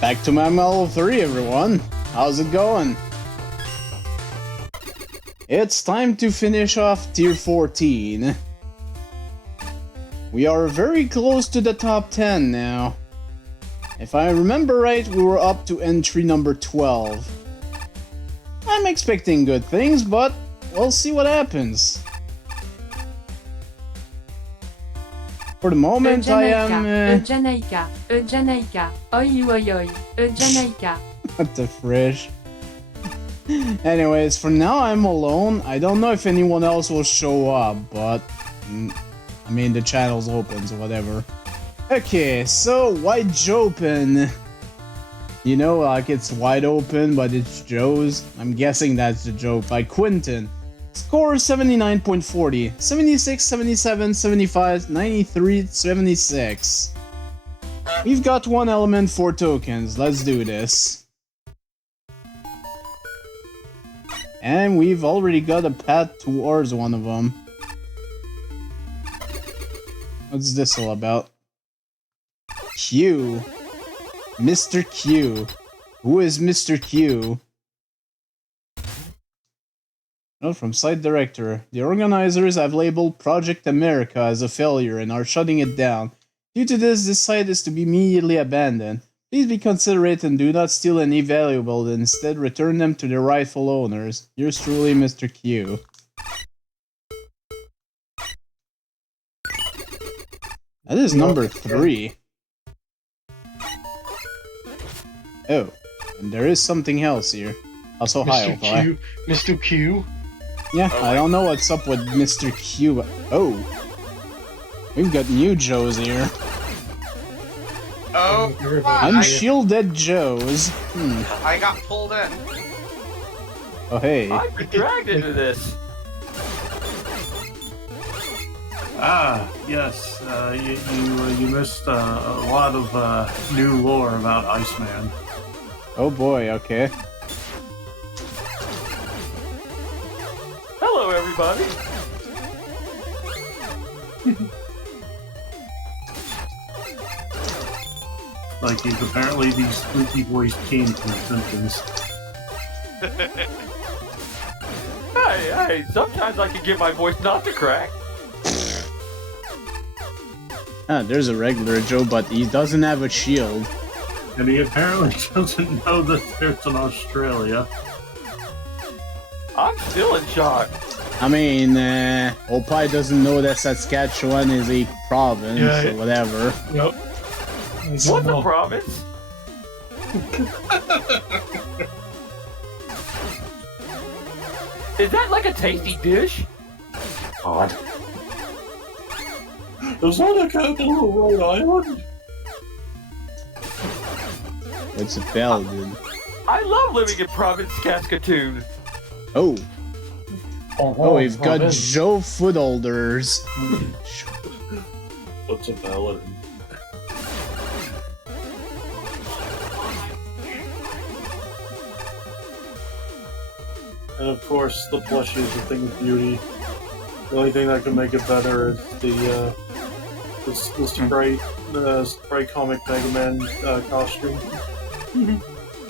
Back to my Level 3, everyone. How's it going? It's time to finish off Tier 14. We are very close to the top 10 now. If I remember right, we were up to entry number 12. I'm expecting good things, but we'll see what happens. For the moment, I am... Jamaica, Jamaica, oi oi oi, Jamaica. What the frish? Anyways, for now I'm alone. I don't know if anyone else will show up, but... I mean, the channel's open, so whatever. Okay, so wide open. You know, like it's wide open, but it's Joe's. I'm guessing that's the joke. By Quentin. Score 79.40. 76, 77, 75, 93, 76. We've got 1 element, 4 tokens. Let's do this. And we've already got a path towards one of them. What's this all about? Q. Mr. Q. Who is Mr. Q? Note from site director. The organizers have labeled Project America as a failure and are shutting it down. Due to this site is to be immediately abandoned. Please be considerate and do not steal any valuables. Instead, return them to their rightful owners. Yours truly, Mr. Q. That is number 3. Oh, and there is something else here. Also, hi, Mr. Q. Mr. Q. Yeah, I don't know what's up with Mr. Q. Oh, we've got new Joes here. Oh, Unshielded Joes. I got pulled in. Oh, hey. I've been dragged into this. Ah, yes. You missed a lot of new lore about Iceman. Oh boy, okay. Hello, everybody. Like he's apparently the squeaky voiced king from The Simpsons. Hey, sometimes I can get my voice not to crack. Ah, there's a regular Joe, but he doesn't have a shield. And he apparently doesn't know that there's an Australia. I'm still in shock. I mean, Opie doesn't know that Saskatchewan is a province or whatever. Yep. What's a province? Is that like a tasty dish? Odd. Is that the capital of Rhode Island? What's a bell, dude? I love living in Province Saskatoon. Oh. Oh, we've got Joe Footholders. What's a ballad? And of course, the plushie is a thing of beauty. The only thing that can make it better is the Sprite comic Megaman costume.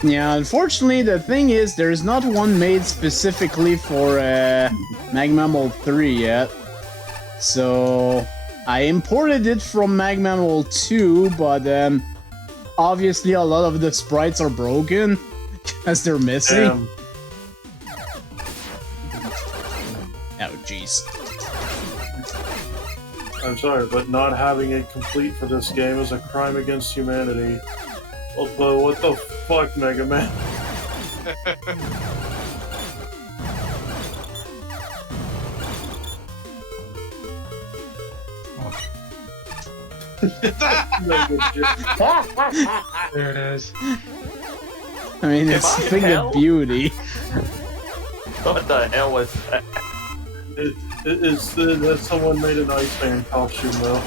Yeah, unfortunately, the thing is, there's not one made specifically for Megaman 3 yet. So, I imported it from Megaman 2, but obviously a lot of the sprites are broken, as they're missing. Oh, jeez. I'm sorry, but not having it complete for this game is a crime against humanity. Although, what the fuck, Mega Man? There it is. I mean, it's a thing of beauty. What the hell was that? That someone made an Iceman costume, though.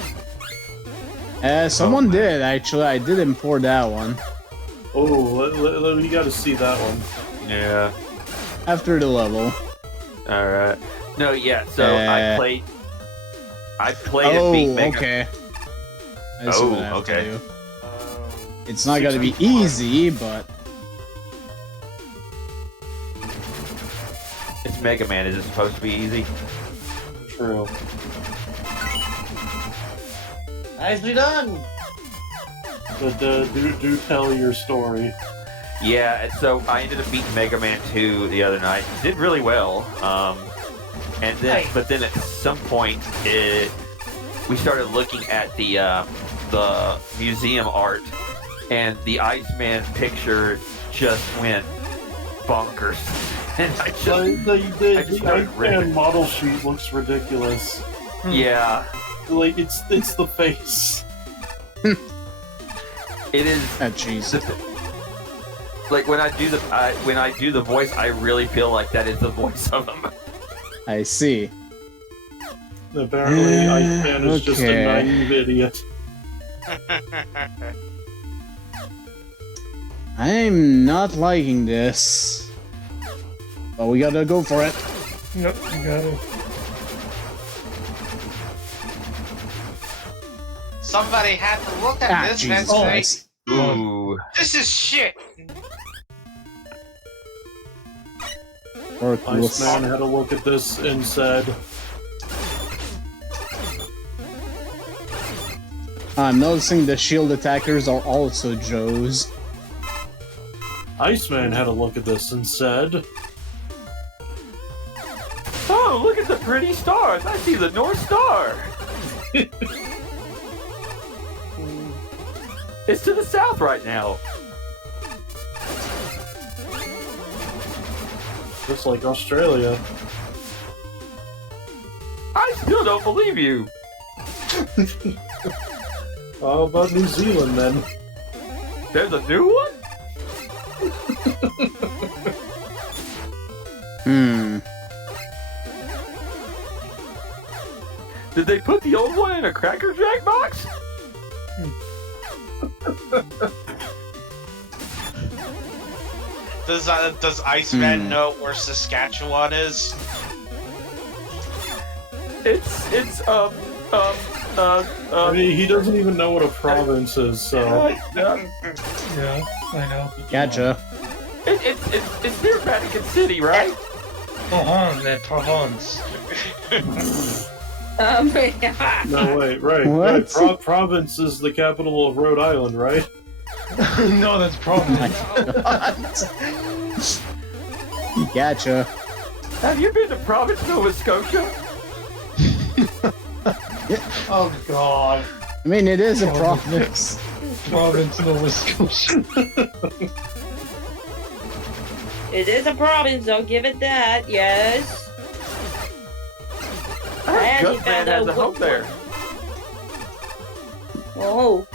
Someone did, actually. I did import that one. Oh, we gotta see that one. Yeah. After the level. Alright. No, yeah, so I played Oh, and beat Mega. okay. I see what I have to okay. do. It's not gonna be easy, but... It's Mega Man. Is it supposed to be easy? True. Nicely done! But do tell your story. Yeah, and so I ended up beating Mega Man 2 the other night. Did really well. And then, but then at some point, we started looking at the museum art, and the Iceman picture just went bonkers. And I just, the Iceman model sheet looks ridiculous. Yeah. Like it's the face. It is. Oh, jeez. Like when I do the voice, I really feel like that is the voice of him. I see. Apparently, Iceman is just a naive idiot. I'm not liking this. But we gotta go for it. Yep, you got it. Somebody had to look at this and Jesus say, Ooh. "This is shit." Iceman had a look at this and said, I'm noticing the shield attackers are also Joes. Iceman had a look at this and said, Oh, look at the pretty stars! I see the North Star! It's to the south right now. just like Australia. I still don't believe you. How about New Zealand then? There's a new one? Did they put the old one in a Cracker Jack box? Does Iceman know where Saskatchewan is? I mean, he doesn't even know what a province is, so... Yeah, I know. Gotcha. It's near Vatican City, right? Le Provence. No, wait, right. What? Right. Province is the capital of Rhode Island, right? No, that's Providence. Gotcha. Have you been to Providence, Nova Scotia? Oh god. I mean, it is a province. Providence, Nova Scotia. It is a province, I'll give it that, yes. I heard actually Gutman found has out a home what- there. Oh.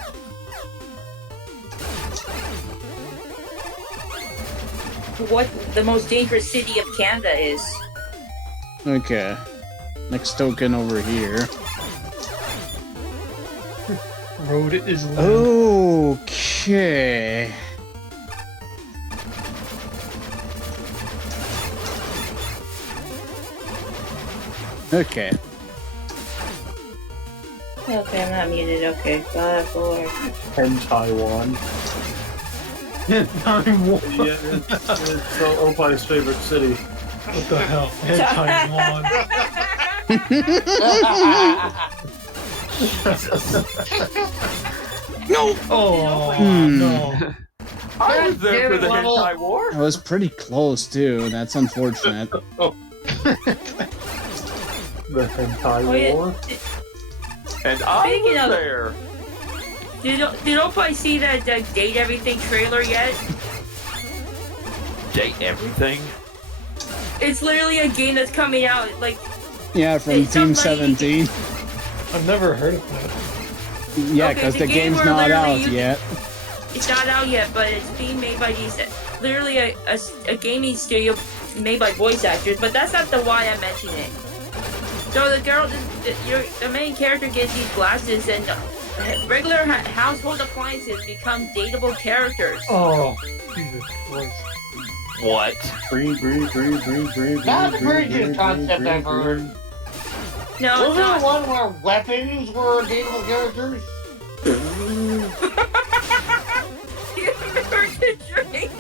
What the most dangerous city of Canada is. Okay. Next token over here. Road is land. Okay. Okay. Okay, I'm not muted, okay. 5, 4. And Taiwan. Taiwan. Yeah, it's Opie's favorite city. What the hell? And Taiwan. No! Oh, no. I was there for the Level. Hentai War. I was pretty close too. That's unfortunate. The Hentai Oh, yeah. War? And I Speaking was of- there. Did nobody see that Date Everything trailer yet? Date everything. It's literally a game that's coming out, like, Yeah, from It's Team somebody- 17. I've never heard of that. Yeah, Okay, because the the game game's where not literally out you- yet. it's not out yet, but it's being made by these, literally a gaming studio made by voice actors, but that's not the why I mention it. So the girl, the main character gets these glasses, and regular household appliances become dateable characters. Oh, Jesus Christ. What? Green. Not the very good concept I've heard. No, Was it's there not. one where weapons were dateable characters? You heard the dream.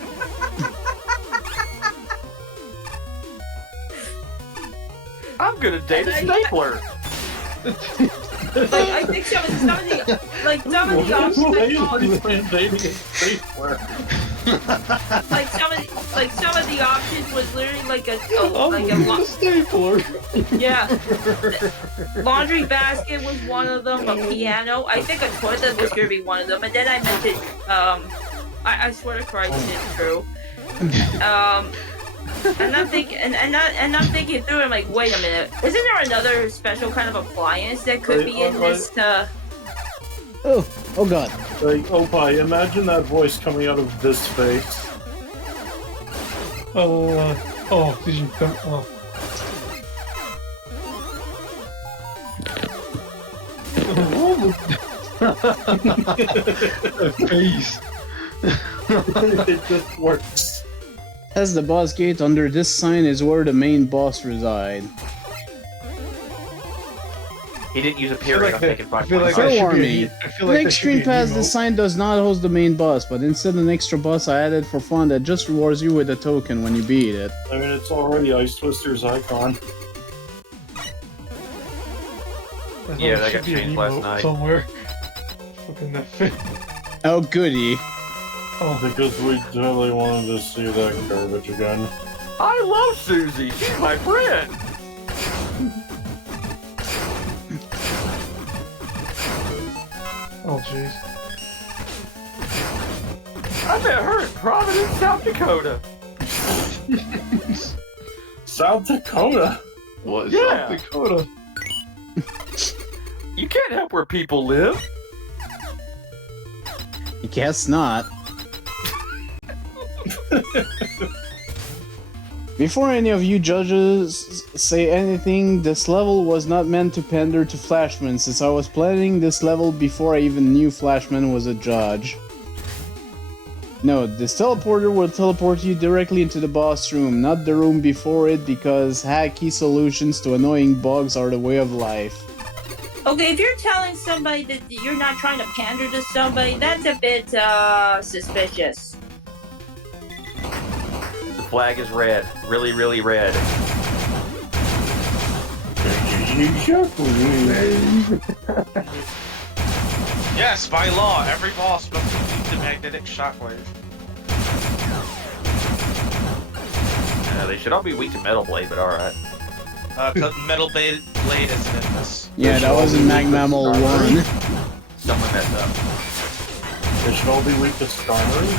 I'm gonna date a stapler. Like, I think some of the options Why that is called- this man dating a stapler? like some of the options was literally like a stapler. yeah. Laundry basket was one of them, a piano. I think a toilet was gonna be one of them, and then I mentioned I swear to Christ it's true. And I'm thinking through it, I'm like, wait a minute, isn't there another special kind of appliance that could be in this Oh god. Like, Opie, imagine that voice coming out of this face. Oh, did you come? Oh. Face. It just works. As the boss gate under this sign is where the main boss reside. He didn't use a period. I'm taking I feel like Fair that should warning. be. I feel The like next that should be screen pass, an the emote. sign does not host the main boss, but instead an extra boss I added for fun that just rewards you with a token when you beat it. I mean, it's already IceTwister's icon. I thought Yeah, it that should got be an changed last emote night. Somewhere. Fucking that fit. Oh, goody. Oh, Because we totally wanted to see that garbage again. I love Susie. She's my friend. oh jeez. I met her in Providence, South Dakota. South Dakota? What? Yeah. South Dakota. You can't help where people live. I guess not. Before any of you judges say anything, this level was not meant to pander to Flashman, since I was planning this level before I even knew Flashman was a judge. No, this teleporter will teleport you directly into the boss room, not the room before it, because hacky solutions to annoying bugs are the way of life. Okay, if you're telling somebody that you're not trying to pander to somebody, that's a bit suspicious. The flag is red. Really, really red. Yes, by law, every boss must defeat the magnetic shockwave. They should all be weak to Metal Blade, but alright. Metal Blade isn't in this. Yeah, that was in Magmammal 1. Someone messed up. They should all be weak to Skarmory?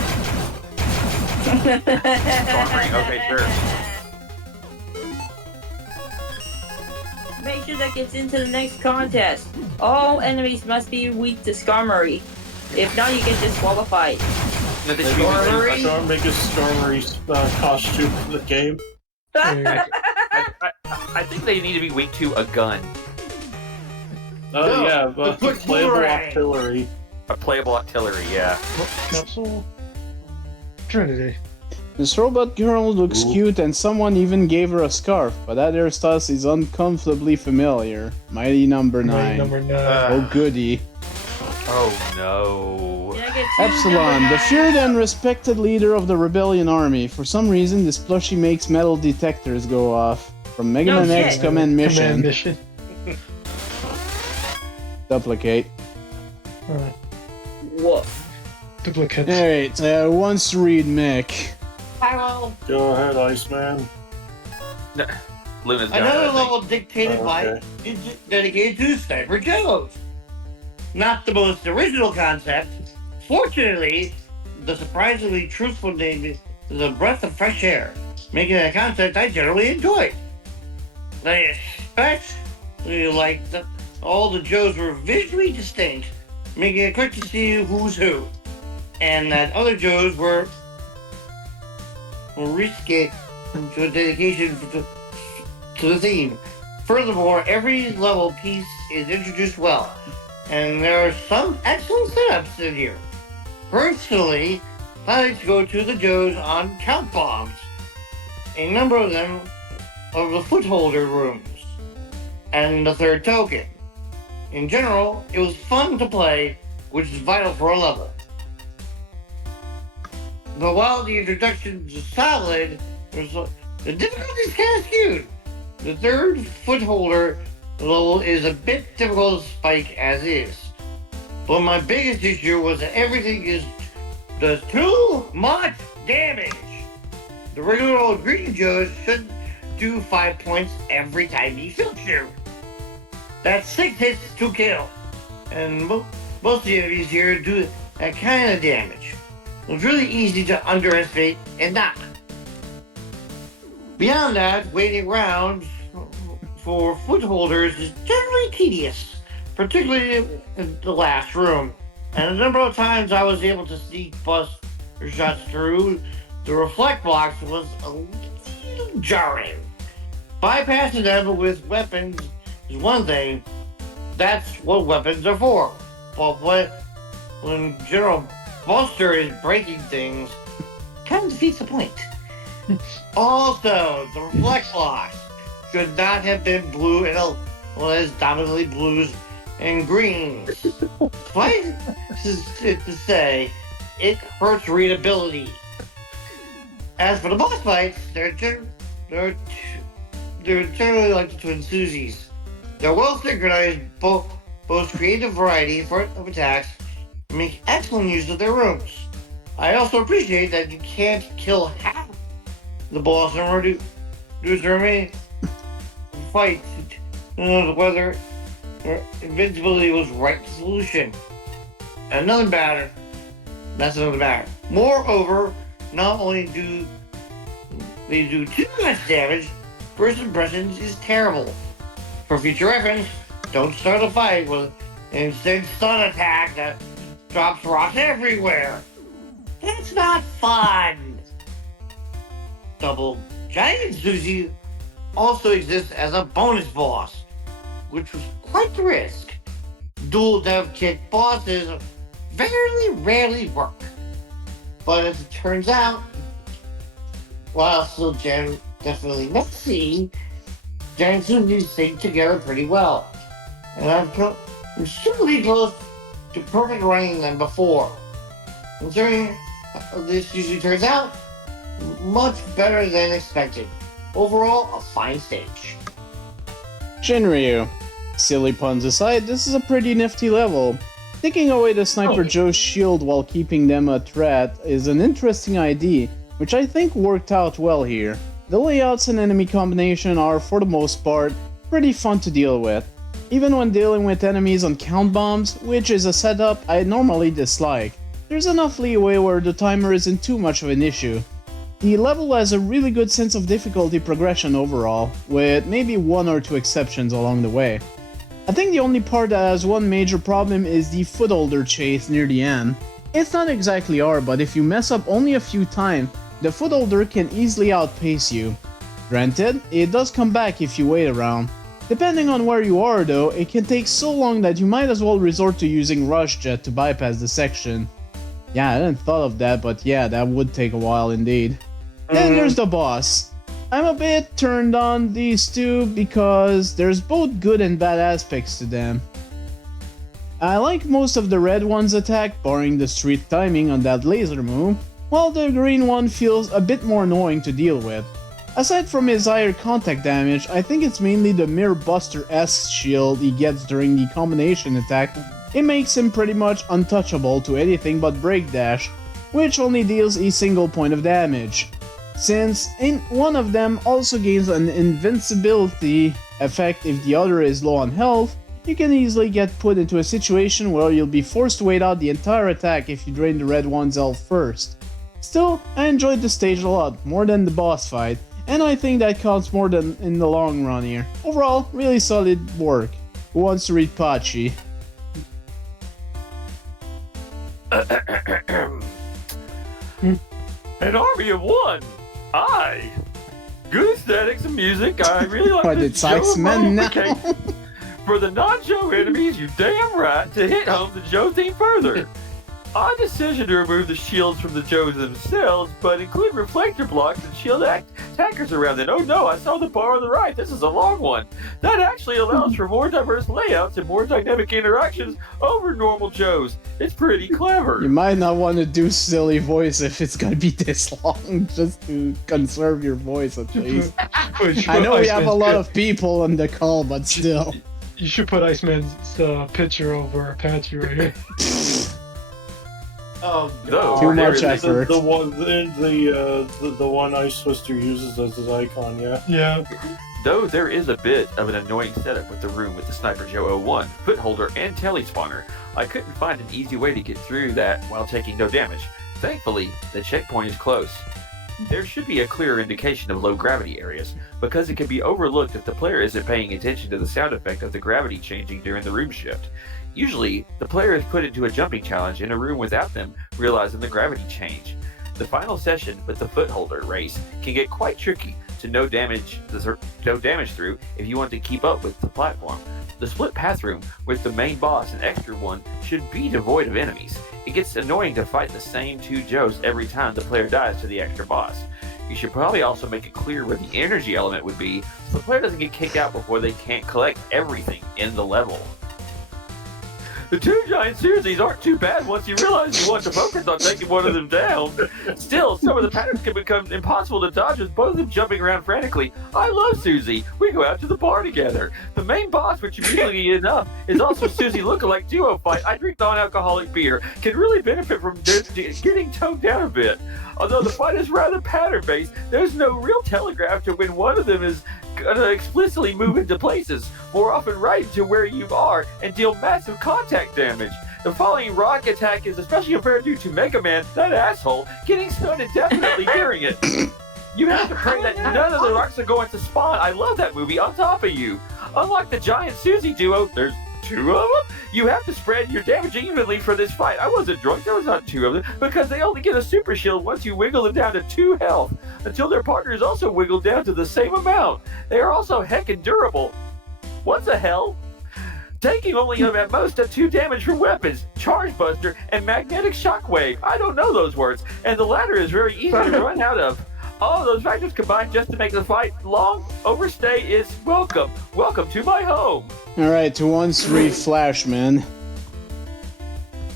Armory? Okay, sure. Make sure that gets into the next contest. All enemies must be weak to Skarmory. If not, you get disqualified. No, they They should be weak to- Skarmory? Try and make a Skarmory costume for the game. I think they need to be weak to a gun. Oh No, yeah, but the playable boomerang. artillery. A playable artillery, yeah. What? Capsule? Trinity. This robot girl looks Ooh. cute and someone even gave her a scarf, but that hairstyle is uncomfortably familiar. Mighty number 9. Number 9. Oh goody. Oh no. Did I get two Epsilon, number the feared nines? and respected leader of the rebellion army. For some reason, this plushie makes metal detectors go off. From Mega No Man X shit. Command Mission. Command mission. Duplicate. Alright. Woof. Duplicate. Alright, who wants to read Mick? Hello. Go ahead, Iceman. Luna's got it, I Another think. level dictated by Okay. is dedicated to Sniper Joes. Not the most original concept. Fortunately, the surprisingly truthful name is a breath of fresh air, making it a concept I generally enjoy. I especially like that all the Joes were visually distinct, making it quick to see who's who, and that other Joes were risky to a dedication to the theme. Furthermore, every level piece is introduced well, and there are some excellent setups in here. Personally, I like to go to the Joes on count bombs. A number of them are the footholder rooms, and the third token. In general, it was fun to play, which is vital for a level. But while the introductions are solid, the difficulty is kind of skewed. The third footholder level is a bit difficult to spike as is. But my biggest issue was that everything does too much damage. The regular old green Joes should do 5 points every time he field shoot. That's 6 hits to kill. And most of the enemies here do that kind of damage. It's really easy to underestimate and not. Beyond that, waiting around for footholders is generally tedious, particularly in the last room. And a number of times I was able to sneak bust shots through the reflect blocks was a little jarring. Bypassing them with weapons is one thing. That's what weapons are for. But when General Buster is breaking things, kind of defeats the point. Also, the reflect blocks should not have been blue and well, as dominantly blues and greens. Suffice it to say, it hurts readability. As for the boss fights, they're generally like the Twin Susies. They're well synchronized, both creative variety of attacks make excellent use of their rooms. I also appreciate that you can't kill half the boss in order to do the remaining fight. Whether invincibility was right solution. Another matter. That's another matter. Moreover, not only do they do too much damage, first impressions is terrible. For future reference, don't start a fight with an instant stun attack that drops rocks everywhere. That's not fun. Double Giant Sushi also exists as a bonus boss, which was quite the risk. Dual dev kick bosses very rarely work. But as it turns out, while still definitely messy, Giant Sushi stayed together pretty well. And I'm certainly close to perfect running them before. Considering how this usually turns out, much better than expected. Overall, a fine stage. Shinryu. Silly puns aside, this is a pretty nifty level. Taking away the Sniper Joe's shield while keeping them a threat is an interesting idea, which I think worked out well here. The layouts and enemy combination are, for the most part, pretty fun to deal with, even when dealing with enemies on count bombs, which is a setup I normally dislike. There's enough leeway where the timer isn't too much of an issue. The level has a really good sense of difficulty progression overall, with maybe one or two exceptions along the way. I think the only part that has one major problem is the footholder chase near the end. It's not exactly hard, but if you mess up only a few times, the footholder can easily outpace you. Granted, it does come back if you wait around. Depending on where you are though, it can take so long that you might as well resort to using Rush Jet to bypass the section. Yeah, I hadn't thought of that, but yeah, that would take a while indeed. Then there's the boss. I'm a bit turned on these two because there's both good and bad aspects to them. I like most of the red one's attack, barring the street timing on that laser move, while the green one feels a bit more annoying to deal with. Aside from his higher contact damage, I think it's mainly the Mirror Buster-esque shield he gets during the combination attack. It makes him pretty much untouchable to anything but Break Dash, which only deals a single point of damage. Since one of them also gains an invincibility effect if the other is low on health, you can easily get put into a situation where you'll be forced to wait out the entire attack if you drain the red one's health first. Still, I enjoyed the stage a lot, more than the boss fight, and I think that counts more than in the long run here. Overall, really solid work. Who wants to read Pachi? An army of one! Good aesthetics and music, I really like But this it's Iceman now. For the non-Joe enemies, you damn right to hit home the Joe theme further. Odd decision to remove the shields from the Joes themselves, but include reflector blocks and shield attackers around it. Oh no, I saw the bar on the right. This is a long one. That actually allows for more diverse layouts and more dynamic interactions over normal Joes. It's pretty clever. You might not want to do silly voice if it's gonna be this long, just to conserve your voice at least. I know we have a lot of people on the call, but still. You should put Iceman's picture over Apache right here. Oh, Too much effort. The one IceTwister uses as his icon, yeah. Yeah. Though there is a bit of an annoying setup with the room with the Sniper Joe 01, footholder, and telespawner, I couldn't find an easy way to get through that while taking no damage. Thankfully, the checkpoint is close. There should be a clearer indication of low gravity areas, because it can be overlooked if the player isn't paying attention to the sound effect of the gravity changing during the room shift. Usually, the player is put into a jumping challenge in a room without them realizing the gravity change. The final session with the footholder race can get quite tricky to no damage through if you want to keep up with the platform. The split path room with the main boss and extra one should be devoid of enemies. It gets annoying to fight the same two Joes every time the player dies to the extra boss. You should probably also make it clear where the energy element would be so the player doesn't get kicked out before they can't collect everything in the level. The two giant Susies aren't too bad once you realize you want to focus on taking one of them down. Still, some of the patterns can become impossible to dodge with both of them jumping around frantically. I love Susie. We go out to the bar together. The main boss, which immediately enough is also Susie lookalike duo fight. I drink non-alcoholic beer. Can really benefit from getting toned down a bit. Although the fight is rather pattern-based, there's no real telegraph to when one of them is gonna explicitly move into places, more often right into where you are, and deal massive contact damage. The following rock attack is especially compared to Megaman, that asshole, getting stunned indefinitely during it. You have to pray that none of the rocks are going to spawn. I love that movie on top of you. Unlike the giant Susie duo, there's two of them? You have to spread your damage evenly for this fight. I wasn't drunk, there was not two of them, because they only get a super shield once you wiggle them down to 2 health, until their partners also wiggle down to the same amount. They are also heckin' durable. What the hell? Taking only at most 2 damage from weapons, Charge Buster, and Magnetic Shockwave. I don't know those words, and the latter is very easy to run out of. All of those factors combined just to make the fight long. Overstay is welcome. Welcome to my home. Alright, 2-1-3 Flashman.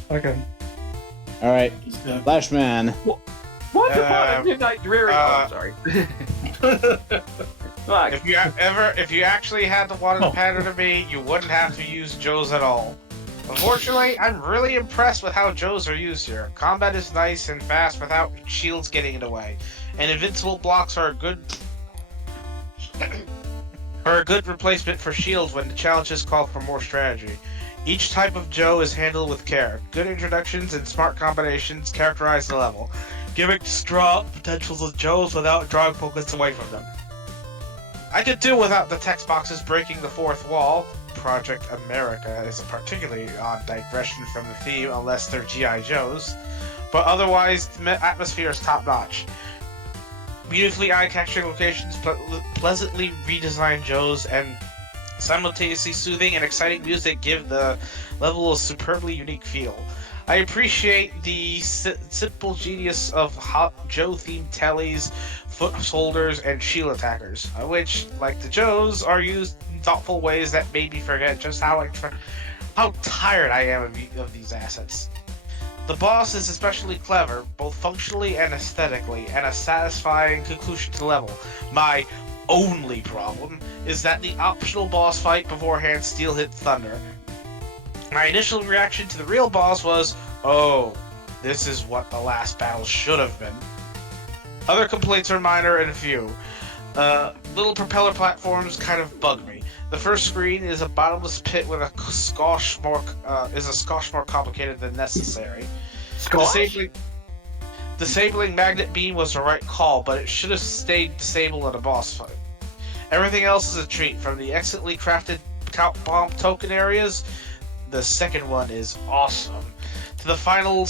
Okay. Alright, Flashman. Once upon a midnight dreary. I'm sorry. If you actually had to want to pattern to me, you wouldn't have to use Joes at all. Unfortunately, I'm really impressed with how Joes are used here. Combat is nice and fast without shields getting in the way, and invincible blocks are a good replacement for shields when the challenges call for more strategy. Each type of Joe is handled with care. Good introductions and smart combinations characterize the level, giving strong potentials of Joes without drawing focus away from them. I could do without the text boxes breaking the fourth wall. Project America is a particularly odd digression from the theme unless they're G.I. Joes, but otherwise the atmosphere is top-notch. Beautifully eye-catching locations, pleasantly redesigned Joes, and simultaneously soothing and exciting music give the level a superbly unique feel. I appreciate the simple genius of Joe-themed tellies, foot holders, and shield attackers, which, like the Joes, are used in thoughtful ways that made me forget just how tired I am of these assets. The boss is especially clever, both functionally and aesthetically, and a satisfying conclusion to the level. My only problem is that the optional boss fight beforehand still hit Thunder. My initial reaction to the real boss was, oh, this is what the last battle should have been. Other complaints are minor and few. Little propeller platforms kind of bug me. The first screen is a bottomless pit with a skosh more complicated than necessary. Disabling magnet beam was the right call, but it should have stayed disabled in a boss fight. Everything else is a treat, from the excellently crafted count bomb token areas. The second one is awesome. To the final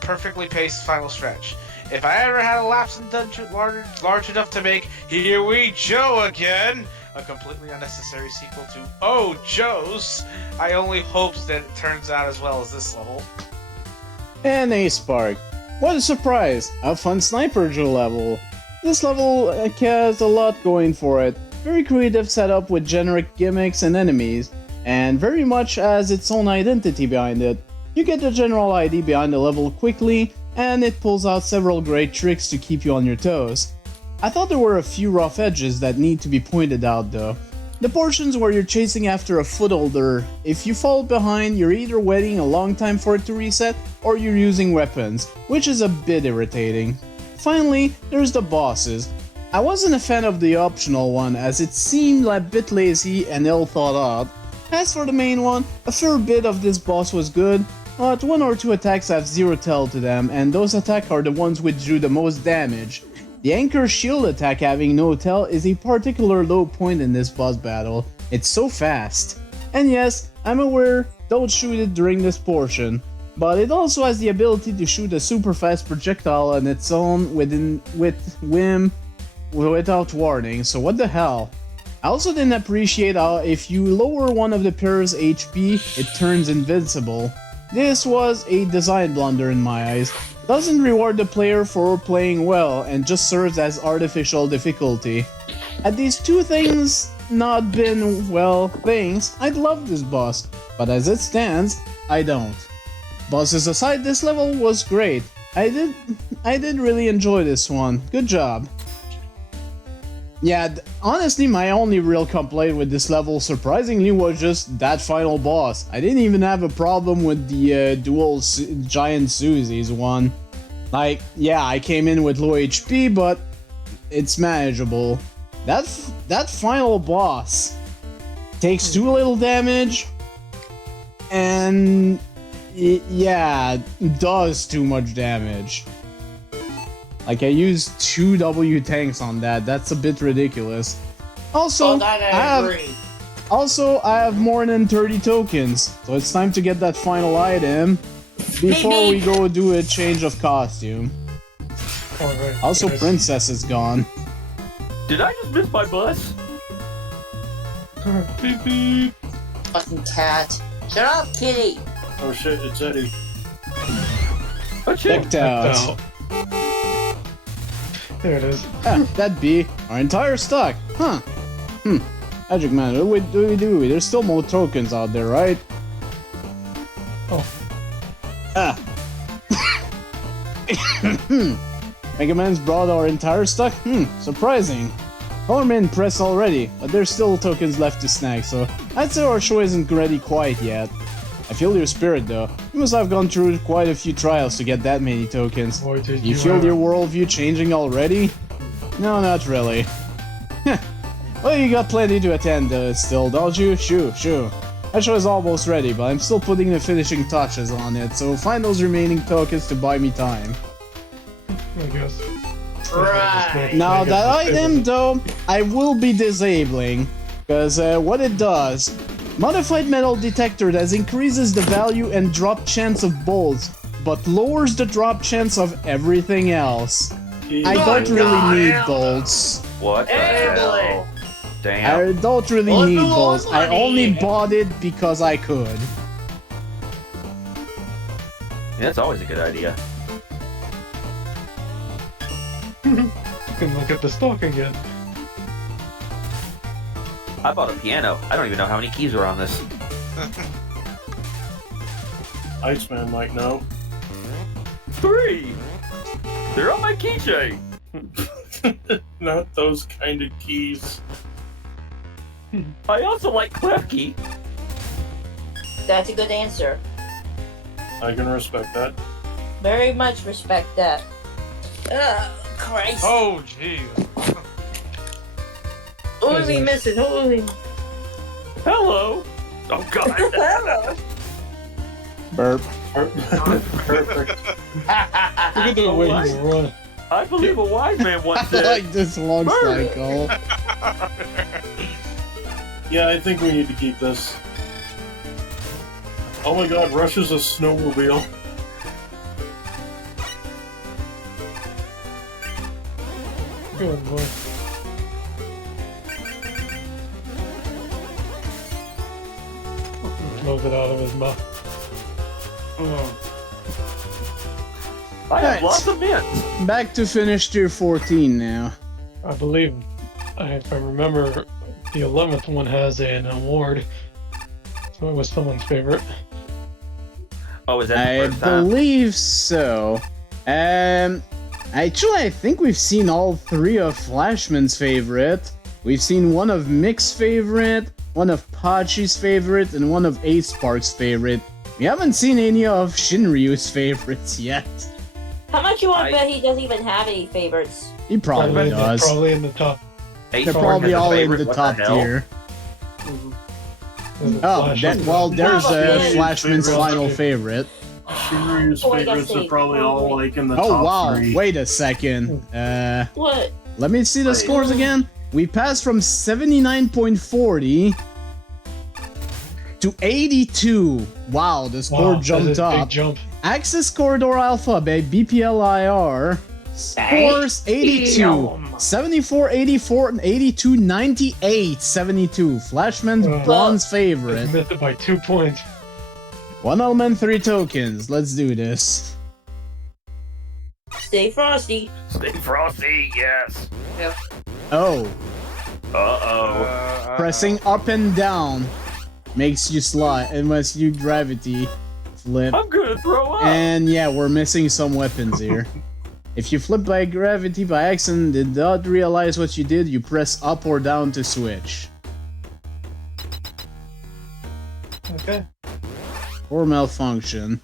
perfectly paced final stretch. If I ever had a lapse in dungeon large enough to make Here We Joe Again, a completely unnecessary sequel to Oh Joe's, I only hope that it turns out as well as this level. And a Spark. What a surprise! A fun Sniper Joe level. This level has a lot going for it. Very creative setup with generic gimmicks and enemies, and very much has its own identity behind it. You get the general ID behind the level quickly, and it pulls out several great tricks to keep you on your toes. I thought there were a few rough edges that need to be pointed out though. The portions where you're chasing after a footholder, if you fall behind, you're either waiting a long time for it to reset, or you're using weapons, which is a bit irritating. Finally, there's the bosses. I wasn't a fan of the optional one, as it seemed a bit lazy and ill thought out. As for the main one, a fair bit of this boss was good, but 1 or 2 attacks have 0 tell to them, and those attacks are the ones which do the most damage. The Anchor Shield attack having no tell is a particular low point in this boss battle. It's so fast. And yes, I'm aware, don't shoot it during this portion, but it also has the ability to shoot a super fast projectile on its own without warning, so what the hell. I also didn't appreciate how if you lower one of the pair's HP, it turns invincible. This was a design blunder in my eyes. Doesn't reward the player for playing well and just serves as artificial difficulty. Had these two things not been, well, things, I'd love this boss, but as it stands, I don't. Bosses aside, this level was great. I did really enjoy this one. Good job. Yeah, honestly, my only real complaint with this level, surprisingly, was just that final boss. I didn't even have a problem with the dual giant Susies one. Like, yeah, I came in with low HP, but it's manageable. That final boss takes too little damage, and yeah, does too much damage. Like, I used 2 W tanks on that. That's a bit ridiculous. Also, I have more than 30 tokens, so it's time to get that final item before we go do a change of costume. Alright. Also, Princess is gone. Did I just miss my bus? Beep beep. Fucking cat. Shut up, kitty. Oh shit, it's Eddie. Oh shit. Decked out. There it is. Ah, that'd be our entire stock. Huh. Magic Man, what do we do? There's still more tokens out there, right? Oh. Ah. Mega Man's brought our entire stock? Surprising. I'm impressed already, but there's still tokens left to snag, so I'd say our show isn't ready quite yet. I feel your spirit though. You must have gone through quite a few trials to get that many tokens. Boy, did You feel your worldview changing already? No, not really. Well, you got plenty to attend still, don't you? Shoo. That show is almost ready, but I'm still putting the finishing touches on it, so find those remaining tokens to buy me time. I guess. Right. Now that item though, I will be disabling, because what it does, modified metal detector that increases the value and drop chance of bolts, but lowers the drop chance of everything else. I don't really need bolts. What the hell? Damn. I don't really Well, need no bolts. I money. only bought it because I could. That's always a good idea. You can look at the stock again. I bought a piano. I don't even know how many keys are on this. Iceman might know. 3! They're on my keychain! Not those kind of keys. I also like clef key. That's a good answer. I can respect that. Very much respect that. Christ. Oh, jeez. Who are we missing? Who are we? Hello! Oh god! Burp. Perfect. Look at the way he's running. I believe a wise man once I said, like this long Burp. cycle. Yeah, I think we need to keep this. Oh my god, Rush is a snowmobile. Good boy. Move it out of his mouth. I have Right. lots of mints. Back to finish tier 14 now. I believe, if I remember, the 11th one has an award. So it was someone's favorite. Oh, is that I the first time? believe so. Actually, I think we've seen all 3 of Flashman's favorite. We've seen one of Mick's favorite, one of Pachi's favorite, and one of Ace Spark's favorite. We haven't seen any of Shinryu's favorites yet. How much you want to bet he doesn't even have any favorites? He probably does. Probably in the top. Ace They're Spark probably has a all in favorite. the What top hell? tier. There's a Oh, Flash that, on well, there's Probably. Flashman's final favorite. Shinryu's Oh, I gotta favorites are say, probably all like in the Oh top wow, 3. wait a second. What? Let me see the scores again. We passed from 79.40 to 82. Wow, the score Wow, jumped that's a big up. jump. Access Corridor Alpha by BPLIR scores 82, Damn. 74, 84, and 82, 98, 72. Flashman's bronze I favorite. missed it by 2 points. 1 element, 3 tokens. Let's do this. Stay frosty. Stay frosty, yes. Oh, Uh-oh. pressing up and down makes you slide unless you gravity. flip. I'm gonna throw up. And yeah, we're missing some weapons here. If you flip by gravity by accident and did not realize what you did, you press up or down to switch. Okay. Or malfunction.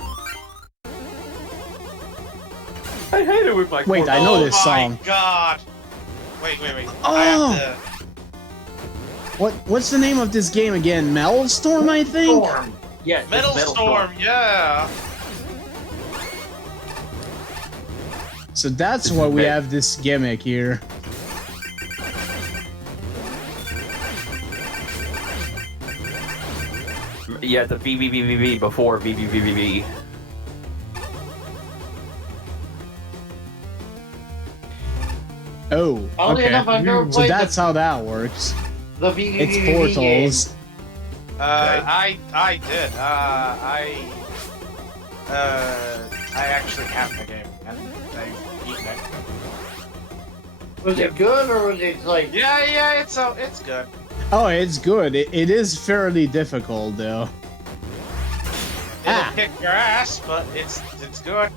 I hate it with my. Wait, I know this song. Oh my god! Wait. Oh! I have What's the name of this game again? Metalstorm, I think? Storm. Yes, to... Metal Storm, yeah! So that's why we have this gimmick here. Yeah, the VVVVV before VVVVV. Oh, Oddly enough, I've never okay. So played that's how that works. the It's VVVV portals. game. I did. I actually have the game, and I've beaten it. Was it good or was it like? Yeah, it's good. Oh, it's good. It is fairly difficult, though. It'll kick your ass, but it's good.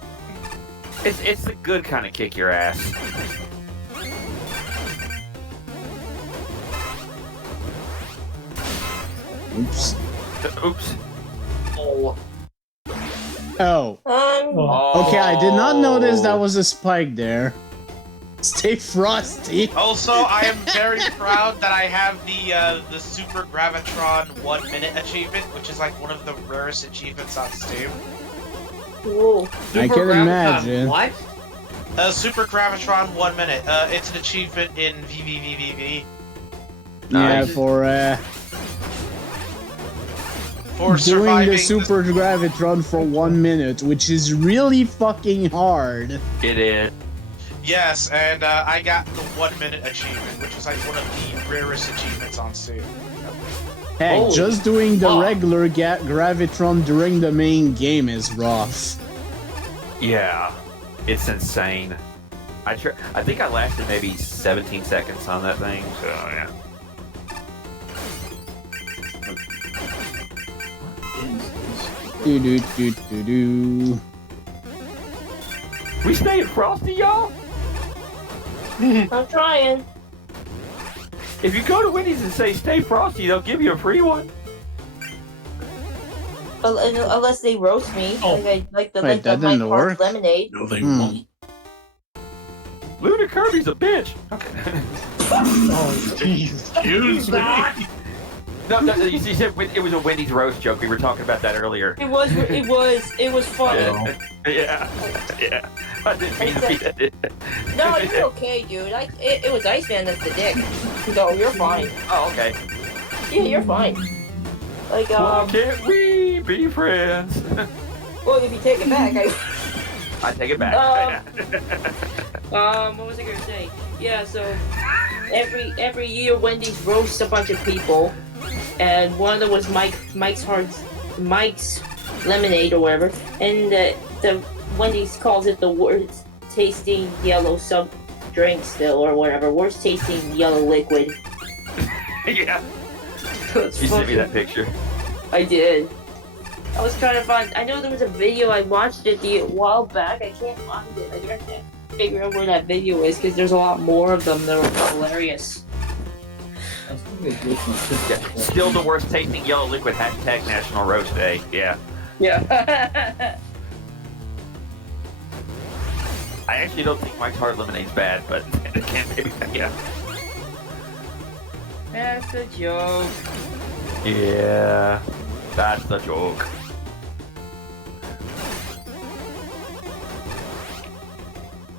It's the good kind of kick your ass. Oops. Oops. Oh. Oh. Okay, I did not notice that was a spike there. Stay frosty. Also, I am very proud that I have the Super Gravitron 1 minute achievement, which is like one of the rarest achievements on Steam. Ooh. I can imagine. What? Super Gravitron 1 minute. It's an achievement in VVVVV. Yeah, Nice. For doing surviving the Super Gravitron for 1 minute, which is really fucking hard. It is. Yes, and I got the 1 minute achievement, which is like one of the rarest achievements on Steam. Heck, Holy just doing the fuck. regular Gravitron during the main game is rough. Yeah, it's insane. I think I lasted maybe 17 seconds on that thing. So yeah. Do do do do do. We staying frosty, y'all. I'm trying. If you go to Wendy's and say "Stay frosty," they'll give you a free one. Unless they roast me. Oh. Like the Wait, that my didn't Park work? lemonade. No, they Hmm. won't. Luna Kirby's a bitch. Okay. Oh, excuse me. No, you said it was a Wendy's roast joke. We were talking about that earlier. It was fun. Yeah. I didn't mean to be that. No, you're okay, dude. It was Iceman that's the dick. So you're fine. Oh, okay. Yeah, you're fine. Like Why can't we be friends? well, if you take it back, I take it back. what was I gonna say? Yeah, so every year Wendy's roasts a bunch of people, and one of them was Mike's lemonade or whatever, and the Wendy's calls it the worst tasting yellow sub drink still or whatever, worst tasting yellow liquid. Yeah. You You sent me that picture. I did. That was kind of fun. I know there was a video I watched it a while back. I can't find it. I have to figure out where that video is because there's a lot more of them that are hilarious. Yeah. Still the worst tasting yellow liquid. Hashtag National Roast Day. Yeah. Yeah. I actually don't think Mike's Hard Lemonade's bad, but it can't maybe. Yeah. That's a joke. Yeah. That's the joke.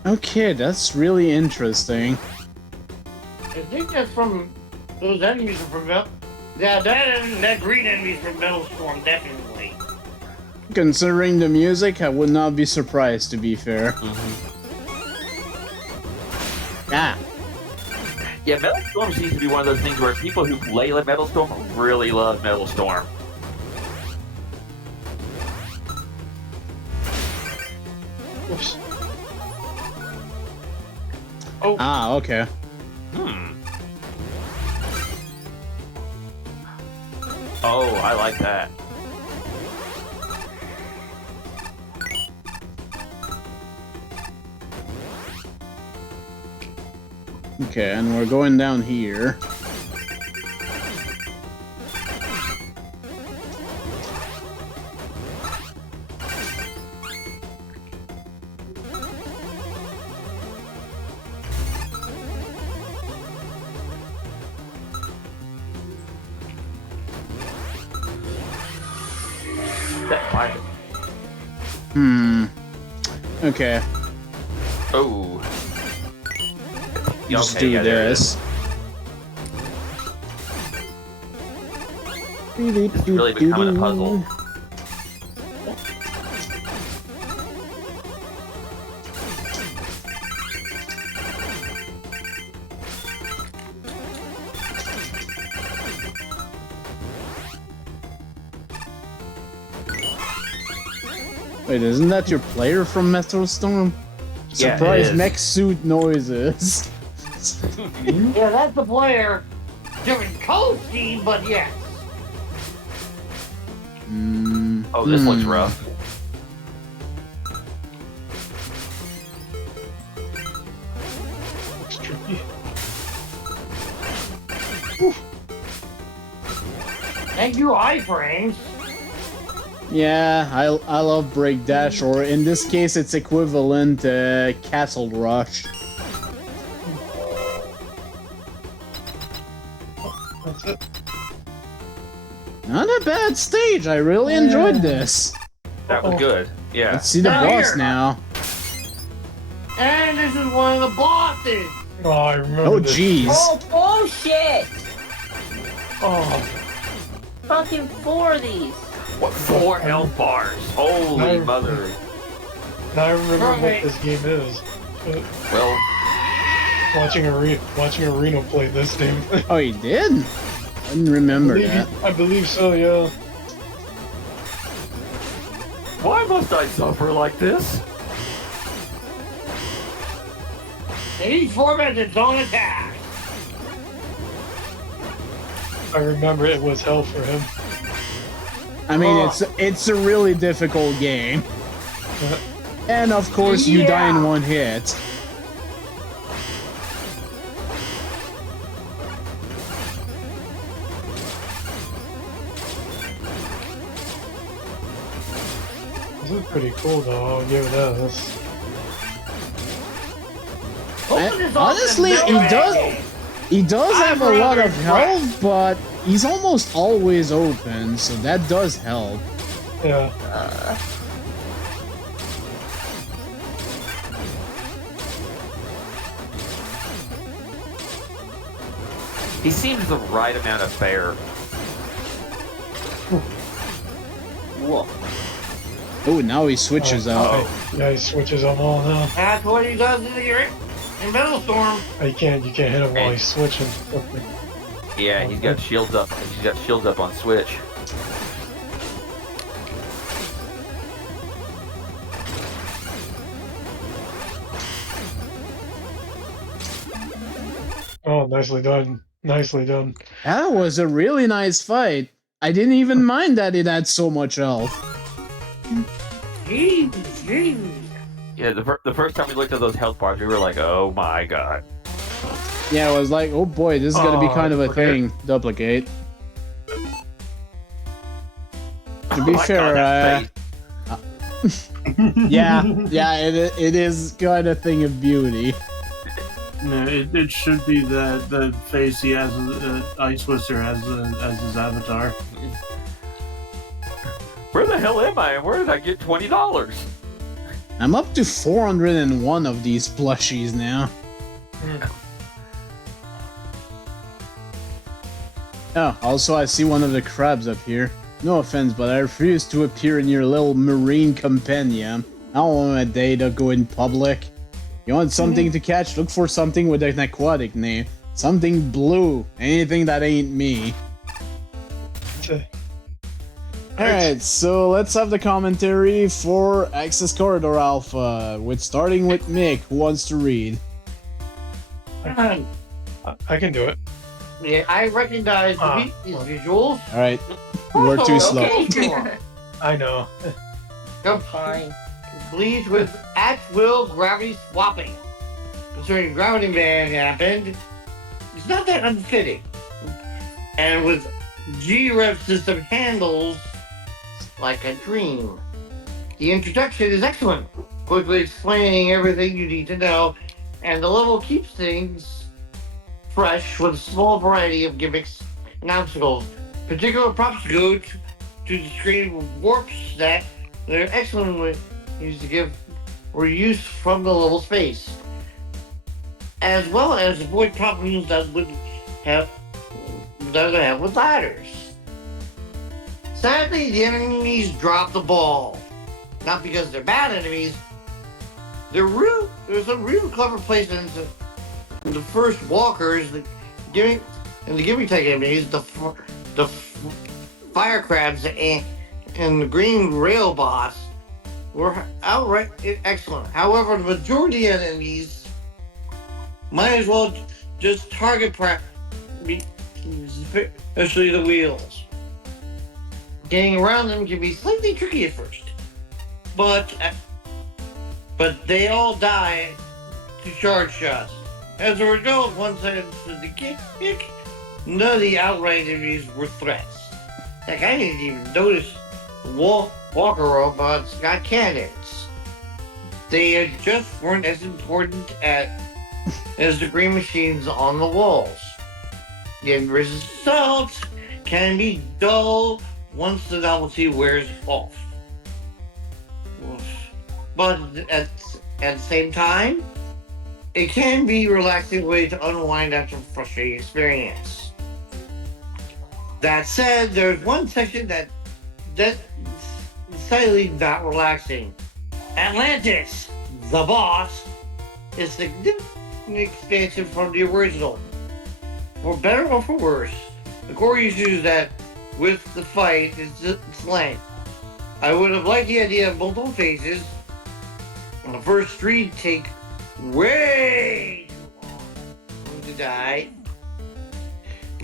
Okay, that's really interesting. I think that's from those enemies are from that green enemy's from Metal Storm, definitely. Considering the music, I would not be surprised, to be fair. Ah. Yeah, Metal Storm seems to be one of those things where people who play Metal Storm really love Metal Storm. Oops. Oh. Ah, okay. Oh, I like that. Okay, and we're going down here. That fire. Okay. Oh. Just Okay, do yeah, there it this. It's really becoming a puzzle. Wait, isn't that your player from Metro Storm? Yeah, it Surprise is. mech suit noises. Yeah, that's the player. Different code scheme, but yes. Oh, this looks rough. Looks tricky. Thank you, iframes. Yeah, I love Break Dash, or in this case, it's equivalent to Castle Rush. That's it. Not a bad stage. I really enjoyed this. That was good. Yeah. Let's see the Now boss here. now. And this is one of the bosses. Oh, I remember Oh, this. jeez. Oh, bullshit! Oh, Fucking 4 of these. What, 4 health bars? Holy No. mother. now I remember Right. what this game is. Well, Watching Reno play this game. Oh, he did? I didn't remember that. I believe so, yeah. why must I suffer like this? And each form has its own attack. I remember it was hell for him. I mean, Oh. it's a really difficult game. And of course, you die in Yeah. one hit. This is pretty cool, though. I'll give it that. That's... Open this up Honestly, and he build does. it. He does have a lot of rather health, but he's almost always open, so that does help. Yeah. He seems the right amount of fair. Whoa. Oh, now he switches out. Oh. Yeah, he switches them all now. That's what he does in Battle Storm. You can't hit him while he's switching. Yeah, he's got shields up. He's got shields up on Switch. Oh, nicely done. Nicely done. That was a really nice fight. I didn't even mind that it had so much health. Jeez. Yeah, the first time we looked at those health bars, we were like, oh my god. Yeah, I was like, oh boy, this is gonna be Oh, kind of a okay. thing. Duplicate. To be Oh my fair, God, that face. yeah, it is kind of thing of beauty. No, it should be the face he has, IceTwister as his avatar. Where the hell am I? And where did I get $20? I'm up to 401 of these plushies now. Oh, also I see one of the crabs up here. No offense, but I refuse to appear in your little marine companion. I don't want my data going public. You want something to catch? Look for something with an aquatic name. Something blue. Anything that ain't me. Alright, so let's have the commentary for Access Corridor Alpha, starting with Mick, who wants to read. I can do it. Yeah, I recognize these visuals. Alright, we're too slow. Okay. I know. Fine. Complete with at-will gravity swapping. concerning Gravity Man happened, it's not that unfitting. And with G-Rev system handles like a dream. The introduction is excellent, quickly explaining everything you need to know, and the level keeps things fresh with a small variety of gimmicks and obstacles. Particular props go to the screen warps that they're excellent ways to give or use from the level space, as well as avoid problems that would have with ladders. Sadly, the enemies drop the ball. Not because they're bad enemies. There's some real clever placements in the first walkers, the gimmick type enemies, the fire crabs and the green rail boss were outright excellent. However, the majority of enemies might as well just target especially the wheels. Getting around them can be slightly tricky at first, but they all die to charge shots. As a result, once I understood the kick, none of the outright enemies were threats. Heck, I didn't even notice walker robots got cannons. They just weren't as important as the green machines on the walls. The end result can be dull once the novelty wears off. But at the same time, it can be a relaxing way to unwind after a frustrating experience. That said, there's one section that's slightly not relaxing. Atlantis, the boss, is a significant expansion from the original. For better or for worse, the core issues that with the fight is its length. I would have liked the idea of multiple phases. The first three take way too long to die.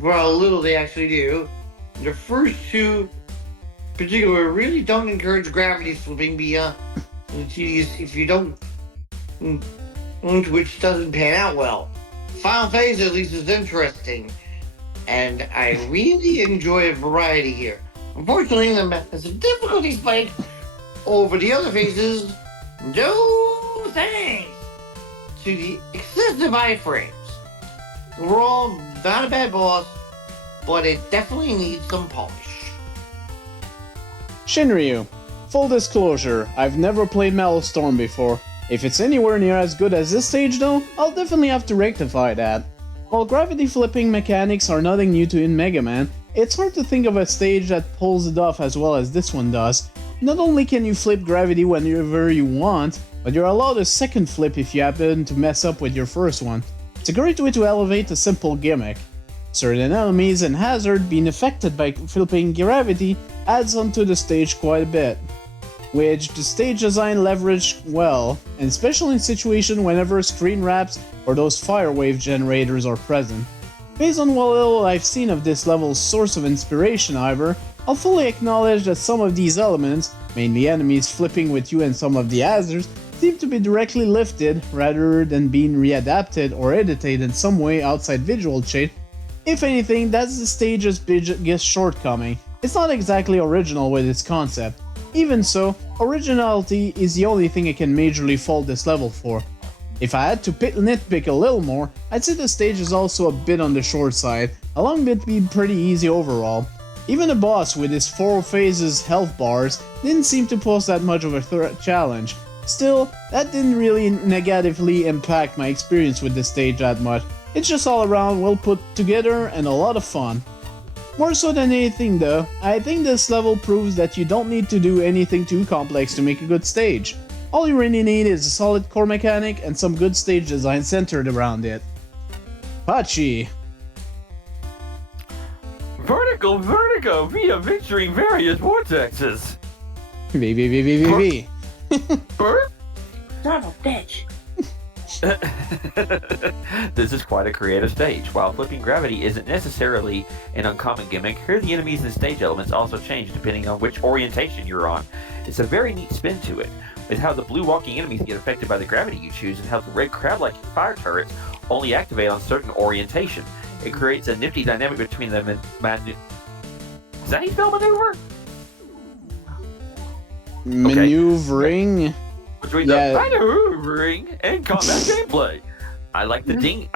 For how little they actually do. The first two, in particular, really don't encourage gravity slipping beyond if you don't, which doesn't pan out well. Final phase at least is interesting, and I really enjoy a variety here. Unfortunately, there's a difficulty spike over the other phases. No thanks to the excessive iframes. Overall, not a bad boss, but it definitely needs some polish. Shinryu. Full disclosure, I've never played Metal Storm before. If it's anywhere near as good as this stage though, I'll definitely have to rectify that. While gravity flipping mechanics are nothing new to in Megaman, it's hard to think of a stage that pulls it off as well as this one does. Not only can you flip gravity whenever you want, but you're allowed a second flip if you happen to mess up with your first one. It's a great way to elevate a simple gimmick. Certain enemies and hazard being affected by flipping gravity adds onto the stage quite a bit, which the stage design leveraged well, and especially in situations whenever screen wraps or those fire wave generators are present. Based on what little I've seen of this level's source of inspiration, however, I'll fully acknowledge that some of these elements, mainly enemies flipping with you and some of the hazards, seem to be directly lifted rather than being readapted or edited in some way outside visual chain. If anything, that's the stage's biggest shortcoming. It's not exactly original with its concept. Even so, originality is the only thing I can majorly fault this level for. If I had to nitpick a little more, I'd say the stage is also a bit on the short side, along with being pretty easy overall. Even the boss with his 4 phases health bars didn't seem to pose that much of a challenge. Still, that didn't really negatively impact my experience with this stage that much. It's just all around well put together and a lot of fun. More so than anything though, I think this level proves that you don't need to do anything too complex to make a good stage. All you really need is a solid core mechanic and some good stage design centered around it. Pachi. Vertigo via venturing various vortexes. V. Son of a bitch. This is quite a creative stage. While flipping gravity isn't necessarily an uncommon gimmick, here the enemies and stage elements also change depending on which orientation you're on. It's a very neat spin to it, with how the blue walking enemies get affected by the gravity you choose and how the red crab-like fire turrets only activate on certain orientation. It creates a nifty dynamic between them and Is that how you spell maneuver? Maneuvering? Okay. Between the maneuvering and combat gameplay. I like the ding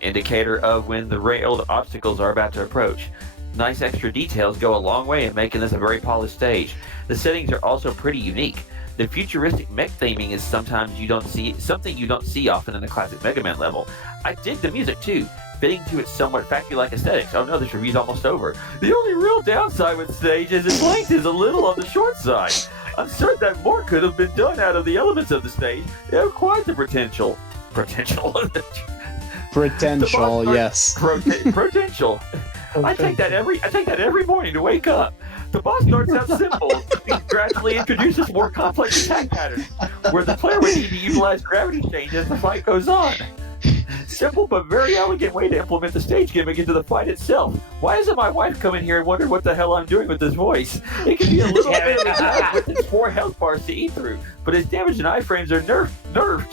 indicator of when the railed obstacles are about to approach. Nice extra details go a long way in making this a very polished stage. The settings are also pretty unique. The futuristic mech theming is something you don't see often in a classic Mega Man level. I dig the music too, fitting to its somewhat factory-like aesthetics. Oh no, this review's almost over. The only real downside with the stage is its length is a little on the short side. I'm certain that more could have been done out of the elements of the stage. They have quite the potential. Potential, yes. Potential. I take that every morning to wake up. The boss starts out simple, and gradually introduces more complex attack patterns, where the player would need to utilize gravity change as the fight goes on. Simple but very elegant way to implement the stage gimmick into the fight itself. Why isn't my wife coming here and wondering what the hell I'm doing with this voice? It can be a little bit with its 4 health bars to eat through, but its damage and iframes are nerfed.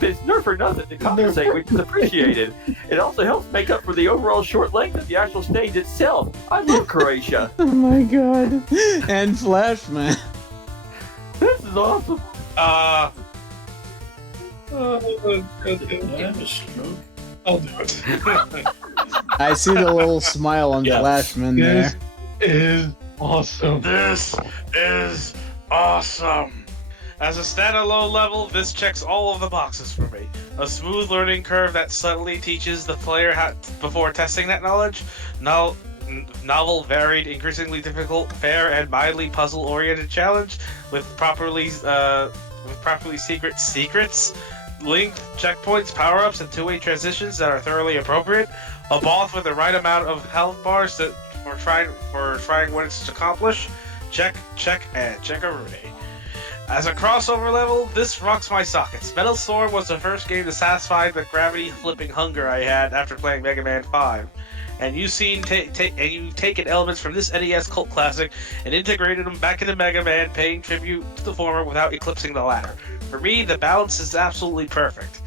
It's nerf or nothing to compensate, which is appreciated. It also helps make up for the overall short length of the actual stage itself. I love Croatia. Oh my god. And Flashman. This is awesome. Have a stroke. I'll do it. I see the little smile on Flashman there. This is awesome. This is awesome. As a standalone level, this checks all of the boxes for me. A smooth learning curve that subtly teaches the player how before testing that knowledge. Novel, varied, increasingly difficult, fair, and mildly puzzle-oriented challenge with properly secrets, length, checkpoints, power-ups, and two-way transitions that are thoroughly appropriate. A boss with the right amount of health bars for trying what it's to accomplish. Check, and check-a-rooney. As a crossover level, this rocks my sockets. Metal Storm was the first game to satisfy the gravity-flipping hunger I had after playing Mega Man 5. And you've taken elements from this NES cult classic and integrated them back into Mega Man, paying tribute to the former without eclipsing the latter. For me, the balance is absolutely perfect.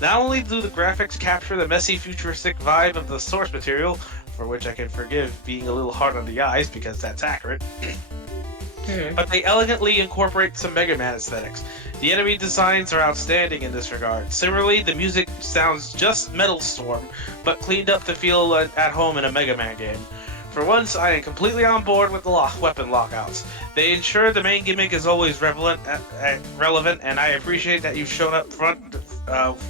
Not only do the graphics capture the messy, futuristic vibe of the source material, for which I can forgive being a little hard on the eyes because that's accurate, but they elegantly incorporate some Mega Man aesthetics. The enemy designs are outstanding in this regard. Similarly, the music sounds just Metal Storm, but cleaned up to feel at home in a Mega Man game. For once, I am completely on board with the weapon lockouts. They ensure the main gimmick is always relevant, and I appreciate that you've shown up front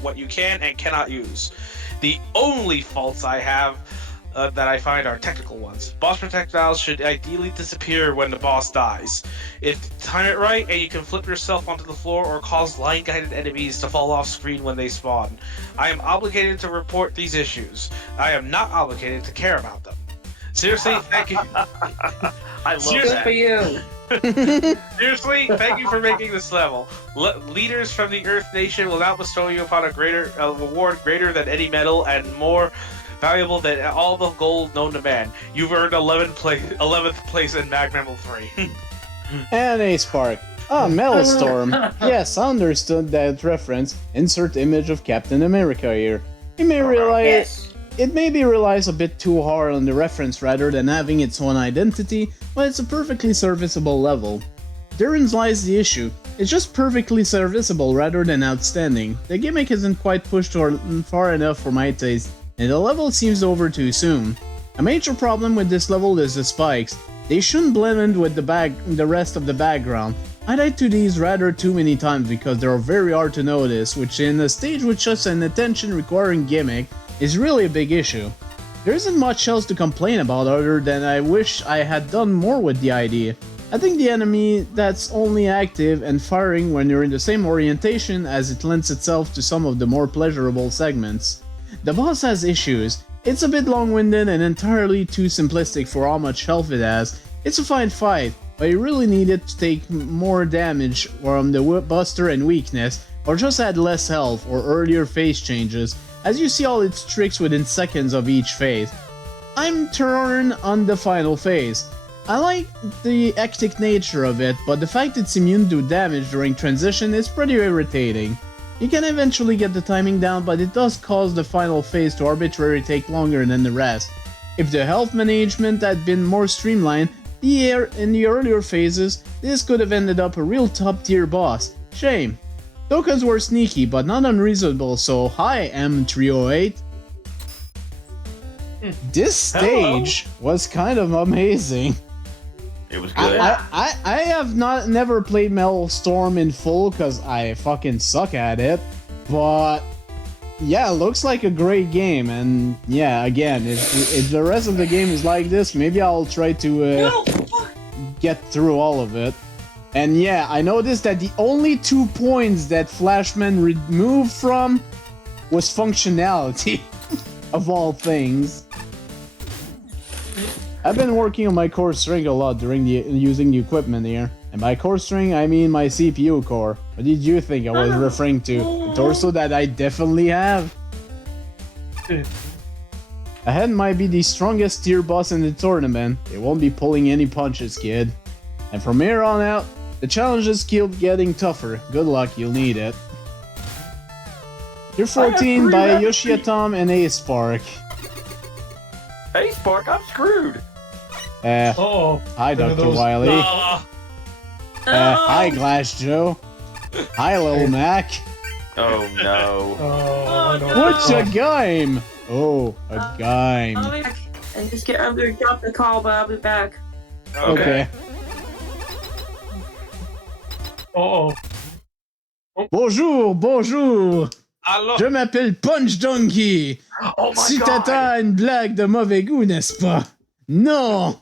what you can and cannot use. The only faults I have that I find are technical ones. Boss projectiles should ideally disappear when the boss dies. If you time it right, and you can flip yourself onto the floor or cause line-guided enemies to fall off screen when they spawn. I am obligated to report these issues. I am not obligated to care about them. Seriously, thank you. I love Good that. for you. Seriously, thank you for making this level. Leaders from the Earth Nation will now bestow you upon a reward greater than any medal and more valuable than all the gold known to man. You've earned 11th place in Mag Member 3. And a spark. Ah, Metal Storm. Yes, I understood that reference. Insert image of Captain America here. It may relies a bit too hard on the reference rather than having its own identity, but it's a perfectly serviceable level. Therein lies the issue. It's just perfectly serviceable rather than outstanding. The gimmick isn't quite pushed far enough for my taste, and the level seems over too soon. A major problem with this level is the spikes. They shouldn't blend in with the rest of the background. I died to these rather too many times because they are very hard to notice, which in a stage with such an attention-requiring gimmick is really a big issue. There isn't much else to complain about other than I wish I had done more with the idea. I think the enemy that's only active and firing when you're in the same orientation as it lends itself to some of the more pleasurable segments. The boss has issues. It's a bit long-winded and entirely too simplistic for how much health it has. It's a fine fight, but you really need it to take more damage from the buster and weakness, or just had less health or earlier phase changes, as you see all its tricks within seconds of each phase. I'm torn on the final phase. I like the hectic nature of it, but the fact it's immune to damage during transition is pretty irritating. You can eventually get the timing down, but it does cause the final phase to arbitrarily take longer than the rest. If the health management had been more streamlined in the earlier phases, this could have ended up a real top tier boss. Shame. Tokens were sneaky, but not unreasonable, so hi M308. This stage was kind of amazing. It was good. I have never played Metal Storm in full because I fucking suck at it, but yeah, it looks like a great game. And yeah, again, if the rest of the game is like this, maybe I'll try to get through all of it. And yeah, I noticed that the only 2 points that Flashman removed from was functionality, of all things. I've been working on my core string a lot during using the equipment here. And by core string, I mean my CPU core. What did you think I was referring to? The torso that I definitely have? Ahead might be the strongest tier boss in the tournament. They won't be pulling any punches, kid. And from here on out, the challenges keep getting tougher. Good luck, you'll need it. Tier 14 by Yoshiatom and A-Spark. A-Spark, I'm screwed. Hi, Dr. Wily. Hi, Glass Joe. Hi, Lil Mac. Oh no. What's a game? Oh, a game. I'll be back. I'm gonna drop the call, but I'll be back. Okay. Bonjour, bonjour. Alors, Je m'appelle Punch Donkey. Oh my Tu t'attends à une blague de mauvais goût, n'est-ce pas? No.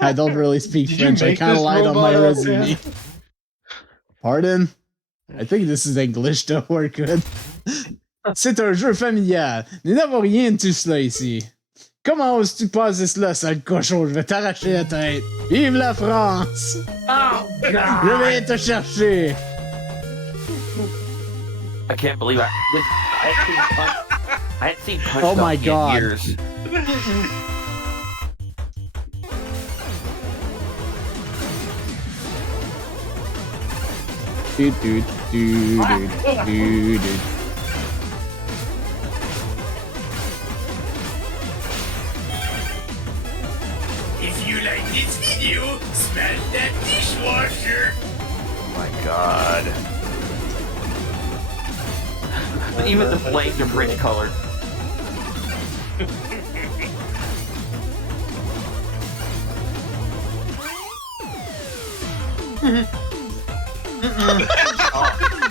I don't really speak French. I kind of lied on my resume. Pardon? I think this is English, though. We're good. C'est un jeu familial. Nous n'avons rien de tout cela ici. Comment oses-tu passer cela, sale cochon? Je vais t'arracher la tête. Vive la France! Oh, God. Je vais te chercher. I can't believe I hadn't seen Punch Oh my Donkey God. in years. Dude. If you like this video, smash that dishwasher! Oh my God. Even the flames are French colored.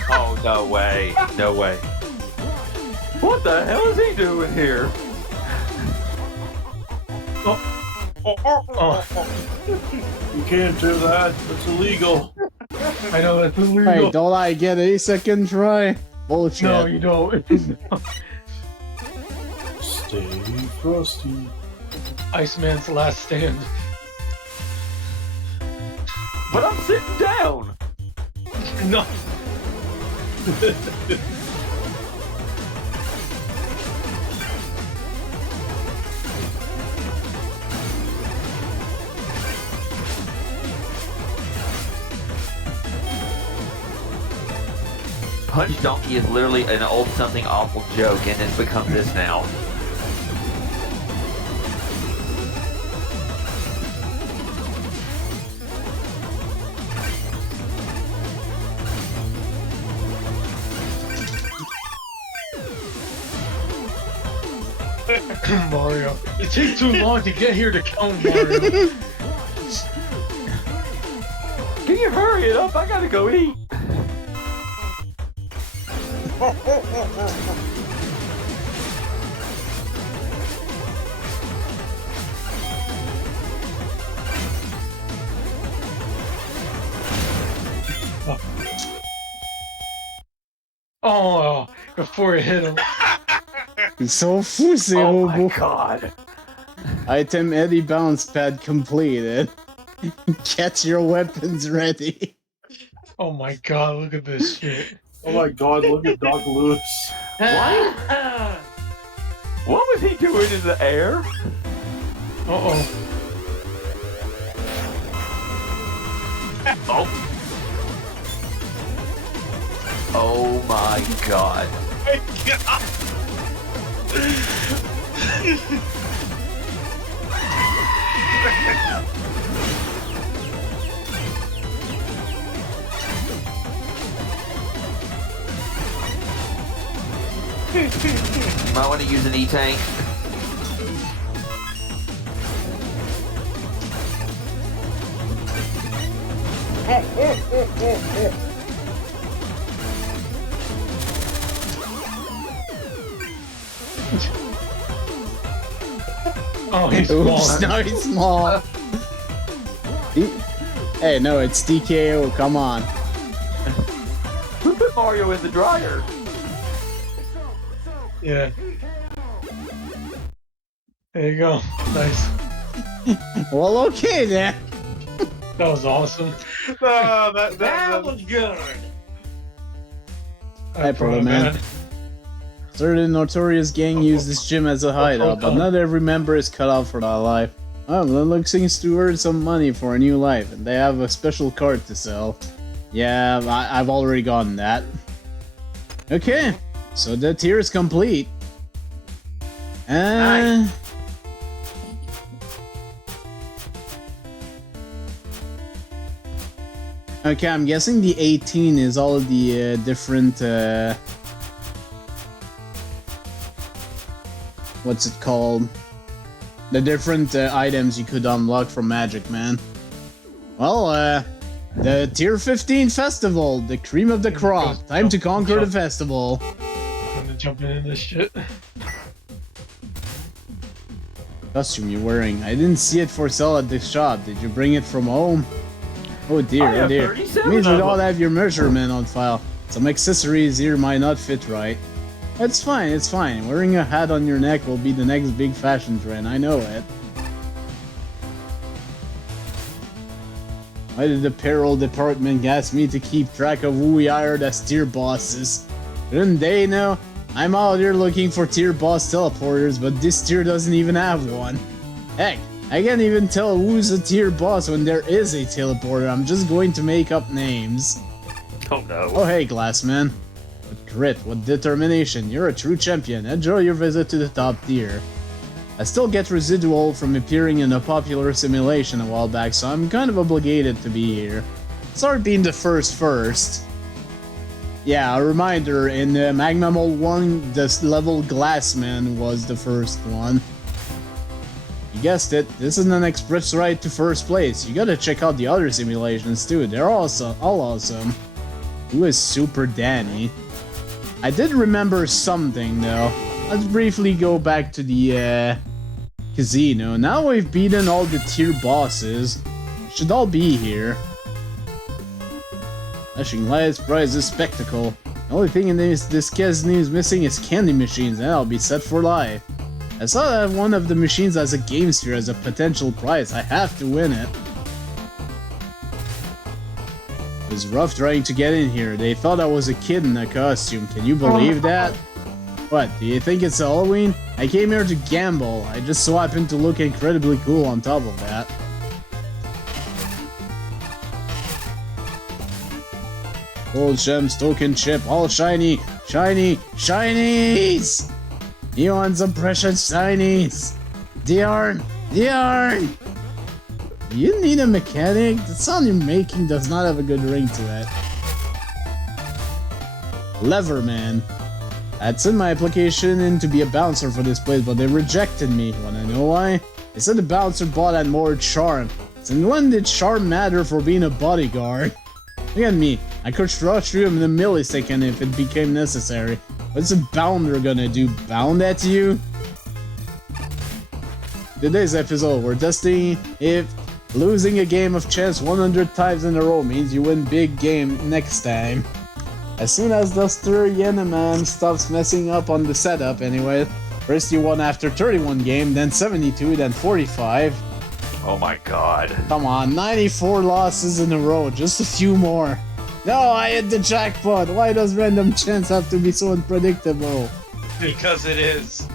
Oh, no way. No way. What the hell is he doing here? You can't do that. It's illegal. I know that's illegal. Hey, don't I get a second try? Bullshit. No, you don't. Stay frosty. Iceman's last stand. But I'm sitting down. No. Punch Donkey is literally an old something awful joke, and it's become this now. Mario. It takes too long to get here to count, Mario. Can you hurry it up? I gotta go eat. Oh, before it hit him. Ils sont fous, ces Oh my robots. God. Item Eddie Bounce Pad completed. Get your weapons ready. Oh my God, look at this shit. Oh my god, look at Doc Lewis. What was he doing in the air? Uh-oh. Oh. Oh my god. My God. Might want to use an E-tank. Oh, he's Oops, small. no, he's small. Hey, no, it's DKO, come on. Who put Mario in the dryer? Yeah. There you go. Nice. Well, okay then. That was awesome. That was good. Hey, Proto Man. Certain notorious gang use this gym as a hideout, but not every member is cut out for that life. Oh, Lilux seems to earn some money for a new life, and they have a special card to sell. Yeah, I've already gotten that. Okay, so the tier is complete. Okay, I'm guessing the 18 is all of the different, what's it called? The different items you could unlock from Magic Man. Well, the Tier 15 Festival, the cream of the crop. Time to conquer the festival. I'm jumping in this shit. Costume you're wearing. I didn't see it for sale at the shop. Did you bring it from home? Oh dear, oh dear. Means we don't have your measurement on file. Some accessories here might not fit right. It's fine, it's fine. Wearing a hat on your neck will be the next big fashion trend, I know it. Why did the payroll department ask me to keep track of who we hired as tier bosses? Shouldn't they know? I'm out here looking for tier boss teleporters, but this tier doesn't even have one. Heck, I can't even tell who's a tier boss when there is a teleporter. I'm just going to make up names. Oh no. Oh hey, Glassman. With grit, with determination, you're a true champion. Enjoy your visit to the top tier. I still get residual from appearing in a popular simulation a while back, so I'm kind of obligated to be here. Sorry being the first. Yeah, a reminder, in Magma Mold 1, this level Glassman was the first one. You guessed it, this is an express ride to first place. You gotta check out the other simulations too, they're all awesome. Who is Super Danny? I did remember something though. Let's briefly go back to the casino. Now we've beaten all the tier bosses. We should all be here. Flashing lights, prizes, spectacle. The only thing in this casino is missing is candy machines, and I'll be set for life. I saw that one of the machines has a game sphere as a potential prize. I have to win it. It was rough trying to get in here. They thought I was a kid in a costume. Can you believe that? What, do you think it's Halloween? I came here to gamble. I just so happened to look incredibly cool on top of that. Gold gems, token chip, all shiny, shinies! You want some precious shinies? Diarn! You need a mechanic? The sound you're making does not have a good ring to it. Leverman. I'd sent my application in to be a bouncer for this place, but they rejected me. Wanna know why? They said the bouncer bought had more charm. And when did charm matter for being a bodyguard? Look at me. I could rush through him in a millisecond if it became necessary. What's a bounder gonna do? Bound at you? Today's episode, we're testing if losing a game of chance 100 times in a row means you win big game next time. As soon as Duster Yeneman stops messing up on the setup anyway. First you won after 31 game, then 72, then 45. Oh my god. Come on, 94 losses in a row, just a few more. No, I hit the jackpot! Why does random chance have to be so unpredictable? Because it is.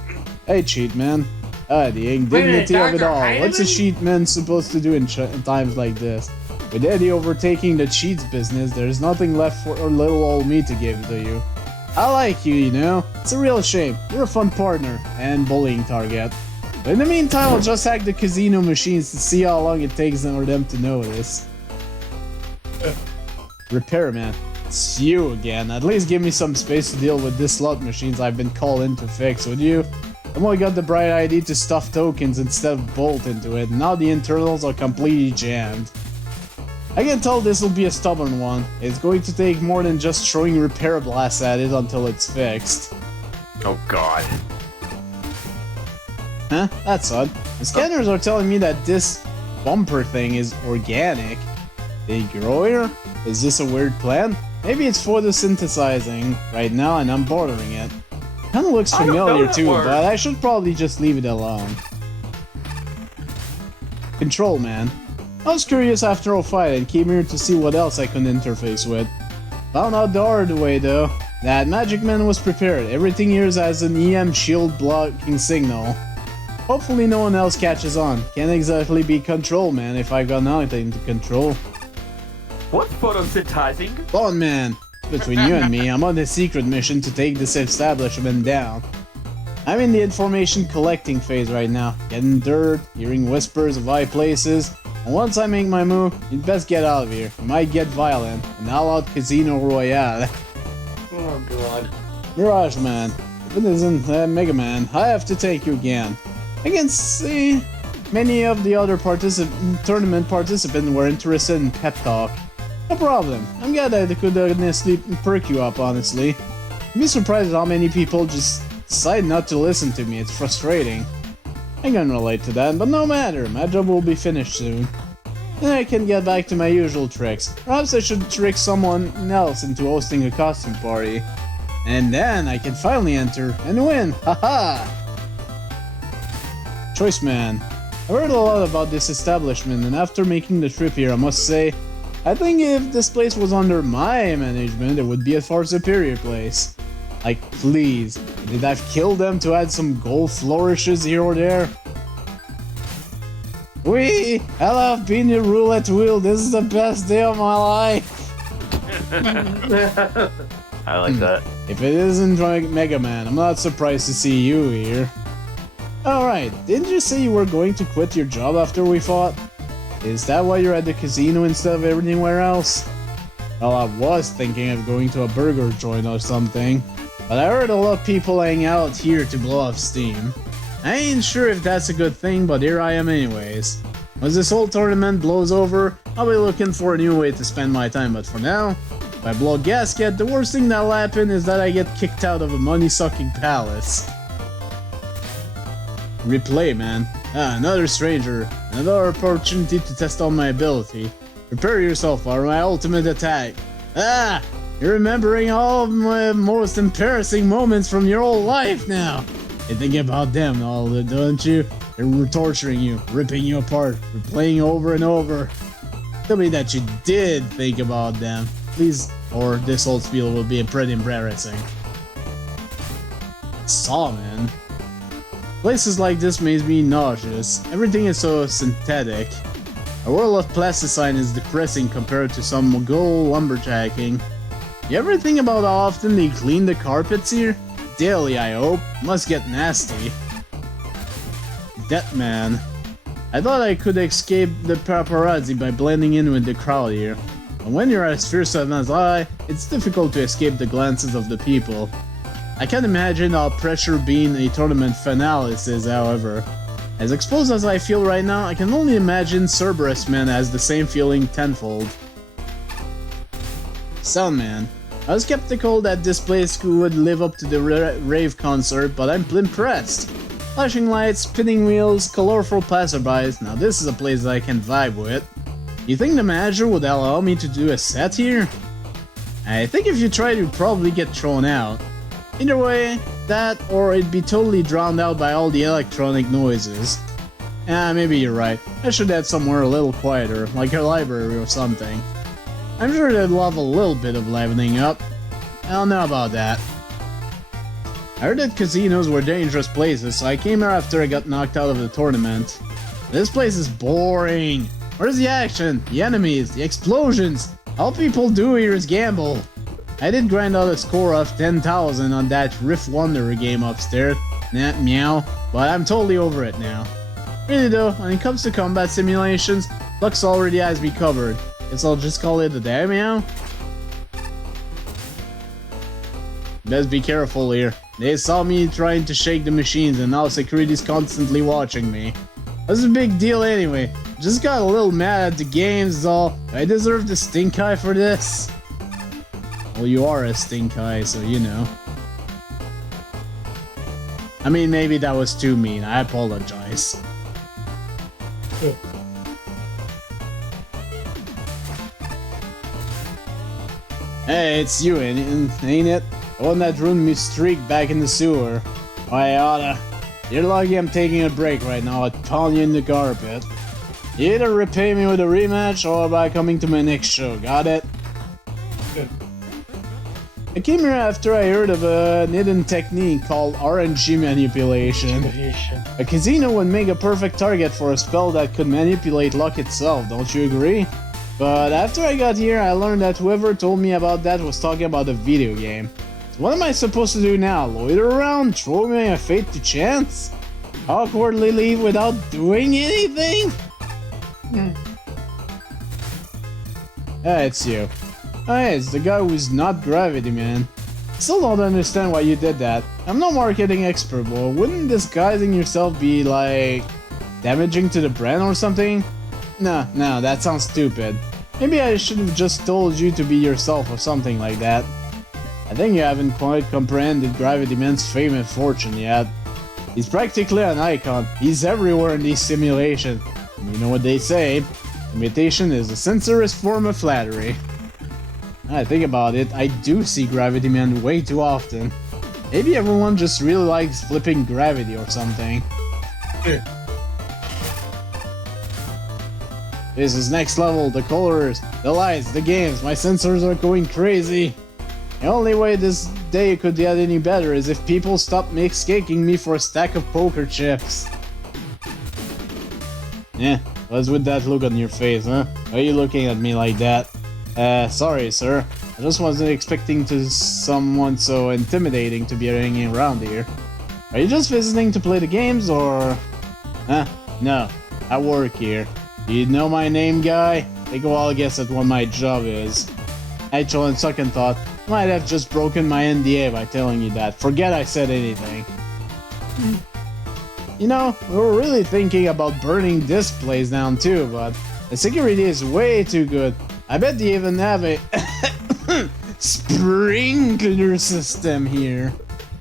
Hey, cheat man. The indignity of it all. What's a cheat man supposed to do in times like this? With Eddie overtaking the cheats business, there's nothing left for little old me to give to you. I like you, you know? It's a real shame. You're a fun partner and bullying target. But in the meantime, I'll just hack the casino machines to see how long it takes for them to notice. Repairman, it's you again. At least give me some space to deal with these slot machines I've been called in to fix, would you? I've only got the bright idea to stuff tokens instead of bolt into it, and now the internals are completely jammed. I can tell this will be a stubborn one. It's going to take more than just throwing repair blasts at it until it's fixed. Oh god. Huh? That's odd. The scanners are telling me that this bumper thing is organic. They grow here? Is this a weird plan? Maybe it's photosynthesizing right now and I'm bordering it. Kinda looks familiar too, but I should probably just leave it alone. Control man. I was curious after a fight and came here to see what else I could interface with. Found out the hard way though. That Magic Man was prepared. Everything here has an EM shield blocking signal. Hopefully no one else catches on. Can't exactly be Control Man if I got nothing to control. What's photosynthesizing? Bond man. Between you and me, I'm on a secret mission to take this establishment down. I'm in the information collecting phase right now. Getting dirt, hearing whispers of high places. And once I make my move, you'd best get out of here. It might get violent. An all-out Casino Royale. Oh god. Mirage Man. If it isn't Megaman, I have to take you again. I can see many of the other tournament participants were interested in pep talk. No problem. I'm glad I could honestly perk you up, honestly. I'd be surprised how many people just decide not to listen to me. It's frustrating. I can relate to that, but no matter. My job will be finished soon. Then I can get back to my usual tricks. Perhaps I should trick someone else into hosting a costume party. And then I can finally enter and win. Haha! Choice Man. I heard a lot about this establishment, and after making the trip here, I must say, I think if this place was under my management, it would be a far superior place. Like, please, did I kill them to add some gold flourishes here or there? Wee! I love being the roulette wheel, this is the best day of my life! I like that. If it isn't Mega Man, I'm not surprised to see you here. Alright, didn't you say you were going to quit your job after we fought? Is that why you're at the casino instead of anywhere else? Well, I was thinking of going to a burger joint or something, but I heard a lot of people hang out here to blow off steam. I ain't sure if that's a good thing, but here I am anyways. Once this whole tournament blows over, I'll be looking for a new way to spend my time, but for now, if I blow a gasket, the worst thing that'll happen is that I get kicked out of a money-sucking palace. Replay, man. Ah, another stranger. Another opportunity to test out my ability. Prepare yourself for my ultimate attack. Ah! You're remembering all of my most embarrassing moments from your whole life now. You think about them all, don't you? They're torturing you, ripping you apart, replaying over and over. Tell me that you did think about them. Please, or this whole spiel will be pretty embarrassing. Saw, man. Places like this make me nauseous. Everything is so synthetic. A world of plasticine is depressing compared to some Mongol lumberjacking. You ever think about how often they clean the carpets here? Daily, I hope. Must get nasty. That man. I thought I could escape the paparazzi by blending in with the crowd here. But when you're as fearsome as I, it's difficult to escape the glances of the people. I can't imagine how pressure being a tournament finale is, however. As exposed as I feel right now, I can only imagine Cerberus Man has the same feeling tenfold. Soundman. I was skeptical that this place would live up to the rave concert, but I'm impressed. Flashing lights, spinning wheels, colorful passerbys, now this is a place that I can vibe with. You think the manager would allow me to do a set here? I think if you tried, you'd probably get thrown out. Either way, that or it'd be totally drowned out by all the electronic noises. Maybe you're right. I should head somewhere a little quieter, like a library or something. I'm sure they'd love a little bit of leveling up. I don't know about that. I heard that casinos were dangerous places, so I came here after I got knocked out of the tournament. This place is boring. Where's the action? The enemies? The explosions? All people do here is gamble. I did grind out a score of 10,000 on that Rift Wanderer game upstairs. Nah, meow. But I'm totally over it now. Really though, when it comes to combat simulations, Lux already has me covered. Guess I'll just call it a day, meow. Best be careful here. They saw me trying to shake the machines and now security's constantly watching me. What's the big deal anyway? Just got a little mad at the games all. Do I deserve the stink eye for this? Well, you are a stink eye, so you know. I mean, maybe that was too mean. I apologize. Hey, it's you, ain't it? The one that ruined me streak back in the sewer. Why, oughta. You're lucky I'm taking a break right now. I'd pound you in the carpet. You either repay me with a rematch or by coming to my next show, got it? Good. I came here after I heard of a hidden technique called RNG manipulation. A casino would make a perfect target for a spell that could manipulate luck itself, don't you agree? But after I got here, I learned that whoever told me about that was talking about a video game. So what am I supposed to do now? Loiter around? Throw me a fate to chance? Awkwardly leave without doing anything? Yeah, it's you. Oh, yeah, it's the guy who's not Gravity Man. Still don't understand why you did that. I'm no marketing expert, but wouldn't disguising yourself be, like, damaging to the brand or something? No, that sounds stupid. Maybe I should have just told you to be yourself or something like that. I think you haven't quite comprehended Gravity Man's fame and fortune yet. He's practically an icon. He's everywhere in these simulations. And you know what they say, imitation is the sincerest form of flattery. I think about it, I do see Gravity Man way too often. Maybe everyone just really likes flipping gravity or something. This is next level, the colors, the lights, the games, my sensors are going crazy. The only way this day could get any better is if people stop mistaking me for a stack of poker chips. Yeah, what's with that look on your face, huh? Why are you looking at me like that? Sorry, sir. I just wasn't expecting someone so intimidating to be hanging around here. Are you just visiting to play the games, or...? No. I work here. Do you know my name, guy? Take a wild guess at what my job is. Actually, on second thought, I might have just broken my NDA by telling you that. Forget I said anything. You know, we were really thinking about burning this place down too, but the security is way too good. I bet they even have a sprinkler system here.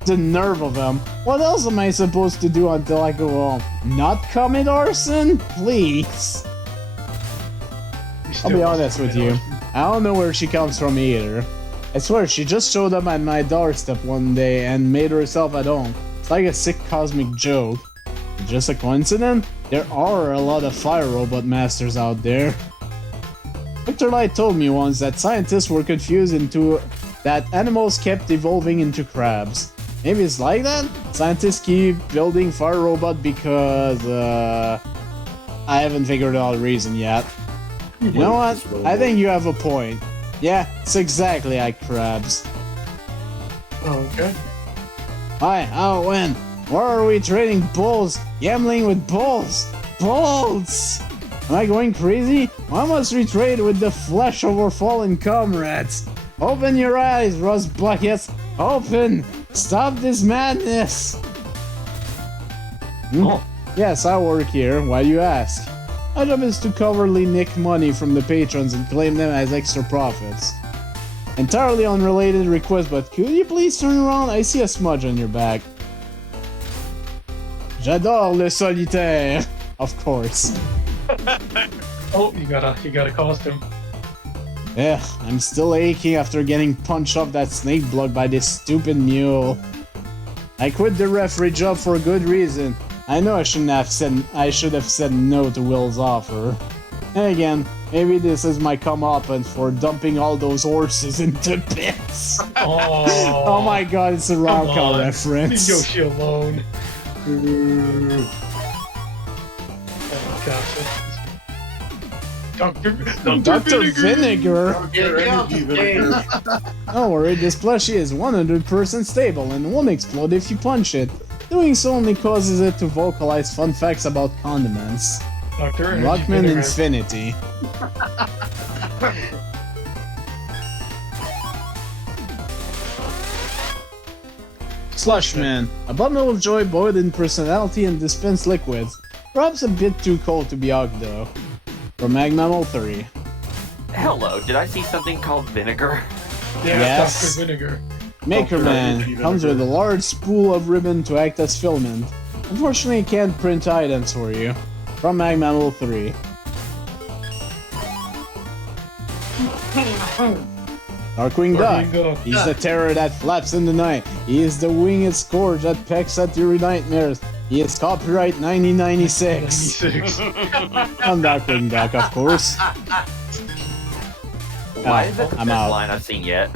The nerve of them. What else am I supposed to do until I go home? Not commit arson? Please. I'll be honest with you. I don't know where she comes from either. I swear, she just showed up at my doorstep one day and made herself at home. It's like a sick cosmic joke. Just a coincidence? There are a lot of fire robot masters out there. Victor Light told me once that scientists were confused into that animals kept evolving into crabs. Maybe it's like that? Scientists keep building fire robot because, I haven't figured out the reason yet. You know what? I think you have a point. Yeah, it's exactly like crabs. Okay. Hi, how, when? Where are we trading bulls? Gambling with bulls? Bulls! Am I going crazy? Why must we trade with the flesh of our fallen comrades? Open your eyes, rust buckets! Open! Stop this madness! Yes, I work here. Why do you ask? My job is to covertly nick money from the patrons and claim them as extra profits. Entirely unrelated request, but could you please turn around? I see a smudge on your back. J'adore le solitaire! Of course. Oh, you got a costume. Yeah, I'm still aching after getting punched off that snake block by this stupid mule. I quit the referee job for a good reason. I know I should have said no to Will's offer. And again, maybe this is my comeuppance for dumping all those horses into pits. Oh my god, it's a Rauka reference. Leave Yoshi alone. Oh gosh. Dr. Vinegar? Vinegar. Don't worry, this plushie is 100% stable and won't explode if you punch it. Doing so only causes it to vocalize fun facts about condiments. Dr. Rockman Infinity. Slushman, a bundle of joy boiled in personality and dispensed liquids. Perhaps a bit too cold to be hugged though. From Megaman 3. Hello, did I see something called vinegar? Yeah, Yes. Dr. Vinegar. Makerman comes with a large spool of ribbon to act as filament. Unfortunately, it can't print items for you. From Megaman 3. Darkwing Duck. He's the terror that flaps in the night. He is the winged scourge that pecks at your nightmares. He is copyright 1996. I'm Darkwing Duck, of course. Why is that the I'm best out. line I've seen yet?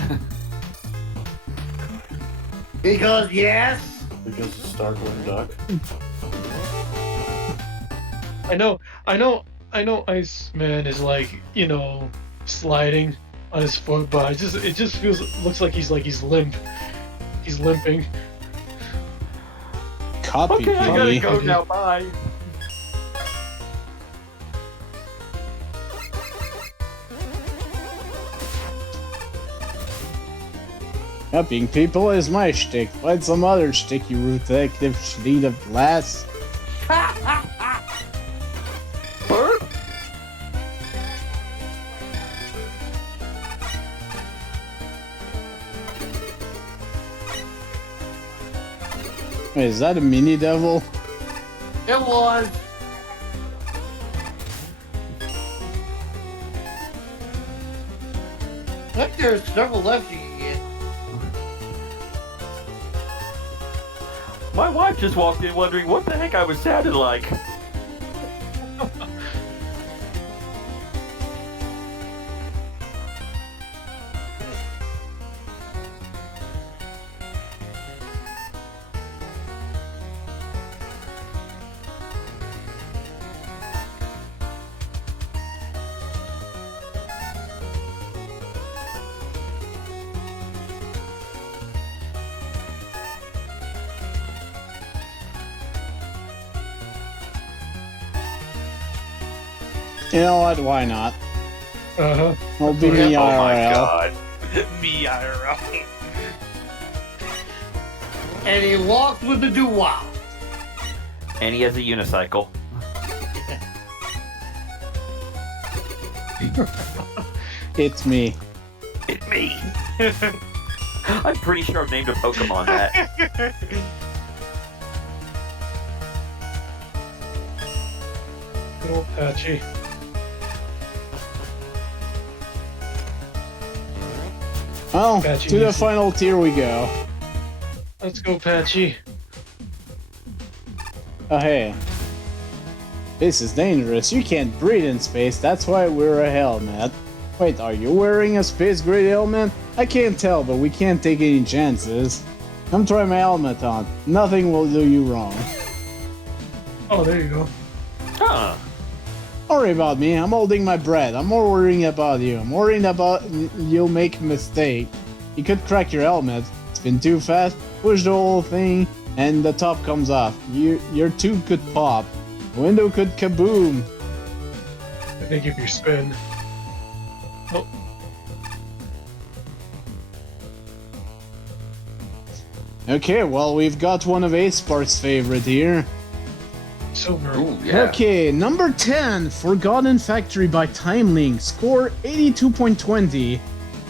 Because yes. Because it's Darkwing Duck. I know Iceman is like, you know, sliding on his foot, but it just looks like he's limp. He's limping. Copy, Okay, I gotta kitty. go now, bye. Helping people is my shtick. Find some other shtick, you reflective sheet of glass. Burp. Wait, is that a mini devil? It was. I think there's several left you can get. My wife just walked in wondering what the heck I was sounding like. You know what? Why not? Uh-huh. I'll be me Oh my IRL. god. Me IRL. And he walked with the doo-wop. And he has a unicycle. It's me. It's me. I'm pretty sure I've named a Pokemon that. Good old Patchy. Well, Patchy to the needs- final tier we go. Let's go, Patchy. Oh hey. This is dangerous. You can't breathe in space, that's why I wear a helmet. Wait, are you wearing a space grade helmet? I can't tell, but we can't take any chances. Come try my helmet on. Nothing will do you wrong. Oh, there you go. Huh. Don't worry about me, I'm holding my breath. I'm more worrying about you. I'm worrying about you'll make a mistake. You could crack your helmet. Spin too fast, push the whole thing, and the top comes off. Your tube could pop. The window could kaboom. I think if you spin. Oh, Okay, well, we've got one of Ace Spark's favorite here. silver. Ooh, yeah. Okay, number 10, Forgotten Factory by Timelink. Score 82.20.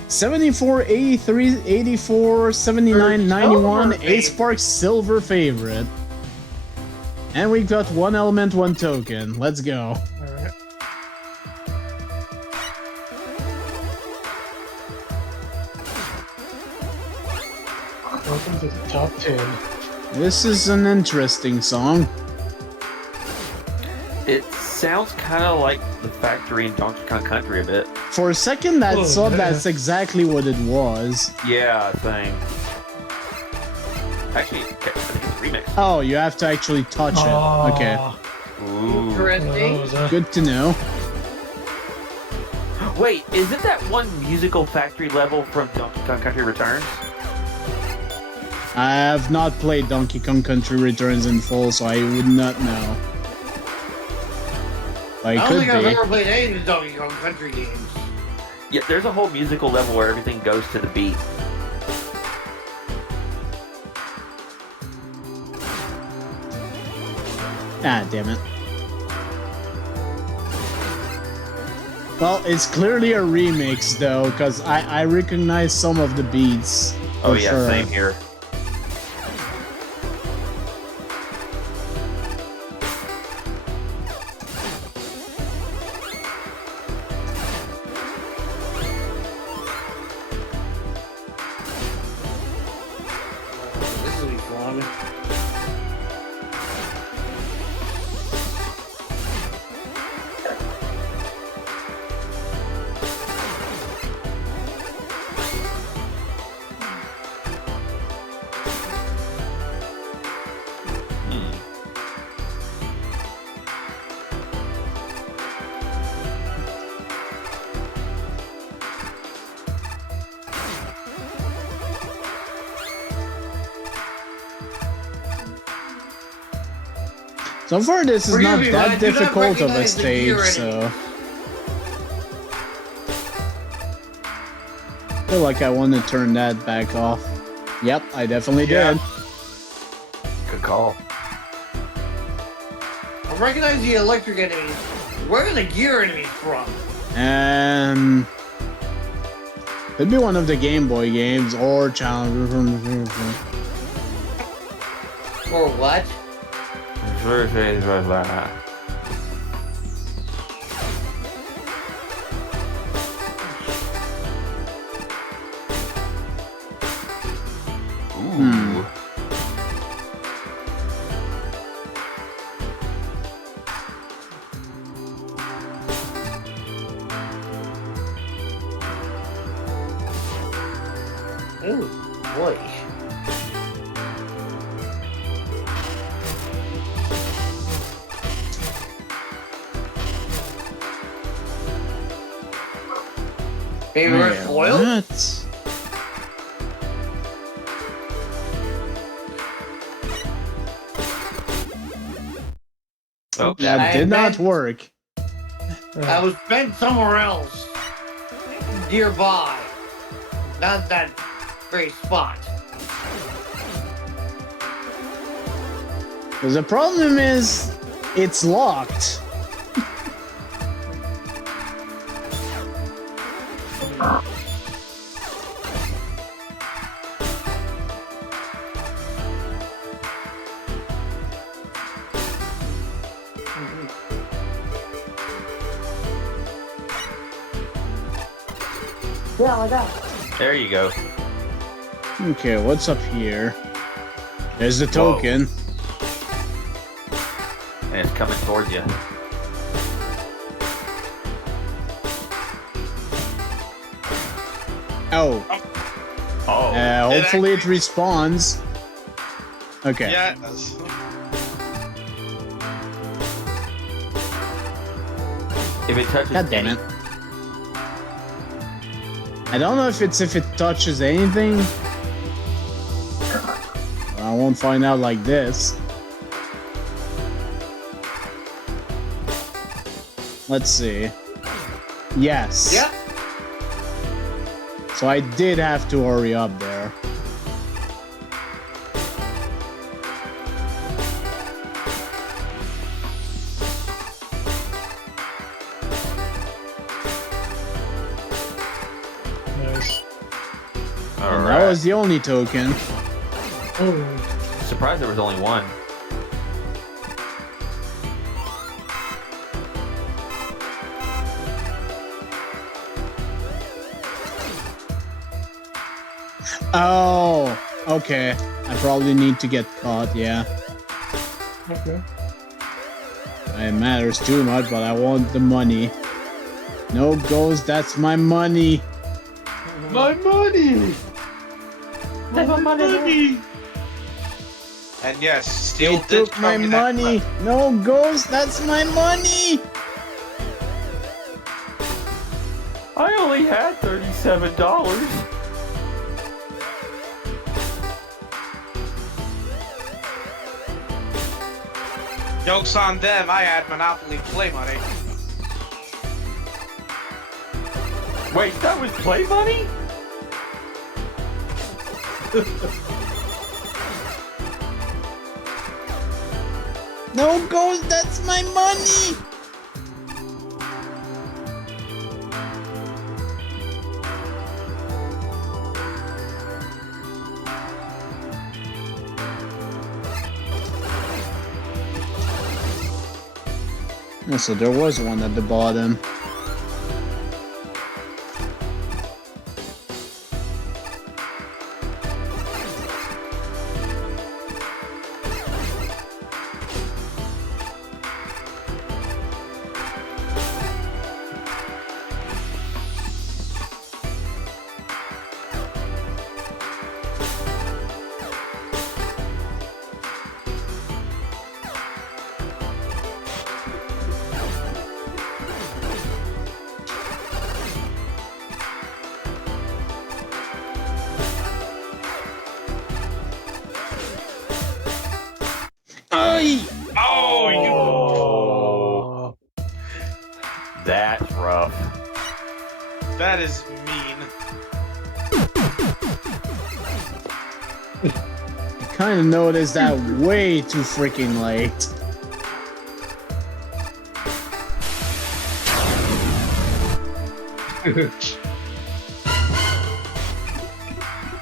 74, 83, 84, 79, 91. Ace Spark's silver favorite. And we've got one element, one token. Let's go. Alright. Welcome to the top 10. This is an interesting song. It sounds kind of like the factory in Donkey Kong Country a bit. For a second, I thought that's exactly what it was. Yeah, same. Actually, I think it's a remix. Oh, you have to actually touch it. Okay. Ooh. Interesting. Good to know. Wait, is it that one musical factory level from Donkey Kong Country Returns? I have not played Donkey Kong Country Returns in full, so I would not know. But I it don't could think I've be. ever played any of the Donkey Kong Country games. Yeah, there's a whole musical level where everything goes to the beat. Ah, damn it. Well, it's clearly a remix, though, because I recognize some of the beats. Oh for yeah, sure. same here. This will be fun. So far, this is Forgive not me, that but I do not difficult of a recognize the gear stage, so... I feel like I want to turn that back off. Yep, I definitely did. Good call. I recognize the electric enemies. Where are the gear enemies from? Could be one of the Game Boy games or Challenge. Or what? Ooh. Ooh, boy. Maybe we're foil? What? Oh, That did not work. I was bent somewhere else. Nearby. Not that very spot. Because the problem is, it's locked. Yeah, like that. there you go. Okay, what's up here? There's the token. And it's coming towards you. Oh. Oh. Hopefully it respawns. Okay. Yeah, it does. If it touches God damn any- it. I don't know if it touches anything. I won't find out like this. Let's see. Yes. Yep. So I did have to hurry up there. Nice. All And right. that was the only token. Oh, Surprised there was only one. Oh, okay. I probably need to get caught, yeah. okay. it matters too much, but I want the money. No ghost, that's my money. My money! My money. And yes, Steel They did took tell my me that money. No ghost, that's my money. I only had $37. Joke's on them, I had Monopoly play money. Wait, that was play money? No ghost, that's my money. Oh, so there was one at the bottom. Oh, that's rough. That is mean. I kind of noticed that way too freaking late.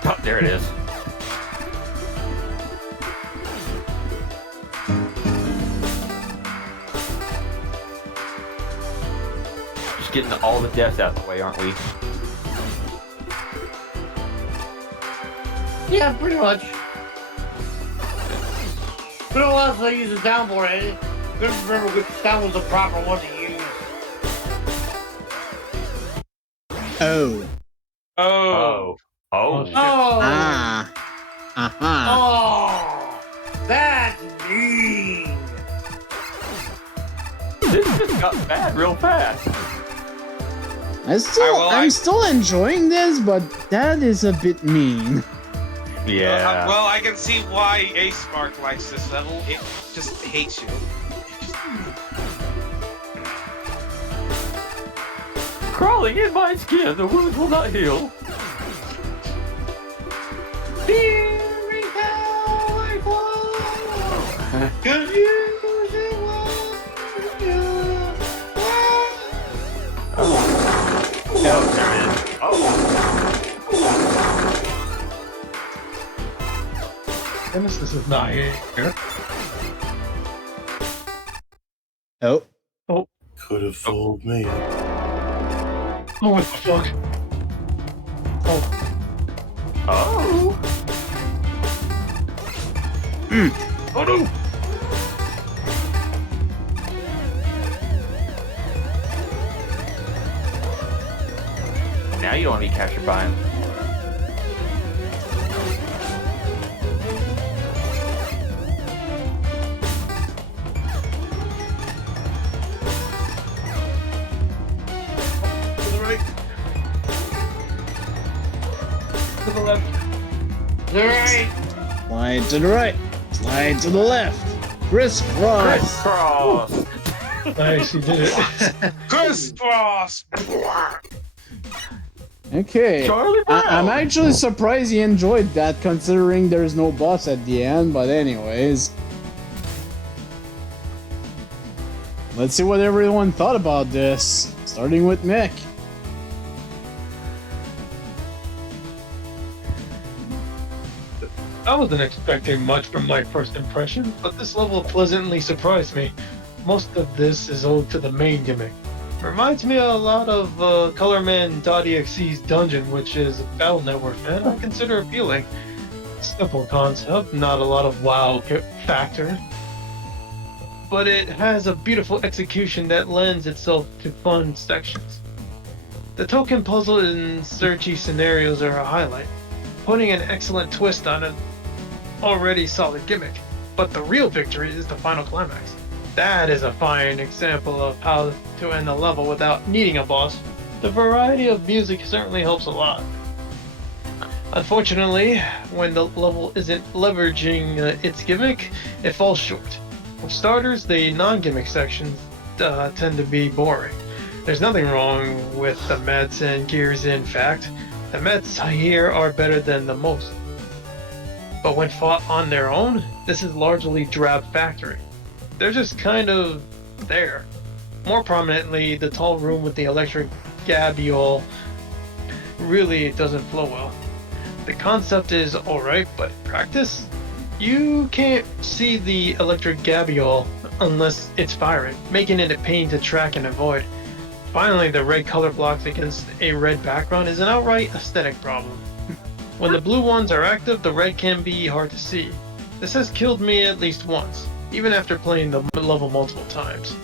Oh, there it is. Just getting all the deaths out of the way, aren't we? Yeah, pretty much. Been a while since I used a soundboard. I couldn't remember which sound was the proper one to use. Oh. Oh. Oh. Oh! Ah. Uh-huh. Oh! That's mean! This just got bad real fast. I'm still enjoying this, but that is a bit mean. Yeah. Well, I can see why Ace Spark likes this level. It just hates you. Crawling in my skin, the wounds will not heal. Here is how I fall! 'Cause you say what you Oh, there it is. Oh. Genesis is not here. Oh. Oh. Could have fooled me. Oh, what the fuck? Oh. Oh. Oh no! Now you don't need captured by him. To the right. To the left. Right! Slide to the right. Slide to the left. Crisscross. Crisscross. Nice, you did it. Crisscross! Okay. Charlie Brown. I'm actually surprised he enjoyed that, considering there's no boss at the end, but anyways. Let's see what everyone thought about this. Starting with Mick. I wasn't expecting much from my first impression, but this level pleasantly surprised me. Most of this is owed to the main gimmick. Reminds me a lot of Colorman.exe's dungeon, which is a battle network, and I consider appealing. Simple concept, not a lot of wow factor. but it has a beautiful execution that lends itself to fun sections. The token puzzle and searchy scenarios are a highlight, putting an excellent twist on an already solid gimmick. But the real victory is the final climax. That is a fine example of how to end a level without needing a boss. The variety of music certainly helps a lot. Unfortunately, when the level isn't leveraging its gimmick, it falls short. For starters, the non-gimmick sections tend to be boring. There's nothing wrong with the mets and gears, in fact. The mets here are better than the most. But when fought on their own, this is largely drab factory. They're just kind of there. More prominently, the tall room with the electric gabiole really doesn't flow well. The concept is alright, but in practice, you can't see the electric gabiole unless it's firing, making it a pain to track and avoid. Finally, the red color blocks against a red background is an outright aesthetic problem. When the blue ones are active, the red can be hard to see. This has killed me at least once, even after playing the level multiple times.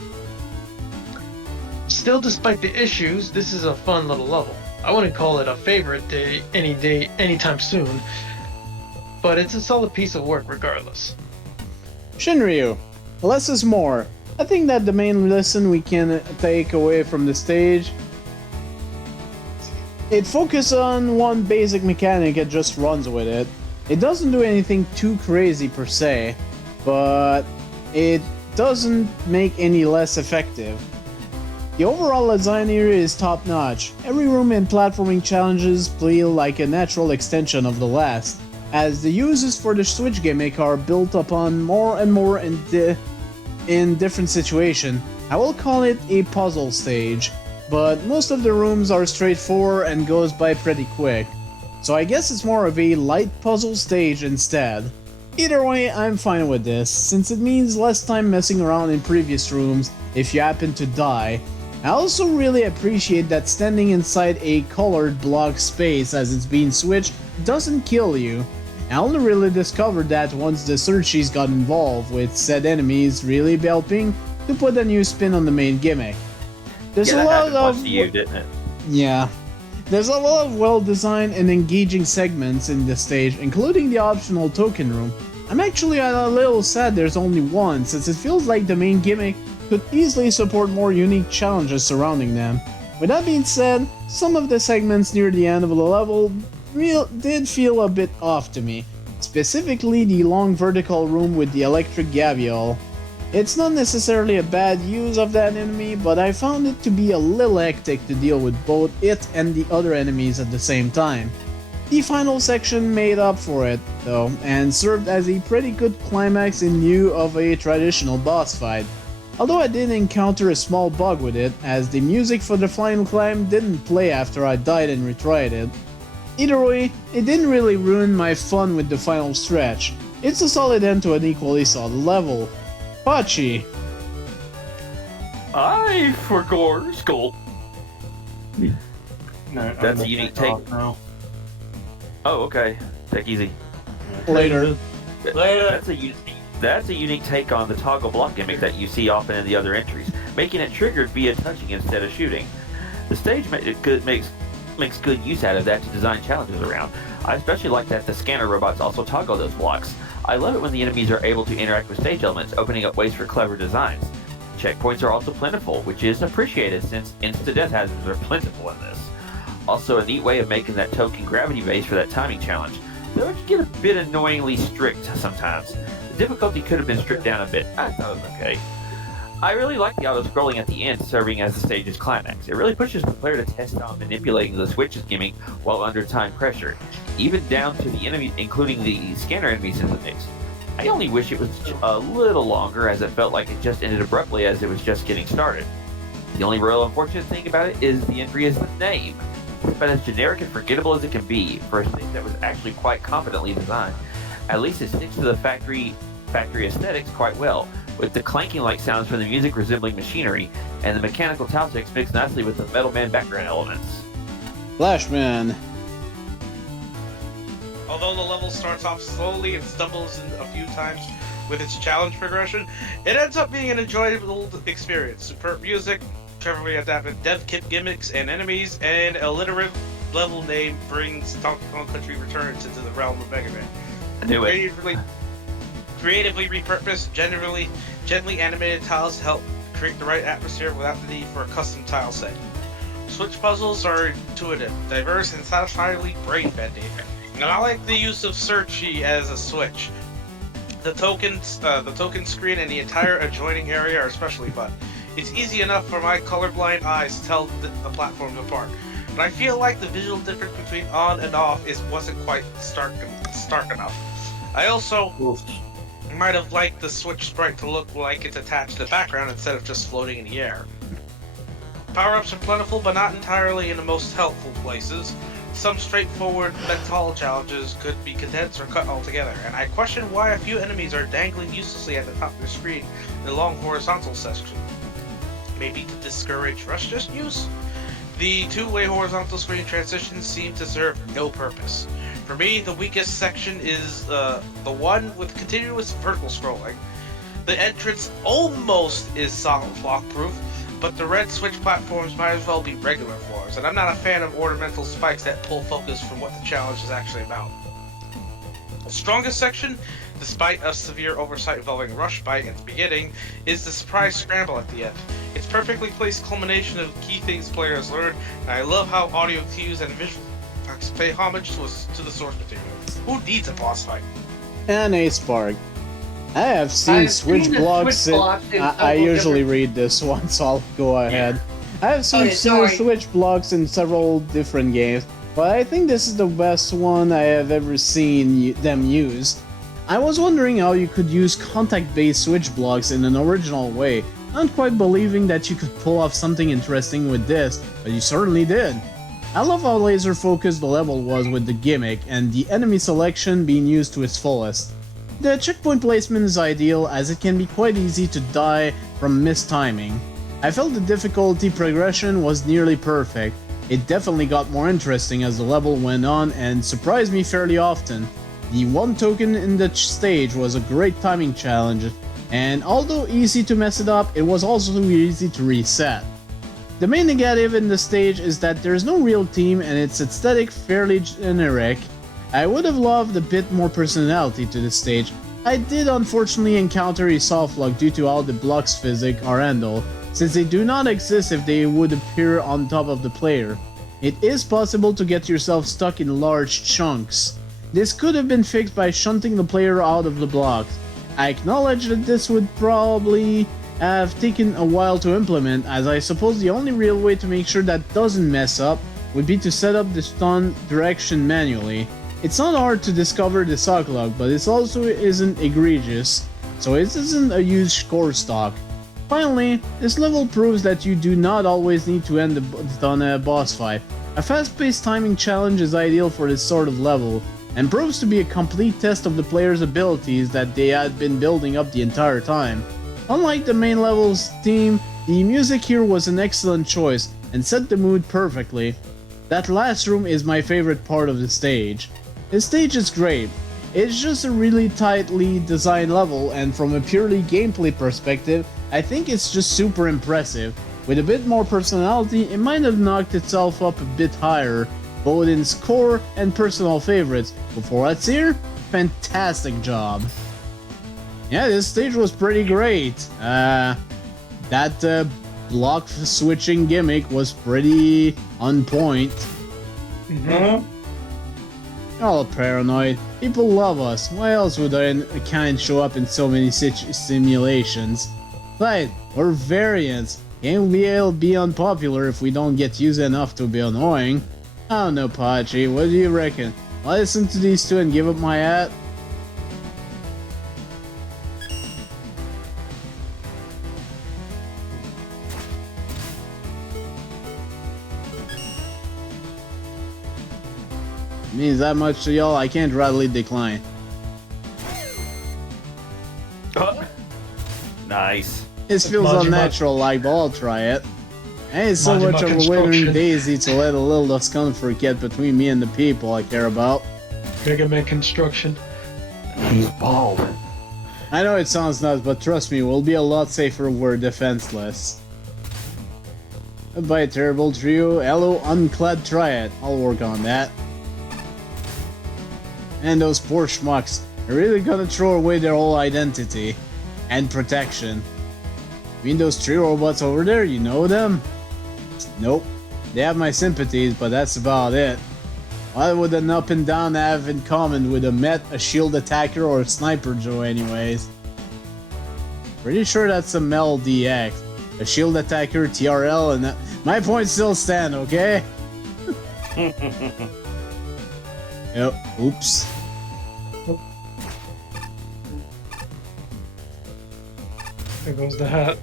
Still, despite the issues, this is a fun little level. I wouldn't call it a favorite day, anytime soon, but it's a solid piece of work regardless. Shinryu, less is more. I think that the main lesson we can take away from the stage, it focuses on one basic mechanic and just runs with it. It doesn't do anything too crazy per se, but it doesn't make any less effective. The overall design here is top notch. Every room and platforming challenges feel like a natural extension of the last, as the uses for the switch gimmick are built upon more and more in different situations. I will call it a puzzle stage, but most of the rooms are straightforward and goes by pretty quick. So I guess it's more of a light puzzle stage instead. Either way, I'm fine with this, since it means less time messing around in previous rooms if you happen to die. I also really appreciate that standing inside a colored block space as it's being switched doesn't kill you. I only really discovered that once the searchies got involved, with said enemies really helping to put a new spin on the main gimmick. There's a lot of didn't it? Yeah. There's a lot of well-designed and engaging segments in this stage, including the optional token room. I'm actually a little sad there's only one, since it feels like the main gimmick could easily support more unique challenges surrounding them. With that being said, some of the segments near the end of the level did feel a bit off to me, specifically the long vertical room with the electric gaviole. It's not necessarily a bad use of that enemy, but I found it to be a little hectic to deal with both it and the other enemies at the same time. The final section made up for it, though, and served as a pretty good climax in lieu of a traditional boss fight. Although I did encounter a small bug with it, as the music for the final climb didn't play after I died and retried it. Either way, it didn't really ruin my fun with the final stretch. It's a solid end to an equally solid level. Pachi! I forgot skull. No, That's a unique take. Now. Oh, okay. Take easy. Later. That's a unique take on the toggle block gimmick that you see often in the other entries, making it triggered via touching instead of shooting. The stage makes good use out of that to design challenges around. I especially like that the scanner robots also toggle those blocks. I love it when the enemies are able to interact with stage elements, opening up ways for clever designs. Checkpoints are also plentiful, which is appreciated since insta-death hazards are plentiful in this. Also a neat way of making that token gravity base for that timing challenge, though it can get a bit annoyingly strict sometimes. The difficulty could have been stripped down a bit. I thought it was okay. I really like the auto-scrolling at the end serving as the stage's climax. It really pushes the player to test out manipulating the switches gimmick while under time pressure, even down to the enemy, including the scanner enemies in the mix. I only wish it was a little longer, as it felt like it just ended abruptly as it was just getting started. The only real unfortunate thing about it is the entry is the name. But as generic and forgettable as it can be, for a stage that was actually quite competently designed, at least it sticks to the factory aesthetics quite well, with the clanking-like sounds from the music resembling machinery, and the mechanical tile text mixed nicely with the Metal Man background elements. Flashman. Although the level starts off slowly and stumbles a few times, with its challenge progression, it ends up being an enjoyable experience. Superb music, cleverly adapted dev kit gimmicks and enemies, and a literate level name brings Donkey Kong Country Returns into the realm of Mega Man. I knew it. Creatively repurposed, gently animated tiles help create the right atmosphere without the need for a custom tile set. Switch puzzles are intuitive, diverse, and satisfyingly brain-bending. And I like the use of Searchy as a switch. The token screen and the entire adjoining area are especially fun. It's easy enough for my colorblind eyes to tell the platforms apart. But I feel like the visual difference between on and off wasn't quite stark enough. I also might have liked the Switch sprite to look like it's attached to the background instead of just floating in the air. Power-ups are plentiful, but not entirely in the most helpful places. Some straightforward mental challenges could be condensed or cut altogether, and I question why a few enemies are dangling uselessly at the top of the screen in the long horizontal section. Maybe to discourage rush just use? The two-way horizontal screen transitions seem to serve no purpose. For me, the weakest section is the one with continuous vertical scrolling. The entrance almost is solid block-proof, but the red switch platforms might as well be regular floors, and I'm not a fan of ornamental spikes that pull focus from what the challenge is actually about. The strongest section, despite a severe oversight involving Rush Bite at the beginning, is the surprise scramble at the end. It's perfectly placed culmination of key things players learn, and I love how audio cues and visual effects pay homage to the source material. Who needs a boss fight? And a spark. I have seen switch blocks. I usually read this one, so I'll go ahead. I have seen switch blocks in several different games, but I think this is the best one I have ever seen them use. I was wondering how you could use contact-based switch blocks in an original way, not quite believing that you could pull off something interesting with this, but you certainly did. I love how laser-focused the level was with the gimmick, and the enemy selection being used to its fullest. The checkpoint placement is ideal, as it can be quite easy to die from mistiming. I felt the difficulty progression was nearly perfect. It definitely got more interesting as the level went on and surprised me fairly often. The one token in the stage was a great timing challenge, and although easy to mess it up, it was also easy to reset. The main negative in the stage is that there's no real team and its aesthetic fairly generic. I would have loved a bit more personality to the stage. I did unfortunately encounter a soft lock due to how the blocks physics are handled, since they do not exist if they would appear on top of the player. It is possible to get yourself stuck in large chunks. This could have been fixed by shunting the player out of the blocks. I acknowledge that this would probably have taken a while to implement, as I suppose the only real way to make sure that doesn't mess up would be to set up the stun direction manually. It's not hard to discover the sock lock, but it also isn't egregious, so it isn't a huge score stock. Finally, this level proves that you do not always need to end on a boss fight. A fast-paced timing challenge is ideal for this sort of level, and proves to be a complete test of the player's abilities that they had been building up the entire time. Unlike the main level's theme, the music here was an excellent choice, and set the mood perfectly. That last room is my favorite part of the stage. The stage is great. It's just a really tightly designed level, and from a purely gameplay perspective, I think it's just super impressive. With a bit more personality, it might have knocked itself up a bit higher, both in score and personal favorites, but for what's here, fantastic job. Yeah, this stage was pretty great. That block switching gimmick was pretty on point. All paranoid. People love us. Why else would a kind show up in so many simulations? Right, we're variants. Game will be unpopular if we don't get used enough to be annoying. I don't know, Pachi. What do you reckon? I'll listen to these two and give up my hat? Means that much to y'all, I can't readily decline. Nice. This feels unnatural, like, but I'll try it. I ain't so much of a withering daisy to let a little discomfort get between me and the people I care about. Megaman construction. He's bald. I know it sounds nuts, but trust me, we'll be a lot safer if we're defenseless. Goodbye, terrible trio. Hello, unclad triad. I'll work on that. And those poor schmucks. They're really gonna throw away their whole identity. And protection. I mean those tree robots over there, you know them? Nope. They have my sympathies, but that's about it. What would an up and down have in common with a Met, a shield attacker, or a sniper Joe anyways? Pretty sure that's a Mel DX. A shield attacker, TRL, and my points still stand, okay? Yep, oops. There goes the hat.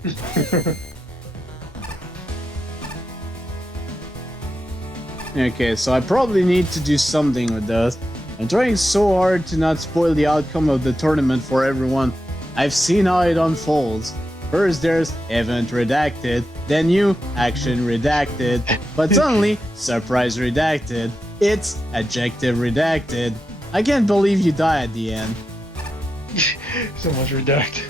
Okay, so I probably need to do something with this. I'm trying so hard to not spoil the outcome of the tournament for everyone. I've seen how it unfolds. First there's event redacted, then you action redacted, but suddenly surprise redacted. It's adjective redacted. I can't believe you die at the end. So much redact.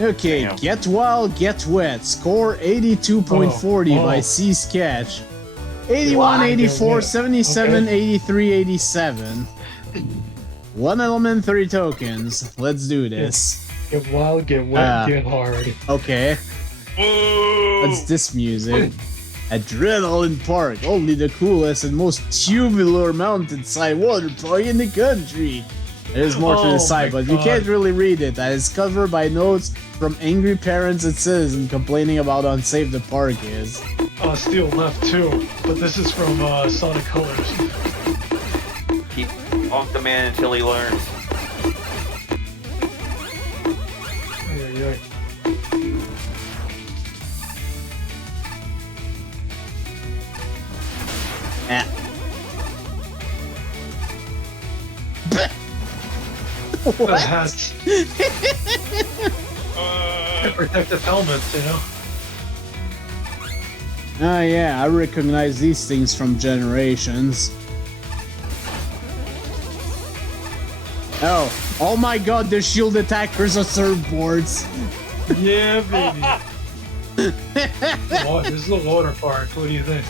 Okay, Damn. Get Wild, Get Wet. Score 82.40 by C Sketch. 81, 84, 77, 83, 87. 1 element, 3 tokens. Let's do this. Get wild, get wet, get hard. Okay. What's this music? Adrenaline Park, only the coolest and most tubular mountainside water park in the country. There's more to the side, but you can't really read it. That is covered by notes from angry parents and citizens complaining about how unsafe the park is. Steel left too, but this is from Sonic Colors. Keep honk the man until he learns. Ay, Ah. What? Hats. Protective helmets, you know. Oh yeah, I recognize these things from Generations. Oh my god, the shield attackers are surfboards. Yeah, baby. This is a water park. What do you think?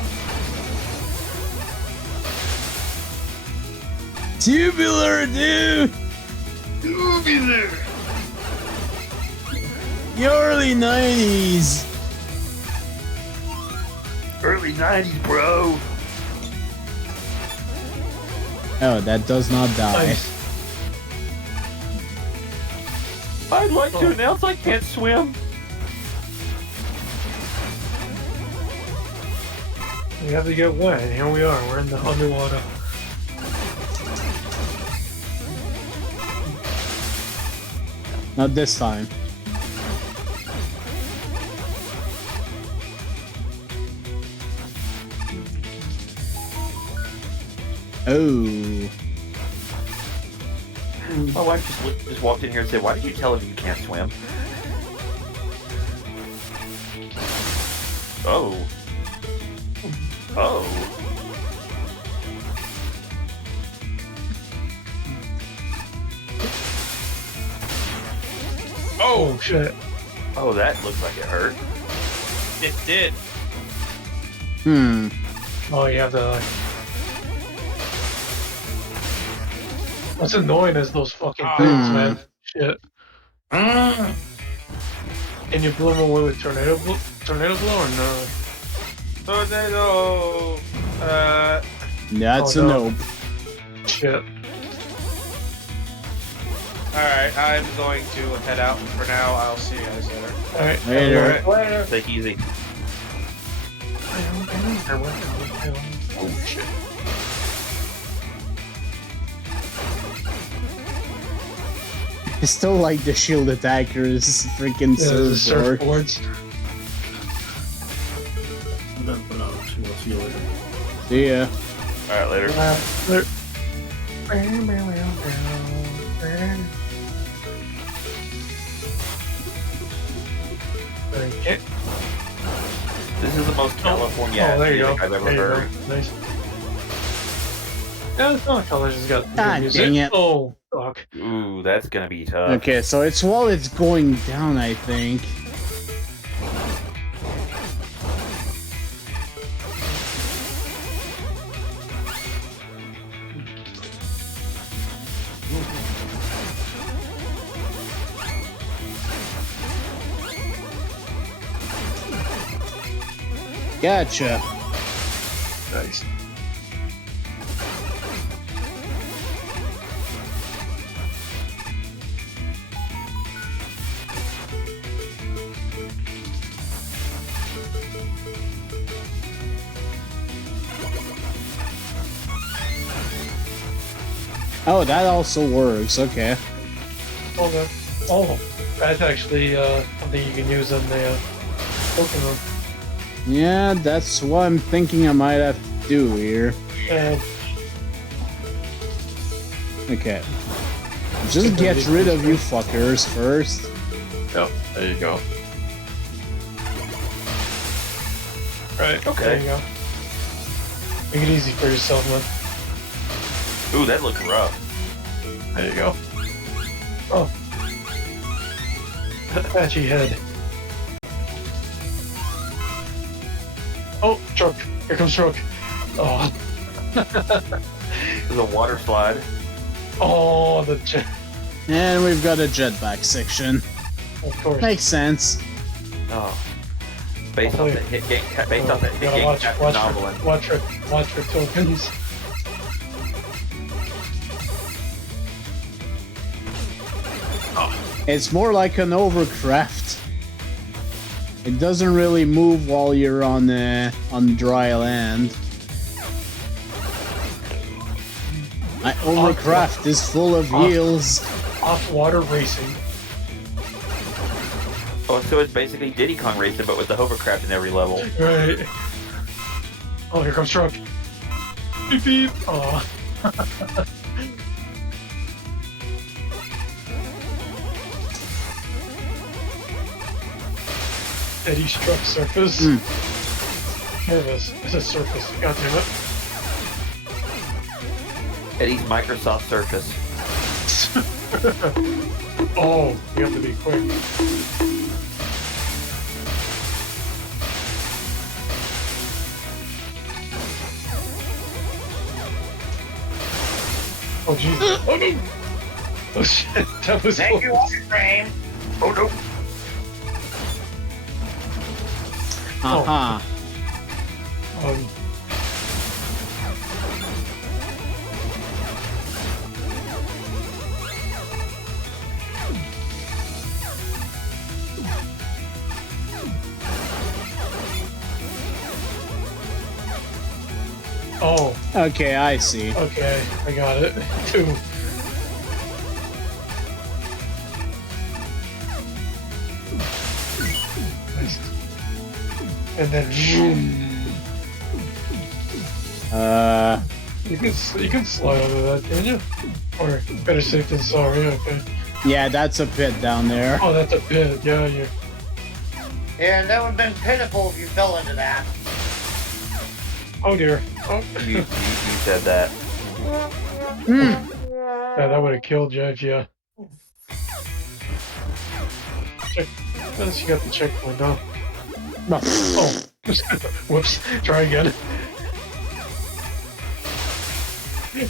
Tubular, dude! Tubular! The early 90s! Early 90s, bro. Oh, that does not die. Nice. I'd like to announce I can't swim. We have to get wet, and here we are. We're in the underwater. Not this time. Oh. My wife just walked in here and said, "Why did you tell him you can't swim?" Oh. Oh. Oh shit! Oh, that looks like it hurt. It did. Hmm. Oh, you have to. What's annoying is those fucking things, man. Shit. Can you blow them away with tornado blow or no? Tornado. That's Oh, a no. nope. Shit. Alright, I'm going to head out for now. I'll see you guys later. Alright. Later. Later. Take it easy. Oh shit. I still like the shield attackers freaking Yeah, the surfboard. surfboards. But I'll see you later. See ya. Alright, later. Later. Okay. This is the most California Oh, there you go. music I've ever There you heard. go. Nice. Yeah, the Sonic Colors has got Ah, good music. dang it. Oh, fuck. Ooh, that's gonna be tough. Okay, so it's while it's going down, I think. Gotcha. Nice. Oh, that also works. Okay. Oh, that's actually something you can use on the Pokemon. Yeah, that's what I'm thinking I might have to do here. Okay. Just get rid of you fuckers first. Yep, there you go. Right, Okay. there you go. Make it easy for yourself, man. Ooh, that looks rough. There you go. Oh. Patchy head. Oh, truck. Here comes truck. Oh. There's a water slide. Oh, the jet. And we've got a jetpack section. Of course. Makes sense. Oh. Based off that hit game, based off that hit Gotta game, watch, Captain Novelin. watch for tokens. It's more like an overcraft. It doesn't really move while you're on dry land. My overcraft is full of heals. Off-water racing. Oh, so it's basically Diddy Kong Racing, but with the hovercraft in every level. Right. Oh, here comes truck. Beep beep. Oh. Eddie struck surface. Nervous. It's a surface. God damn it. Eddie's Microsoft Surface. Oh, you have to be quick. Oh jeez. Oh no! Oh shit, that was Thank you, Frame. Oh no! Aha. Oh, Okay, I see. okay, I got it. Two. Nice. And then zoom. You can slide over that, can you? Or better safe than sorry. Okay. Yeah, that's a pit down there. Oh, that's a pit. Yeah, you. Yeah, that would have been pitiful if you fell into that. Oh dear. Oh. You said that. Hmm. Yeah, that would have killed you if you. Check. Unless you got the checkpoint now. Oh. Whoops. Try again.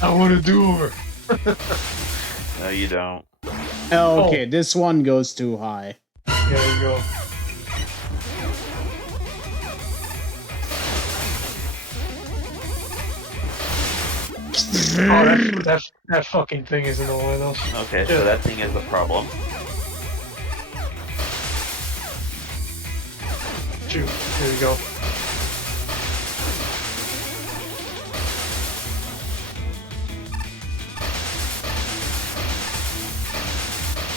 I want to do over. No, you don't. Oh, okay, this one goes too high. There you go. Oh, that fucking thing is in the way though. Okay, so that thing is a problem. Shoot. There you go.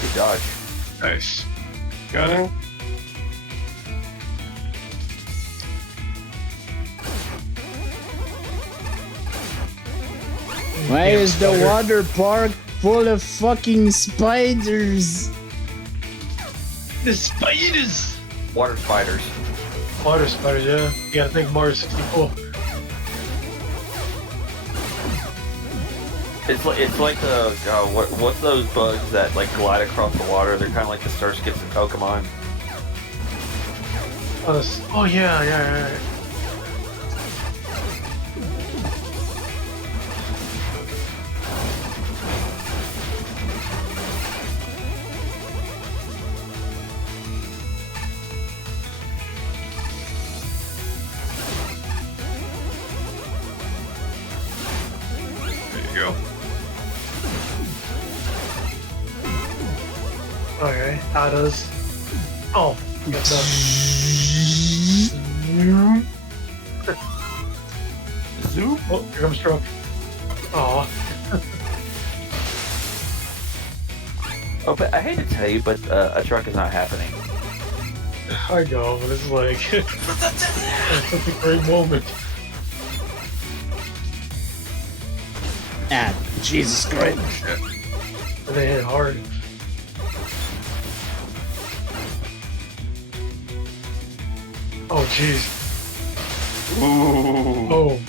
Good dodge. Nice. Got it. Why is the water park full of fucking spiders? The spiders! Water spiders. Water spiders, yeah. You gotta think Mario 64. It's like the what's those bugs that like glide across the water? They're kind of like the Starskips in Pokemon. Oh yeah. There you go. Okay, how does? Oh, you got the. Zoom. Oh, here comes truck. Aw. Oh, but I hate to tell you, but a truck is not happening. I know, but it's like it's such a great moment. Ah, Jesus Christ. They hit hard. Oh jeez. Ooh. Oh,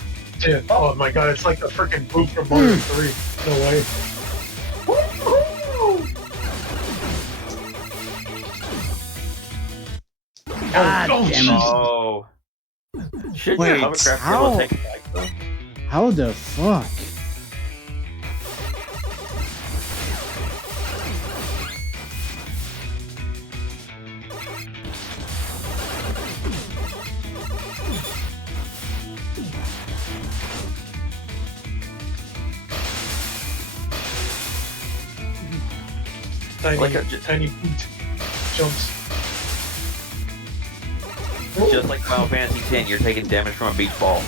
yeah. Oh my god, it's like the freaking boot from Mario 3. No way. God oh, damn it. Oh. Should Wait, your hovercraft be able to take a bike though? How the fuck? Tiny, Like a- tiny boot jumps. Just like Final Fantasy X, you're taking damage from a beach ball.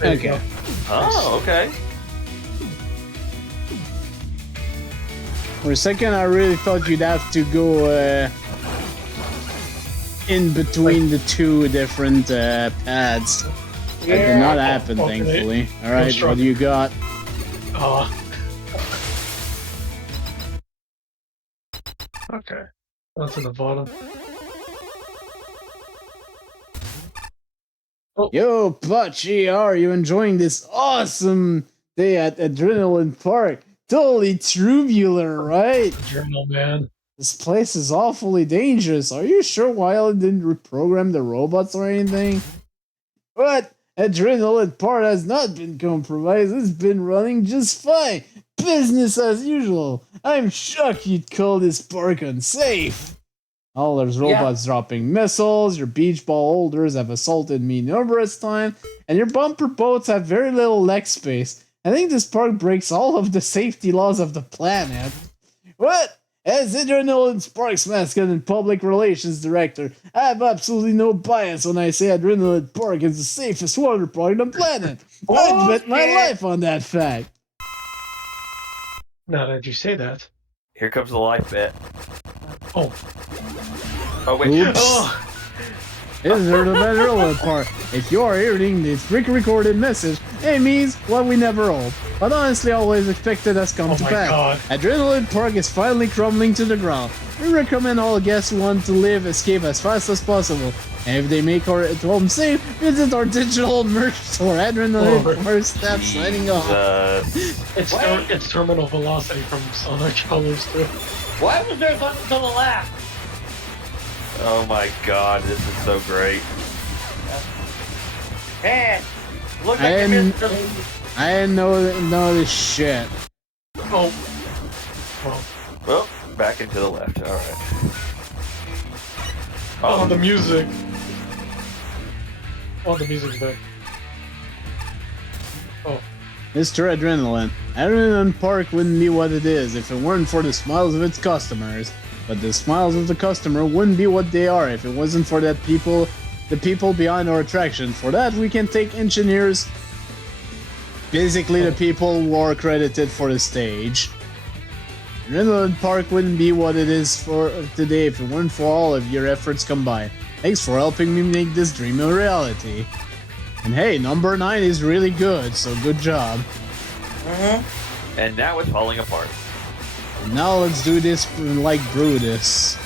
There you Okay. go. Oh, okay. For a second, I really thought you'd have to go in between the two different pads. That did not happen, Okay. thankfully. Alright, what do you got? Oh. Okay. That's in the bottom. Yo, Butchie, how are you enjoying this awesome day at Adrenaline Park? Totally tubular, right? Journal, man. This place is awfully dangerous. Are you sure Wild didn't reprogram the robots or anything? But Adrenaline Park has not been compromised. It's been running just fine. Business as usual. I'm shocked you'd call this park unsafe. Oh, there's robots dropping missiles, your beach ball holders have assaulted me numerous times, and your bumper boats have very little leg space. I think this park breaks all of the safety laws of the planet. What? As Adrenaline Park's mascot and public relations director, I have absolutely no bias when I say Adrenaline Park is the safest water park on the planet. I'd bet my life on that fact. Now that you say that. Here comes the life bet. Oh. Oh, wait. Oops. Oh. This is the Adrenaline Park. If you are hearing this pre-recorded message, it means what we never hope. But honestly, always expected has come to my pass. God. Adrenaline Park is finally crumbling to the ground. We recommend all guests who want to escape as fast as possible. And if they make our home safe, visit our digital merch store. Adrenaline Park staff signing off. It's terminal velocity from Sonic Colors too. Why was there something to the left? Oh my god, this is so great. Hey, look I at didn't- your I didn't know this shit. Oh. Well. Well, back and to the left. Alright. Oh, the music. Oh, the music's back. Oh. Mr. Adrenaline. Adrenaline Park wouldn't be what it is if it weren't for the smiles of its customers. But the smiles of the customer wouldn't be what they are if it wasn't for the people behind our attraction. For that, we can take engineers, basically the people who are credited for the stage. Adrenaline Park wouldn't be what it is for today if it weren't for all of your efforts combined. Thanks for helping me make this dream a reality. And hey, number 9 is really good, so good job. And now it's falling apart. And now let's do this like Brutus.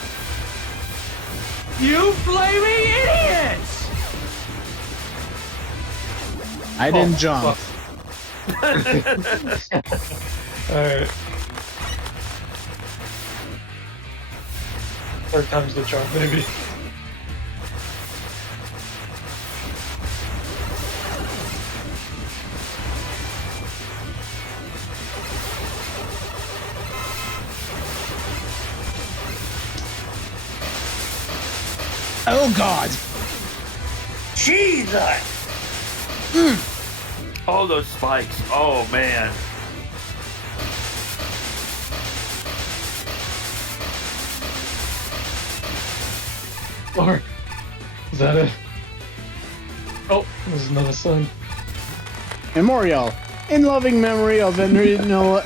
You flaming idiots! I didn't jump. Alright. Third time's the charm, maybe. Oh god! Jesus! Oh, those spikes. Oh, man. Or is that it? Oh, there's another sign. Memorial. In loving memory of Adrenal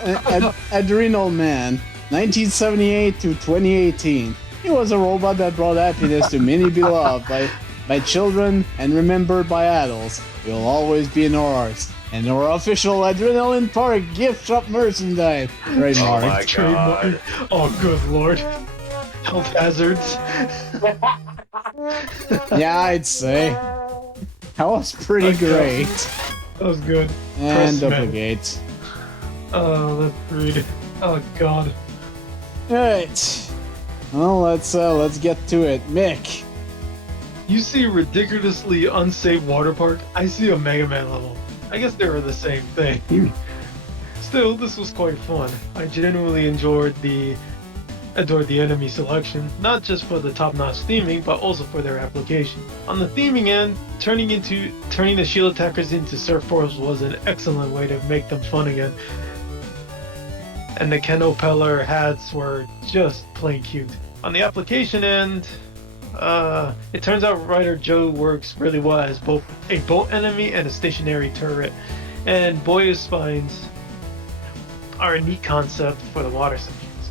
Man, 1978 to 2018. He was a robot that brought happiness to many beloved by children and remembered by adults. He will always be in our hearts. And our official Adrenaline Park gift shop merchandise. Trademark. Oh my god. Oh, good lord. Health hazards. Yeah, I'd say. That was pretty great. That was good. And Press man. duplicate. Oh, let's read. Oh god. Alright. Well, let's get to it. Mick. You see a ridiculously unsafe water park, I see a Megaman level. I guess they were the same thing. Still, this was quite fun. I genuinely adored the enemy selection, not just for the top-notch theming, but also for their application. On the theming end, turning the shield attackers into surfboards was an excellent way to make them fun again. And the Canopeller hats were just plain cute. On the application end, it turns out Writer Joe works really well as both a boat enemy and a stationary turret, and Boya's spines are a neat concept for the water sections.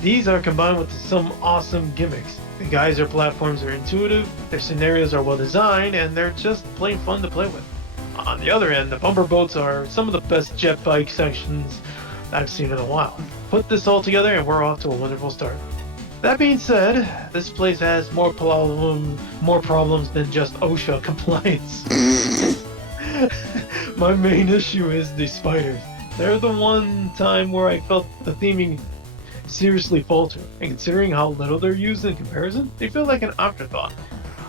These are combined with some awesome gimmicks. The geyser platforms are intuitive, their scenarios are well designed, and they're just plain fun to play with. On the other end, the bumper boats are some of the best jet bike sections I've seen in a while. Put this all together and we're off to a wonderful start. That being said, this place has more problems than just OSHA compliance. My main issue is the spiders. They're the one time where I felt the theming seriously falter, and considering how little they're used in comparison, they feel like an afterthought.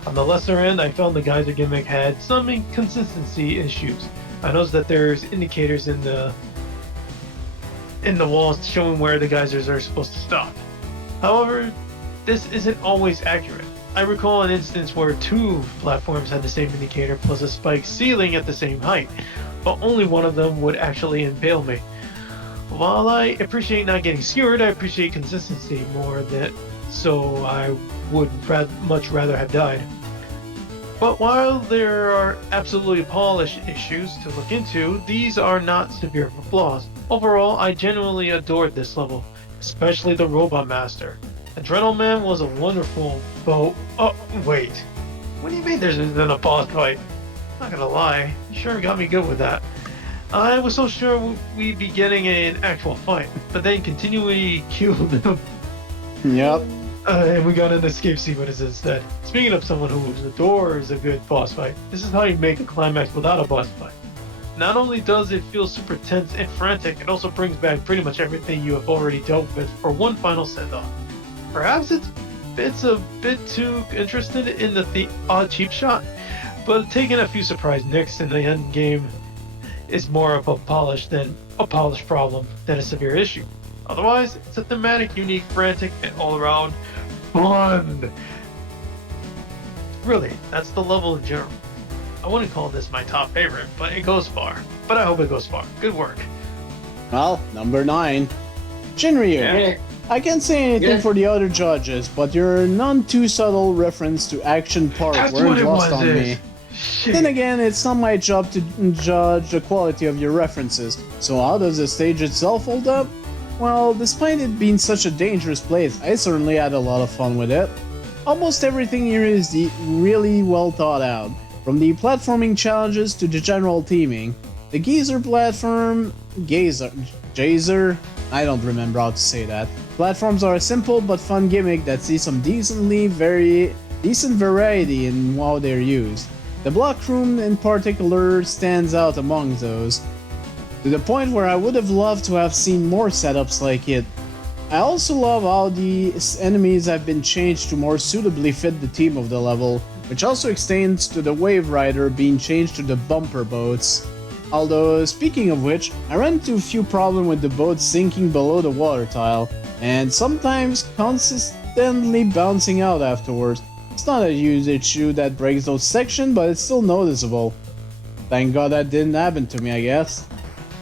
On the lesser end, I found the geyser gimmick had some inconsistency issues. I noticed that there's indicators in the walls showing where the geysers are supposed to stop. However, this isn't always accurate. I recall an instance where two platforms had the same indicator plus a spike ceiling at the same height, but only one of them would actually impale me. While I appreciate not getting skewered, I appreciate consistency more, so I would much rather have died. But while there are absolutely polished issues to look into, these are not severe flaws. Overall, I genuinely adored this level, especially the Robot Master. Adrenal Man was a wonderful boat. Oh, wait. What do you mean there's been a boss fight? Not gonna lie, you sure got me good with that. I was so sure we'd be getting an actual fight, but then continually killed him. Yep. And we got an escape sequence instead. Speaking of someone who adores a good boss fight, this is how you make a climax without a boss fight. Not only does it feel super tense and frantic, it also brings back pretty much everything you have already dealt with for one final send-off. Perhaps it's a bit too interested in the odd cheap shot, but taking a few surprise nicks in the end game is more of a polished problem than a severe issue. Otherwise, it's a thematic, unique, frantic, and all-around fun. Really, that's the level in general. I wouldn't call this my top favorite, but it goes far. But I hope it goes far. Good work. Well, number 9. Shinryu. Yeah. I can't say anything for the other judges, but your none too subtle reference to Action Park weren't lost on me. Shit. Then again, it's not my job to judge the quality of your references, so how does the stage itself hold up? Well, despite it being such a dangerous place, I certainly had a lot of fun with it. Almost everything here is really well thought out, from the platforming challenges to the general theming. The Geyser platform... Geyser? I don't remember how to say that. Platforms are a simple but fun gimmick that sees some decent variety in how they're used. The block room in particular stands out among those, to the point where I would have loved to have seen more setups like it. I also love how the enemies have been changed to more suitably fit the theme of the level, which also extends to the Wave Rider being changed to the bumper boats. Although, speaking of which, I ran into a few problems with the boat sinking below the water tile, and sometimes consistently bouncing out afterwards. It's not a huge issue that breaks those sections, but it's still noticeable. Thank God that didn't happen to me, I guess.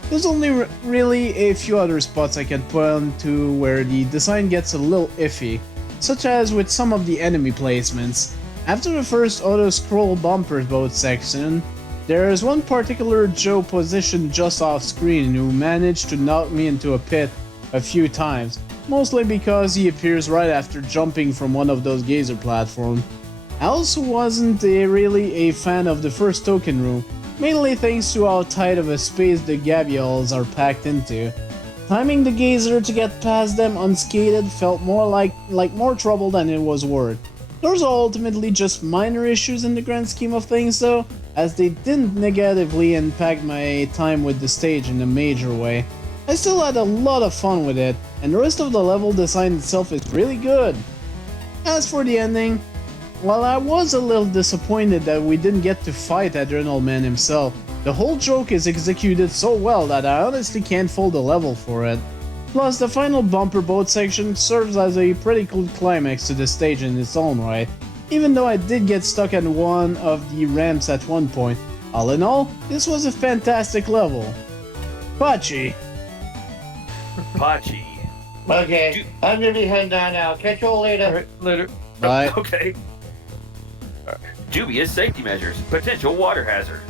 There's only really a few other spots I can point to where the design gets a little iffy, such as with some of the enemy placements. After the first auto-scroll bumper boat section, there is one particular Joe positioned just off screen who managed to knock me into a pit a few times, mostly because he appears right after jumping from one of those geyser platforms. I also wasn't really a fan of the first token room, mainly thanks to how tight of a space the gavials are packed into. Timing the geyser to get past them unscathed felt more like more trouble than it was worth. Those are ultimately just minor issues in the grand scheme of things though, as they didn't negatively impact my time with the stage in a major way. I still had a lot of fun with it, and the rest of the level design itself is really good. As for the ending, while I was a little disappointed that we didn't get to fight Adrenal Man himself, the whole joke is executed so well that I honestly can't fault the level for it. Plus, the final bumper boat section serves as a pretty cool climax to the stage in its own right, even though I did get stuck at one of the ramps at one point. All in all, this was a fantastic level. Pachi! Pachi. Okay, I'm gonna be heading down now. Catch you all later. Alright, later. Bye. Okay. Dubious safety measures. Potential water hazard.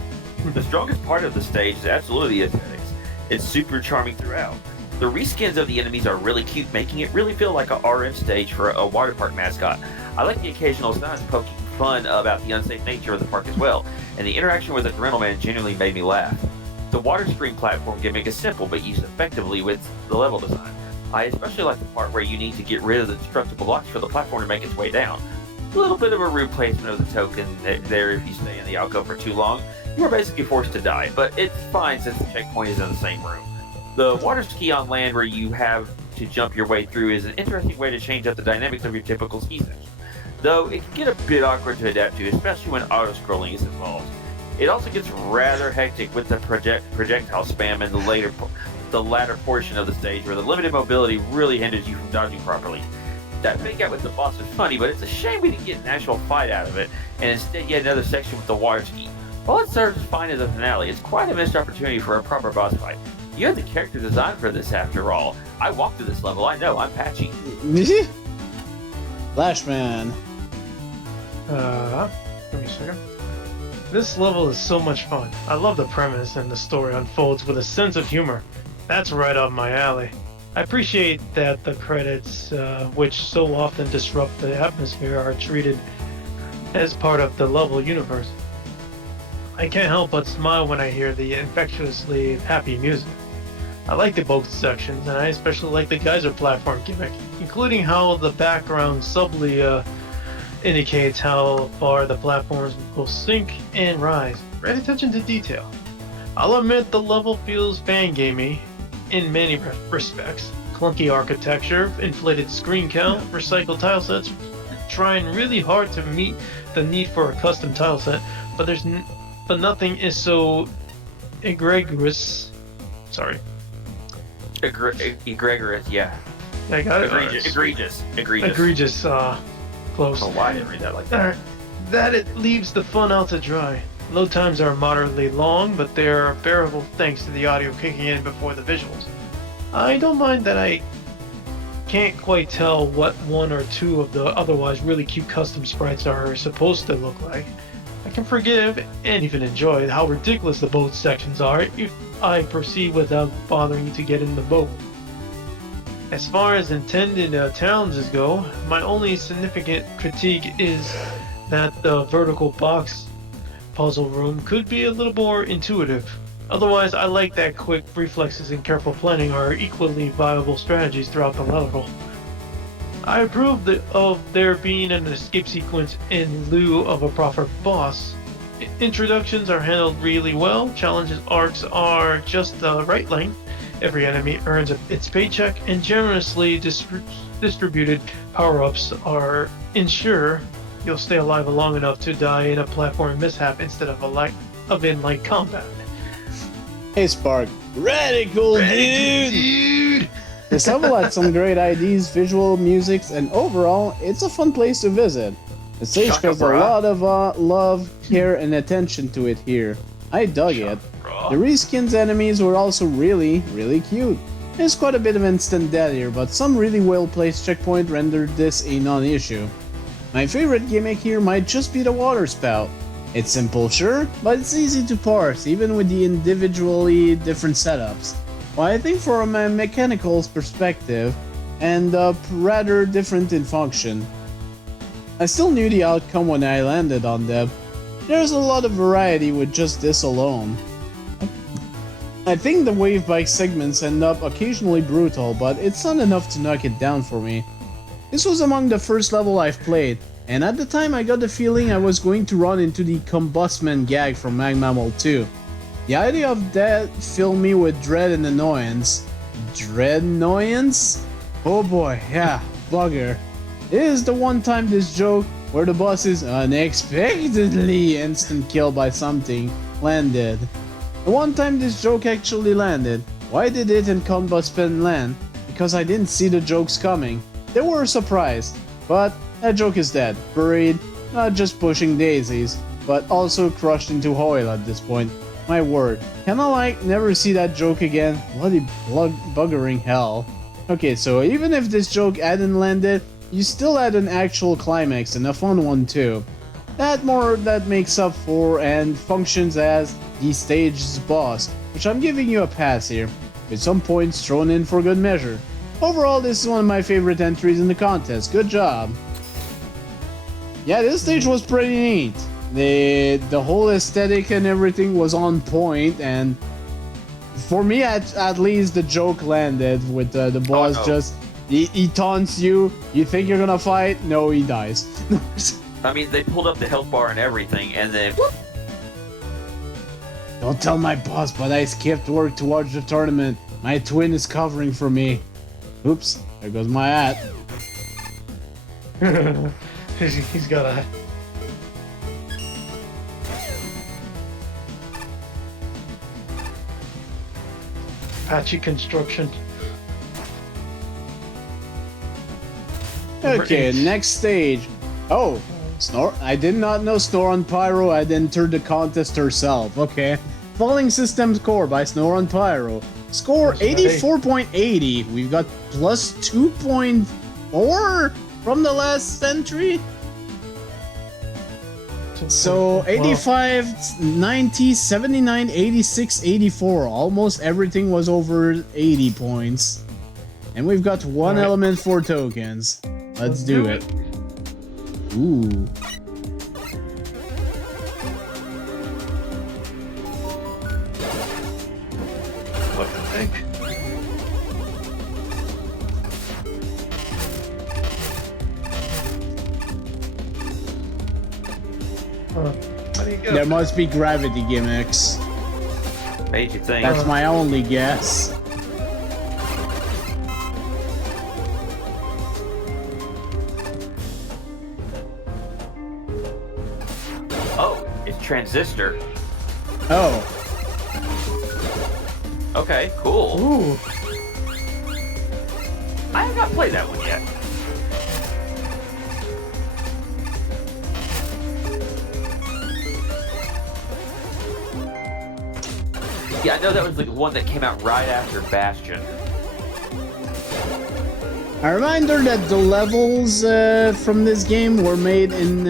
The strongest part of the stage is absolutely aesthetics. It's super charming throughout. The reskins of the enemies are really cute, making it really feel like a RM stage for a water park mascot. I like the occasional signs poking fun about the unsafe nature of the park as well, and the interaction with the Adrenal Man genuinely made me laugh. The water stream platform gimmick is simple but used effectively with the level design. I especially like the part where you need to get rid of the destructible blocks for the platform to make its way down. A little bit of a rude placement of the token there. If you stay in the alcove for too long, you are basically forced to die, but it's fine since the checkpoint is in the same room. The water ski on land where you have to jump your way through is an interesting way to change up the dynamics of your typical ski section, though it can get a bit awkward to adapt to, especially when auto-scrolling is involved. It also gets rather hectic with the projectile spam in the latter portion of the stage, where the limited mobility really hinders you from dodging properly. That fake out with the boss is funny, but it's a shame we didn't get an actual fight out of it, and instead get another section with the water ski. While it serves fine as a finale, it's quite a missed opportunity for a proper boss fight. You had the character design for this after all. I walked through this level, I know, I'm patchy. Flashman. Give me a second. This level is so much fun. I love the premise, and the story unfolds with a sense of humor. That's right up my alley. I appreciate that the credits, which so often disrupt the atmosphere, are treated as part of the level universe. I can't help but smile when I hear the infectiously happy music. I like the boat sections, and I especially like the geyser platform gimmick, including how the background subtly indicates how far the platforms will sink and rise. Great attention to detail. I'll admit the level feels fangamey in many respects. Clunky architecture, inflated screen count, recycled tile sets, trying really hard to meet the need for a custom tile set, but nothing is so egregious. Sorry. Egregious, yeah. I got it. Egregious. Close. Oh, why I didn't read that like that. That it leaves the fun out to dry. Load times are moderately long, but they're bearable thanks to the audio kicking in before the visuals. I don't mind that I can't quite tell what one or two of the otherwise really cute custom sprites are supposed to look like. I can forgive and even enjoy how ridiculous the boat sections are if I proceed without bothering to get in the boat. As far as intended challenges go, my only significant critique is that the vertical box puzzle room could be a little more intuitive. Otherwise, I like that quick reflexes and careful planning are equally viable strategies throughout the level. I approve of there being an escape sequence in lieu of a proper boss, Introductions are handled really well. Challenges arcs are just the right length. Every enemy earns its paycheck, and generously distributed power-ups are ensure you'll stay alive long enough to die in a platform mishap instead of in light combat. Hey Spark, radical dude! This level had some great ideas, visual, musics, and overall, it's a fun place to visit. The stage has a lot of love, care, and attention to it here. I dug it. The reskinned enemies were also really cute. There's quite a bit of instant death here, but some really well-placed checkpoint rendered this a non-issue. My favorite gimmick here might just be the water spout. It's simple, sure, but it's easy to parse, even with the individually different setups. Well, I think from a mechanical perspective, and rather different in function. I still knew the outcome when I landed on them. There's a lot of variety with just this alone. I think the wave bike segments end up occasionally brutal, but it's not enough to knock it down for me. This was among the first level I've played, and at the time I got the feeling I was going to run into the Combustman gag from Megaman 2. The idea of that filled me with dread and annoyance. Dread annoyance? Oh boy, yeah, bugger. It is the one time this joke, where the boss is unexpectedly instant killed by something, landed. The one time this joke actually landed. Why did it in Combustman land? Because I didn't see the jokes coming. They were surprised, but that joke is dead, buried, not just pushing daisies, but also crushed into oil at this point. My word, can I never see that joke again? Bloody buggering hell. Okay, so even if this joke hadn't landed, you still had an actual climax and a fun one too. That makes up for and functions as the stage's boss, which I'm giving you a pass here, with some points thrown in for good measure. Overall, this is one of my favorite entries in the contest. Good job. Yeah, this stage was pretty neat. The whole aesthetic and everything was on point, and for me at least the joke landed with the boss. Just he taunts you, you think you're gonna fight, no, he dies. I mean, they pulled up the health bar and everything, and then whoop. Don't tell my boss, but I skipped work to watch the tournament. My twin is covering for me. Oops, there goes my hat. He's got a... patchy construction. Okay, next stage. Oh, Snore. I did not know Snore on Pyro had entered the contest herself. Okay. Falling System score by Snore on Pyro. Score 84.80. We've got plus 2.4 from the last entry. So 85, 90, 79, 86, 84. Almost everything was over 80 points. And we've got one element for tokens. Let's do it. Ooh. What the heck? There must be gravity gimmicks. Made you think. That's my only guess. Oh, it's Transistor. Oh. Okay, cool. Ooh. I have not played that one yet. Yeah, I know that was the one that came out right after Bastion. A reminder that the levels from this game were made in...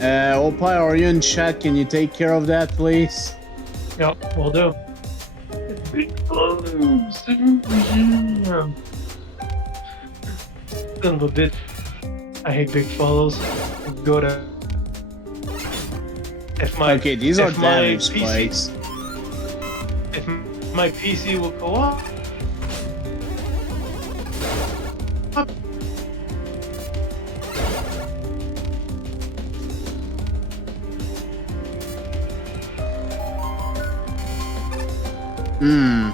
Opie, are you in chat? Can you take care of that, please? Yep, will do. Big follows. Son of a bitch. I hate big follows. Go to... Okay, these are damage spikes. If my PC will go up... Hmm.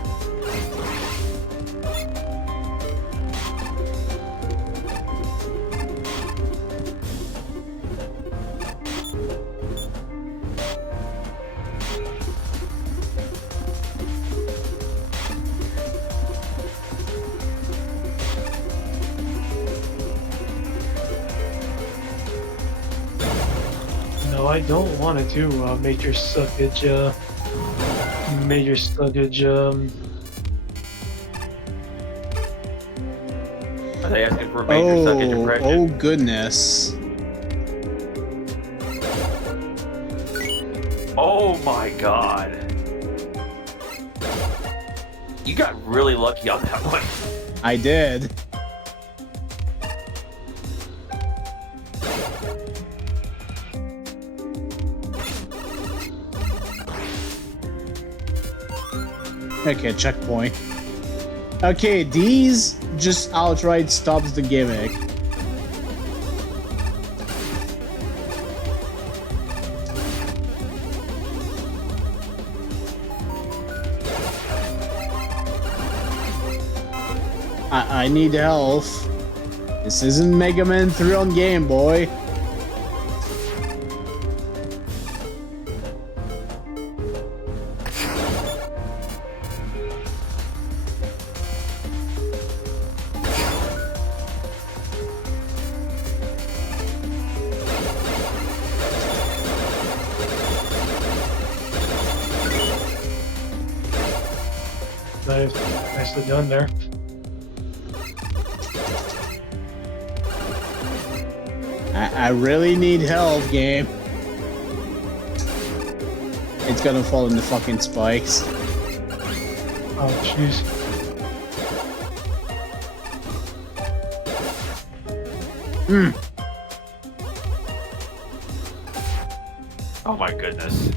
No, I don't want to do major suckage. Major suckage. Are they asking for a major suckage impression? Oh goodness. Oh my god. You got really lucky on that one. I did. Okay, checkpoint. Okay, these just outright stops the gimmick. I need health. This isn't Mega Man 3 on Game Boy. Nice, nicely done there. I really need help, game. It's gonna fall in the fucking spikes. Oh, jeez. Hmm. Oh my goodness.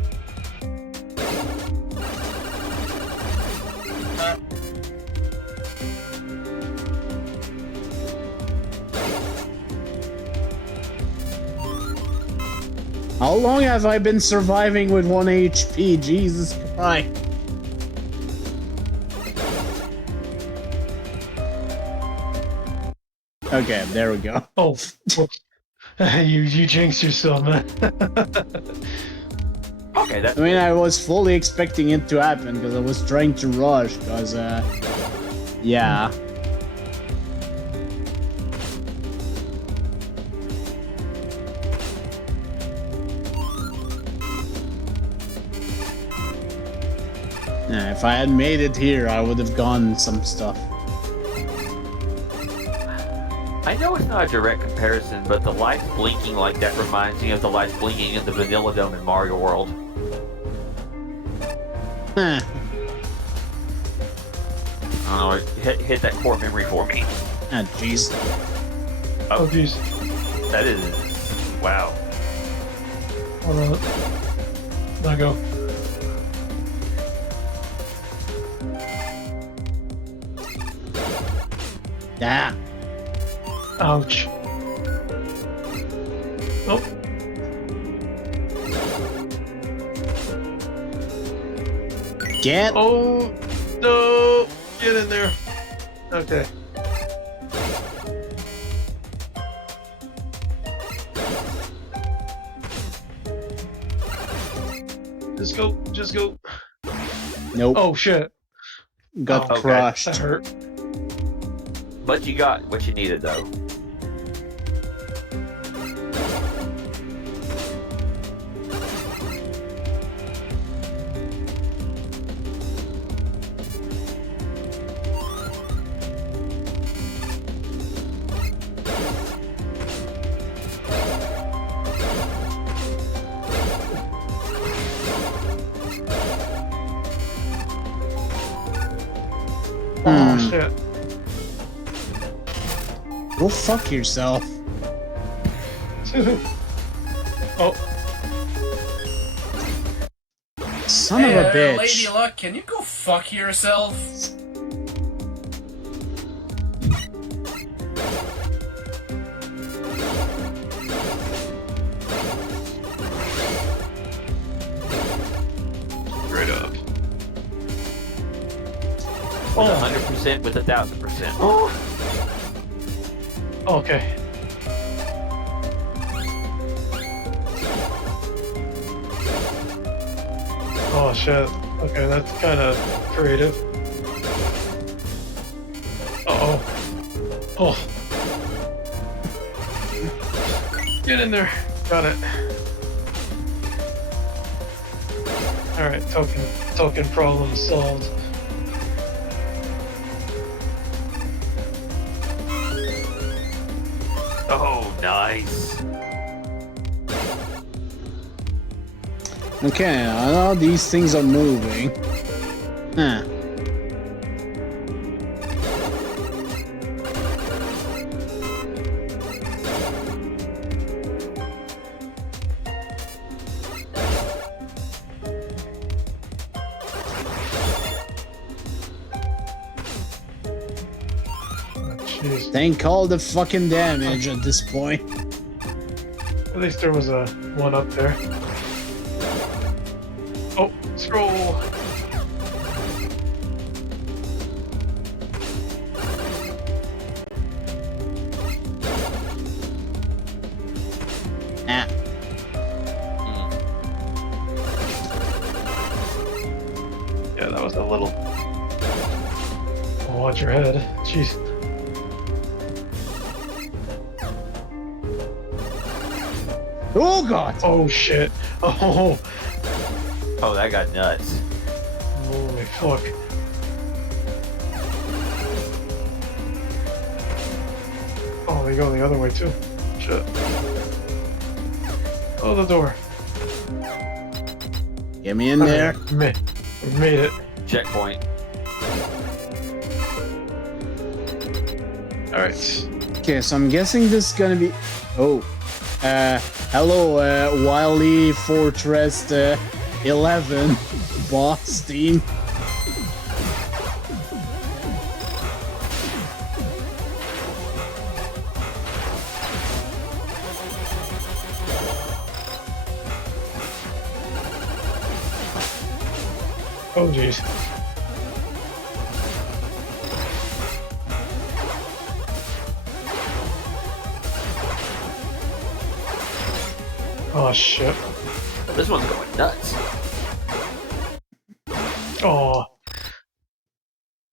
How long have I been surviving with 1 HP? Jesus Christ. Okay, there we go. Oh, you jinxed yourself, man. Okay, that's. I mean, I was fully expecting it to happen because I was trying to rush. Because, yeah. Yeah, if I had made it here, I would have gotten some stuff. I know it's not a direct comparison, but the lights blinking like that reminds me of the lights blinking in the Vanilla Dome in Mario World. Huh. Oh, hit that core memory for me. Ah, jeez. Oh, jeez. That is... wow. Hold on. Now go. Ah. Ouch. Oh. Get. Oh, no. Get in there. Okay. Just go. Just go. Nope. Oh, shit. Got okay. crushed. That hurt. But you got what you needed, though. Oh, shit. Go fuck yourself. Oh. Son of a bitch. Lady Luck, can you go fuck yourself? Straight up. with 100%, with 1,000%. Oh. Okay. Oh shit. Okay, that's kind of creative. Uh-oh. Oh. Get in there. Got it. Alright, token problem solved. Oh, nice. Okay, I know these things are moving. Huh. Jeez. Thank all the fucking damage at this point. At least there was a one up there. Oh, scroll! Ah. Yeah, that was a little... Oh, watch your head. Jeez. Oh god! Oh shit. Oh, Oh, that got nuts. holy fuck. Oh, they go the other way too. Shit. Oh, the door. Get me in there. We made it. Checkpoint. Alright. Okay, so I'm guessing this is gonna be... Oh. Hello, Wily Fortress 11 boss team. Oh, jeez. Oh, shit. This one's going nuts. Oh.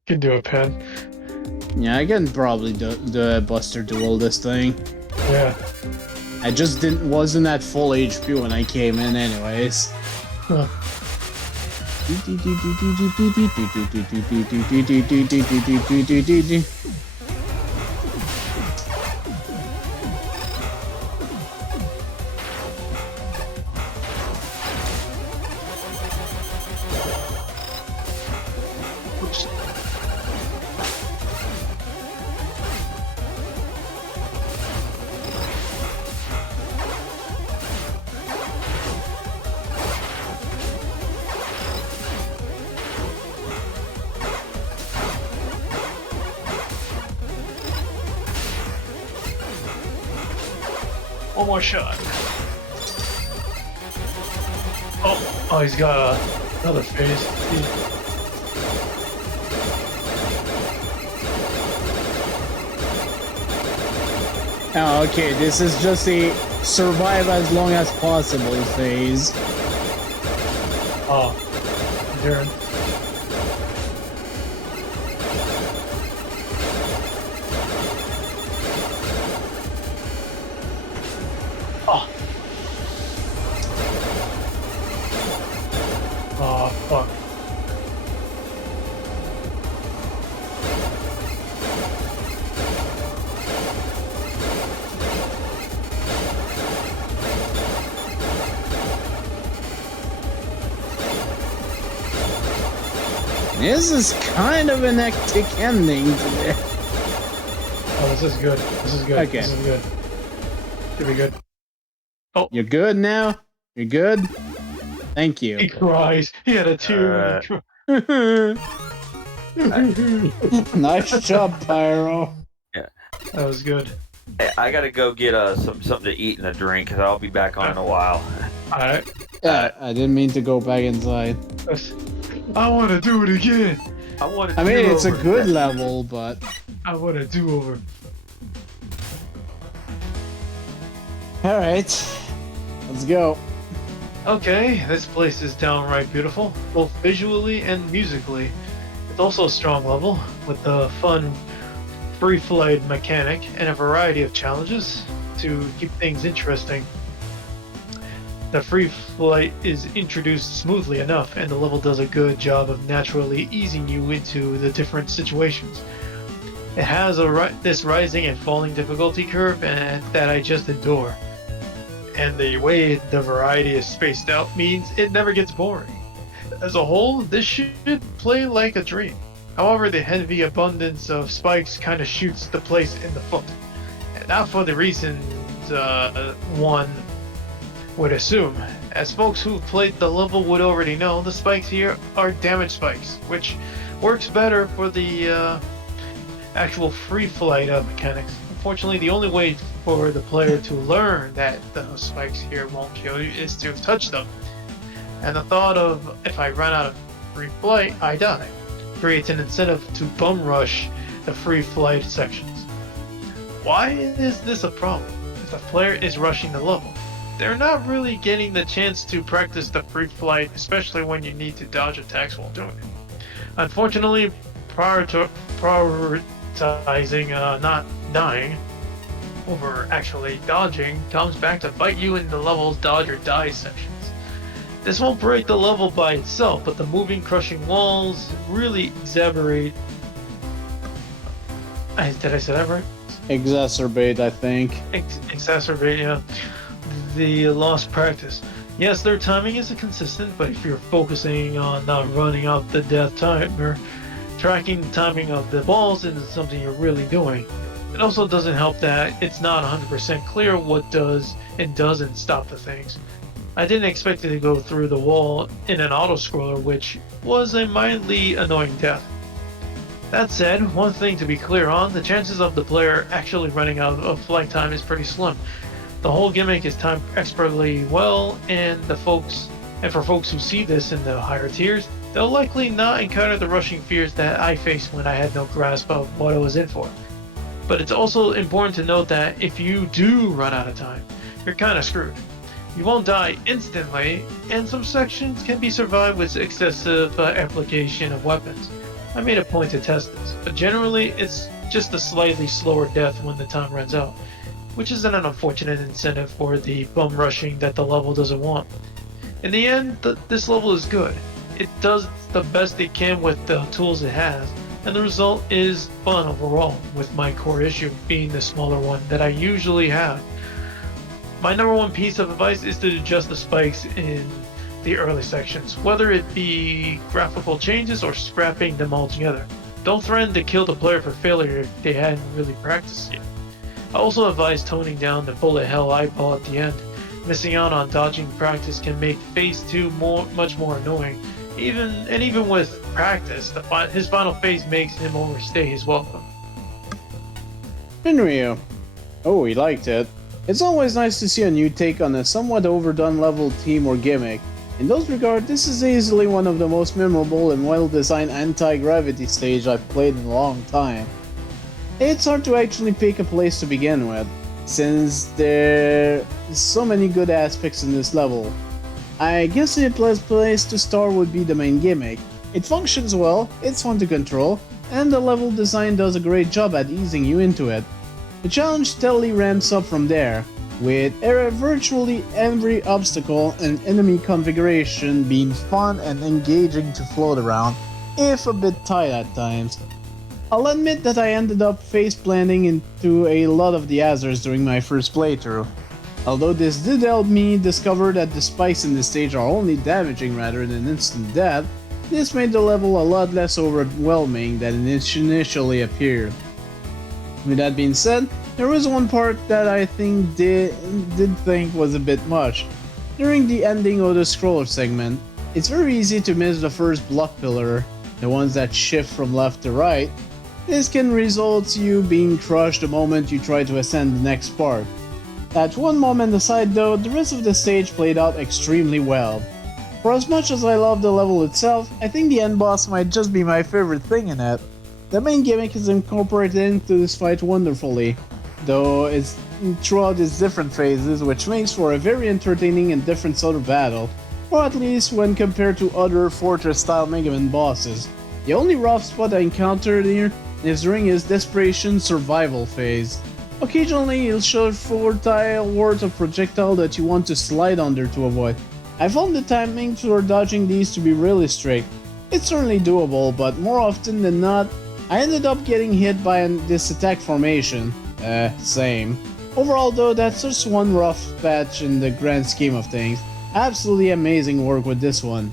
Can do a pen. Yeah, I can probably do the Buster Duel this thing. Yeah. I just wasn't at full HP when I came in anyways. Huh. One more shot. Oh, he's got another phase. Oh, okay, this is just a survive as long as possible phase. Oh, Darren. Oh. Oh, fuck. This is kind of an hectic ending today. Oh, this is good. This is good. Okay. This is good. Should be good. You're good now? You're good? Thank He you. cries. He had a tear. Nice job, Pyro. That was good. Hey, I gotta go get something to eat and a drink, cause I'll be back on in a while. Alright. Yeah, I didn't mean to go back inside. I want to do it again. I mean, it's a good level, but... I want a do-over. Alright, let's go. Okay, this place is downright beautiful, both visually and musically. It's also a strong level, with a fun free flight mechanic and a variety of challenges to keep things interesting. The free flight is introduced smoothly enough, and the level does a good job of naturally easing you into the different situations. It has this rising and falling difficulty curve and that I just adore. And the way the variety is spaced out means it never gets boring. As a whole, this should play like a dream. However, the heavy abundance of spikes kind of shoots the place in the foot. And not for the reasons one would assume. As folks who've played the level would already know, the spikes here are damage spikes, which works better for the actual free flight mechanics. Unfortunately, the only way for the player to learn that those spikes here won't kill you is to touch them. And the thought of, if I run out of free flight, I die, creates an incentive to bum rush the free flight sections. Why is this a problem? If the player is rushing the level, they're not really getting the chance to practice the free flight, especially when you need to dodge attacks while doing it. Unfortunately, prioritizing not dying over actually dodging comes back to bite you in the level's dodge or die sections. This won't break the level by itself, but the moving, crushing walls really exacerbate. Did I say that right? Exacerbate, I think. Exacerbate, yeah. The lost practice. Yes, their timing isn't consistent, but if you're focusing on not running out the death timer, tracking the timing of the balls isn't something you're really doing. It also doesn't help that it's not 100% clear what does and doesn't stop the things. I didn't expect it to go through the wall in an auto-scroller, which was a mildly annoying death. That said, one thing to be clear on, the chances of the player actually running out of flight time is pretty slim. The whole gimmick is timed expertly well, and for folks who see this in the higher tiers, they'll likely not encounter the rushing fears that I faced when I had no grasp of what I was in for. But it's also important to note that if you do run out of time, you're kinda screwed. You won't die instantly, and some sections can be survived with excessive application of weapons. I made a point to test this, but generally it's just a slightly slower death when the time runs out, which is an unfortunate incentive for the bum rushing that the level doesn't want. In the end, this level is good. It does the best it can with the tools it has, and the result is fun overall, with my core issue being the smaller one that I usually have. My number one piece of advice is to adjust the spikes in the early sections, whether it be graphical changes or scrapping them altogether. Don't threaten to kill the player for failure if they hadn't really practiced yet. I also advise toning down the bullet hell eyeball at the end. Missing out on dodging practice can make phase 2 much more annoying. Even with practice, his final phase makes him overstay his welcome. Shinryu. Oh, he liked it. It's always nice to see a new take on a somewhat overdone level theme or gimmick. In those regards, this is easily one of the most memorable and well-designed anti-gravity stage I've played in a long time. It's hard to actually pick a place to begin with, since there are so many good aspects in this level. I guess the best place to start would be the main gimmick. It functions well, it's fun to control, and the level design does a great job at easing you into it. The challenge steadily ramps up from there, with virtually every obstacle and enemy configuration being fun and engaging to float around, if a bit tight at times. I'll admit that I ended up face planting into a lot of the hazards during my first playthrough. Although this did help me discover that the spikes in this stage are only damaging rather than instant death, this made the level a lot less overwhelming than it initially appeared. With that being said, there was one part that I did think was a bit much. During the ending of the scroller segment, it's very easy to miss the first block pillar, the ones that shift from left to right. This can result in you being crushed the moment you try to ascend the next part. At one moment aside though, the rest of the stage played out extremely well. For as much as I love the level itself, I think the end boss might just be my favorite thing in it. The main gimmick is incorporated into this fight wonderfully, though it's throughout its different phases, which makes for a very entertaining and different sort of battle, or at least when compared to other Fortress-style Megaman bosses. The only rough spot I encountered here is during his Desperation survival phase. Occasionally he'll show 4 tile worth of projectile that you want to slide under to avoid. I found the timing for dodging these to be really strict. It's certainly doable, but more often than not, I ended up getting hit by this attack formation. Same. Overall though, that's just one rough patch in the grand scheme of things. Absolutely amazing work with this one.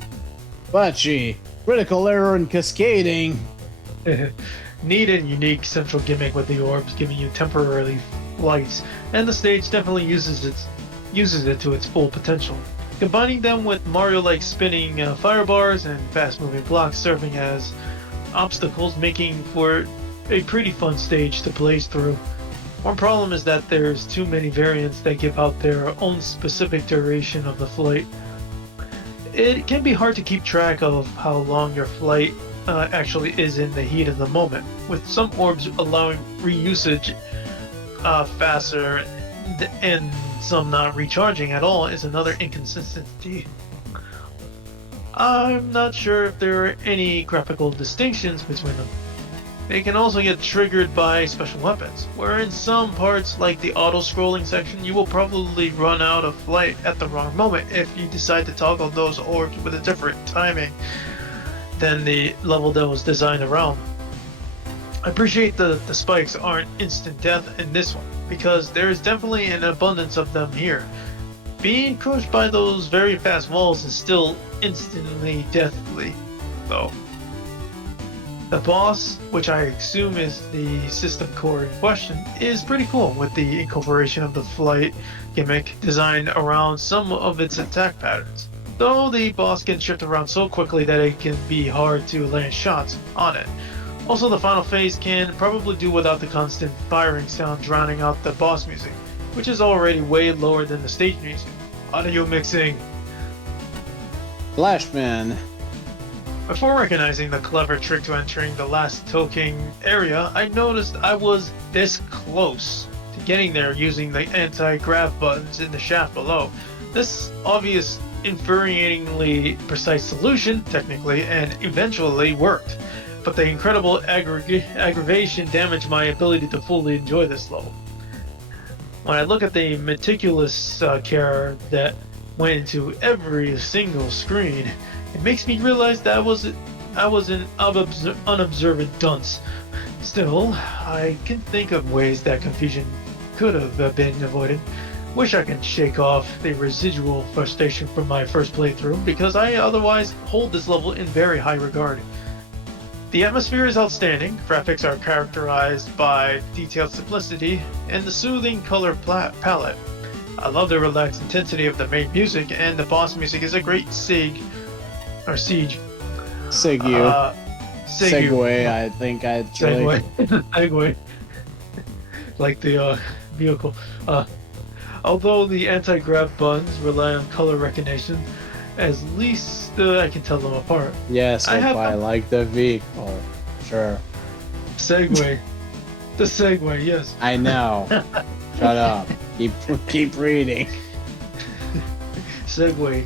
Bachi, critical error and cascading. Neat and unique central gimmick with the orbs giving you temporary flights, and the stage definitely uses it to its full potential. Combining them with Mario-like spinning fire bars and fast-moving blocks serving as obstacles, making for a pretty fun stage to blaze through. One problem is that there's too many variants that give out their own specific duration of the flight. It can be hard to keep track of how long your flight actually is in the heat of the moment, with some orbs allowing reusage faster and some not recharging at all is another inconsistency. I'm not sure if there are any graphical distinctions between them. They can also get triggered by special weapons, where in some parts like the auto-scrolling section you will probably run out of flight at the wrong moment if you decide to toggle those orbs with a different timing than the level that was designed around. I appreciate the spikes aren't instant death in this one, because there is definitely an abundance of them here. Being crushed by those very fast walls is still instantly deathly, though. The boss, which I assume is the system core in question, is pretty cool with the incorporation of the flight gimmick designed around some of its attack patterns, though the boss can shift around so quickly that it can be hard to land shots on it. Also, the final phase can probably do without the constant firing sound drowning out the boss music, which is already way lower than the stage music. Audio mixing. Flashman. Before recognizing the clever trick to entering the last token area, I noticed I was this close to getting there using the anti-grav buttons in the shaft below. This obvious, infuriatingly precise solution, technically and eventually worked, but the incredible aggravation damaged my ability to fully enjoy this level. When I look at the meticulous care that went into every single screen, it makes me realize that I was an unobservant dunce. Still, I can think of ways that confusion could have been avoided. Wish I could shake off the residual frustration from my first playthrough, because I otherwise hold this level in very high regard. The atmosphere is outstanding, graphics are characterized by detailed simplicity, and the soothing color palette. I love the relaxed intensity of the main music, and the boss music is a great siege. Segue, I think actually. Segue. Like the vehicle. Although the anti-grav buttons rely on color recognition, at least I can tell them apart. Yes, I like the vehicle. Sure. Segue. The Segway, yes. I know. Shut up. Keep reading. Segway.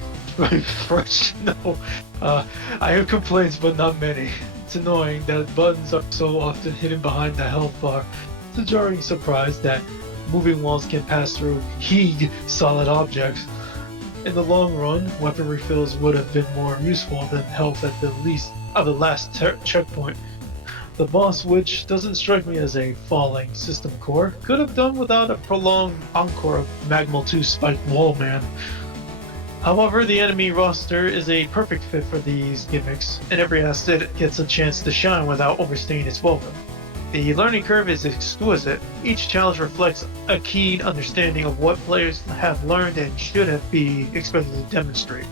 Fresh. No. I have complaints, but not many. It's annoying that buttons are so often hidden behind the health bar. It's a jarring surprise that moving walls can pass through huge solid objects. In the long run, weapon refills would have been more useful than health at the last checkpoint. The boss, which doesn't strike me as a falling system core, could have done without a prolonged encore of Magmal 2 Spiked Wall Man. However, the enemy roster is a perfect fit for these gimmicks, and every asset gets a chance to shine without overstaying its welcome. The learning curve is exquisite. Each challenge reflects a keen understanding of what players have learned and should be expected to demonstrate.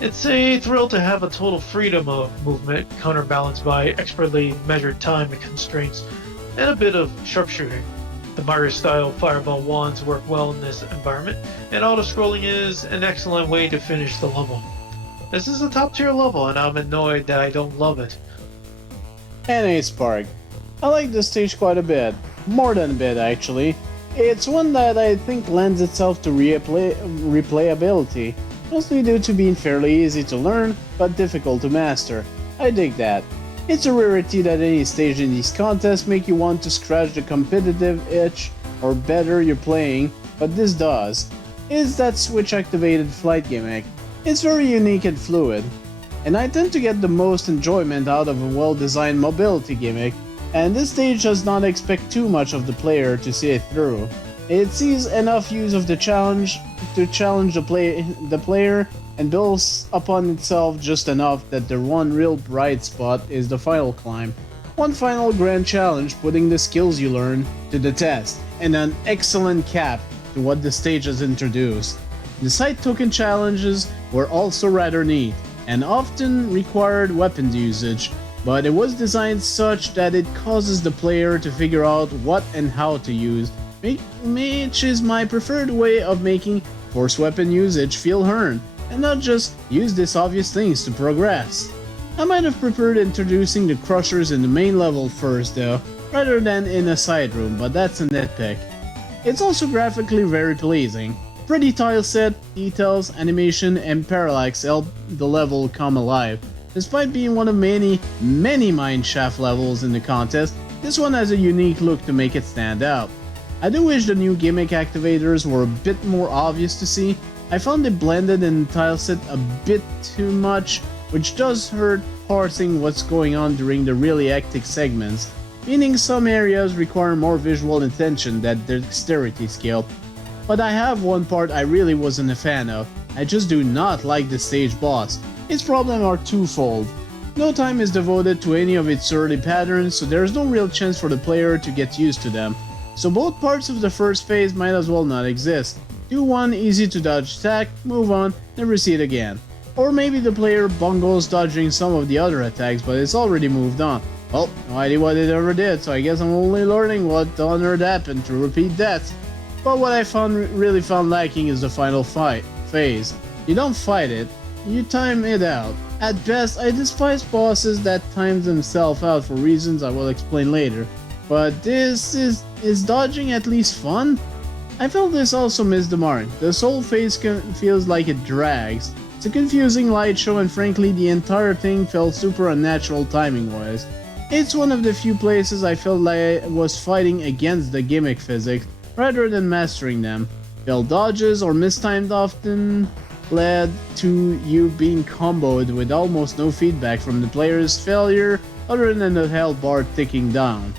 It's a thrill to have a total freedom of movement, counterbalanced by expertly measured time and constraints, and a bit of sharpshooting. The Mario-style fireball wands work well in this environment, and auto-scrolling is an excellent way to finish the level. This is a top tier level, and I'm annoyed that I don't love it. And Spark. I like this stage quite a bit. More than a bit, actually. It's one that I think lends itself to replayability, mostly due to being fairly easy to learn, but difficult to master. I dig that. It's a rarity that any stage in these contests make you want to scratch the competitive itch or better you're playing, but this does. It's that switch activated flight gimmick. It's very unique and fluid, and I tend to get the most enjoyment out of a well-designed mobility gimmick, and this stage does not expect too much of the player to see it through. It sees enough use of the challenge to challenge the player and builds upon itself just enough that the one real bright spot is the final climb. One final grand challenge putting the skills you learn to the test, and an excellent cap to what the stage has introduced. The side token challenges were also rather neat, and often required weapon usage, but it was designed such that it causes the player to figure out what and how to use, which is my preferred way of making force weapon usage feel earned, and not just use these obvious things to progress. I might have preferred introducing the crushers in the main level first though, rather than in a side room, but that's a nitpick. It's also graphically very pleasing. Pretty tile set, details, animation, and parallax help the level come alive. Despite being one of many mineshaft levels in the contest, this one has a unique look to make it stand out. I do wish the new gimmick activators were a bit more obvious to see. I found it blended in the tileset a bit too much, which does hurt parsing what's going on during the really hectic segments, meaning some areas require more visual attention than the dexterity skill. But I have one part I really wasn't a fan of. I just do not like the stage boss. Its problems are twofold. No time is devoted to any of its early patterns, so there's no real chance for the player to get used to them. So both parts of the first phase might as well not exist. Do one easy to dodge attack, move on, never see it again. Or maybe the player bungles dodging some of the other attacks, but it's already moved on. Well, no idea what it ever did, so I guess I'm only learning what on earth happened to repeat that. But what I really found lacking is the final phase. You don't fight it, you time it out. At best, I despise bosses that time themselves out for reasons I will explain later. But is dodging at least fun? I felt this also missed the mark. This whole phase feels like it drags. It's a confusing light show, and frankly the entire thing felt super unnatural timing wise. It's one of the few places I felt like I was fighting against the gimmick physics rather than mastering them. Failed dodges or mistimed often led to you being comboed with almost no feedback from the player's failure other than the health bar ticking down.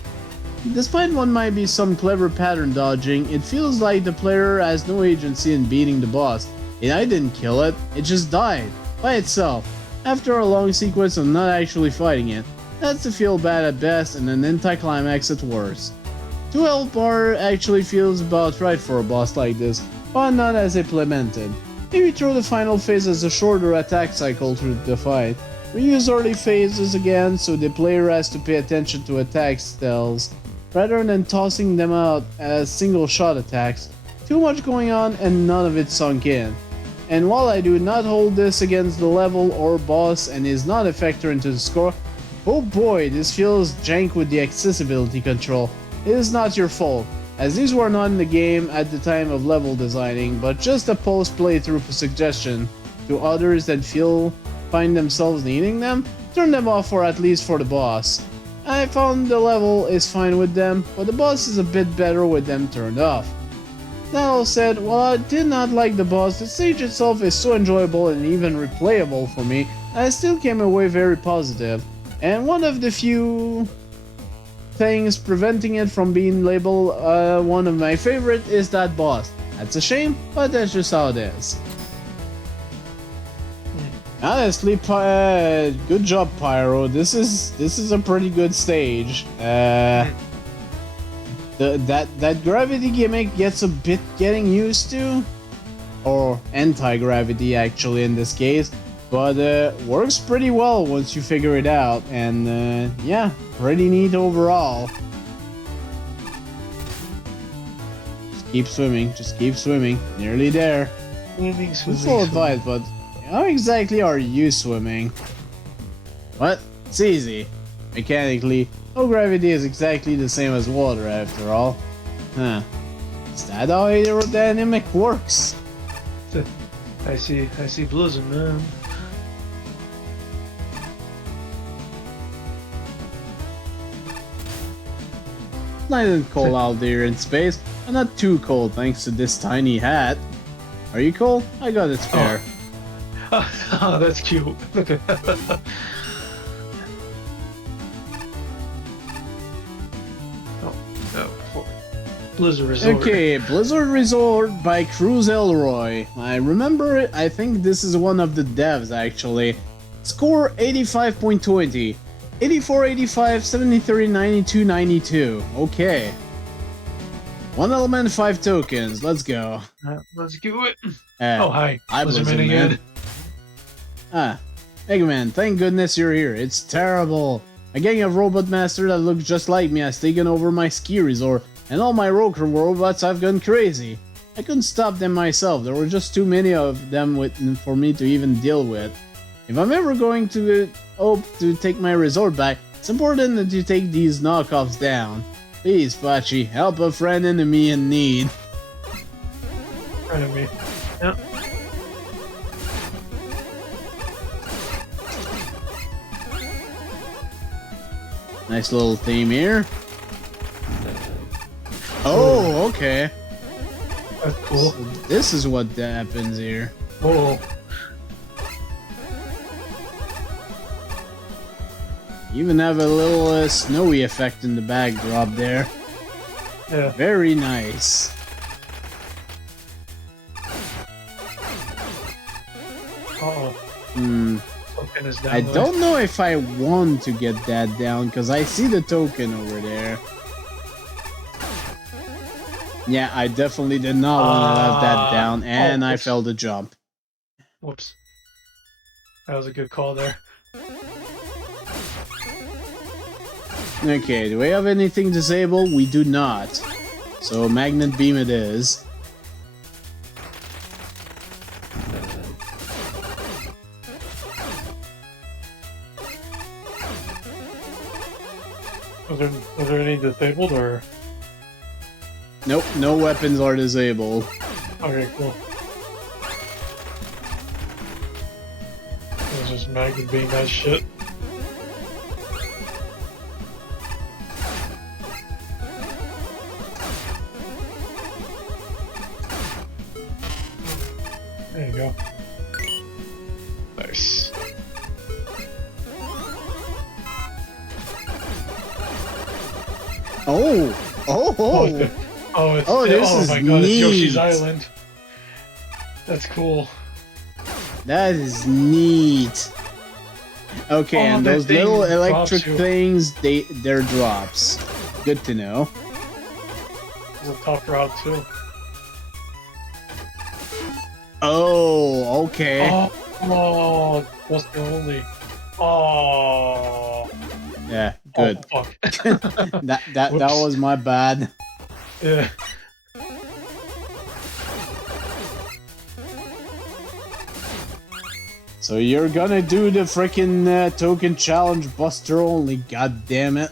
Despite what might be some clever pattern dodging, it feels like the player has no agency in beating the boss. And I didn't kill it, it just died, by itself, after a long sequence of not actually fighting it. That's to feel bad at best and an anticlimax at worst. 2 health bar actually feels about right for a boss like this, but not as implemented. Maybe throw the final phase as a shorter attack cycle through the fight. Reuse early phases again so the player has to pay attention to attack styles, rather than tossing them out as single shot attacks. Too much going on and none of it sunk in. And while I do not hold this against the level or boss and is not a factor into the score, oh boy, this feels jank with the accessibility control. It is not your fault, as these were not in the game at the time of level designing, but just a post playthrough suggestion to others that find themselves needing them. Turn them off, or at least for the boss. I found the level is fine with them, but the boss is a bit better with them turned off. That all said, while I did not like the boss, the stage itself is so enjoyable and even replayable for me, I still came away very positive. And one of the few things preventing it from being labeled one of my favorite is that boss. That's a shame, but that's just how it is. Honestly, good job, Pyro. This is a pretty good stage. That gravity gimmick gets a bit getting used to, or anti-gravity actually in this case, but works pretty well once you figure it out, and yeah, pretty neat overall. Just keep swimming, nearly there. Swimming. Full advice, but How exactly are you swimming? What? It's easy. Mechanically, no gravity is exactly the same as water after all. Huh. Is that how aerodynamic works? I see Blizzard, man. It's nice and cold out there in space, but not too cold thanks to this tiny hat. Are you cold? I got it spare. Oh, that's cute. Look at that. Blizzard Resort. Okay, Blizzard Resort by Cruz Elroy. I remember it. I think this is one of the devs actually. Score 85.20. 84, 85, 73, 92, 92. Okay. 1 element, 5 tokens. Let's go. Let's do it. Oh, hi. Hi, Blizzard Blizzard Man Man. Ah, Megaman, thank goodness you're here. It's terrible. A gang of robot masters that look just like me has taken over my ski resort, and all my robots have gone crazy. I couldn't stop them myself. There were just too many of them for me to even deal with. If I'm ever going to hope to take my resort back, it's important that you take these knockoffs down. Please, Pachi, help a friend enemy in need. Friend of me. Yep. Nice little theme here. Oh, okay. That's cool. So this is what happens here. Oh. You even have a little snowy effect in the backdrop there. Yeah. Very nice. Uh-oh. Token is down I there. don't know if I want to get that down because I see the token over there. Yeah, I definitely did not want to have that down, and I failed the jump. Whoops. That was a good call there. Okay, do we have anything disabled? We do not. So magnet beam it is. Was there any disabled or? Nope, no weapons are disabled. Okay, cool. It was just magnet being that shit. There you go. Nice. Oh! Oh! Oh! Oh, this is my god, neat. it's Yoshi's Island. That's cool. That is neat. Okay, and that those thing little drops electric you. things, they're drops. Good to know. There's a top route too. Oh, okay. Oh, Buster only. Oh. Yeah, good. Oh, fuck. that was my bad. Yeah. So you're gonna do the freaking token challenge Buster only, god damn it.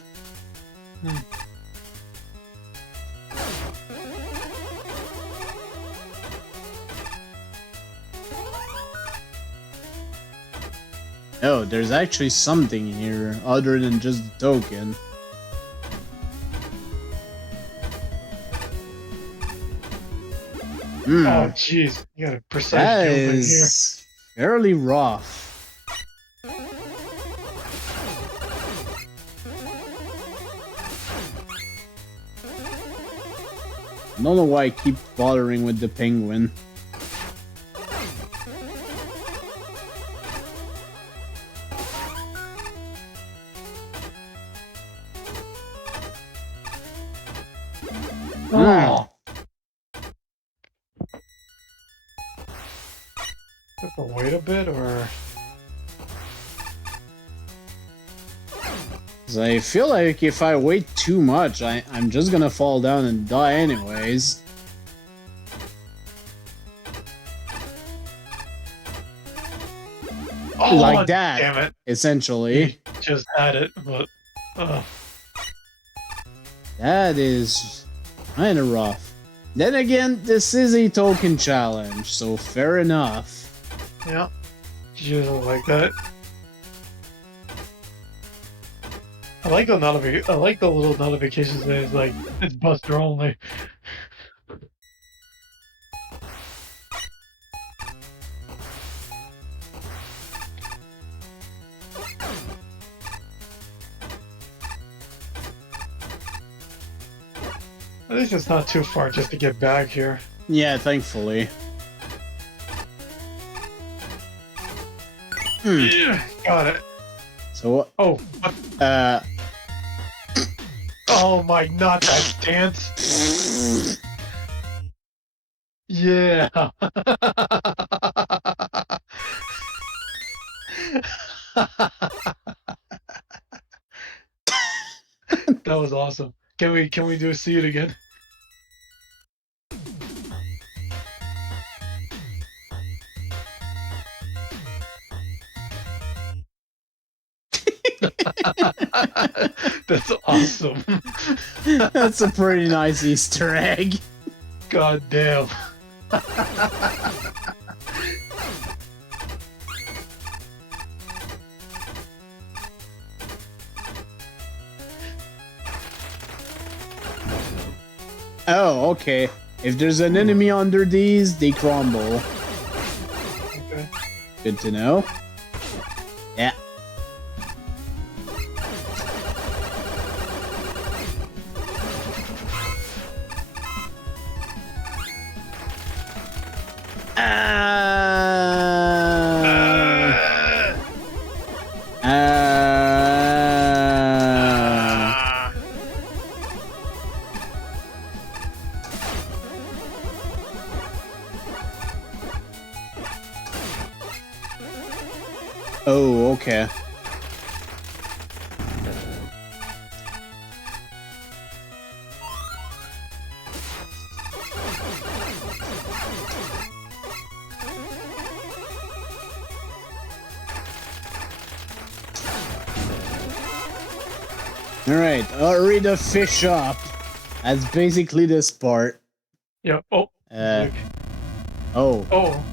Oh, there's actually something here other than just the token. Oh, jeez. You got a precise That jump in here. is fairly rough. I don't know why I keep bothering with the penguin. Oh. Have to wait a bit, or? 'Cause I feel like if I wait too much, I'm just gonna fall down and die anyways. Oh, like that, damn it. essentially. He just had it, but... That is kind of rough. Then again, this is a token challenge, so fair enough. Yeah. You don't like that. I like the little notifications that it's like, it's Buster only. At least it's not too far just to get back here. Yeah, thankfully. Yeah, got it. So what? Oh, what? Oh my, not that dance. Yeah. That was awesome. Can we do see it again? That's awesome. That's a pretty nice Easter egg. God damn. Oh, okay. If there's an enemy under these, they crumble. Okay. Good to know. Yeah. Oh, okay. Alright, hurry the fish up. That's basically this part. Yeah. Oh. Oh. Oh.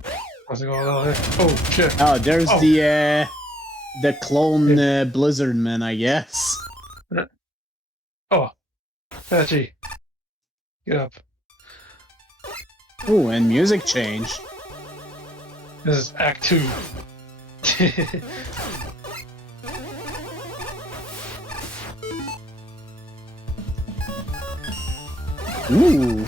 What's going on there? Oh shit. Oh, there's the clone Blizzard man, I guess. Oh. Patchy. Get up. Ooh, and music change. This is Act 2. Ooh.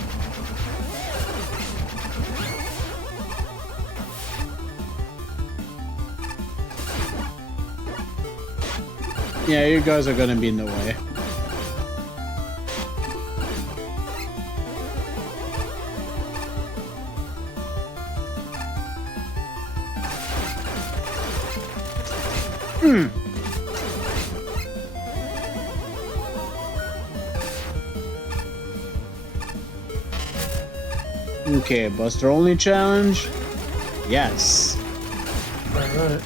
Yeah, you guys are gonna be in the way. Okay, Buster only challenge? Yes. Alright.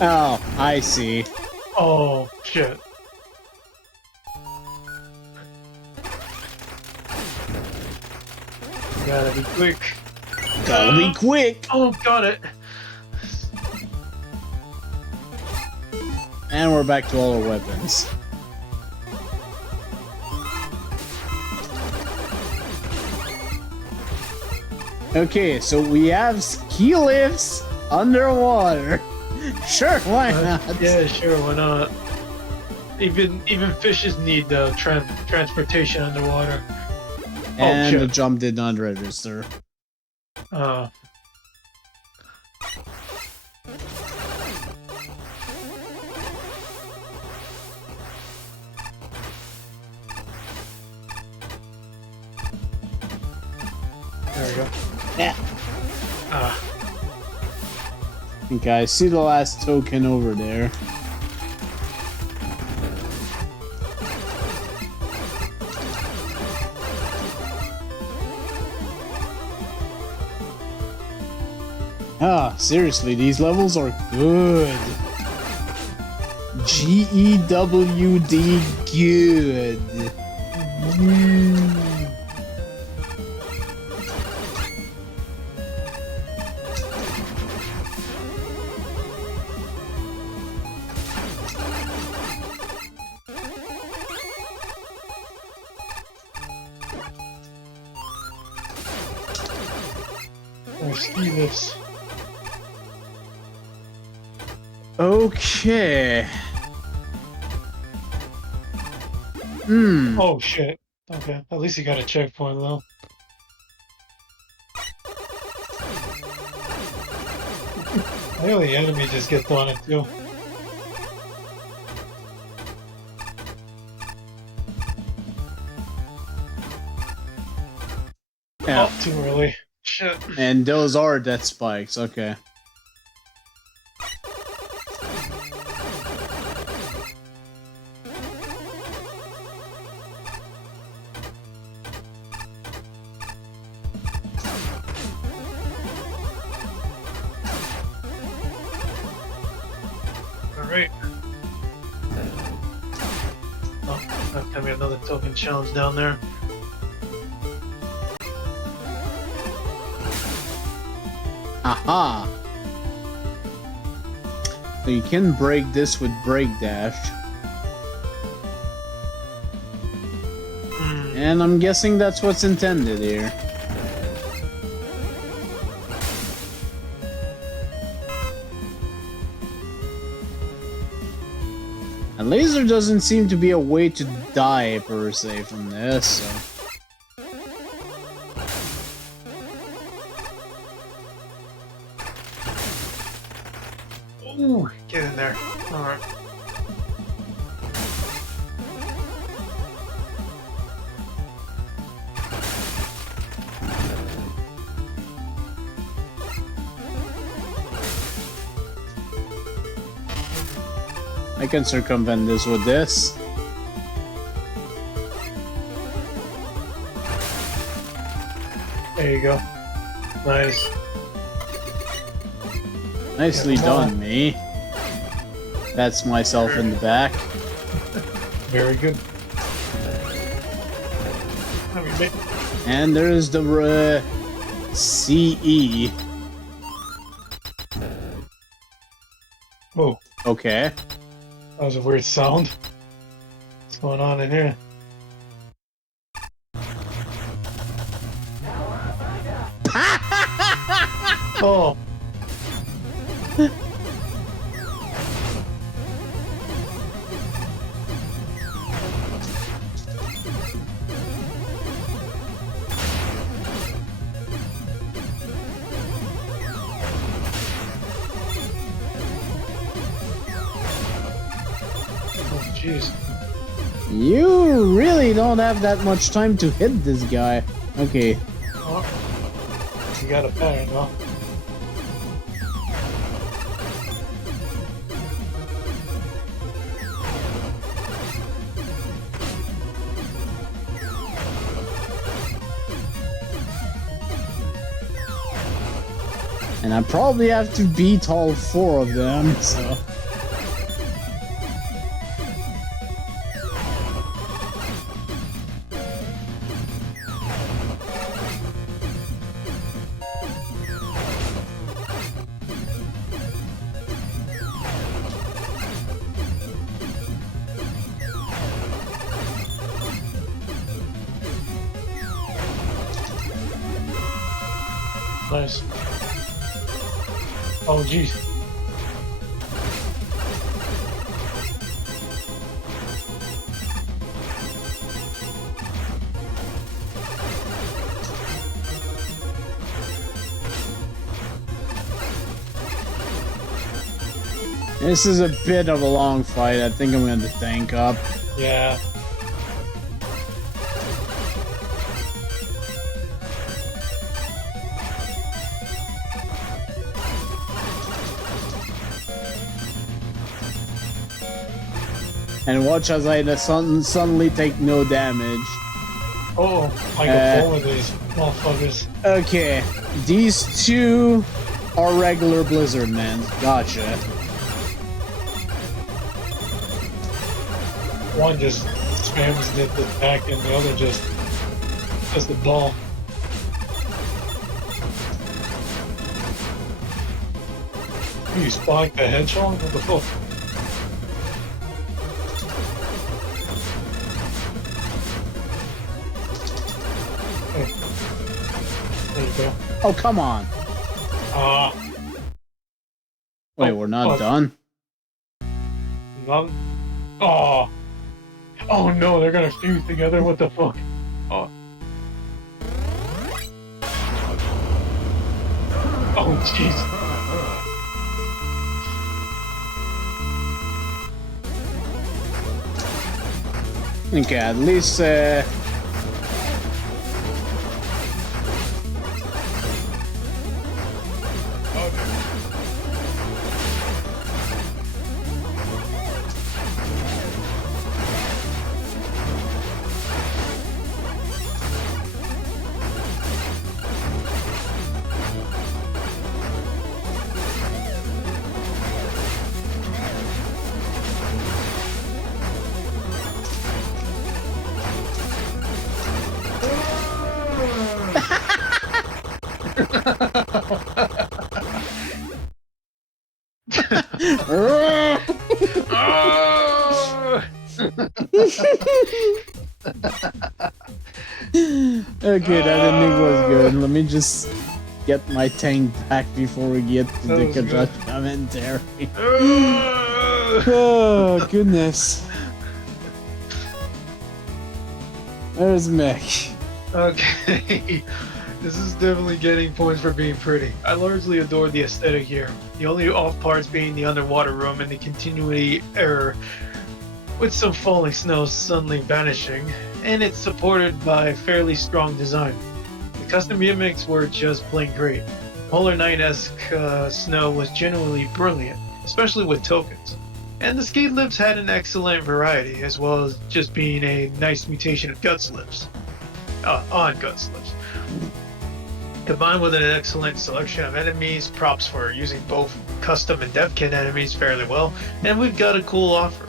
Oh, I see. Oh, shit. Gotta be quick. Gotta be quick! Oh, got it! And we're back to all our weapons. Okay, so we have ski lifts underwater. Sure, why not? Yeah, sure, why not? Even fishes need transportation underwater. And oh, the jump did not register. There we go. Yeah. Ah. Okay, I see the last token over there. Ah, seriously, these levels are good. G-E-W-D, good. Or ski lifts. Okay. Oh shit. Okay, at least you got a checkpoint though. Maybe the enemy just gets on it too. Yeah. Oh, too early. Shit. And those are death spikes, okay. Alright. Oh, that's gonna be another token challenge down there. Aha! So you can break this with break dash. And I'm guessing that's what's intended here. A laser doesn't seem to be a way to die per se from this, so. Ooh, get in there. Alright. I can circumvent this with this. There you go. Nice. Nicely done, me. That's myself in the back. Very good. And there's the CE. Oh, Okay. that was a weird sound. What's going on in here? Oh. Oh, jeez. You really don't have that much time to hit this guy. Okay. Oh. You got a pattern, huh? And I probably have to beat all 4 of them, so. Nice. Oh, jeez. This is a bit of a long fight. I think I'm going to tank up. Yeah. And watch as I suddenly take no damage. Oh, I got 4 of these motherfuckers. Okay, these 2 Or regular Blizzard man. Gotcha. One just spams the attack and the other just does the ball. You spike the hedgehog? What the fuck? Hey. There you go. Oh, come on. Wait, we're not fuck. done? Not... Oh. Oh no, they're gonna fuse together? What the fuck? Oh. Oh, jeez. Okay, at least, okay, that ending was good. Let me just get my tank back before we get to the conduct commentary. Oh, goodness. There's Mick. Okay. This is definitely getting points for being pretty. I largely adore the aesthetic here. The only off parts being the underwater room and the continuity error, with some falling snow suddenly vanishing, and it's supported by fairly strong design. The custom gimmicks were just plain great. Polar Night-esque snow was genuinely brilliant, especially with tokens. And the skate lifts had an excellent variety, as well as just being a nice mutation of guts lifts. On guts lifts. Combined with an excellent selection of enemies, props for using both custom and dev kit enemies fairly well, and we've got a cool offer.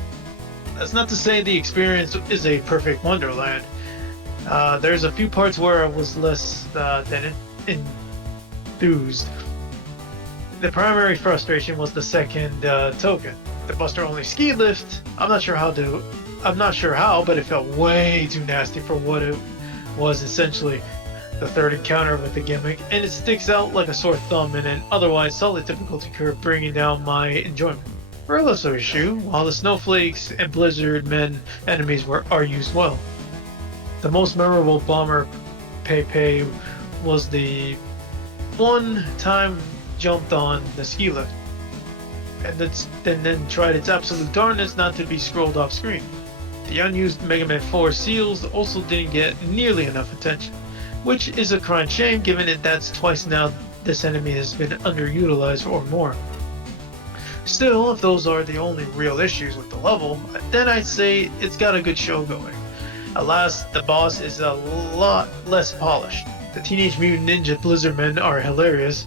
That's not to say the experience is a perfect wonderland. There's a few parts where I was less than enthused. The primary frustration was the second token, the Buster only ski lift. I'm not sure how, but it felt way too nasty for what it was essentially. The third encounter with the gimmick, and it sticks out like a sore thumb in an otherwise solid difficulty curve, bringing down my enjoyment. For a lesser issue, while the snowflakes and blizzard men enemies are used well. The most memorable bomber Pepe was the one time jumped on the ski lift, and then tried its absolute darndest not to be scrolled off screen. The unused Mega Man 4 seals also didn't get nearly enough attention, which is a crying shame given that that's twice now this enemy has been underutilized or more. Still, if those are the only real issues with the level, then I'd say it's got a good show going. Alas, the boss is a lot less polished. The Teenage Mutant Ninja Blizzardmen are hilarious,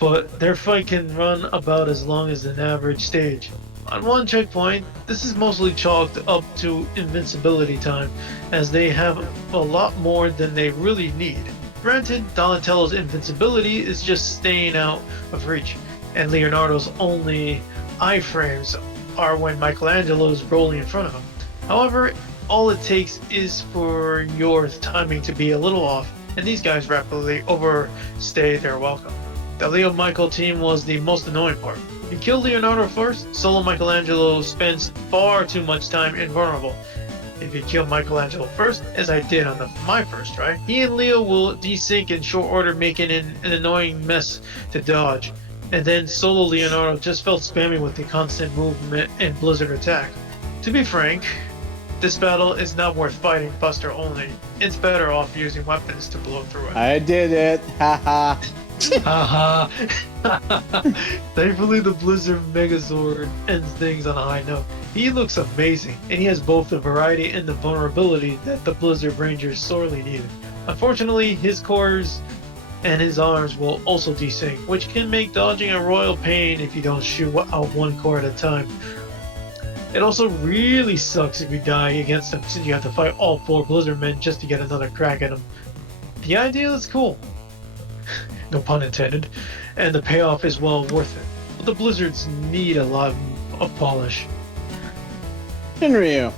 but their fight can run about as long as an average stage. On one checkpoint, this is mostly chalked up to invincibility time, as they have a lot more than they really need. Granted, Donatello's invincibility is just staying out of reach, and Leonardo's only iframes are when Michelangelo's rolling in front of him. However, all it takes is for your timing to be a little off, and these guys rapidly overstay their welcome. The Leo Michael team was the most annoying part. If you kill Leonardo first, solo Michelangelo spends far too much time invulnerable. If you kill Michelangelo first, as I did on my first try, he and Leo will desync in short order, making an annoying mess to dodge. And then solo Leonardo just felt spammy with the constant movement and blizzard attack. To be frank, this battle is not worth fighting Buster only. It's better off using weapons to blow through it. I did it, haha. Haha. Thankfully, the Blizzard Megazord ends things on a high note. He looks amazing, and he has both the variety and the vulnerability that the Blizzard Rangers sorely needed. Unfortunately, his cores and his arms will also desync, which can make dodging a royal pain if you don't shoot out one core at a time. It also really sucks if you die against him, since you have to fight all 4 Blizzard men just to get another crack at him. The idea is cool, no pun intended, and the payoff is well worth it, but the Blizzards need a lot of polish. Shinryu,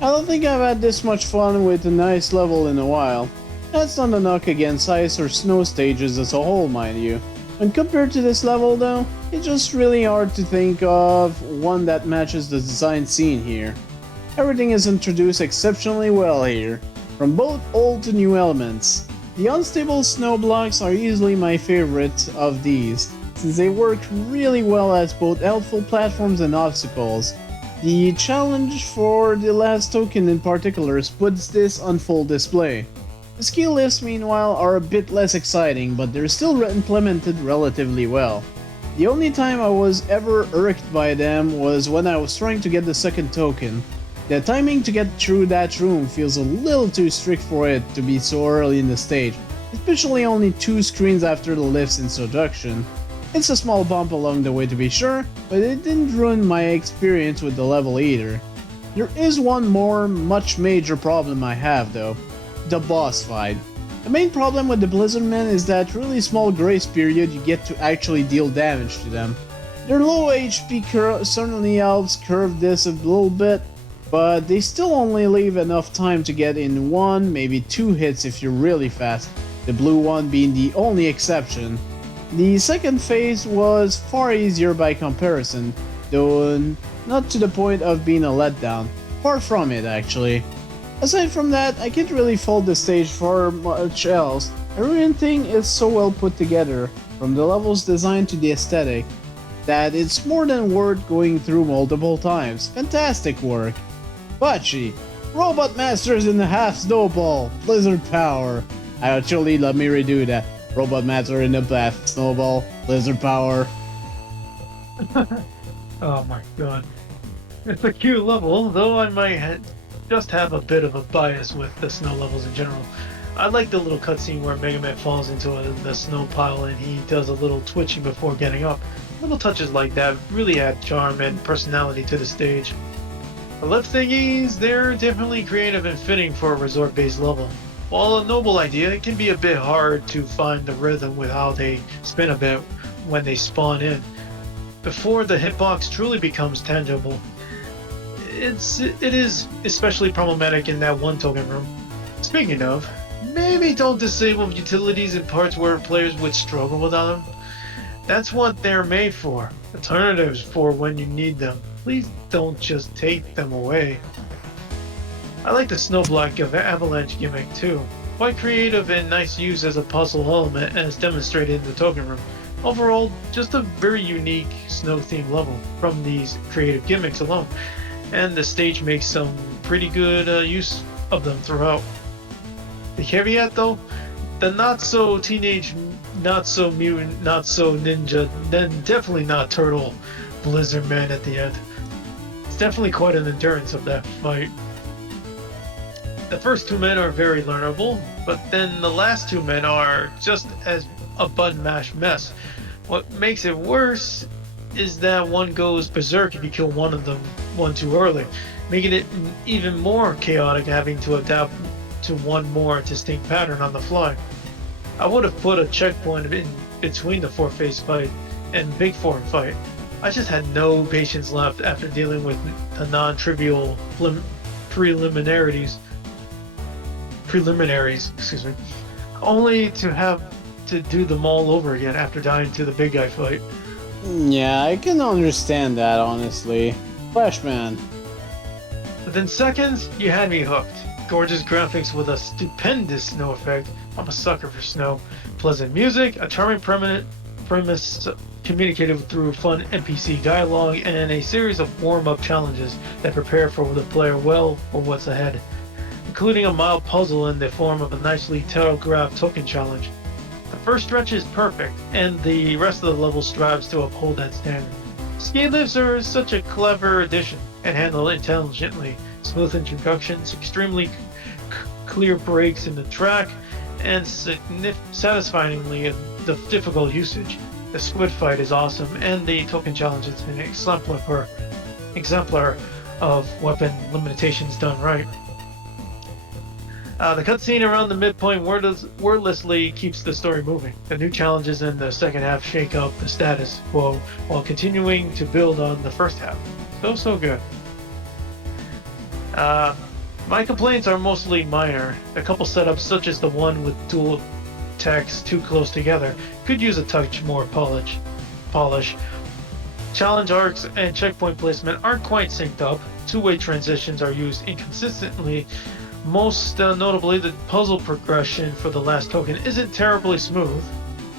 I don't think I've had this much fun with a nice level in a while. That's not a knock against ice or snow stages as a whole, mind you. When compared to this level though, it's just really hard to think of one that matches the design seen here. Everything is introduced exceptionally well here, from both old to new elements. The unstable snow blocks are easily my favorite of these, since they work really well as both helpful platforms and obstacles. The challenge for the last token in particular puts this on full display. The ski lifts meanwhile are a bit less exciting, but they're still implemented relatively well. The only time I was ever irked by them was when I was trying to get the second token. The timing to get through that room feels a little too strict for it to be so early in the stage, especially only 2 screens after the lift's introduction. It's a small bump along the way to be sure, but it didn't ruin my experience with the level either. There is one more much major problem I have though. The boss fight. The main problem with the Blizzard Men is that really small grace period you get to actually deal damage to them. Their low HP certainly helps curve this a little bit, but they still only leave enough time to get in 1, maybe 2 hits if you're really fast, the blue one being the only exception. The second phase was far easier by comparison, though not to the point of being a letdown, far from it actually. Aside from that, I can't really fault the stage for much else. Everything is so well put together, from the levels design to the aesthetic, that it's more than worth going through multiple times. Fantastic work! Bachi, Robot Masters in the half snowball, Blizzard power. Actually, let me redo that. Robot Master in the half snowball, Blizzard power. Oh my god. It's a cute level, though I might just have a bit of a bias with the snow levels in general. I like the little cutscene where Megaman falls into the snow pile and he does a little twitching before getting up. Little touches like that really add charm and personality to the stage. The lift thingies, they're definitely creative and fitting for a resort-based level. While a noble idea, it can be a bit hard to find the rhythm with how they spin a bit when they spawn in, before the hitbox truly becomes tangible. It is especially problematic in that 1 token room. Speaking of, maybe don't disable utilities in parts where players would struggle without them. That's what they're made for. Alternatives for when you need them. Please don't just take them away. I like the snowblock of avalanche gimmick too. Quite creative and nice use as a puzzle element as demonstrated in the token room. Overall, just a very unique snow-themed level from these creative gimmicks alone. And the stage makes some pretty good use of them throughout. The caveat though, the not so teenage, not so mutant, not so ninja, then definitely not turtle Blizzard Man at the end. It's definitely quite an endurance of that fight. The first 2 men are very learnable, but then the last 2 men are just as a button mash mess. What makes it worse is that one goes berserk if you kill one of them too early, making it even more chaotic having to adapt to one more distinct pattern on the fly. I would have put a checkpoint in between the 4-phase fight and big form fight. I just had no patience left after dealing with the non-trivial preliminaries, excuse me, only to have to do them all over again after dying to the big guy fight. Yeah, I can understand that, honestly. Flashman. Within seconds, you had me hooked. Gorgeous graphics with a stupendous snow effect. I'm a sucker for snow. Pleasant music, a charming premise communicated through fun NPC dialogue, and a series of warm-up challenges that prepare for the player well for what's ahead, including a mild puzzle in the form of a nicely telegraphed token challenge. The first stretch is perfect, and the rest of the level strives to uphold that standard. Ski lifts are such a clever addition and handled intelligently. Smooth introductions, extremely clear breaks in the track, and satisfyingly difficult usage. The squid fight is awesome, and the token challenge is an exemplar of weapon limitations done right. The cutscene around the midpoint wordlessly keeps the story moving. The new challenges in the second half shake up the status quo while continuing to build on the first half. So good. My complaints are mostly minor. A couple setups, such as the one with dual attacks too close together, could use a touch more polish. Challenge arcs and checkpoint placement aren't quite synced up. Two-way transitions are used inconsistently. Most notably, the puzzle progression for the last token isn't terribly smooth,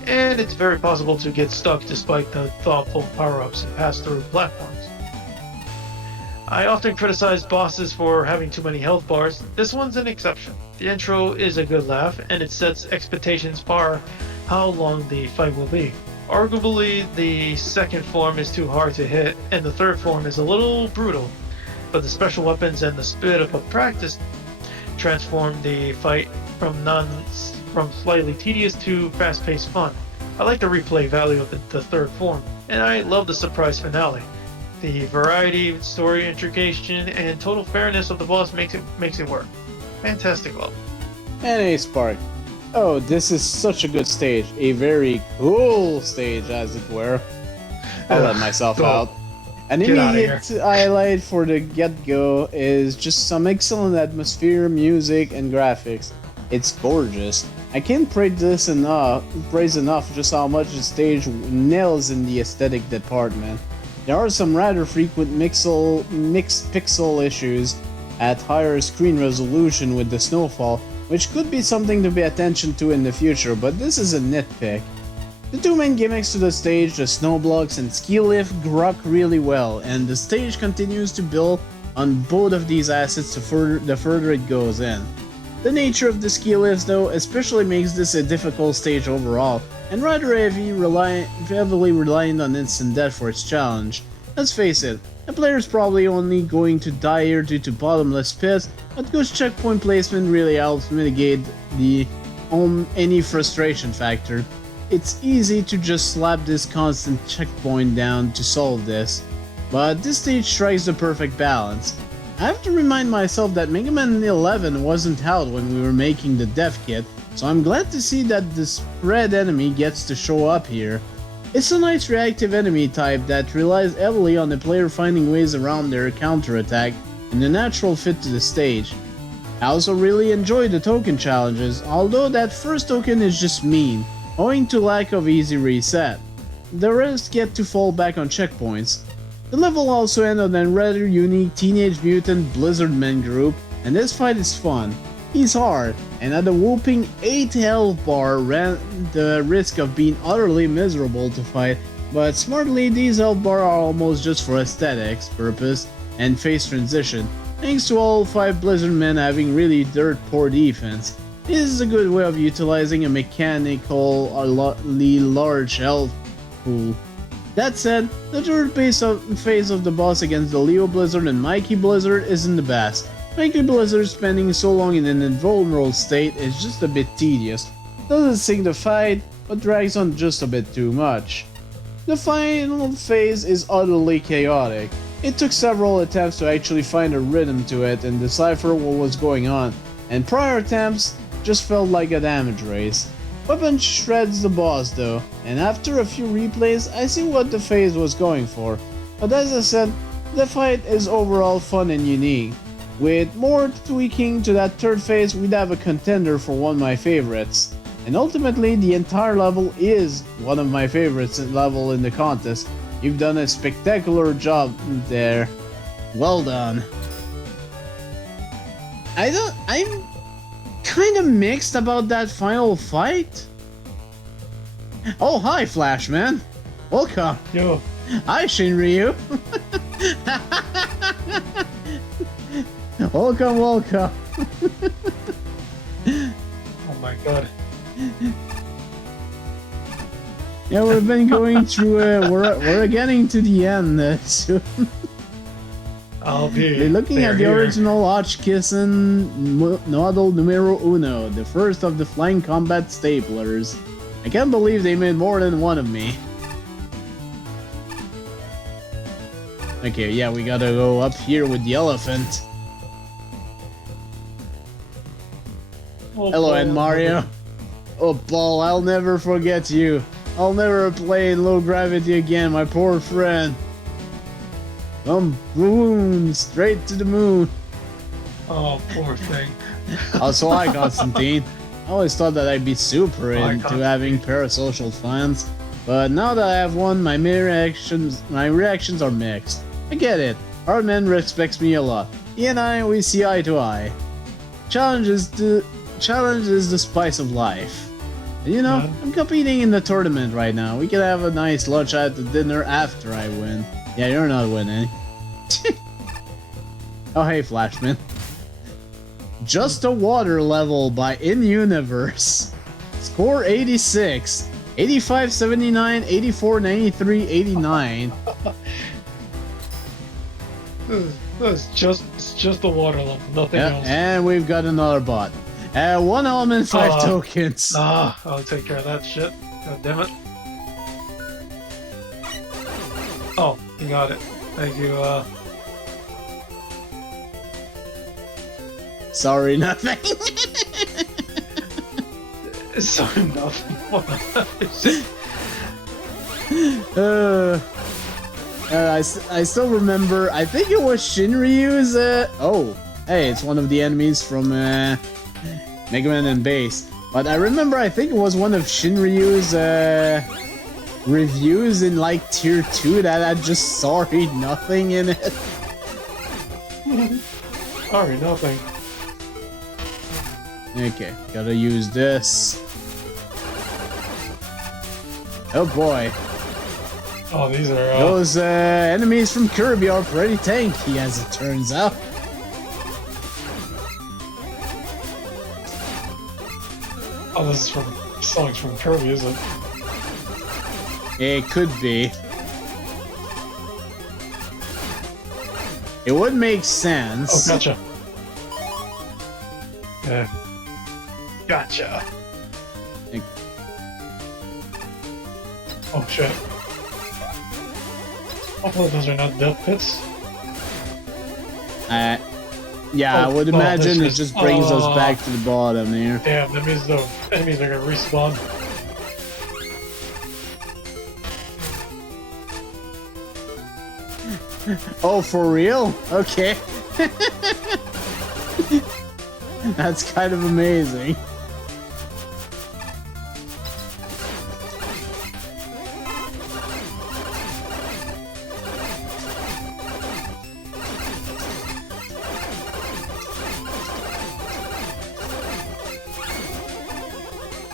and it's very possible to get stuck despite the thoughtful power-ups and pass-through platforms. I often criticize bosses for having too many health bars. This one's an exception. The intro is a good laugh, and it sets expectations for how long the fight will be. Arguably, the second form is too hard to hit, and the third form is a little brutal, but the special weapons and the spit of practice transform the fight from slightly tedious to fast-paced fun. I like the replay value of the third form, and I love the surprise finale. The variety, story intrication, and total fairness of the boss makes it work. Fantastic level. And a Spark. Oh, this is such a good stage. A very cool stage, as it were. I let myself out. An immediate highlight for the get-go is just some excellent atmosphere, music, and graphics. It's gorgeous. I can't praise enough just how much the stage nails in the aesthetic department. There are some rather frequent mixed pixel issues at higher screen resolution with the snowfall, which could be something to pay attention to in the future, but this is a nitpick. The two main gimmicks to the stage, the snow blocks and ski lift, rock really well, and the stage continues to build on both of these assets the further it goes in. The nature of the ski lifts, though, especially makes this a difficult stage overall, and rather heavily reliant on instant death for its challenge. Let's face it, the player's probably only going to die here due to bottomless pits, but good checkpoint placement really helps mitigate any frustration factor. It's easy to just slap this constant checkpoint down to solve this, but this stage strikes the perfect balance. I have to remind myself that Megaman 11 wasn't out when we were making the dev kit, so I'm glad to see that the spread enemy gets to show up here. It's a nice reactive enemy type that relies heavily on the player finding ways around their counterattack and a natural fit to the stage. I also really enjoy the token challenges, although that first token is just mean, owing to lack of easy reset. The rest get to fall back on checkpoints. The level also ends on a rather unique Teenage Mutant Blizzardman group, and this fight is fun. He's hard, and at a whooping 8 health bar ran the risk of being utterly miserable to fight, but smartly these health bars are almost just for aesthetics purpose and phase transition, thanks to all 5 Blizzardmen having really dirt poor defense. This is a good way of utilizing a mechanically large health pool. That said, the third phase of the boss against the Leo Blizzard and Mikey Blizzard isn't the best. Mikey Blizzard spending so long in an invulnerable state is just a bit tedious. Doesn't sink the fight, but drags on just a bit too much. The final phase is utterly chaotic. It took several attempts to actually find a rhythm to it and decipher what was going on, and prior attempts just felt like a damage race. Weapon shreds the boss though, and after a few replays I see what the phase was going for, but as I said, the fight is overall fun and unique. With more tweaking to that third phase, we'd have a contender for one of my favorites. And ultimately, the entire level is one of my favorites level in the contest. You've done a spectacular job there. Well done. I'm kind of mixed about that final fight. Oh, hi, Flashman. Welcome. Yo. Hi, Shinryu. Welcome. Oh my god. Yeah, we've been going through. We're getting to the end soon. I'll be Looking there at the here. original Hodgkinson model numero uno, the first of the flying combat staplers. I can't believe they made more than one of me. Okay, yeah, we gotta go up here with the elephant. Oh, Hello, Paul. and Mario. Oh, Paul, I'll never forget you. I'll never play in low gravity again, my poor friend. Boom, straight to the moon. Oh, poor thing. Also, hi, Constantine. I always thought that I'd be super Hi, into Constantine. having parasocial fans, but now that I have one, my reactions are mixed. I get it. Hardman respects me a lot. He and I, we see eye to eye. Challenge is the spice of life. And you know, I'm competing in the tournament right now. We can have a nice lunch at the dinner after I win. Yeah, you're not winning. Oh, hey, Flashman. Just a Water level by In-Universe. Score 86. 85, 79, 84, 93, 89. It's just the water level, nothing Yeah, else. and we've got another bot. 1 element, 5 tokens. I'll take care of that shit. God damn it. Oh, you got it. Thank you, Sorry, nothing. Sorry, nothing. What the hell is it? I still remember, I think it was Shinryu's, oh, hey, it's one of the enemies from, Megaman and Base. But I remember, I think it was one of Shinryu's, reviews in, like, Tier 2 that had just sorry nothing in it. Sorry, nothing. Okay, gotta use this. Oh boy. Oh, these are, Those enemies from Kirby are pretty tanky, as it turns out. Oh, this is from songs from Kirby, is it? It could be. It would make sense. Oh, gotcha. Yeah. Gotcha. Oh, shit. Hopefully those are not death pits. Yeah, I would Oh, imagine it this is- just brings us back to the bottom here. Damn, that means the enemies are gonna respawn. Oh, for real? Okay. That's kind of amazing.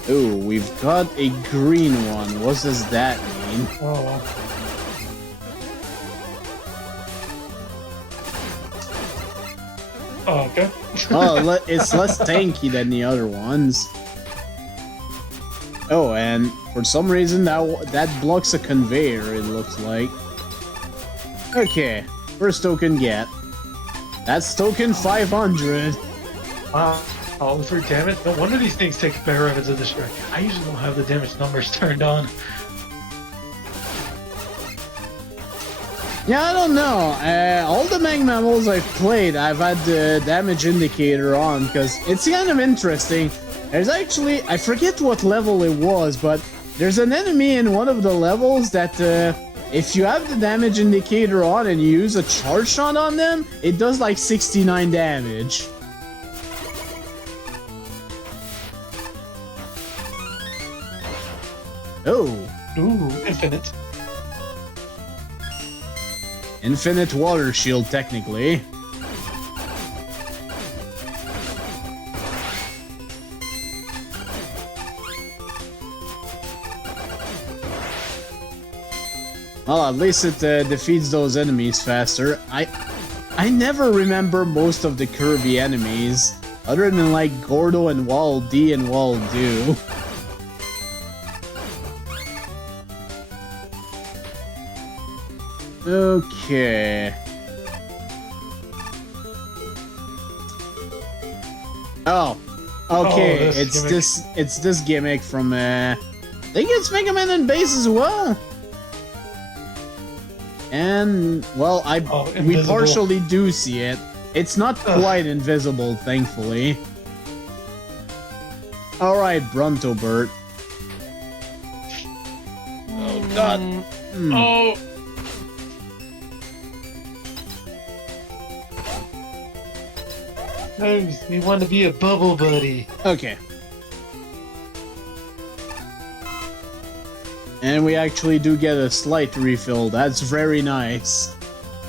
Ooh, we've got a green one. What does that mean? Oh, well. Oh, okay. Oh, it's less tanky than the other ones. Oh, and for some reason that blocks a conveyor, it looks like. Okay, first token get. That's token 500. Wow. All the 3 damage? No wonder these things take forever to destroy. I usually don't have the damage numbers turned on. Yeah, I don't know. All the Megaman levels I've played, I've had the damage indicator on, because it's kind of interesting. There's actually, I forget what level it was, but there's an enemy in one of the levels that if you have the damage indicator on and you use a charge shot on them, it does like 69 damage. Oh. Ooh, infinite. Infinite water shield, technically. Well, at least it defeats those enemies faster. I never remember most of the Kirby enemies, other than like Gordo and Wall D and Wall Do. Okay. Oh, okay. Oh, this gimmick. It's this gimmick from I think it's Megaman and Base as well. And well, we invisible. partially do see it. It's not quite invisible, thankfully. All right, Bruntobert. Oh God. Hmm. Oh. Times we want to be a bubble buddy. Okay. And we actually do get a slight refill. That's very nice.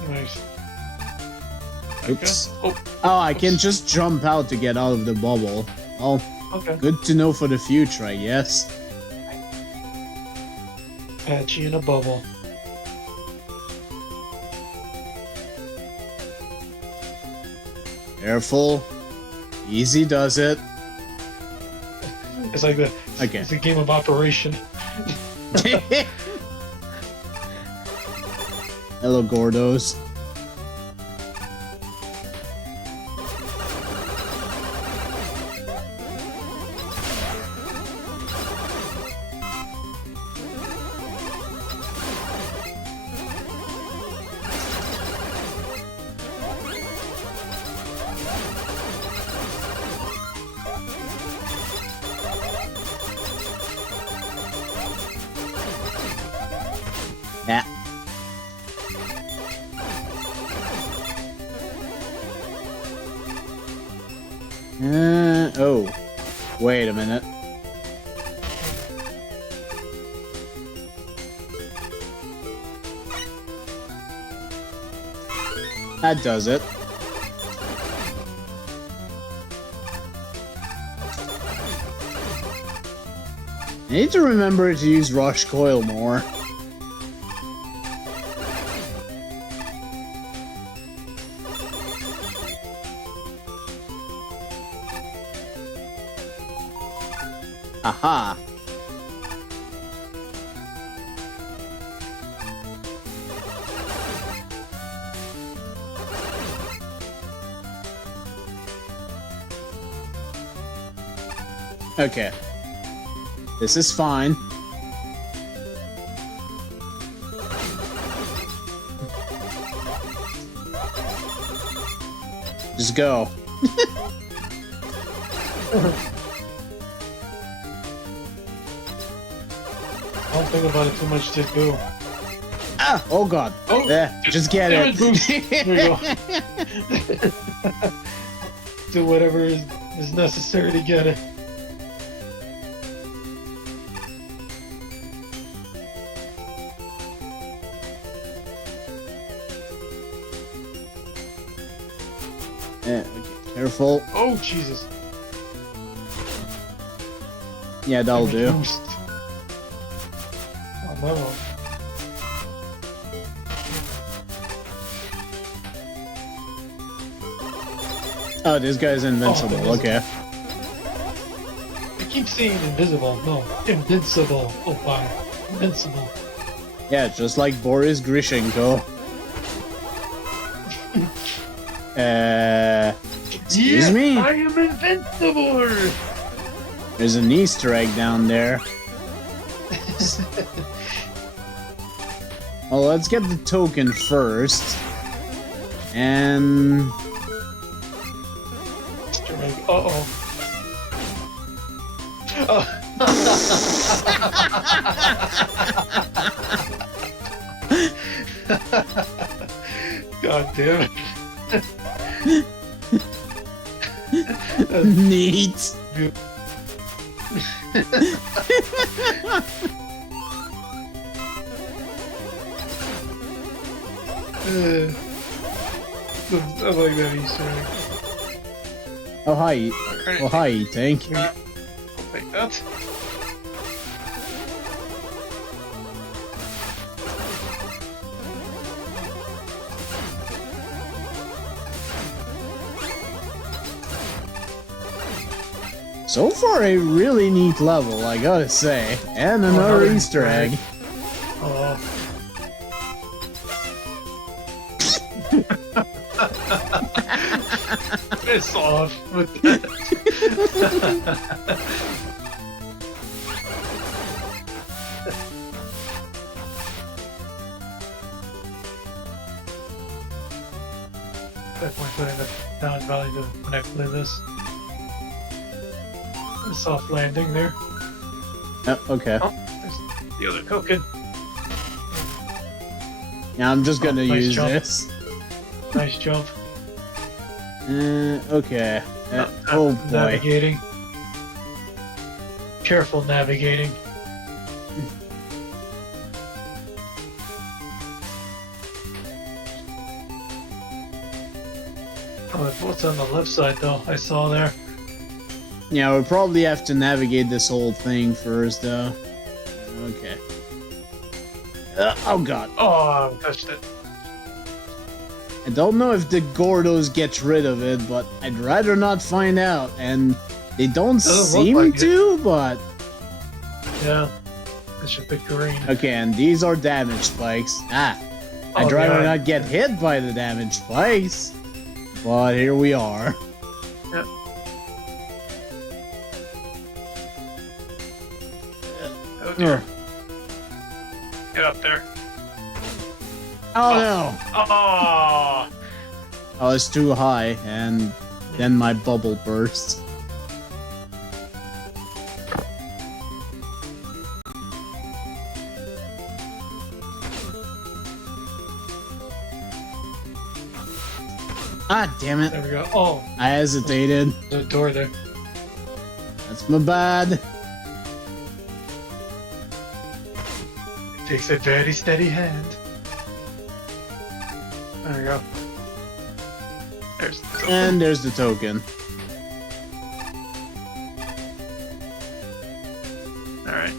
Nice. Oops. Okay. Oh, I can just jump out to get out of the bubble. Oh, Okay. good to know for the future, I guess. Patchy in a bubble. Careful. Easy does it. It's like the. Okay. It's a game of operation. Hello, Gordos. Yeah. Oh. Wait a minute. That does it. I need to remember to use Rush Coil more. Aha. Okay. This is fine. Just go. Don't think about it too much to do. Ah! Oh god. Oh. Yeah, just get Damn it. it, There you go. Do whatever is necessary to get it. Yeah, okay. Careful. Oh Jesus! Yeah, that'll Damage do. boost. Oh, that one. Oh, this guy's invincible. Oh, Okay. I keep saying invisible. No, invincible. Oh, fine. Invincible. Yeah, just like Boris Grishenko. Excuse me? I am invincible! There's an Easter egg down there. Well, let's get the token first. And... Uh-oh. God damn it. Neat. I like that Easter egg. Oh, hi. Oh, hi, Tank. I'll take that. So far, a really neat level, I gotta say. And another Easter egg. Oh. piss off with that. Definitely putting the down value to when I play this. A soft landing there. Okay. Oh, there's the other token. Yeah, I'm just gonna nice use jump. this. Nice jump. Okay. Oh boy. Navigating. Careful navigating. Oh, what's on the left side though? I saw there. Yeah, we'll probably have to navigate this whole thing first, though. Okay. Oh god. Oh, I touched it. I don't know if the Gordos gets rid of it, but I'd rather not find out. And they don't Doesn't look seem like it. to, but... Yeah. I should pick green. Okay, and these are damage spikes. I'd Oh, rather God. not get hit by the damage spikes. But here we are. Yep. Oh dear. Get up there. Oh no! Oh! I was too high, and then my bubble burst. Ah, damn it. There we go. Oh, I hesitated. there's a door there. That's my bad. It takes a very steady hand. There we go. There's the token. And there's the token. Alright.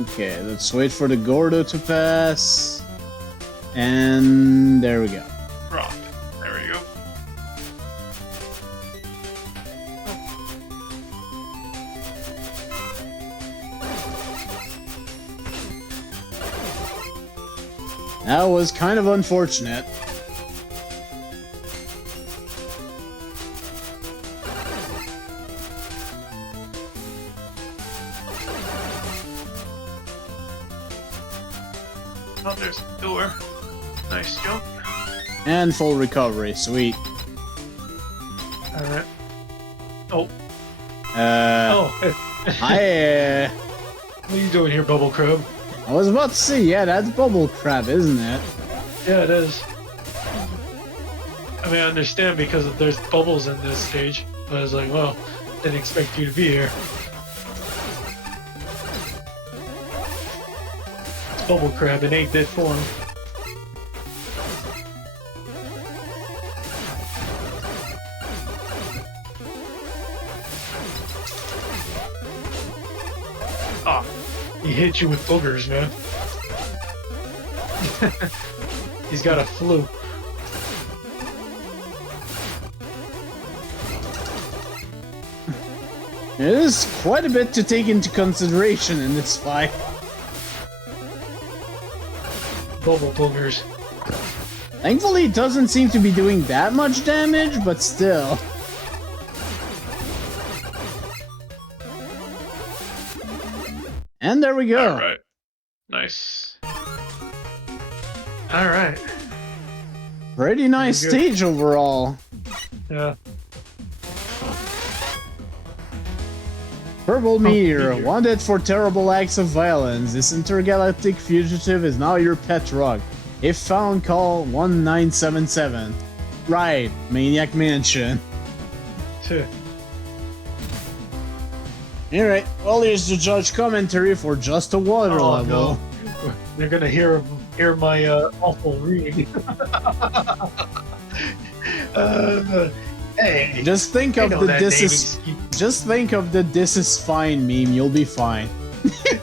Okay, let's wait for the Gordo to pass. And there we go. Rock. There we go. That was kind of unfortunate. Oh, there's the door. Nice jump. And full recovery, sweet. Alright. Oh. Oh, Hey. What are you doing here, Bubble Crab? I was about to say, yeah, that's Bubble Crab, isn't it? Yeah, it is. I mean, I understand because there's bubbles in this stage, but I was like, well, didn't expect you to be here. It's Bubble Crab in 8-bit form. Ah, he hit you with boogers, man. He's got a flu. It is quite a bit to take into consideration in this fight. Bubble boogers. Thankfully, it doesn't seem to be doing that much damage, but still. And there we go. Alright. Nice. Alright. Pretty nice Very good. stage overall. Yeah. Purple Meteor, Meteor. wanted for terrible acts of violence. This intergalactic fugitive is now your pet rock. If found, call 1977. Right, Maniac Mansion. Sure. Alright, well, here's the judge commentary for just a water Oh, level. no. They're gonna hear my awful read. Hey, Just think I of know the that this naming is scheme. just think of the this is fine meme, you'll be fine.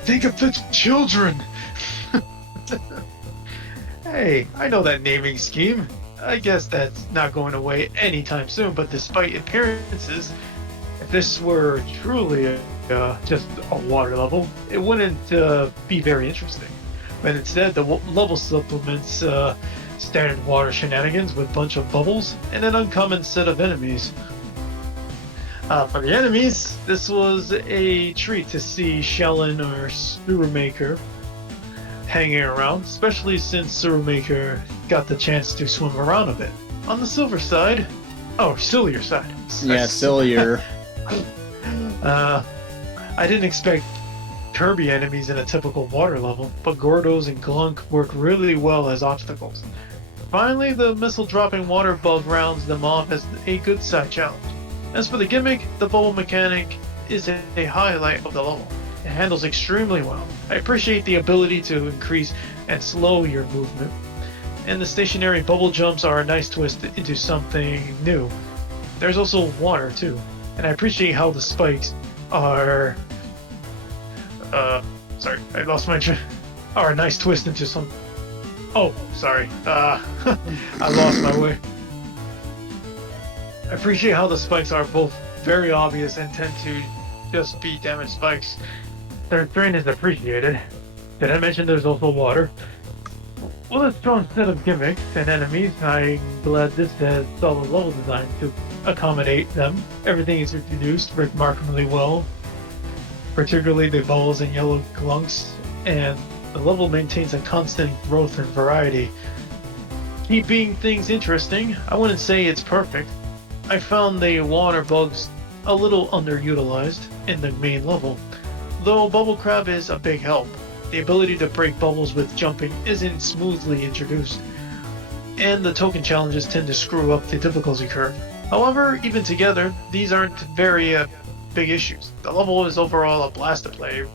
Think of the children. Hey, I know that naming scheme. I guess that's not going away anytime soon, but despite appearances, if this were truly a just a water level, it wouldn't be very interesting. But instead, the level supplements standard water shenanigans with a bunch of bubbles and an uncommon set of enemies. For the enemies, this was a treat to see Shellin or Sewermaker hanging around, especially since Sewermaker got the chance to swim around a bit. On the silver side, Sillier side. Yeah, Sillier. I didn't expect Kirby enemies in a typical water level, but Gordos and Glunk work really well as obstacles. Finally, the missile-dropping water bug rounds them off as a good side challenge. As for the gimmick, the bubble mechanic is a highlight of the level. It handles extremely well. I appreciate the ability to increase and slow your movement, and the stationary bubble jumps are a nice twist into something new. There's also water too, and I appreciate how the spikes are sorry, I lost my are a nice twist into some. Oh, sorry. I lost my way. I appreciate how the spikes are both very obvious and tend to just be damaged spikes. Their terrain is appreciated. Did I mention there's also water? With a strong set of gimmicks and enemies, I'm glad this has solid level design to accommodate them. Everything is introduced remarkably well, particularly the bubbles and yellow glunks, and the level maintains a constant growth and variety. Keeping things interesting, I wouldn't say it's perfect. I found the water bugs a little underutilized in the main level, though Bubble Crab is a big help. The ability to break bubbles with jumping isn't smoothly introduced, and the token challenges tend to screw up the difficulty curve. However, even together, these aren't very big issues. The level is overall a blast to play,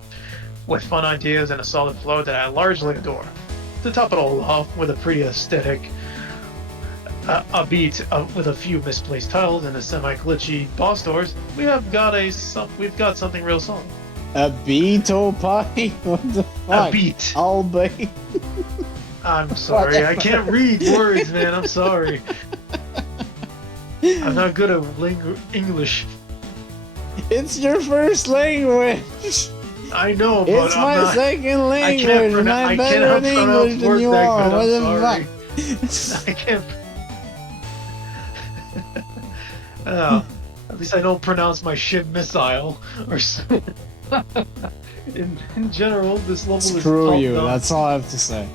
with fun ideas and a solid flow that I largely adore. To top it all off with a pretty aesthetic, a beat with a few misplaced tiles and a semi-glitchy boss doors, we've got something real solid. A beat, oh pie? What the fuck? A beat. I'll be. I'm sorry, I can't read words, man. I'm sorry. I'm not good at English. It's your first language. I know, but it's my second language, and I'm better in English than you are. What the fuck? I can't. At least I don't pronounce my ship missile or. In general, this level is Screw you. That's all I have to say.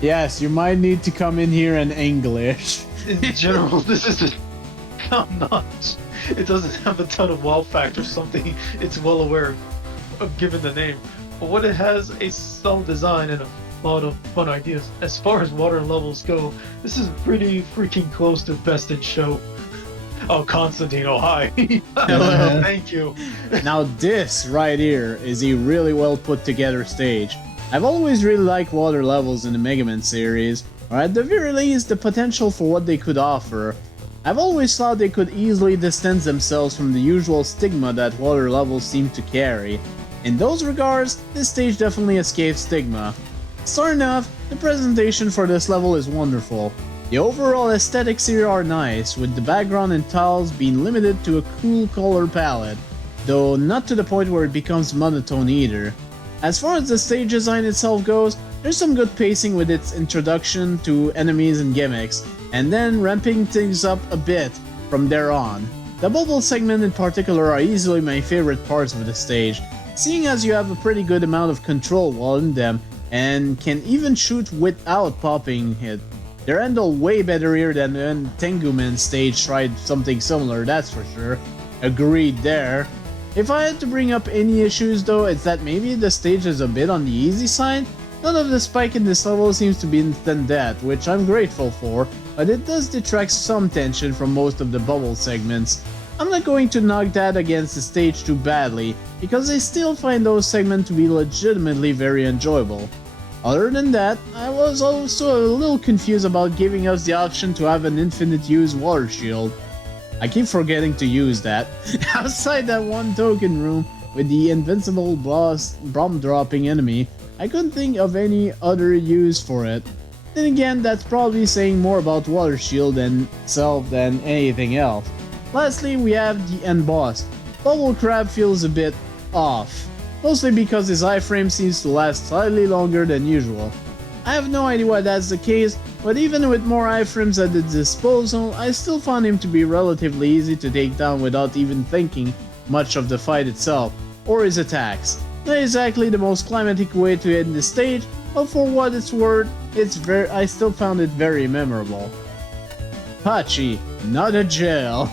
Yes, you might need to come in here in English. In general, this is top notch. It doesn't have a ton of wow factor, something it's well aware of given the name. But what it has a solid design and a lot of fun ideas. As far as water levels go, this is pretty freaking close to best in show. Oh, Constantine, oh hi. Hello, thank you. Now this right here is a really well put together stage. I've always really liked water levels in the Megaman series, or at the very least the potential for what they could offer. I've always thought they could easily distance themselves from the usual stigma that water levels seem to carry. In those regards, this stage definitely escapes stigma. Starting off, the presentation for this level is wonderful. The overall aesthetics here are nice, with the background and tiles being limited to a cool color palette, though not to the point where it becomes monotone either. As far as the stage design itself goes, there's some good pacing with its introduction to enemies and gimmicks, and then ramping things up a bit from there on. The bubble segment in particular are easily my favorite parts of the stage, seeing as you have a pretty good amount of control while in them, and can even shoot without popping it. They're handled way better here than when Tenguman stage tried something similar, that's for sure. Agreed there. If I had to bring up any issues though, it's that maybe the stage is a bit on the easy side. None of the spike in this level seems to be instant death, which I'm grateful for, but it does detract some tension from most of the bubble segments. I'm not going to knock that against the stage too badly, because I still find those segments to be legitimately very enjoyable. Other than that, I was also a little confused about giving us the option to have an infinite use water shield. I keep forgetting to use that. Outside that one token room with the invincible boss bomb dropping enemy, I couldn't think of any other use for it. Then again, that's probably saying more about water shield itself than anything else. Lastly, we have the end boss. Bubble Crab feels a bit off, mostly because his iframe seems to last slightly longer than usual. I have no idea why that's the case, but even with more iframes at its disposal, I still found him to be relatively easy to take down without even thinking much of the fight itself, or his attacks. Not exactly the most climatic way to end the stage, but for what it's worth, I still found it very memorable. Hachi, not a jail.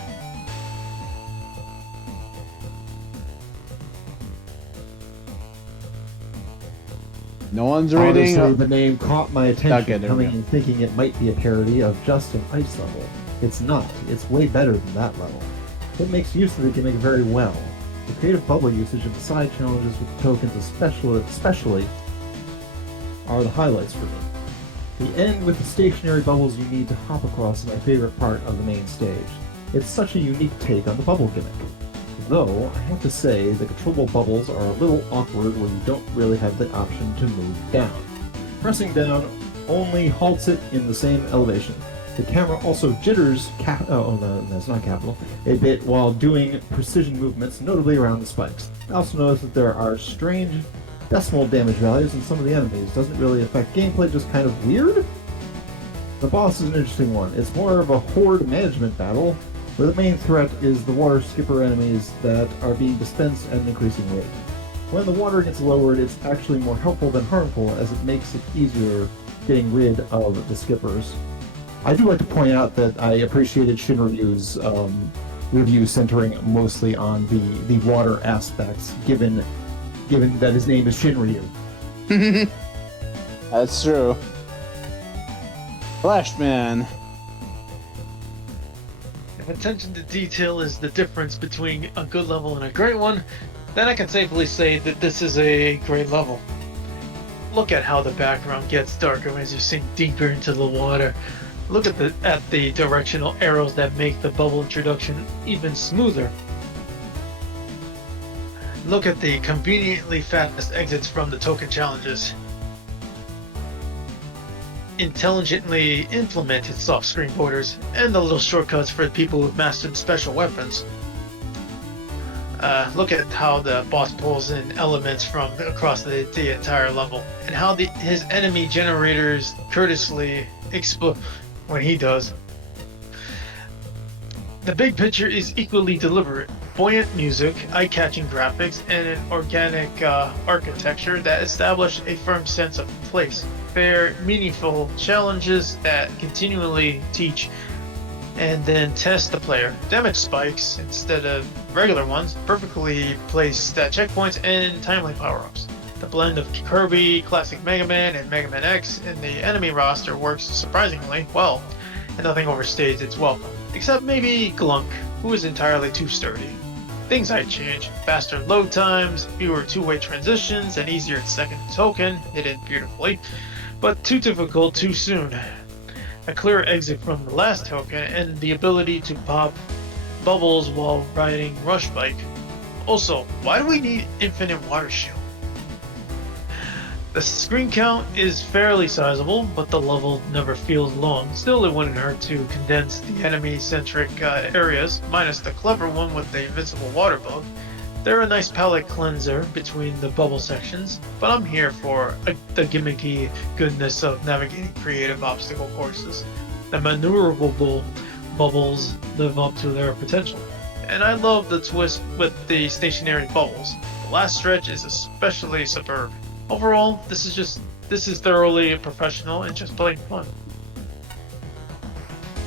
No one's reading. Honestly, the name caught my attention, Okay, coming in thinking it might be a parody of just an ice level. It's not. It's way better than that level. It makes use of the gimmick very well. The creative bubble usage and the side challenges with the tokens especially are the highlights for me. The end with the stationary bubbles you need to hop across is my favorite part of the main stage. It's such a unique take on the bubble gimmick. Though, I have to say, the controllable bubbles are a little awkward when you don't really have the option to move down. Pressing down only halts it in the same elevation. The camera also jitters that's not capital, a bit while doing precision movements, notably around the spikes. I also noticed that there are strange decimal damage values in some of the enemies. Doesn't really affect gameplay, just kind of weird? The boss is an interesting one. It's more of a horde management battle, where the main threat is the water skipper enemies that are being dispensed at an increasing rate. When the water gets lowered, it's actually more helpful than harmful, as it makes it easier getting rid of the skippers. I do like to point out that I appreciated Shinryu's review centering mostly on the water aspects, given that his name is Shinryu. That's true. Flashman. If attention to detail is the difference between a good level and a great one, then I can safely say that this is a great level. Look at how the background gets darker as you sink deeper into the water. Look at the directional arrows that make the bubble introduction even smoother. Look at the conveniently fast exits from the token challenges. Intelligently implemented soft screen borders and the little shortcuts for people who've mastered special weapons. Look at how the boss pulls in elements from across the entire level, and how his enemy generators courteously explode when he does. The big picture is equally deliberate. Buoyant music, eye-catching graphics, and an organic architecture that establish a firm sense of place. Fair, meaningful challenges that continually teach and then test the player. Damage spikes instead of regular ones, perfectly placed checkpoints, and timely power-ups. The blend of Kirby, classic Mega Man, and Mega Man X in the enemy roster works surprisingly well, and nothing overstays its welcome. Except maybe Glunk, who is entirely too sturdy. Things I'd change: faster load times, fewer two-way transitions, and easier second token, hidden beautifully, but too difficult too soon. A clear exit from the last token, and the ability to pop bubbles while riding Rush Bike. Also, why do we need infinite water shield? The screen count is fairly sizable, but the level never feels long. Still, it wouldn't hurt to condense the enemy-centric areas, minus the clever one with the invincible water bug. They're a nice palate cleanser between the bubble sections, but I'm here for the gimmicky goodness of navigating creative obstacle courses. The maneuverable bubbles live up to their potential, and I love the twist with the stationary bubbles. The last stretch is especially superb. Overall, this is thoroughly professional and just plain fun.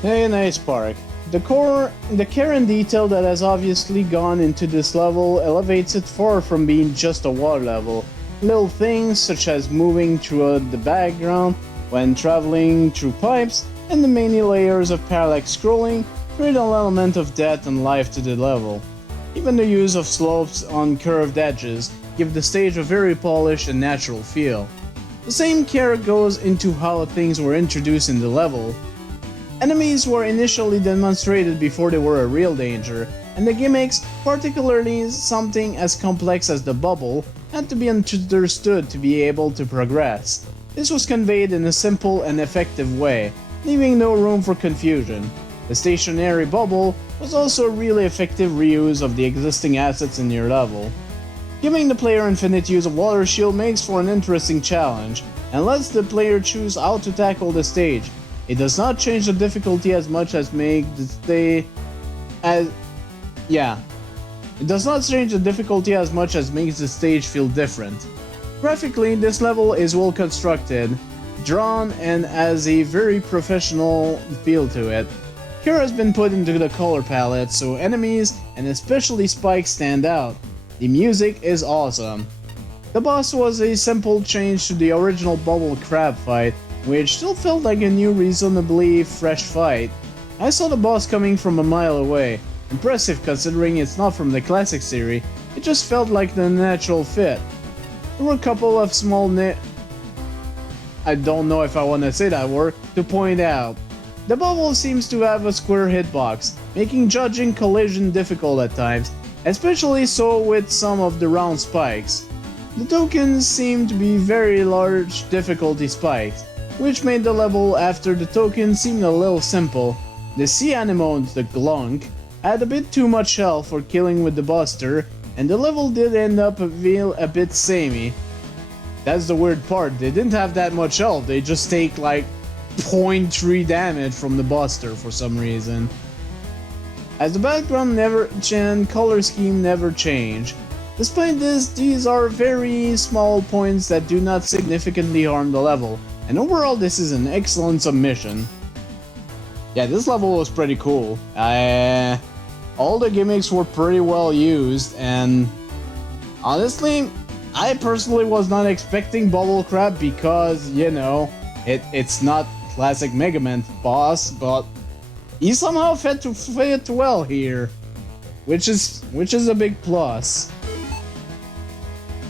Hey, nice Park. The care and detail that has obviously gone into this level elevates it far from being just a water level. Little things such as moving through the background when traveling through pipes, and the many layers of parallax scrolling create an element of depth and life to the level. Even the use of slopes on curved edges give the stage a very polished and natural feel. The same care goes into how things were introduced in the level. Enemies were initially demonstrated before they were a real danger, and the gimmicks, particularly something as complex as the bubble, had to be understood to be able to progress. This was conveyed in a simple and effective way, leaving no room for confusion. The stationary bubble was also a really effective reuse of the existing assets in your level. Giving the player infinite use of water shield makes for an interesting challenge, and lets the player choose how to tackle the stage. It does not change the difficulty as much as make the stage It does not change the difficulty as much as makes the stage feel different. Graphically, this level is well constructed, drawn, and has a very professional feel to it. Care has been put into the color palette so enemies, and especially Spike, stand out. The music is awesome. The boss was a simple change to the original Bubble Crab fight, which still felt like a new, reasonably fresh fight. I saw the boss coming from a mile away. Impressive considering it's not from the classic series, it just felt like the natural fit. There were a couple of small I don't know if I want to say that word, to point out. The bubble seems to have a square hitbox, making judging collision difficult at times, especially so with some of the round spikes. The tokens seem to be very large difficulty spikes, which made the level after the token seem a little simple. The sea anemone, the glunk, had a bit too much health for killing with the buster, and the level did end up feel a bit samey. That's the weird part, they didn't have that much health, they just take like 0.3 damage from the buster for some reason. As the background and color scheme never change. Despite this, these are very small points that do not significantly harm the level, and overall this is an excellent submission. Yeah, this level was pretty cool. All the gimmicks were pretty well used, and honestly, I personally was not expecting Bubble Crab because, you know, it's not classic Megaman boss, but he somehow fit well here, which is a big plus.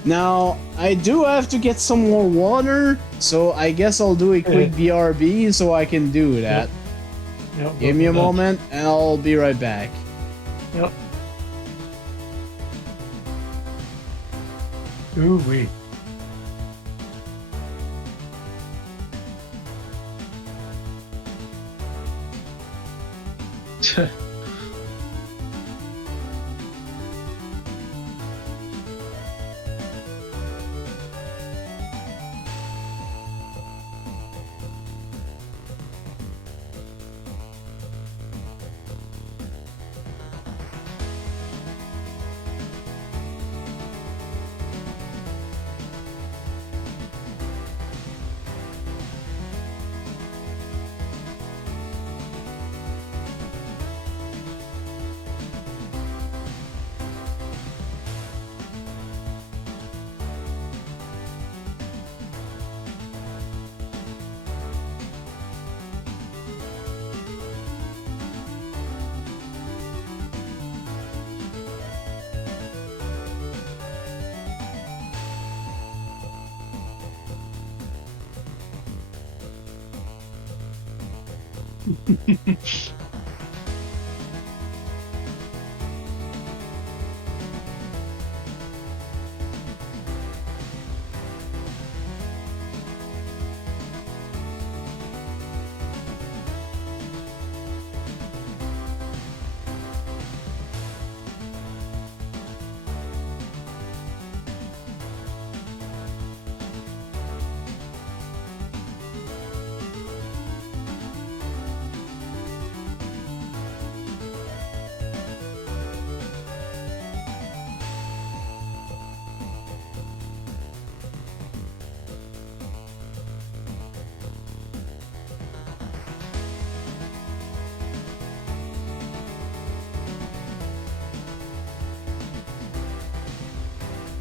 Now, I do have to get some more water, so I guess I'll do a quick BRB so I can do that. Yep, Give me a moment, and I'll be right back. Yep. Ooh-wee.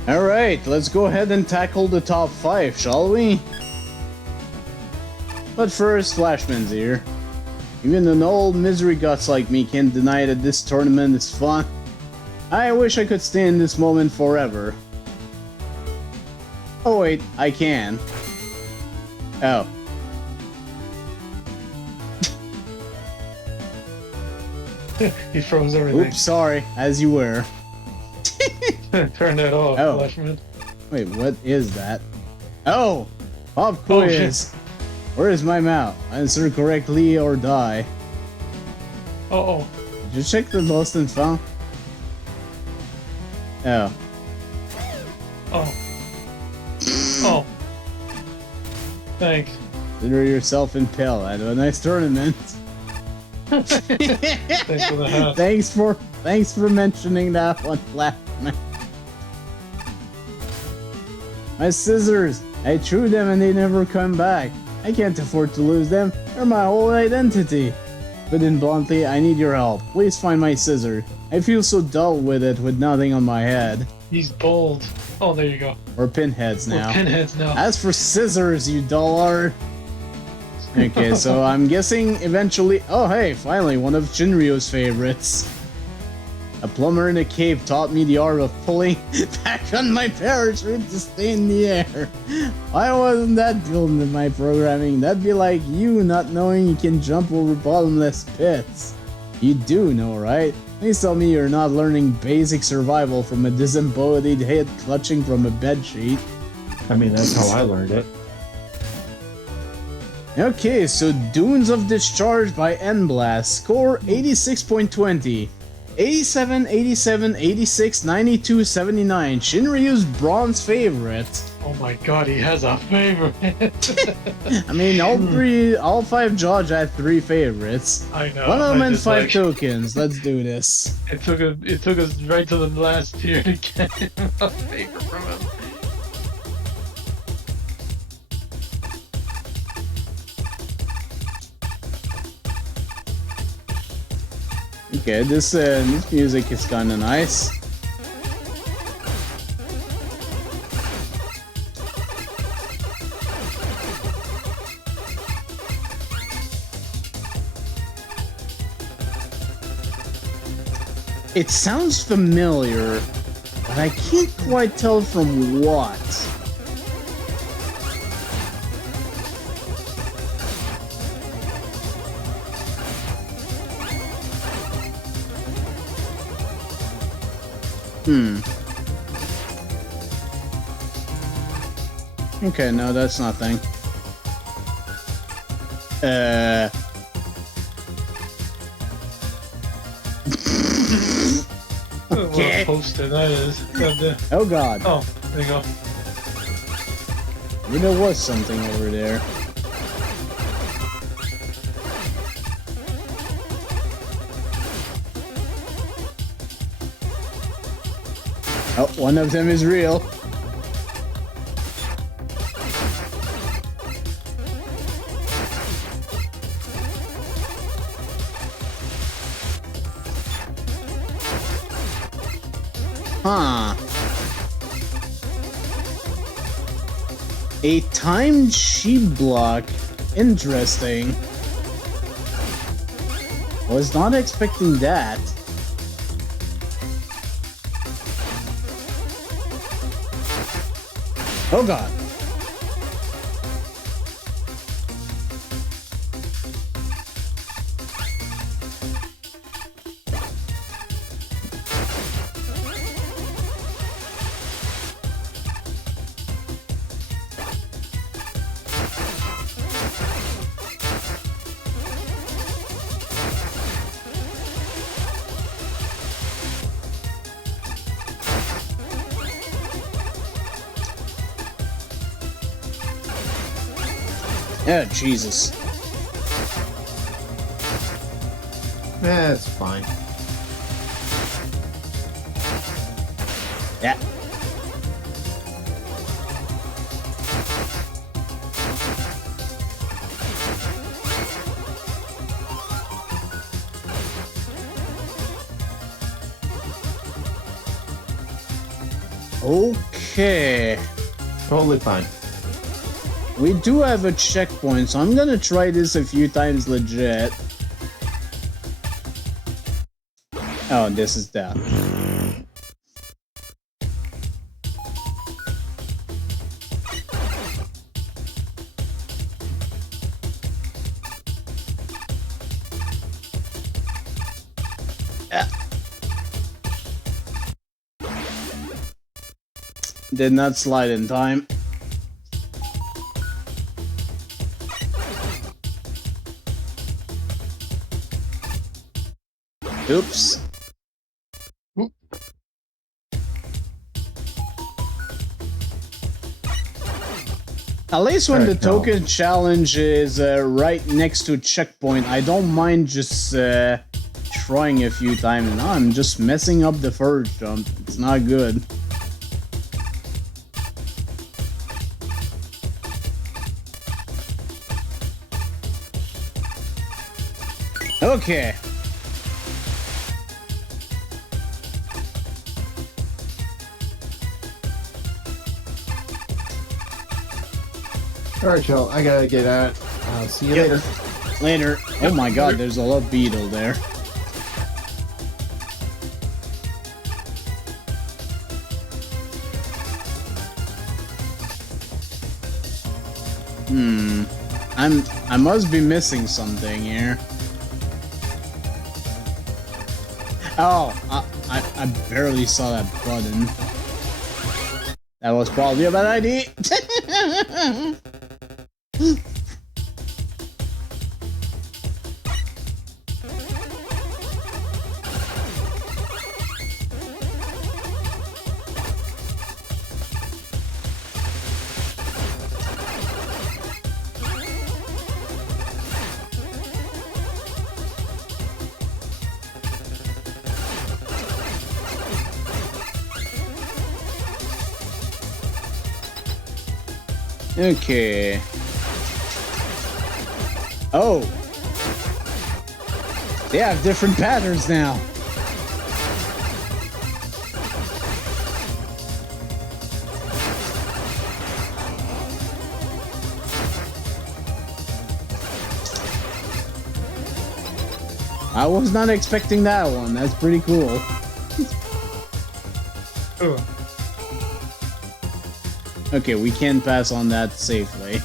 Alright, let's go ahead and tackle the top 5, shall we? But first, Flashman's here. Even an old misery guts like me can't deny that this tournament is fun. I wish I could stay in this moment forever. Oh wait, I can. Oh. He froze everything. Oops, sorry, as you were. Turn that off, Oh. Flashman. Wait, what is that? Oh! Pop quiz! Where is my mouth? Answer correctly or die. Oh. Did you check the lost and found? Oh. Oh. Oh. Thanks. Consider yourself in Pell. Have a nice tournament. Thanks for the hat. Thanks for mentioning that one last night. My scissors! I threw them and they never come back. I can't afford to lose them. They're my whole identity. Put in bluntly, I need your help. Please find my scissors. I feel so dull with it with nothing on my head. He's bold. Oh, there you go. Or pinheads now. Or pinheads now. As for scissors, you dullard. Okay, so I'm guessing eventually... Oh, hey, finally, one of Shinryo's favorites. A plumber in a cave taught me the art of pulling back on my parachute to stay in the air. Why wasn't that built into my programming? That'd be like you not knowing you can jump over bottomless pits. You do know, right? Please tell me you're not learning basic survival from a disembodied head clutching from a bedsheet. I mean, that's how I learned it. Okay, so Dunes of Discharge by N-Blast. Score 86.20. 87, 87, 86, 92, 79. Shinryu's bronze favorite. Oh my god, he has a favorite. I mean, all 5 Judge had 3 favorites. I know. 1 of them and 5 tokens. Let's do this. It took us right to the last tier to get a favorite from him. Okay, this music is kinda nice. It sounds familiar, but I can't quite tell from what. Okay, no, that's nothing. What a poster that is. Oh god. Oh, there you go. Maybe there was something over there. Oh, one of them is real. Huh. A timed sheep block. Interesting. Was not expecting that. Oh god. Oh, Jesus. It's fine. Yeah. Okay. Totally fine. We do have a checkpoint, so I'm gonna try this a few times legit. Oh, this is that. Yeah. Did not slide in time. Oops. At least when the token challenge is right next to a checkpoint, I don't mind just trying a few times. No, I'm just messing up the first jump. It's not good. Okay. Alright, y'all, I gotta get at it. I'll see you later. Later. Oh my god, there's a lot of beetle there. I must be missing something here. Oh, I barely saw that button. That was probably a bad idea. Okay. Oh. They have different patterns now. I was not expecting that one. That's pretty cool. Okay, we can pass on that safely.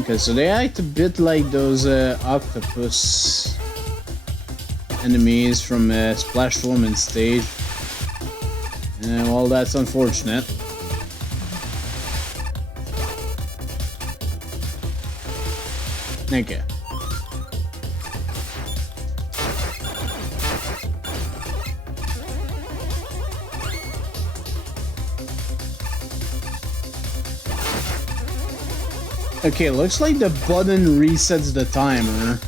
Okay, so they act a bit like those octopus enemies from Splash Woman stage. Well, that's unfortunate. Okay. Okay, looks like the button resets the timer.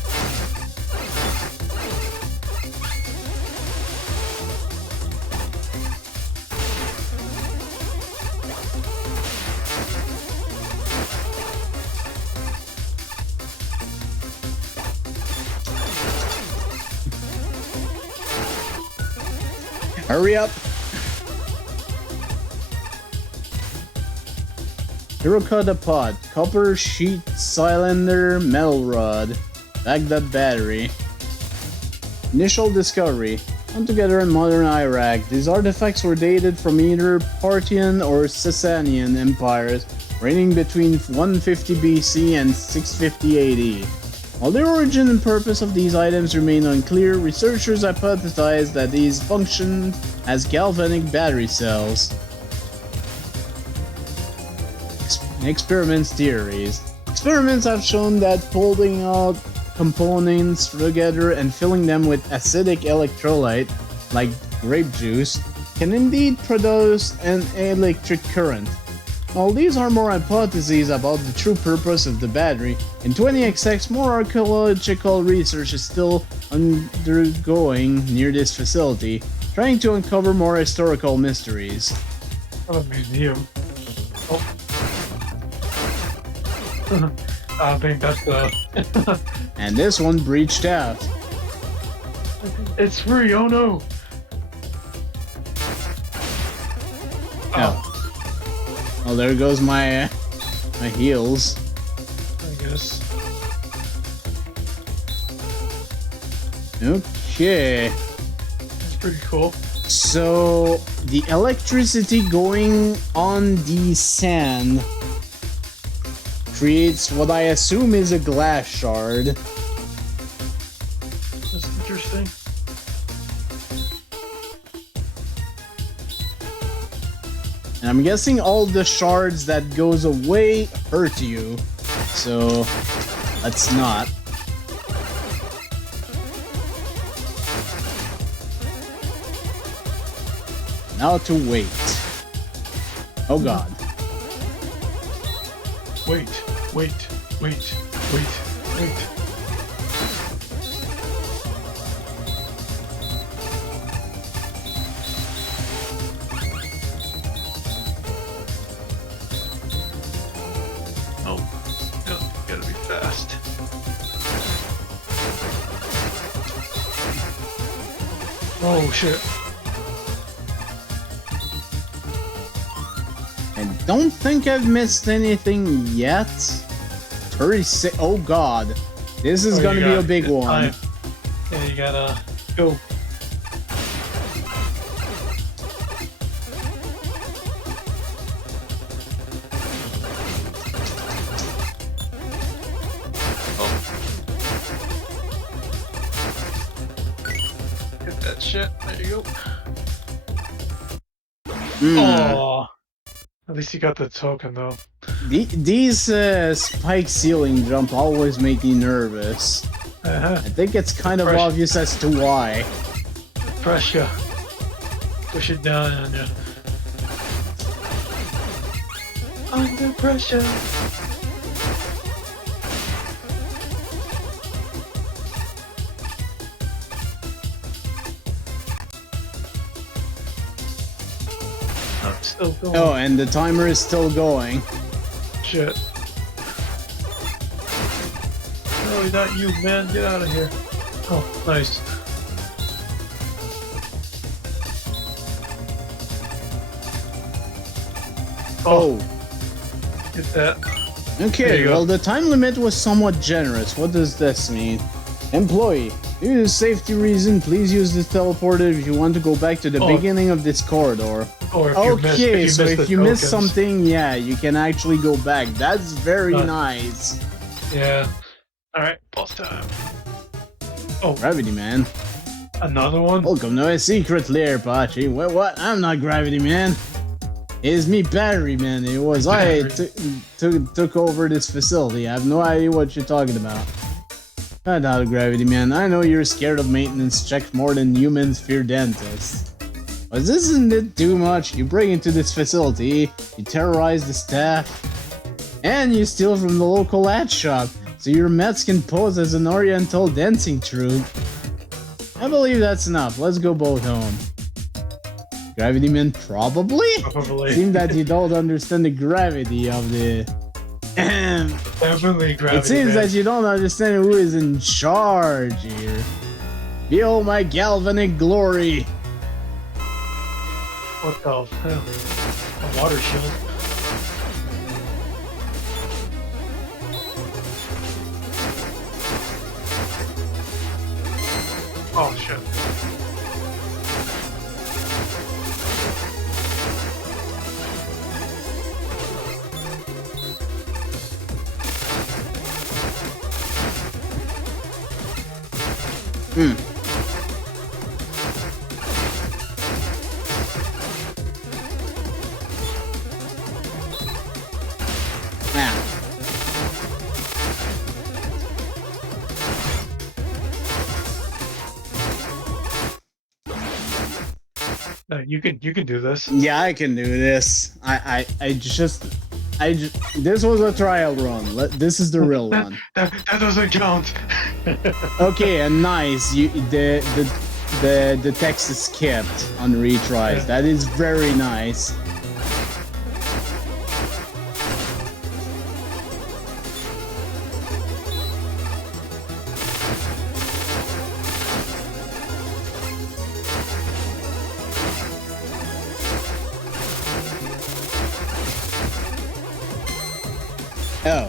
Hurry up! Terracotta pot, copper sheet cylinder, metal rod, Baghdad battery. Initial discovery. Found together in modern Iraq, these artifacts were dated from either Parthian or Sasanian empires, reigning between 150 BC and 650 AD. While the origin and purpose of these items remain unclear, researchers hypothesize that these function as galvanic battery cells. Experiments theories. Experiments have shown that folding out components together and filling them with acidic electrolyte, like grape juice, can indeed produce an electric current. While these are more hypotheses about the true purpose of the battery, in 20XX more archaeological research is still undergoing near this facility, trying to uncover more historical mysteries. A museum. Oh. I think that's the... And this one breached out. It's free, oh no! Oh. Oh, there goes my my heals. I guess. Okay. That's pretty cool. So the electricity going on the sand creates what I assume is a glass shard. That's interesting. And I'm guessing all the shards that goes away hurt you. So, let's not. Now to wait. Oh god. Wait. Oh, no, gotta be fast. Oh shit. I don't think I've missed anything yet. 36. Oh god. This is gonna be a big one. Yeah, you gotta go. Get that shit. There you go. Oh. At least you got the token though. These spike ceiling jump always make me nervous. I think it's kind of obvious as to why. Pressure. Push it down on you. Under pressure. I'm still going. Oh, and the timer is still going. Shit. No, not you, man. Get out of here. Oh, nice. Oh. Get that. Okay, well, the time limit was somewhat generous. What does this mean? Employee, due to safety reason, please use this teleporter if you want to go back to the beginning of this corridor. Or if Okay, so if you miss tokens. something, yeah, you can actually go back. That's very nice. Yeah. Alright, boss time. Oh. Gravity Man. Another one? Welcome to a secret lair, Pachi. What? I'm not Gravity Man. It's me, Battery Man. It was I took over this facility. I have no idea what you're talking about. I doubt Gravity Man. I know you're scared of maintenance checks more than humans fear dentists. But isn't it too much? You break into this facility, you terrorize the staff, and you steal from the local ad shop, so your Mets can pose as an oriental dancing troupe. I believe that's enough. Let's go both home. Gravity Man, probably? Probably. Seems that you don't understand the gravity of the... Definitely Gravity It seems Man. that you don't understand who is in charge here. Behold my galvanic glory. What the hell? A water shield. Oh shit. No, you can do this. Yeah, I can do this. This was a trial run. This is the real one. That doesn't count. Okay, and nice. The text is skipped on retries. That is very nice. Oh.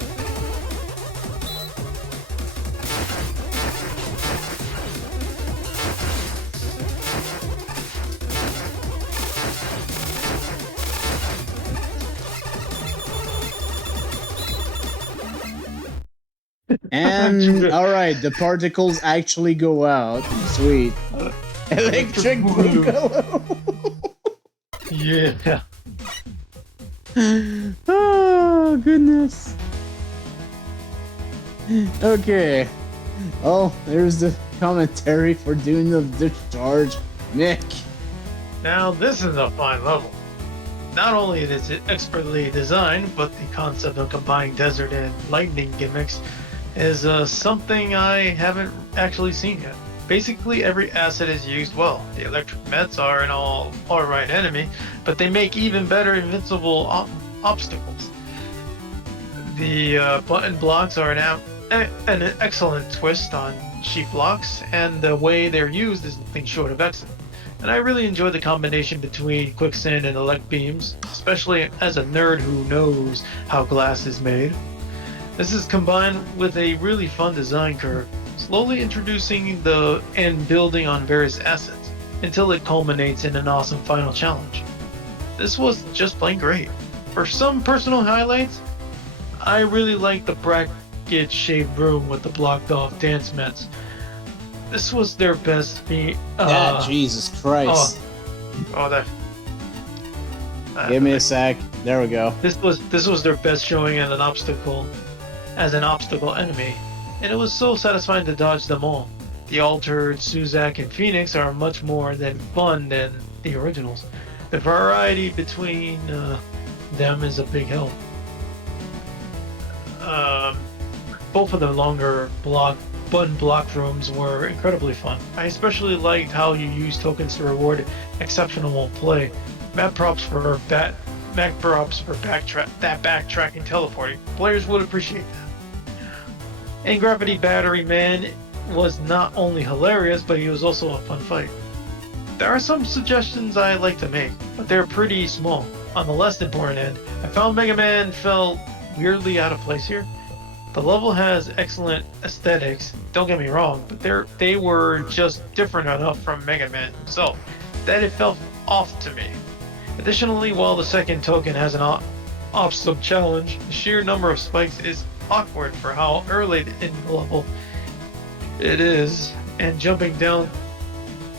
And alright, the particles actually go out. Sweet. Electric Boogaloo. Yeah. Oh, goodness. Okay. Oh, there's the commentary for Dune of Discharge. Nick. Now this is a fine level. Not only is it expertly designed, but the concept of combining desert and lightning gimmicks is something I haven't actually seen yet. Basically, every asset is used well. The electric mets are an alright enemy, but they make even better invincible obstacles. The button blocks are an excellent twist on cheap blocks, and the way they're used is nothing short of excellent. And I really enjoy the combination between quicksand and elect beams, especially as a nerd who knows how glass is made. This is combined with a really fun design curve, slowly introducing and building on various assets, until it culminates in an awesome final challenge. This was just plain great. For some personal highlights, I really like the bracket-shaped room with the blocked off dance mats. This was their best Jesus Christ. That. Give me a sec. There we go. This was their best showing as an obstacle enemy, and it was so satisfying to dodge them all. The Altered, Suzak, and Phoenix are much more than fun than the originals. The variety between them is a big help. Both of the longer button block rooms were incredibly fun. I especially liked how you use tokens to reward exceptional play. Map props for backtracking teleporting. Players would appreciate that. And Gravity Battery Man was not only hilarious, but he was also a fun fight. There are some suggestions I like to make, but they're pretty small. On the less important end, I found Megaman felt weirdly out of place here. The level has excellent aesthetics, don't get me wrong, but they were just different enough from Megaman himself that it felt off to me. Additionally, while the second token has an obstacle challenge, the sheer number of spikes is awkward for how early in the level it is, and jumping down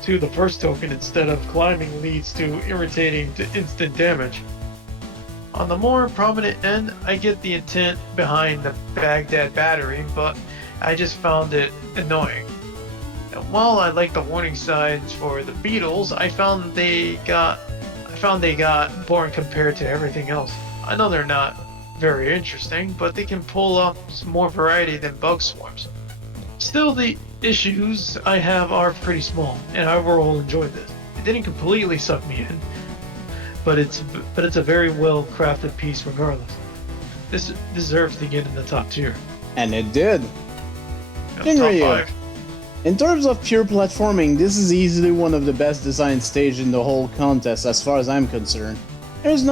to the first token instead of climbing leads to irritating to instant damage. On the more prominent end, I get the intent behind the Baghdad battery, but I just found it annoying. And while I like the warning signs for the Beatles, I found they got boring compared to everything else. I know they're not very interesting, but they can pull off some more variety than bug swarms. Still, the issues I have are pretty small, and I overall enjoyed this. It didn't completely suck me in, but it's a very well crafted piece regardless. This deserves to get in the top tier. And it did. Top 5. In terms of pure platforming, this is easily one of the best designed stages in the whole contest as far as I'm concerned. That's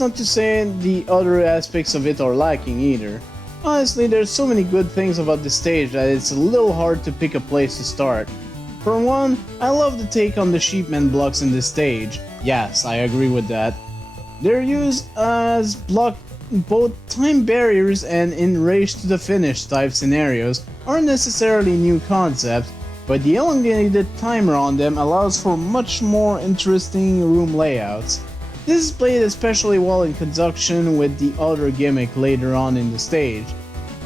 not to say the other aspects of it are lacking either. Honestly, there's so many good things about the stage that it's a little hard to pick a place to start. For one, I love the take on the sheepman blocks in this stage. Yes, I agree with that. They're used as block both time barriers and in race to the finish type scenarios aren't necessarily new concepts, but the elongated timer on them allows for much more interesting room layouts. This is played especially well in conjunction with the other gimmick later on in the stage.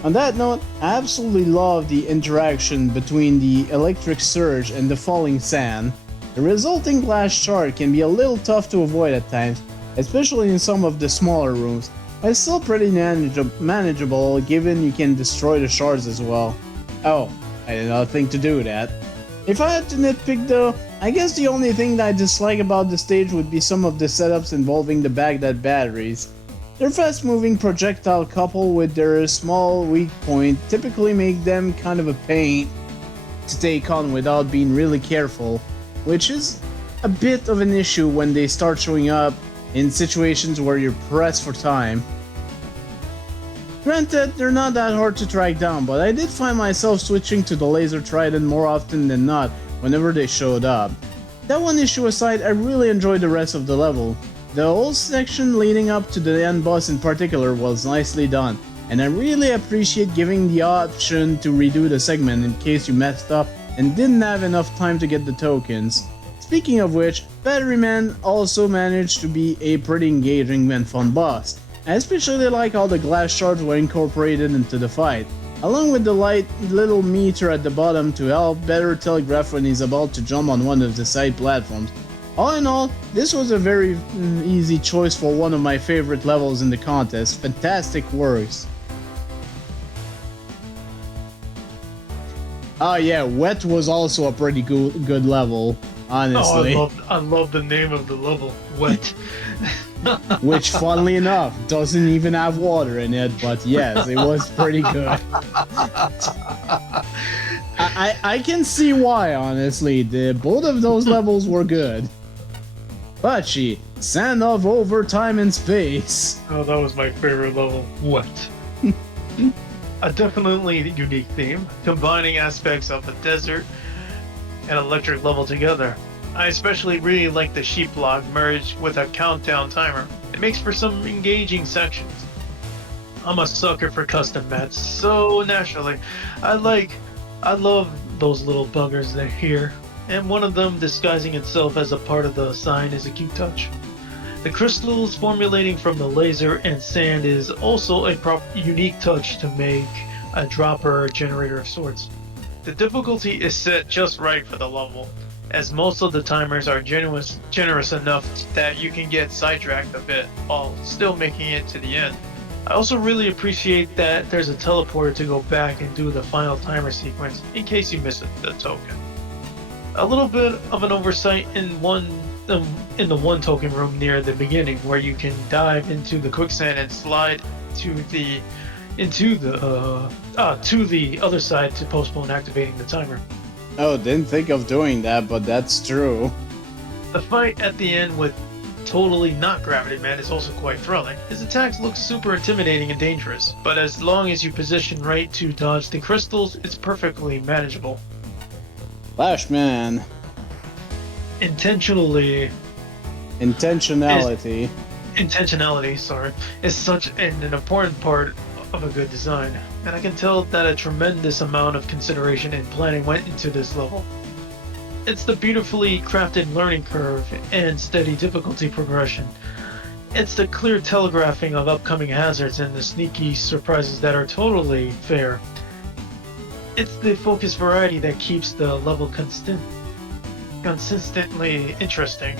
On that note, I absolutely love the interaction between the electric surge and the falling sand. The resulting glass shard can be a little tough to avoid at times, especially in some of the smaller rooms, but it's still pretty manageable given you can destroy the shards as well. Oh, I did not think to do that. If I had to nitpick though, I guess the only thing that I dislike about the stage would be some of the setups involving the Baghdad batteries. Their fast-moving projectile coupled with their small weak point typically make them kind of a pain to take on without being really careful, which is a bit of an issue when they start showing up in situations where you're pressed for time. Granted, they're not that hard to track down, but I did find myself switching to the laser trident more often than not whenever they showed up. That one issue aside, I really enjoyed the rest of the level. The whole section leading up to the end boss in particular was nicely done, and I really appreciate giving the option to redo the segment in case you messed up and didn't have enough time to get the tokens. Speaking of which, Batteryman also managed to be a pretty engaging and fun boss. I especially like how the glass shards were incorporated into the fight, along with the light little meter at the bottom to help better telegraph when he's about to jump on one of the side platforms. All in all, this was a very easy choice for one of my favorite levels in the contest. Fantastic works. Oh yeah, Wet was also a pretty good level, honestly. Oh, I love the name of the level, Wet. Which, funnily enough, doesn't even have water in it, but yes, it was pretty good. I can see why, honestly. Both of those levels were good. Bachi, Sand of Over Time and Space. Oh, that was my favorite level, Wet. A definitely unique theme, combining aspects of the desert and electric level together. I especially really like the sheep log merged with a countdown timer. It makes for some engaging sections. I'm a sucker for custom mats, so naturally, I love those little buggers that here, and one of them disguising itself as a part of the sign is a cute touch. The crystals formulating from the laser and sand is also a unique touch to make a dropper or generator of sorts. The difficulty is set just right for the level, as most of the timers are generous enough that you can get sidetracked a bit while still making it to the end. I also really appreciate that there's a teleporter to go back and do the final timer sequence in case you miss the token. A little bit of an oversight in the one token room near the beginning, where you can dive into the quicksand and slide to the other side to postpone activating the timer. Oh, didn't think of doing that, but that's true. The fight at the end with totally not Gravity Man is also quite thrilling. His attacks look super intimidating and dangerous, but as long as you position right to dodge the crystals, it's perfectly manageable. Flashman. Intentionality, is such an important part of a good design, and I can tell that a tremendous amount of consideration and planning went into this level. It's the beautifully crafted learning curve and steady difficulty progression. It's the clear telegraphing of upcoming hazards and the sneaky surprises that are totally fair. It's the focused variety that keeps the level consistently interesting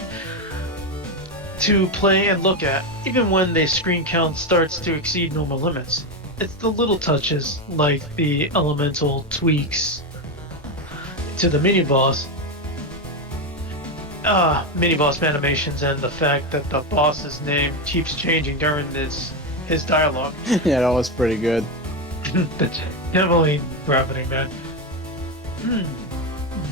to play and look at, even when the screen count starts to exceed normal limits. It's the little touches, like the elemental tweaks to the mini-boss animations, and the fact that the boss's name keeps changing during his dialogue. Yeah, that was pretty good. Definitely Gravity Man.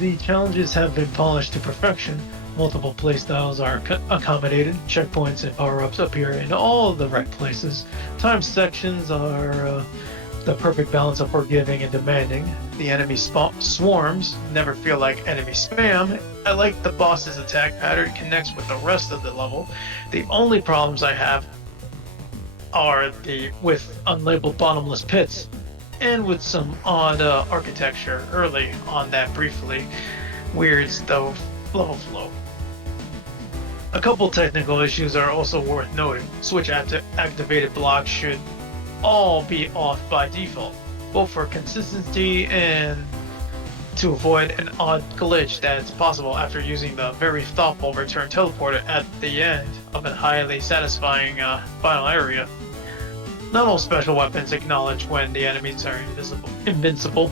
The challenges have been polished to perfection. Multiple playstyles are accommodated. Checkpoints and power-ups appear in all the right places. Time sections are the perfect balance of forgiving and demanding. The enemy swarms never feel like enemy spam. I like the boss's attack pattern connects with the rest of the level. The only problems I have are with unlabeled bottomless pits, and with some odd architecture early on that briefly weirds the level flow. A couple technical issues are also worth noting. Switch activated blocks should all be off by default, both for consistency and to avoid an odd glitch that's possible after using the very thoughtful return teleporter at the end of a highly satisfying final area. Not all special weapons acknowledge when the enemies are invincible.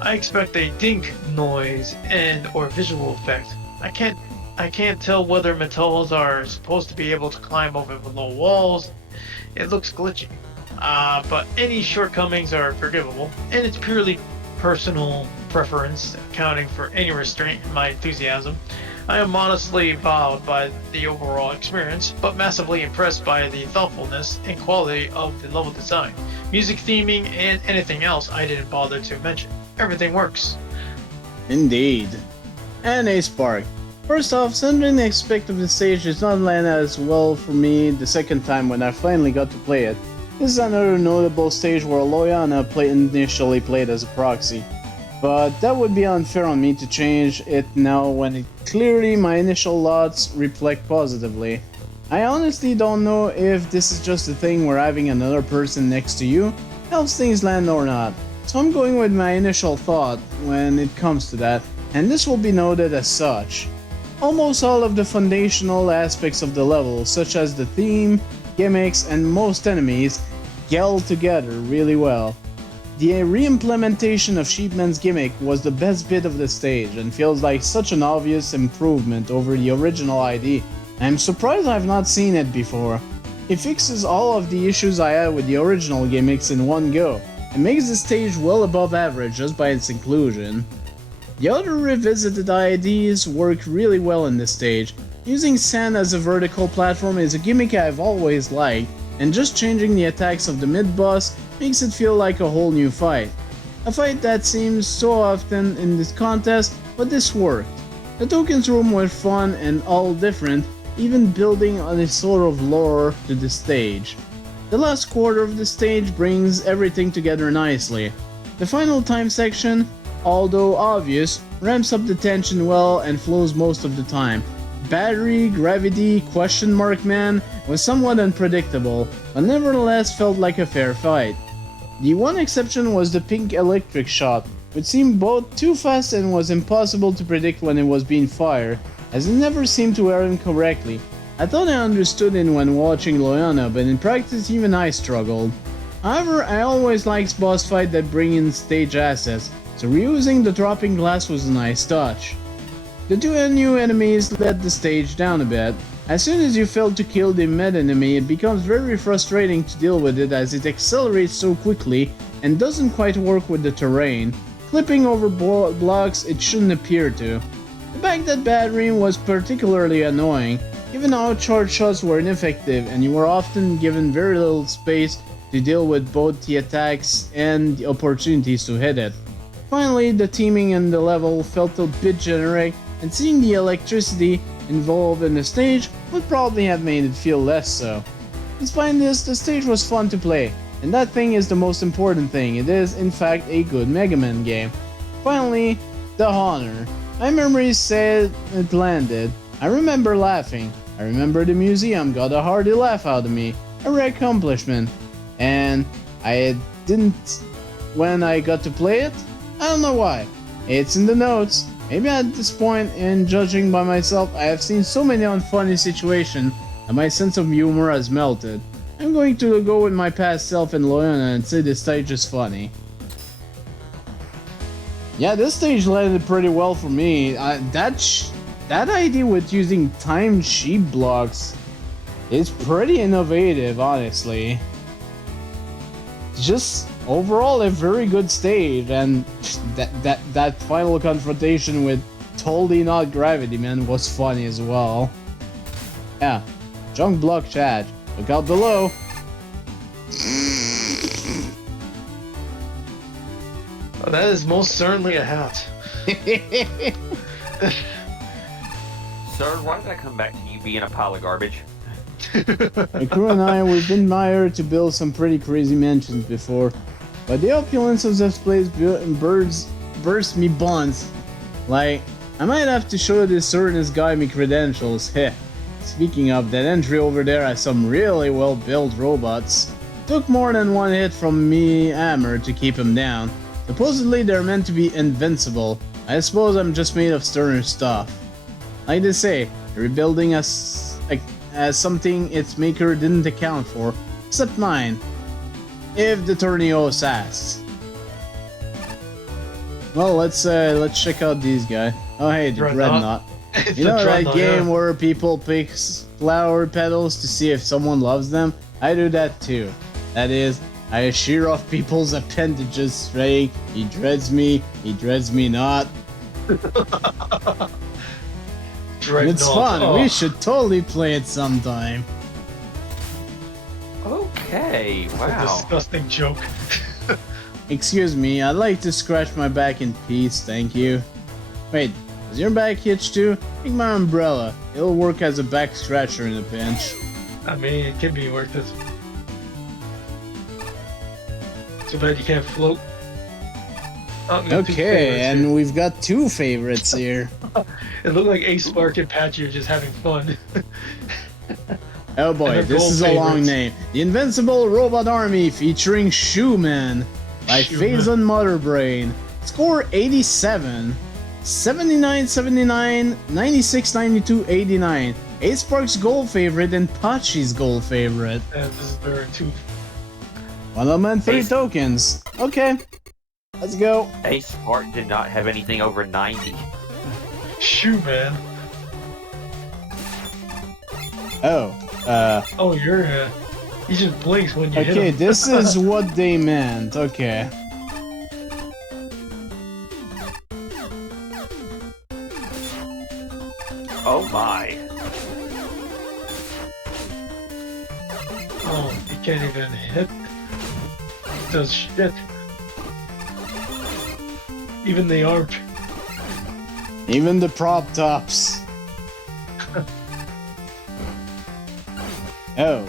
I expect a dink noise and or visual effect. I can't tell whether metals are supposed to be able to climb over the low walls. It looks glitchy. But any shortcomings are forgivable, and it's purely personal preference, accounting for any restraint in my enthusiasm. I am modestly bowed by the overall experience, but massively impressed by the thoughtfulness and quality of the level design, music theming, and anything else I didn't bother to mention. Everything works. Indeed. And a spark. First off, something I expect of the stage did not land as well for me the second time when I finally got to play it. This is another notable stage where Loyana initially played as a proxy. but that would be unfair on me to change it now when clearly my initial thoughts reflect positively. I honestly don't know if this is just a thing where having another person next to you helps things land or not, so I'm going with my initial thought when it comes to that, and this will be noted as such. Almost all of the foundational aspects of the level, such as the theme, gimmicks, and most enemies, gel together really well. The re-implementation of Sheepman's gimmick was the best bit of the stage and feels like such an obvious improvement over the original ID. I'm surprised I've not seen it before. It fixes all of the issues I had with the original gimmicks in one go, and makes the stage well above average just by its inclusion. The other revisited IDs work really well in this stage. Using sand as a vertical platform is a gimmick I've always liked, and just changing the attacks of the mid-boss makes it feel like a whole new fight. A fight that seems so often in this contest, but this worked. The tokens room were fun and all different, even building on a sort of lore to the stage. The last quarter of the stage brings everything together nicely. The final time section, although obvious, ramps up the tension well and flows most of the time. Battery, Gravity, Question Mark Man was somewhat unpredictable, but nevertheless felt like a fair fight. The one exception was the pink electric shot, which seemed both too fast and was impossible to predict when it was being fired, as it never seemed to aim correctly. I thought I understood it when watching Loyana, but in practice even I struggled. However, I always liked boss fights that bring in stage assets, so reusing the dropping glass was a nice touch. The two new enemies let the stage down a bit. As soon as you fail to kill the meta enemy, it becomes very frustrating to deal with it as it accelerates so quickly and doesn't quite work with the terrain, clipping over blocks it shouldn't appear to. The Baghdad battery was particularly annoying, given how charge shots were ineffective and you were often given very little space to deal with both the attacks and the opportunities to hit it. Finally, the teaming in the level felt a bit generic, and seeing the electricity involved in the stage would probably have made it feel less so. Despite this, the stage was fun to play, and that thing is the most important thing. It is, in fact, a good Megaman game. Finally, the honor. My memories said it landed. I remember laughing. I remember the museum got a hearty laugh out of me. A rare accomplishment. And I didn't when I got to play it? I don't know why. It's in the notes. Maybe at this point in judging by myself, I have seen so many unfunny situations that my sense of humor has melted. I'm going to go with my past self in Loyana and say this stage is funny. Yeah, this stage landed pretty well for me. That idea with using timed sheep blocks is pretty innovative, honestly. Just overall a very good stage, and that final confrontation with totally not Gravity Man was funny as well. Yeah, junk block chat. Look out below. Oh, that is most certainly a hat. Sir, why did I come back to you being a pile of garbage? My crew and I, we've been hired to build some pretty crazy mansions before, but the opulence of this place burst me buns. Like, I might have to show this certain guy my credentials. Heh. Speaking of, that entry over there has some really well built robots. Took more than one hit from me hammer to keep him down. Supposedly they're meant to be invincible. I suppose I'm just made of sterner stuff. Like they say, rebuilding as something its maker didn't account for, except mine. If the Tornios asks. Well, let's check out these guys. Oh hey, the Dreadnought. You know that game where people pick flower petals to see if someone loves them? I do that too. That is, I shear off people's appendages saying, he dreads me not. It's fun, we should totally play it sometime. Okay, wow. A disgusting joke. Excuse me, I'd like to scratch my back in peace, thank you. Wait, is your back hitched too? Take my umbrella, it'll work as a back scratcher in a pinch. I mean, it can be worth it. Too bad you can't float. Oh, we got two Okay, favorites and here. we've got two favorites here. It looked like Ace, Spark, and Patchy are just having fun. Oh boy, And they're this gold is a long favorites. name. The Invincible Robot Army featuring Shoeman by Shoeman. Phazon Motherbrain. Score 87, 79, 79, 96, 92, 89. Ace Spark's gold favorite and Pachi's gold favorite. And this is their two. 1 element, 3 Ace- tokens. Okay, let's go. Ace Spark did not have anything over 90. Shoe, man. Oh, Oh, you're. He just blinks when you hit okay, him. this is what they meant. Okay. Oh my. Oh, he can't even hit. Does shit. Even the arch. Even the prop tops. Oh.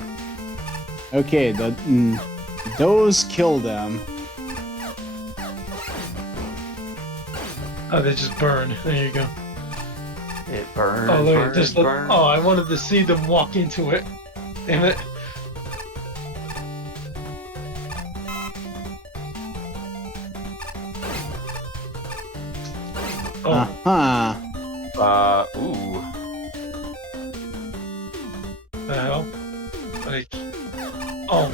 Okay, those kill them. Oh, they just burn. There you go. It burns, Oh, look, burns, just look. burns. Oh, I wanted to see them walk into it. Damn it. Oh, Uh-huh. Ooh. the hell? Like, oh.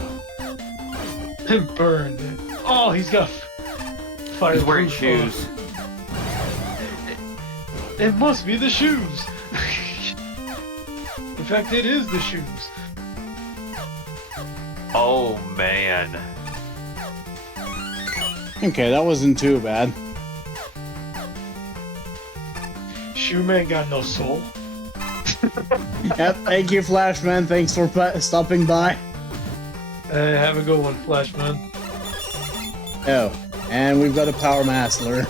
It burned. Oh, he's got fire. He's wearing shoes. It must be the shoes. In fact, it is the shoes. Oh man. Okay, that wasn't too bad. Shoe man got no soul. Yep, thank you, Flashman. Thanks for stopping by. Have a good one, Flashman. Oh, and we've got a Power Master.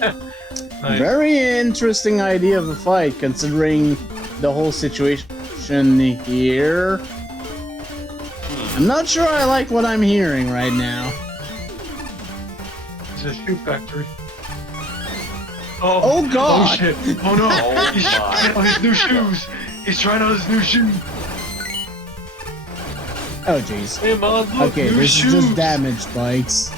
Nice. Very interesting idea of a fight, considering the whole situation here. I'm not sure I like what I'm hearing right now. It's a shoe factory. Oh, God! Oh shit! Oh no! Oh, He's my. trying on his new shoes. He's trying on his new shoes. Oh, jeez. Hey man, look, Okay, new this shoes. is just damage spikes.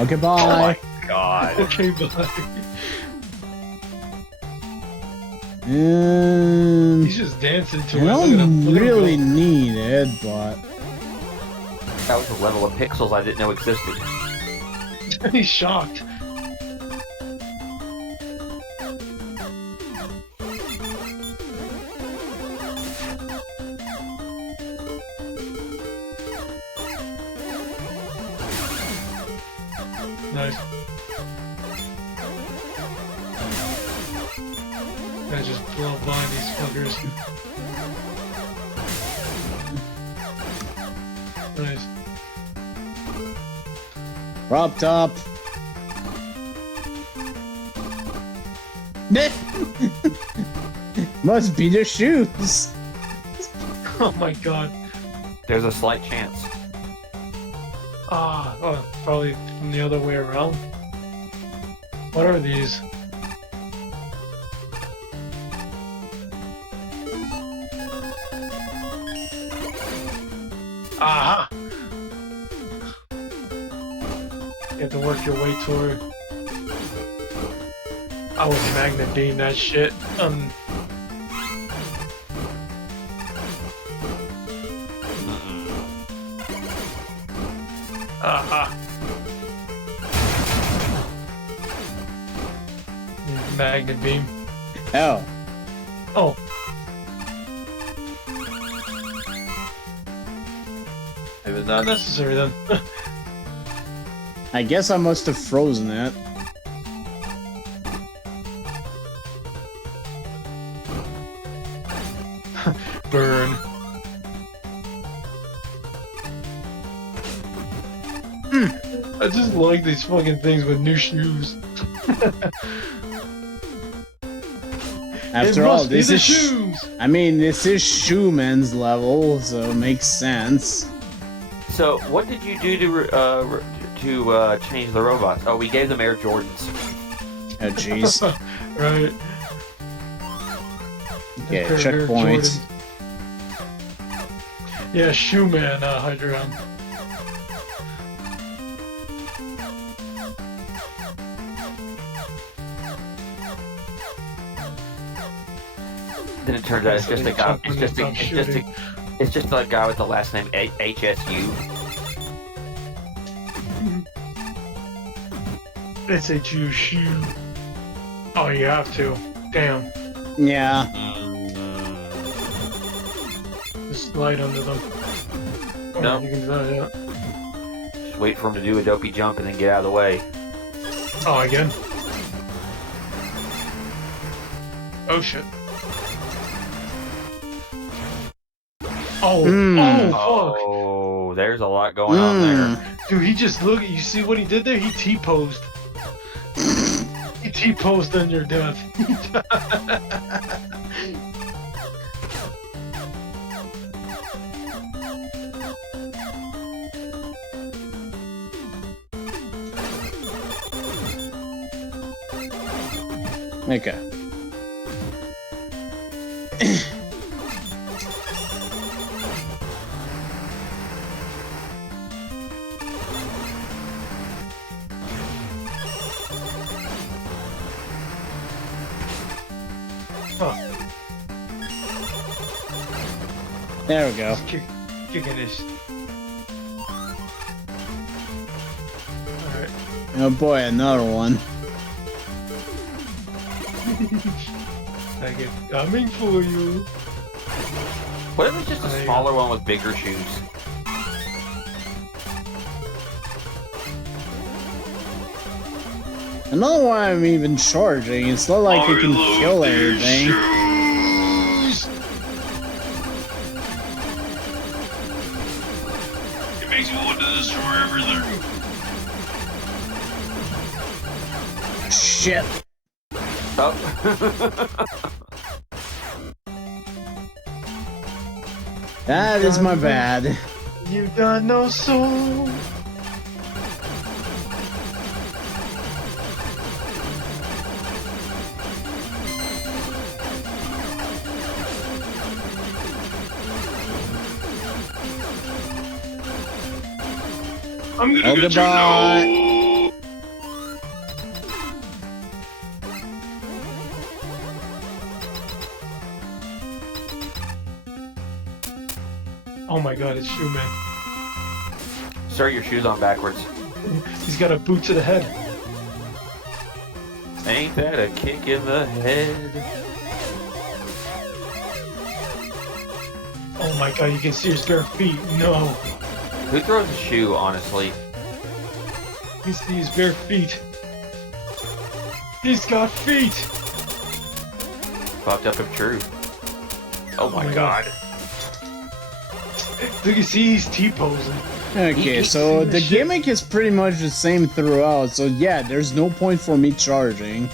Okay, Oh bye. my god. Okay, bye. He's just dancing to I it. Look at him. don't Look at him really go. need it, but That was a level of pixels I didn't know existed. He's shocked. Nice. I just blow by these fuckers. Nice. prop top. Must be the shoes. Oh my god. There's a slight chance. Ah, oh, probably from the other way around. What are these? Aha! You have to work your way toward. I was magnet beam that shit. Aha! Magnet beam. Oh, Oh. It was not necessary then. I guess I must have frozen it. Burn. I just like these fucking things with new shoes. After all, this is shoes. I mean, this is Shoeman's level, so it makes sense. So, what did you do to change the robots? Oh, we gave them Air Jordans. Oh, jeez. Right. Okay, checkpoint. Yeah, Shoeman, Hydron. Then it turns out it's just a guy. It's just a guy with the last name HSU. It's a Jew shoe. Oh, you have to. Damn. Yeah. Just slide under them. No. You can do that, yeah. Just wait for him to do a dopey jump and then get out of the way. Oh, again? Oh, shit. Oh, Oh, there's a lot going on there. Dude, he just look at you. See what he did there? He T-posed. He T-posed on your death. Okay. There we go. Kicking this. Alright. Oh boy, another one. I get coming for you. What if it's just a smaller one with bigger shoes? I don't know why I'm even charging. It's not like we can kill anything. It makes me want to destroy everything. Shit. Oh. That is my bad. You got no soul. I'm gonna get goodbye. you. No. Oh my god, it's Shoeman. Start your shoes on backwards. He's got a boot to the head. Ain't that a kick in the head? Oh my god, you can see his bare feet. No. Who throws a shoe, honestly? You see his bare feet. He's got feet. Fucked up if true. Oh my god. Look, you see he's T-posing. Okay, so the gimmick is pretty much the same throughout, so yeah, there's no point for me charging.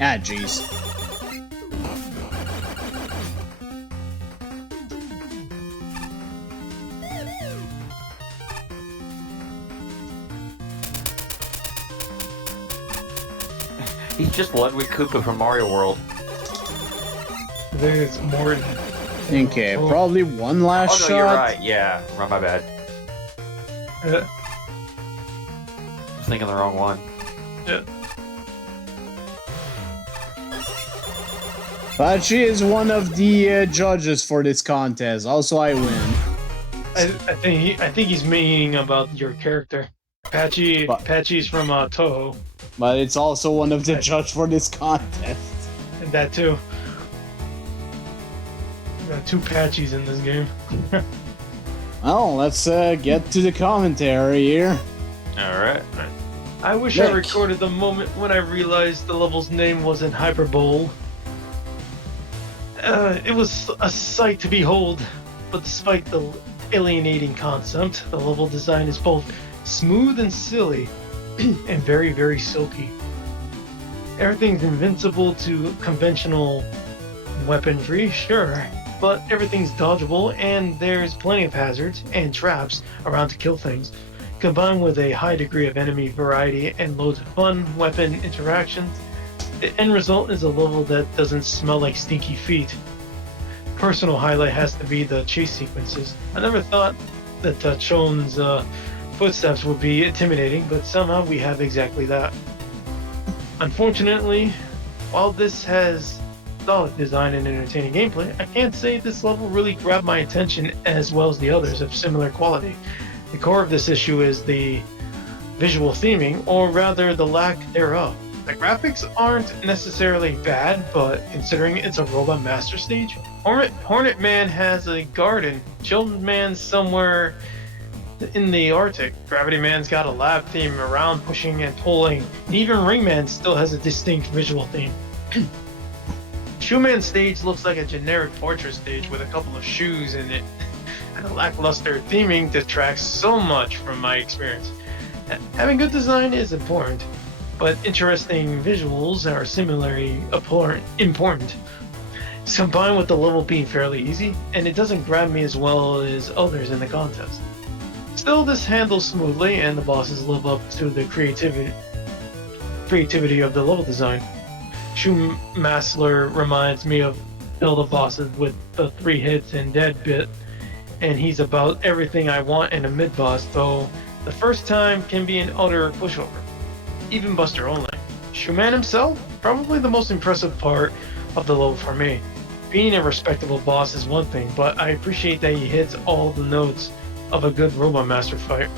Ah, jeez. He's just Ludwig Koopa from Mario World. I think it's more than... Okay, probably one last shot. Oh no, you're right. Yeah, my bad. Yeah. I was thinking the wrong one. Yeah. Pachi is one of the judges for this contest. Also, I win. I think he's meaning about your character. Patchy's from Toho. But it's also one of the judges for this contest. And that too. We got two Patchies in this game. Well, let's get to the commentary here. Alright. I wish I recorded the moment when I realized the level's name wasn't Hyperbole. It was a sight to behold. but despite the alienating concept, the level design is both smooth and silly, and very, very silky. Everything's invincible to conventional weaponry, sure, but everything's dodgeable, and there's plenty of hazards and traps around to kill things. Combined with a high degree of enemy variety and loads of fun weapon interactions, the end result is a level that doesn't smell like stinky feet. Personal highlight has to be the chase sequences. I never thought that Chon's footsteps would be intimidating, but somehow we have exactly that. Unfortunately, while this has solid design and entertaining gameplay, I can't say this level really grabbed my attention as well as the others of similar quality. The core of this issue is the visual theming, or rather the lack thereof. The graphics aren't necessarily bad, but considering it's a Robot Master stage, Hornet Man has a garden, Children Man somewhere in the Arctic, Gravity Man's got a lab theme around pushing and pulling, and even Ring Man still has a distinct visual theme. Shoe Man stage looks like a generic fortress stage with a couple of shoes in it, and a lackluster theming detracts so much from my experience. Having good design is important, but interesting visuals are similarly important. It's combined with the level being fairly easy, and it doesn't grab me as well as others in the contest. Still, this handles smoothly, and the bosses live up to the creativity of the level design. Shoemaster reminds me of Zelda bosses with the 3 hits and dead bit, and he's about everything I want in a mid-boss, though the first time can be an utter pushover. Even Buster only. Shoeman himself, probably the most impressive part of the level for me. Being a respectable boss is one thing, but I appreciate that he hits all the notes of a good Robot Master fight,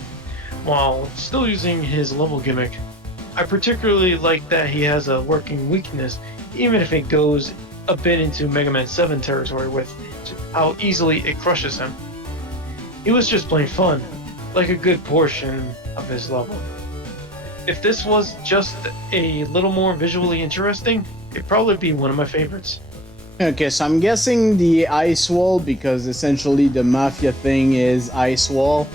while still using his level gimmick. I particularly like that he has a working weakness, even if it goes a bit into Mega Man 7 territory with how easily it crushes him. He was just plain fun, like a good portion of his level. If this was just a little more visually interesting, it'd probably be one of my favorites. Okay, so I'm guessing the ice wall, because essentially the mafia thing is ice wall.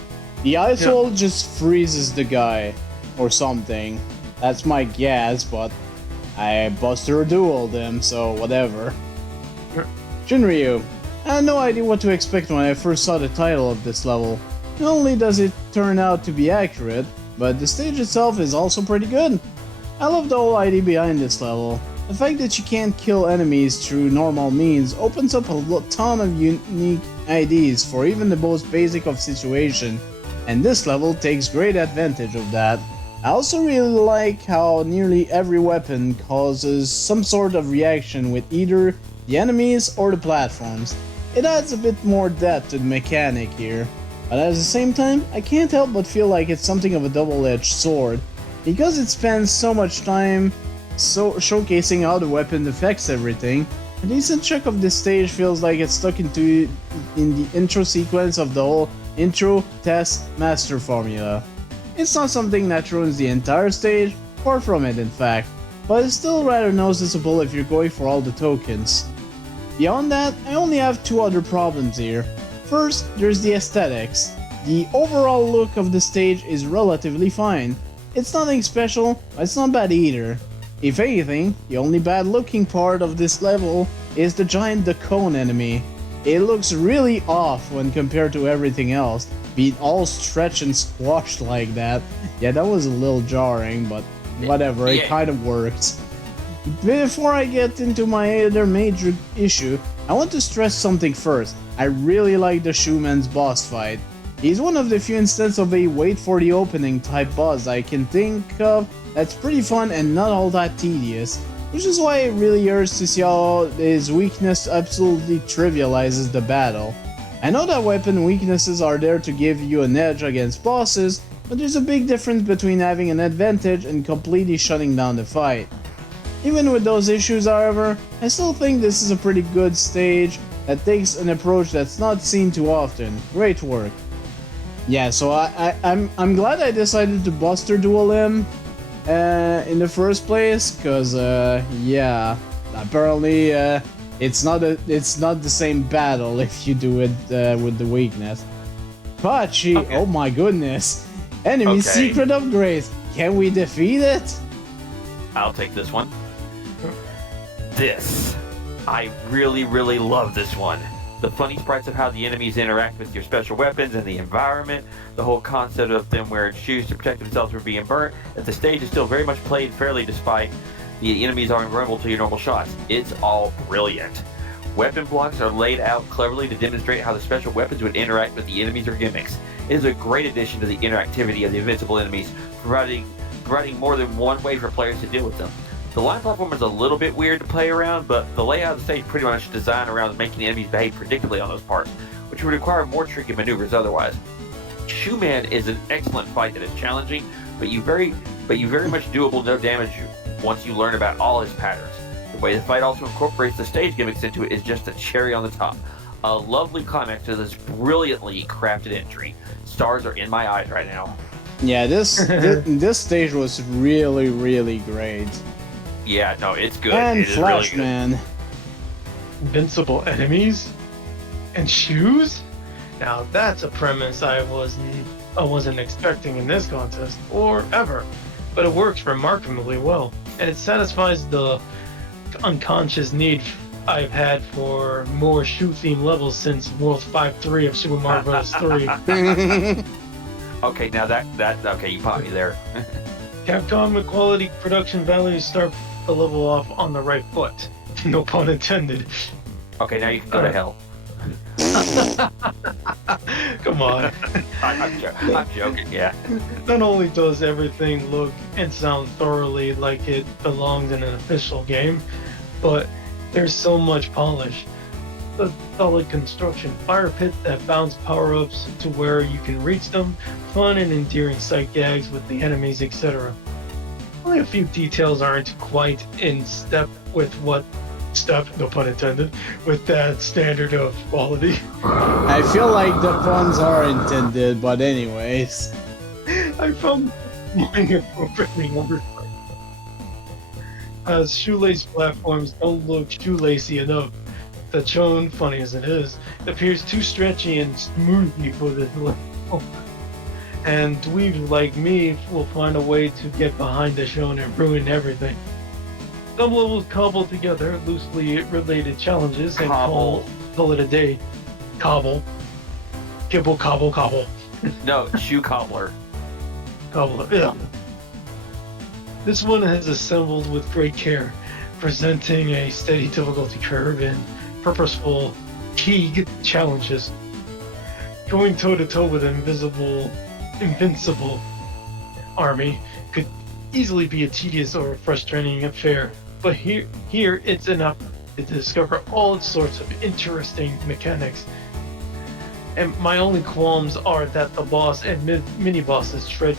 The ice wall just freezes the guy, or something. That's my guess, but I Buster dueled him, so whatever. Shinryu. I had no idea what to expect when I first saw the title of this level. Not only does it turn out to be accurate, but the stage itself is also pretty good. I love the whole idea behind this level. The fact that you can't kill enemies through normal means opens up a ton of unique ideas for even the most basic of situations, and this level takes great advantage of that. I also really like how nearly every weapon causes some sort of reaction with either the enemies or the platforms. It adds a bit more depth to the mechanic here, but at the same time, I can't help but feel like it's something of a double-edged sword, because it spends so much time showcasing how the weapon affects everything. A decent chunk of this stage feels like it's stuck in the intro sequence of the whole intro, test, master formula. It's not something that ruins the entire stage, far from it in fact, but it's still rather noticeable if you're going for all the tokens. Beyond that, I only have 2 other problems here. First, there's the aesthetics. The overall look of the stage is relatively fine. It's nothing special, but it's not bad either. If anything, the only bad looking part of this level is the giant cone enemy. It looks really off when compared to everything else, being all stretched and squashed like that. Yeah, that was a little jarring, but whatever, it kind of works. Before I get into my other major issue, I want to stress something first. I really like the Shoeman's boss fight. He's one of the few instances of a wait for the opening type boss I can think of that's pretty fun and not all that tedious, which is why it really hurts to see how his weakness absolutely trivializes the battle. I know that weapon weaknesses are there to give you an edge against bosses, but there's a big difference between having an advantage and completely shutting down the fight. Even with those issues, however, I still think this is a pretty good stage that takes an approach that's not seen too often. Great work. Yeah, so I'm glad I decided to Buster duel him in the first place, cause yeah, apparently It's not the same battle if you do it with the weakness. But oh my goodness, enemy secret upgrades. Can we defeat it? I'll take this one. This. I really, really love this one. The funny sprites of how the enemies interact with your special weapons and the environment, the whole concept of them wearing shoes to protect themselves from being burnt, that the stage is still very much played fairly despite the enemies are invulnerable to your normal shots. It's all brilliant. Weapon blocks are laid out cleverly to demonstrate how the special weapons would interact with the enemies or gimmicks. It is a great addition to the interactivity of the invincible enemies, providing more than one way for players to deal with them. The line platform is a little bit weird to play around, but the layout of the stage pretty much designed around making the enemies behave predictably on those parts, which would require more tricky maneuvers otherwise. Shoe Man is an excellent fight that is challenging, but you very much doable, no damage once you learn about all his patterns. The way the fight also incorporates the stage gimmicks into it is just a cherry on the top. A lovely climax to this brilliantly crafted entry. Stars are in my eyes right now. Yeah, this stage was really, really great. Yeah, no, it's good. And it is Flash really Man. Invincible enemies and shoes? Now that's a premise I wasn't expecting in this contest or ever, but it works remarkably well, and it satisfies the unconscious need I've had for more shoe-themed levels since World 5-3 of Super Mario Bros. 3. Okay, now okay, you popped me there. Capcom quality production values start the level off on the right foot. No pun intended. Okay, now you can go to hell. Come on. I'm joking, yeah. Not only does everything look and sound thoroughly like it belongs in an official game, but there's so much polish. The solid construction, fire pits that bounce power-ups to where you can reach them, fun and endearing sight gags with the enemies, etc. Only a few details aren't quite in step with no pun intended, with that standard of quality. I feel like the puns are intended, but anyways. I found mine appropriately numbered. As shoelace platforms don't look shoelacy enough. The Chone, funny as it is, appears too stretchy and smoothly for this level. And dweebs like me will find a way to get behind the Chone and ruin everything. Some levels cobble together loosely related challenges and call it a day. Cobble. Kibble, cobble, cobble. No, shoe cobbler. Cobbler, yeah. This one has assembled with great care, presenting a steady difficulty curve and purposeful Teague challenges. Going toe-to-toe with an invincible army could easily be a tedious or frustrating affair, but here it's enough to discover all sorts of interesting mechanics. And my only qualms are that the boss and mini-bosses tread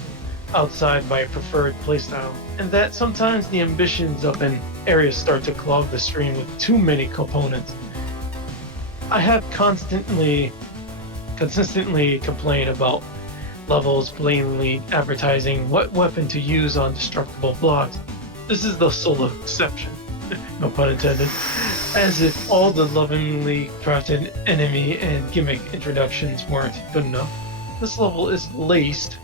outside my preferred playstyle, and that sometimes the ambitions of an area start to clog the stream with too many components. I have consistently complained about levels blatantly advertising what weapon to use on destructible blocks. This is the sole exception, no pun intended, as if all the lovingly crafted enemy and gimmick introductions weren't good enough. This level is laced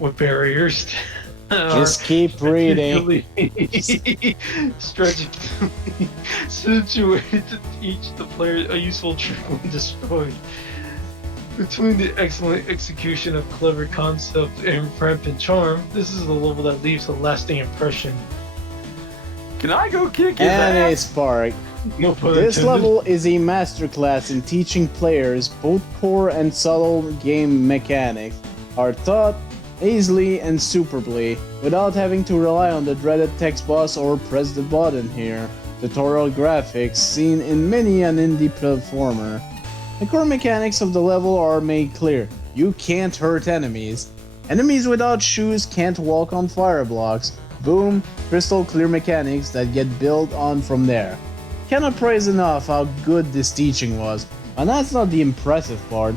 with barriers. Just keep reading. Strategically situated to teach the player a useful trick when destroyed. Between the excellent execution of clever concepts and rampant charm, this is the level that leaves a lasting impression. Can I go kick his And a ass? spark. No pun This intended. level is a masterclass in teaching players both core and subtle game mechanics are taught easily and superbly, without having to rely on the dreaded text box or press the button here. Tutorial graphics seen in many an indie platformer. The core mechanics of the level are made clear. You can't hurt enemies. Enemies without shoes can't walk on fire blocks. Boom, crystal clear mechanics that get built on from there. Cannot praise enough how good this teaching was, and that's not the impressive part.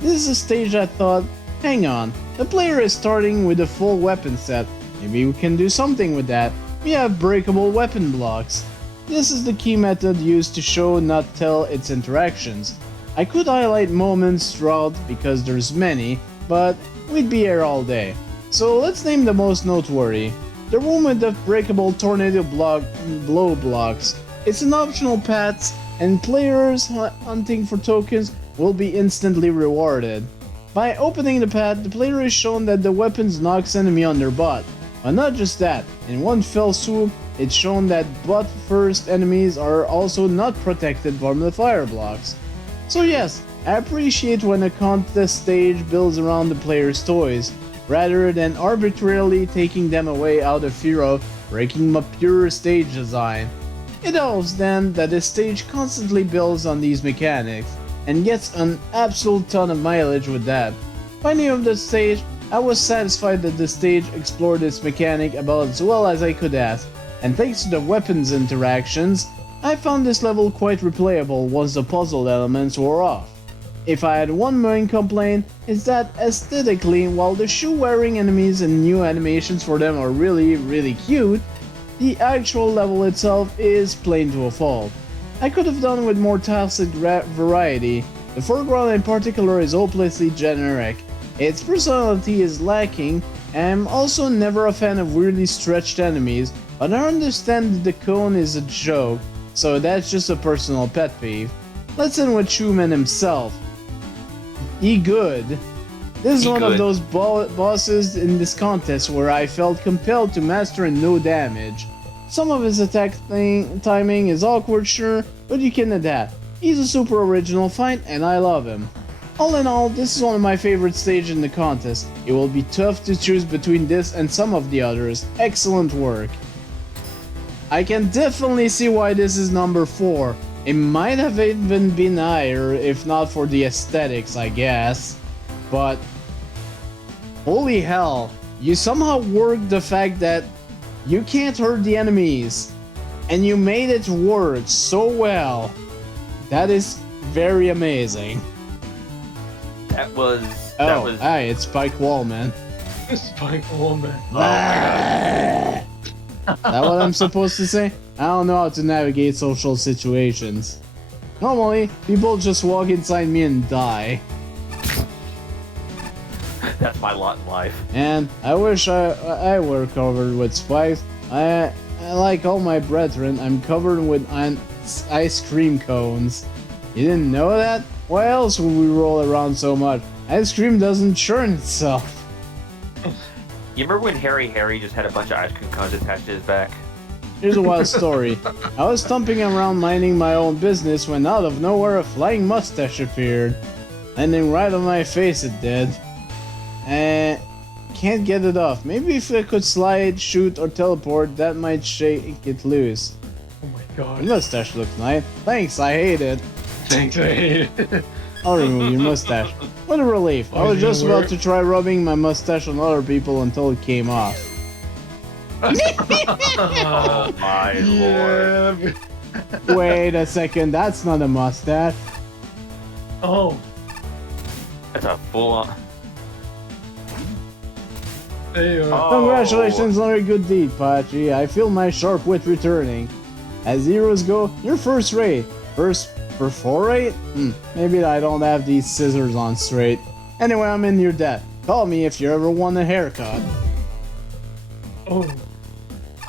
This is a stage I thought, hang on, the player is starting with a full weapon set. Maybe we can do something with that. We have breakable weapon blocks. this is the key method used to show not tell its interactions. I could highlight moments throughout because there's many, but we'd be here all day. So let's name the most noteworthy. The room with the breakable tornado blow blocks. It's an optional path, and players hunting for tokens will be instantly rewarded. By opening the path, the player is shown that the weapons knocks enemy on their butt. But not just that, in one fell swoop, it's shown that butt first enemies are also not protected from the fire blocks. So yes, I appreciate when a contest stage builds around the player's toys, rather than arbitrarily taking them away out of fear of breaking my pure stage design. It helps then that the stage constantly builds on these mechanics, and gets an absolute ton of mileage with that. By the end of the stage, I was satisfied that the stage explored its mechanic about as well as I could ask, and thanks to the weapons interactions, I found this level quite replayable once the puzzle elements wore off. If I had one main complaint, it's that aesthetically, while the shoe-wearing enemies and new animations for them are really cute, the actual level itself is plain to a fault. I could have done with more tiles variety. The foreground in particular is hopelessly generic. Its personality is lacking, and I'm also never a fan of weirdly stretched enemies, but I understand that the cone is a joke, so that's just a personal pet peeve. Let's end with Schumann himself. He good. This is one of those bosses in this contest where I felt compelled to master and no damage. Some of his attack timing is awkward, sure, but you can adapt. He's a super original fight, and I love him. All in all, this is one of my favorite stages in the contest. It will be tough to choose between this and some of the others. Excellent work. I can definitely see why this is number 4. It might have even been higher if not for the aesthetics, I guess. But holy hell, you somehow worked the fact that you can't hurt the enemies, and you made it work so well. That is very amazing. That was. Hey, it's Spike Wallman. Spike Wallman. That what I'm supposed to say? I don't know how to navigate social situations. Normally, people just walk inside me and die. That's my lot in life. And I wish I were covered with spikes. I like all my brethren, I'm covered with ice cream cones. You didn't know that? Why else would we roll around so much? Ice cream doesn't churn itself. You remember when Harry just had a bunch of ice cream cones attached to his back? Here's a wild story. I was stomping around minding my own business when out of nowhere a flying mustache appeared. Landing right on my face it did. Can't get it off. Maybe if I could slide, shoot, or teleport, that might shake it loose. Oh my god. Your mustache looks nice. Thanks, I hate it. Thanks, I hate it. I'll remove your mustache. What a relief. I was just about to try rubbing my mustache on other people until it came off. Oh my lord. Wait a second, that's not a mustache. Oh. That's a full on. There you are. Congratulations on your good deed, Pachi. I feel my sharp wit returning. As heroes go, you're first rate. First for 4 rate? Maybe I don't have these scissors on straight. Anyway, I'm in your debt. Call me if you ever want a haircut. Oh.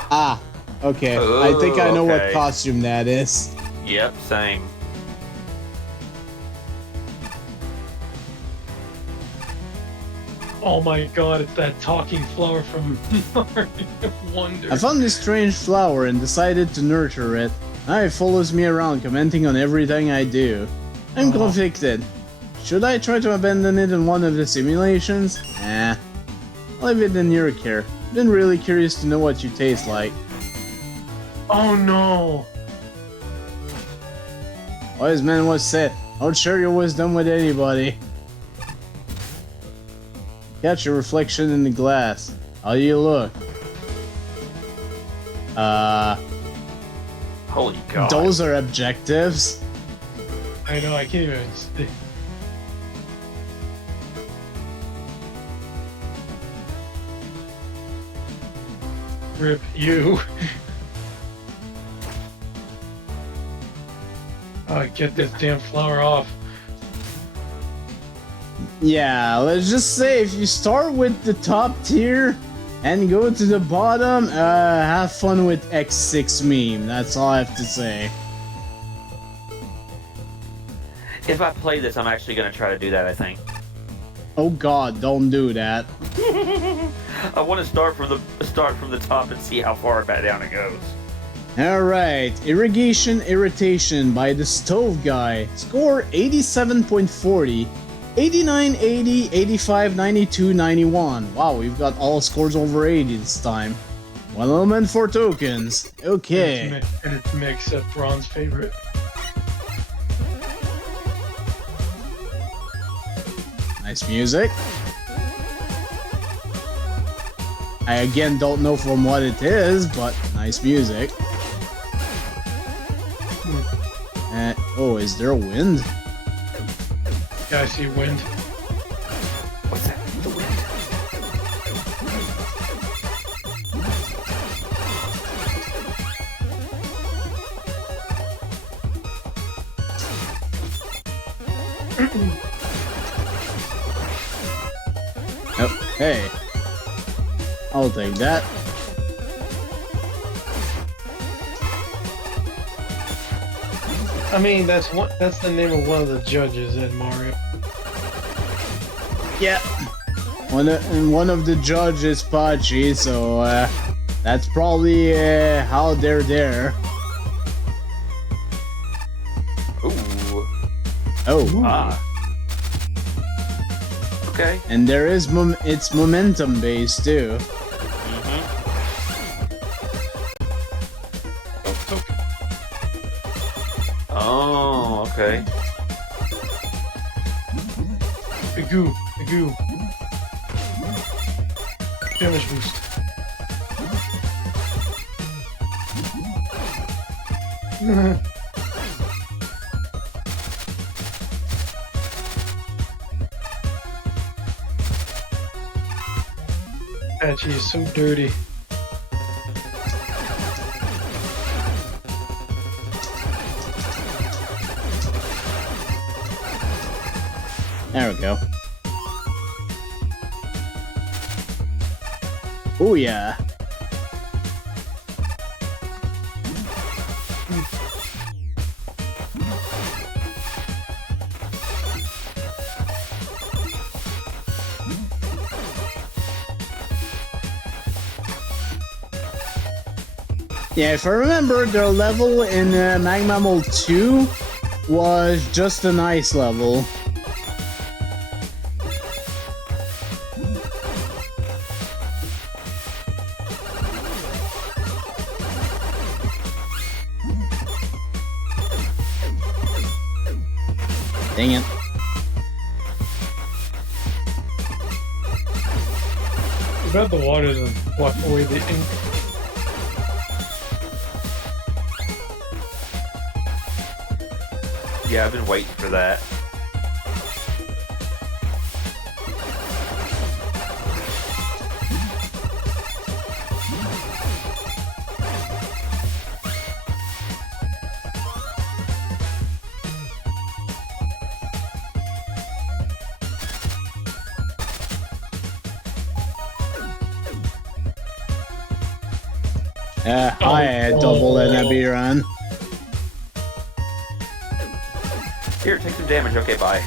Ah, okay. I think I know what okay. costume that is. Yep, same. Oh my god, it's that talking flower from Mario Wonder. I found this strange flower and decided to nurture it. Now it follows me around, commenting on everything I do. I'm conflicted. Should I try to abandon it in one of the simulations? I'll leave it in your care. Been really curious to know what you taste like. Oh no! Wise man once said, don't share your wisdom with anybody. Catch your reflection in the glass. How do you look? Holy god. Those are objectives. I know, I can't even see. Rip you. Get this damn flower off. Yeah, let's just say if you start with the top tier and go to the bottom, have fun with X6 meme. That's all I have to say. If I play this, I'm actually gonna try to do that. I think. Oh God, don't do that. I want to start from the top and see how far back down it goes. Alright, Irrigation Irritation by the Stove Guy. Score 87.40, 89, 80, 85, 92, 91. Wow, we've got all scores over 80 this time. 1 element, 4 tokens. Okay. And it's Mick's bronze favorite. Nice music. I again don't know from what it is, but nice music. Oh, is there wind? Yeah, I see wind. What's that? The wind. Oh, hey. I'll take that. I mean, that's the name of one of the judges in Mario. Yeah. One of the judges Pachi, so that's probably how they're there. Ooh. Oh. Ah. Okay. And there is it's momentum based too. Oh, okay. The goo. Damage boost. Patchy is so dirty. There we go. Oh yeah. Yeah, if I remember, their level in Megaman 2 was just a nice level. Dang it. Grab the water and wash away the ink. Yeah, I've been waiting for that. Hi, double NB run. Here, take some damage. Okay, bye.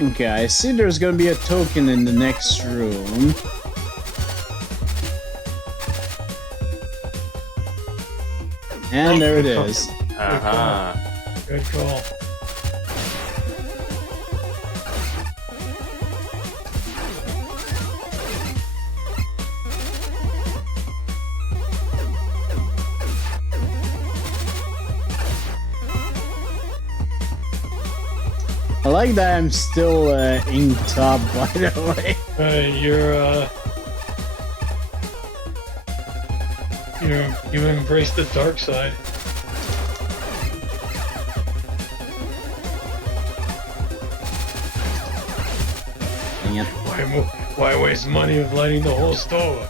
Okay, I see there's gonna be a token in the next room. And there it is. Uh-huh. Good call. like that I'm still inked up, by the way. You embrace the dark side. Dang it. Why waste money of lighting the whole store?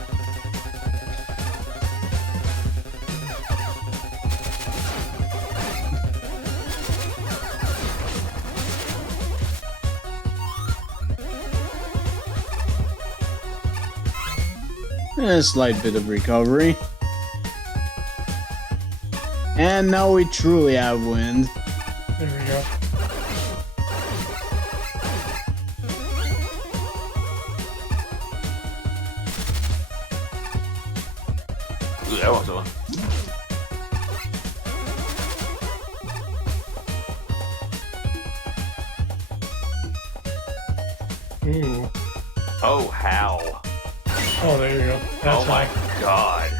A slight bit of recovery. And now we truly have wind. There we go. Ooh, that was one. Ooh. Oh, how? Oh, there you go. That's oh my god.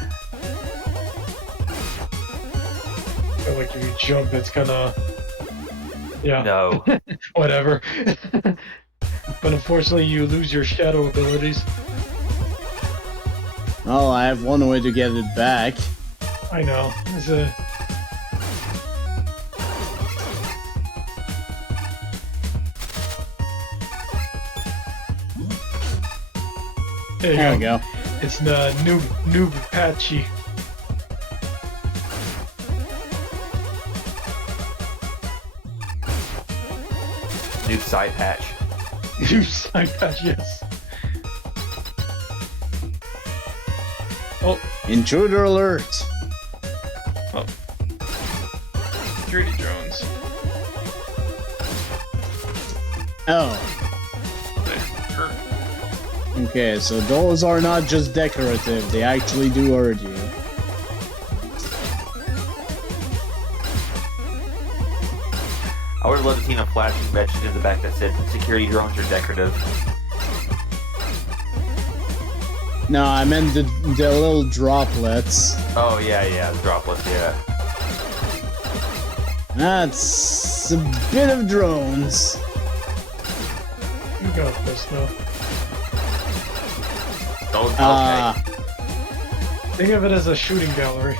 I feel like if you jump, it's gonna... Yeah. No. Whatever. But unfortunately, you lose your shadow abilities. Well, I have one way to get it back. I know. It's a... There we go. It's the noob patchy. Noob side patch. Noob side patch, yes. Oh. Intruder alert! Oh. Security drones. Oh. Okay, so those are not just decorative, they actually do hurt you. I would have loved to see a flashing message in the back that said security drones are decorative. No, I meant the little droplets. Oh yeah, the droplets, yeah. That's a bit of drones. You got this, though. Oh, okay. Think of it as a shooting gallery.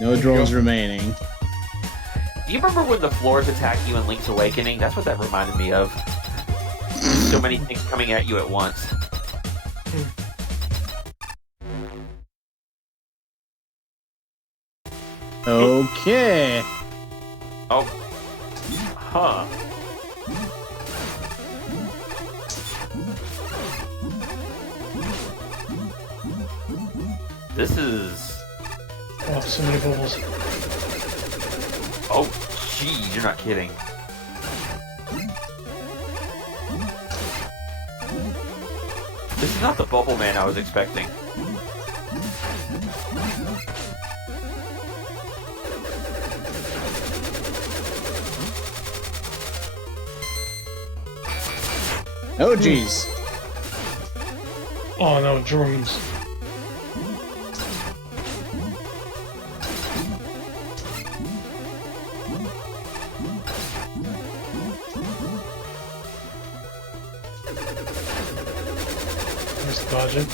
No drones remaining. Do you remember when the floors attack you in Link's Awakening? That's what that reminded me of. So many things coming at you at once. Okay. Oh. Huh. This is... Oh, so many bubbles. Oh, jeez, you're not kidding. This is not the Bubble Man I was expecting. Oh, jeez. Oh no, drones. Just dodging.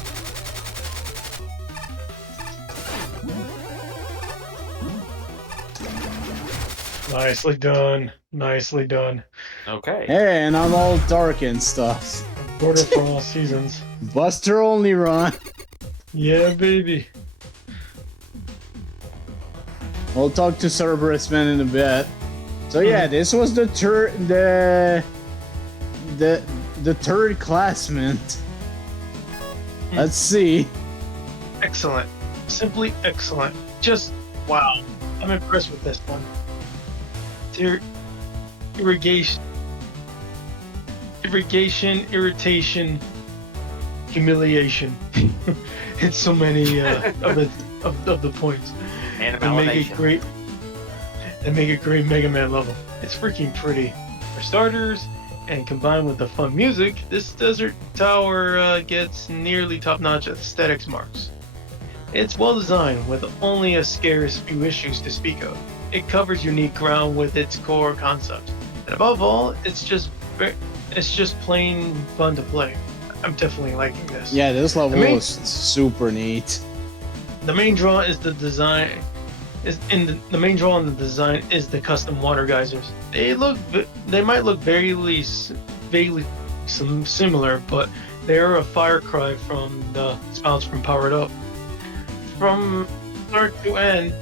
Nicely done. Nicely done. Okay. Hey, and I'm all dark and stuff. Border for all seasons. Buster only run. Yeah, baby. We'll talk to Cerberus Man in a bit. So yeah, this was the third classment. Let's see. Excellent. Simply excellent. Just wow. I'm impressed with this one. Irritation, humiliation. It's so many of the points. And They make it great Mega Man level. It's freaking pretty. For starters, and combined with the fun music, this Desert Tower gets nearly top-notch aesthetics marks. It's well designed, with only a scarce few issues to speak of. It covers unique ground with its core concept. And above all, it's just plain fun to play. I'm definitely liking this. Yeah, this level is super neat. The main draw is the design. The main draw in the design is the custom water geysers. They might look vaguely similar, but they're a fire cry from the spouts from Powered Up. From start to end,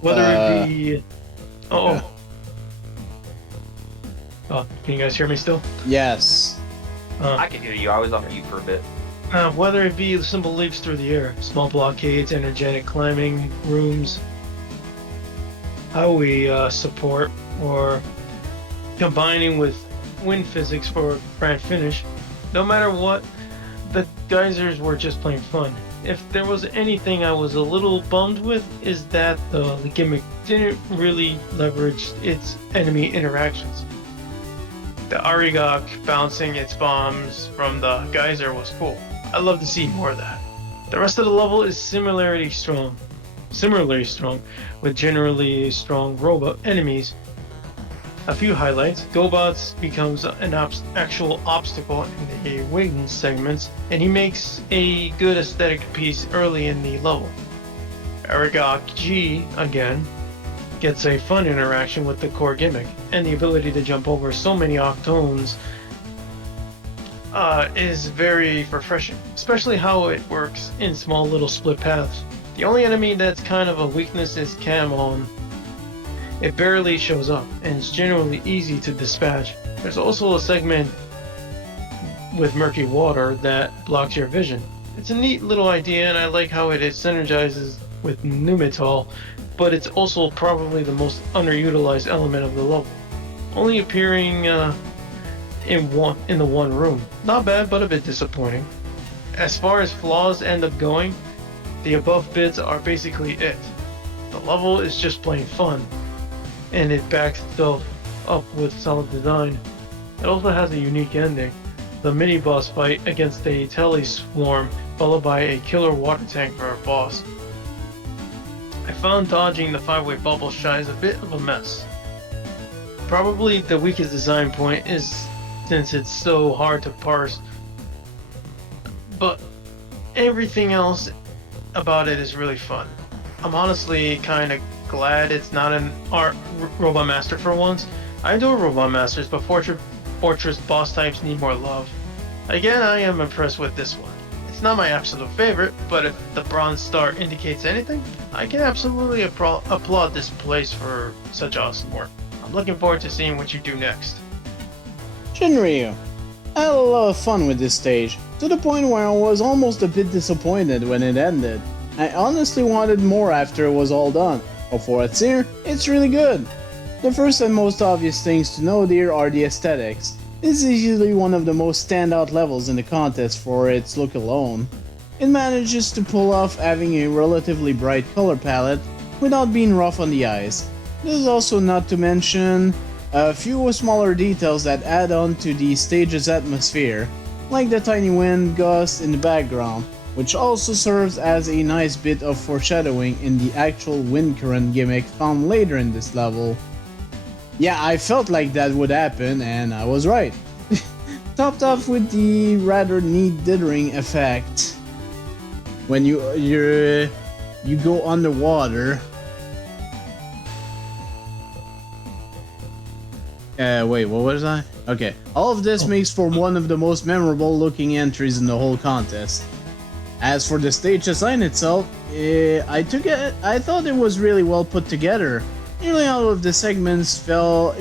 whether it be can you guys hear me still? Yes. I can hear you. I was on mute for a bit. Whether it be simple leaps through the air, small blockades, energetic climbing rooms, how we support, or combining with wind physics for a grand finish, no matter what, the geysers were just plain fun. If there was anything I was a little bummed with, is that the gimmick didn't really leverage its enemy interactions. The Arigok bouncing its bombs from the geyser was cool. I'd love to see more of that. The rest of the level is similarly strong, with generally strong robot enemies. A few highlights: GoBots becomes an actual obstacle in the wing segments, and he makes a good aesthetic piece early in the level. Arigok G, again, gets a fun interaction with the core gimmick, and the ability to jump over so many octones is very refreshing, especially how it works in small little split paths. The only enemy that's kind of a weakness is Camon. It barely shows up, and it's generally easy to dispatch. There's also a segment with murky water that blocks your vision. It's a neat little idea, and I like how it synergizes with Numetal, but it's also probably the most underutilized element of the level, only appearing in the one room. Not bad, but a bit disappointing. As far as flaws end up going, the above bits are basically it. The level is just plain fun, and it backs itself up with solid design. It also has a unique ending. The mini-boss fight against a tele-swarm, followed by a killer water tank for a boss. I found dodging the 5-way bubble shy is a bit of a mess. Probably the weakest design point is since it's so hard to parse, but everything else about it is really fun. I'm honestly kind of glad it's not an art Robot Master for once. I adore Robot Masters, but Fortress boss types need more love. Again, I am impressed with this one. It's not my absolute favorite, but if the bronze star indicates anything, I can absolutely applaud this place for such awesome work. I'm looking forward to seeing what you do next. Shinryu, I had a lot of fun with this stage, to the point where I was almost a bit disappointed when it ended. I honestly wanted more after it was all done, but for what's here, it's really good. The first and most obvious things to note here are the aesthetics. This is easily one of the most standout levels in the contest for its look alone. It manages to pull off having a relatively bright color palette without being rough on the eyes. This is also not to mention a few smaller details that add on to the stage's atmosphere, like the tiny wind gust in the background, which also serves as a nice bit of foreshadowing in the actual wind current gimmick found later in this level. Yeah, I felt like that would happen, and I was right. Topped off with the rather neat dithering effect when you go underwater. Wait, what was that? Okay, all of this makes for one of the most memorable looking entries in the whole contest. As for the stage design itself, I thought it was really well put together. Nearly all of the segments felt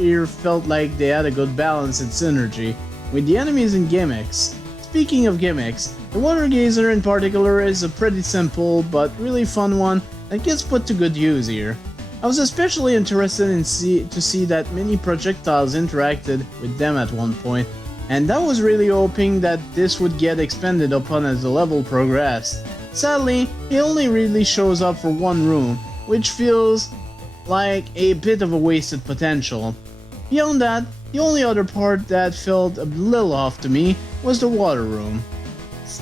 like they had a good balance and synergy with the enemies and gimmicks. Speaking of gimmicks, the Water Gazer in particular is a pretty simple but really fun one that gets put to good use here. I was especially interested to see that many projectiles interacted with them at one point, and I was really hoping that this would get expanded upon as the level progressed. Sadly, it only really shows up for one room, which feels like a bit of a wasted potential. Beyond that, the only other part that felt a little off to me was the water room.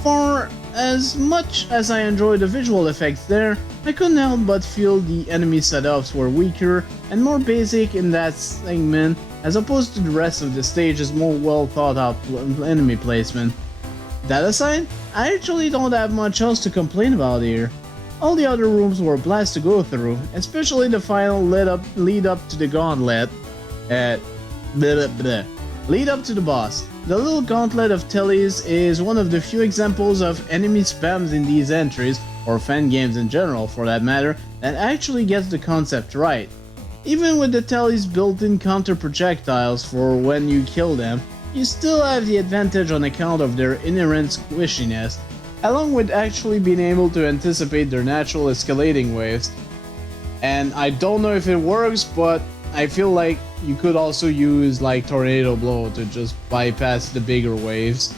For as much as I enjoyed the visual effects there, I couldn't help but feel the enemy setups were weaker and more basic in that segment, as opposed to the rest of the stage's more well thought out enemy placement. That aside, I actually don't have much else to complain about here. All the other rooms were a blast to go through, especially the final lead up to the gauntlet. Lead up to the boss. The little gauntlet of tellies is one of the few examples of enemy spams in these entries, or fan games in general for that matter, that actually gets the concept right. Even with the tellies built-in counter projectiles for when you kill them, you still have the advantage on account of their inherent squishiness, along with actually being able to anticipate their natural escalating waves. And I don't know if it works, but I feel like you could also use like Tornado Blow to just bypass the bigger waves.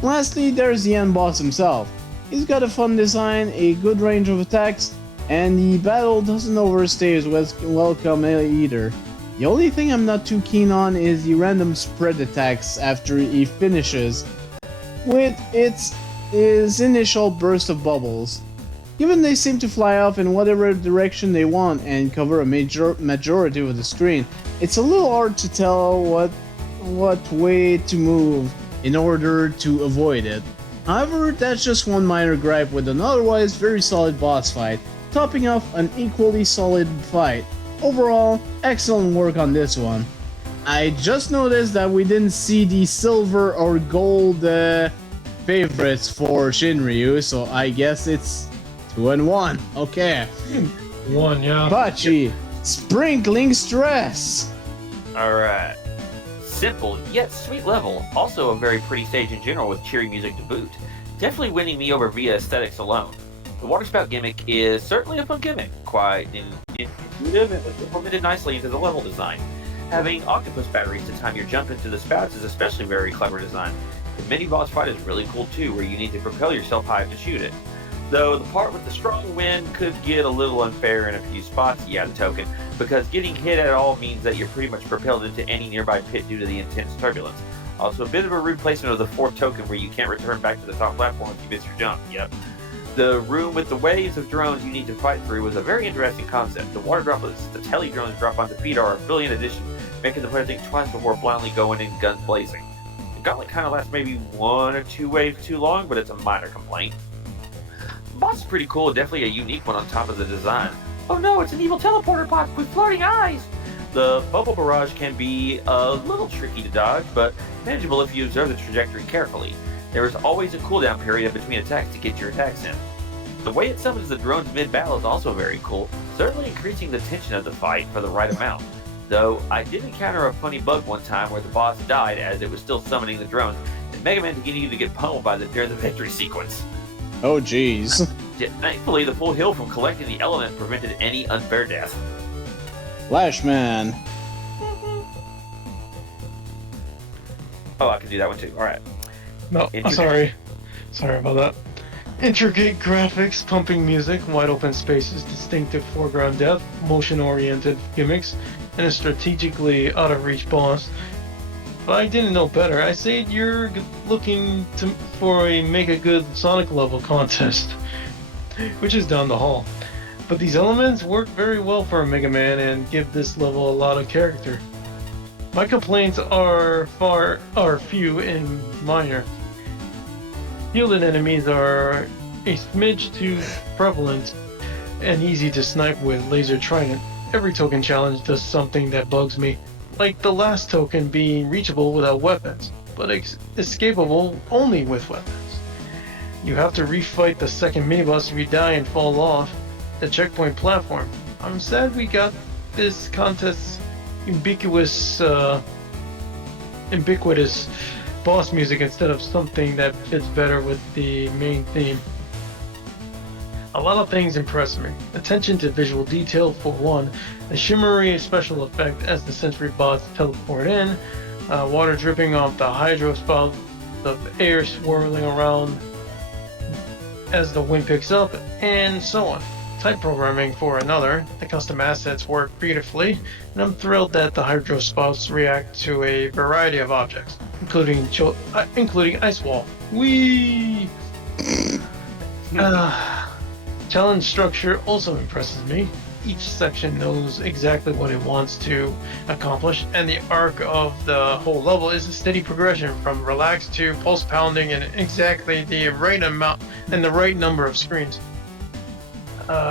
Lastly, there's the end boss himself. He's got a fun design, a good range of attacks, and the battle doesn't overstay his welcome either. The only thing I'm not too keen on is the random spread attacks after he finishes with his initial burst of bubbles. Given they seem to fly off in whatever direction they want and cover a majority of the screen, it's a little hard to tell what way to move in order to avoid it. However, that's just one minor gripe with an otherwise very solid boss fight, topping off an equally solid fight. Overall, excellent work on this one. I just noticed that we didn't see the silver or gold favorites for Shinryu, so I guess it's 2 and 1. Okay. 1, yeah. Bachi, sprinkling stress. Alright. Simple yet sweet level. Also a very pretty stage in general with cheery music to boot. Definitely winning me over via aesthetics alone. The water spout gimmick is certainly a fun gimmick, quite intuitive and was implemented nicely into the level design. Having octopus batteries to time your jump into the spouts is especially very clever design. The mini boss fight is really cool too, where you need to propel yourself high to shoot it. Though the part with the strong wind could get a little unfair in a few spots, yeah, the token, because getting hit at all means that you're pretty much propelled into any nearby pit due to the intense turbulence. Also a bit of a rude placement of the 4th token where you can't return back to the top platform if you miss your jump, yep. The room with the waves of drones you need to fight through was a very interesting concept. The water droplets the tele drones drop onto feet are a brilliant addition, making them player think twice before blindly going in guns blazing. The gauntlet kind of lasts maybe 1 or 2 waves too long, but it's a minor complaint. The boss is pretty cool, definitely a unique one on top of the design. Oh no, it's an evil teleporter pod with floating eyes! The bubble barrage can be a little tricky to dodge, but manageable if you observe the trajectory carefully. There is always a cooldown period between attacks to get your attacks in. The way it summons the drones mid-battle is also very cool, certainly increasing the tension of the fight for the right amount. Though, I did encounter a funny bug one time where the boss died as it was still summoning the drones, and Megaman continued to get pummeled by them during the victory sequence. Oh jeez. Thankfully, the full heal from collecting the element prevented any unfair death. Flashman. Oh, I can do that one too, alright. No, sorry about that. Intricate graphics, pumping music, wide open spaces, distinctive foreground depth, motion-oriented gimmicks, and a strategically out-of-reach boss. But I didn't know better. I said you're looking for a make a good Sonic level contest, which is down the hall. But these elements work very well for a Mega Man and give this level a lot of character. My complaints are few and minor. Shielded enemies are a smidge too prevalent and easy to snipe with Laser Trident. Every token challenge does something that bugs me, like the last token being reachable without weapons, but escapable only with weapons. You have to refight the second miniboss if you die and fall off the checkpoint platform. I'm sad we got this contest's ubiquitous boss music instead of something that fits better with the main theme. A lot of things impress me. Attention to visual detail for one, the shimmery special effect as the sensory bots teleport in, water dripping off the hydro spout, the air swirling around as the wind picks up, and so on. Type programming for another, the custom assets work beautifully, and I'm thrilled that the hydro spouts react to a variety of objects, including ice wall. Whee! Challenge structure also impresses me. Each section knows exactly what it wants to accomplish, and the arc of the whole level is a steady progression from relaxed to pulse pounding in exactly the right amount and the right number of screens.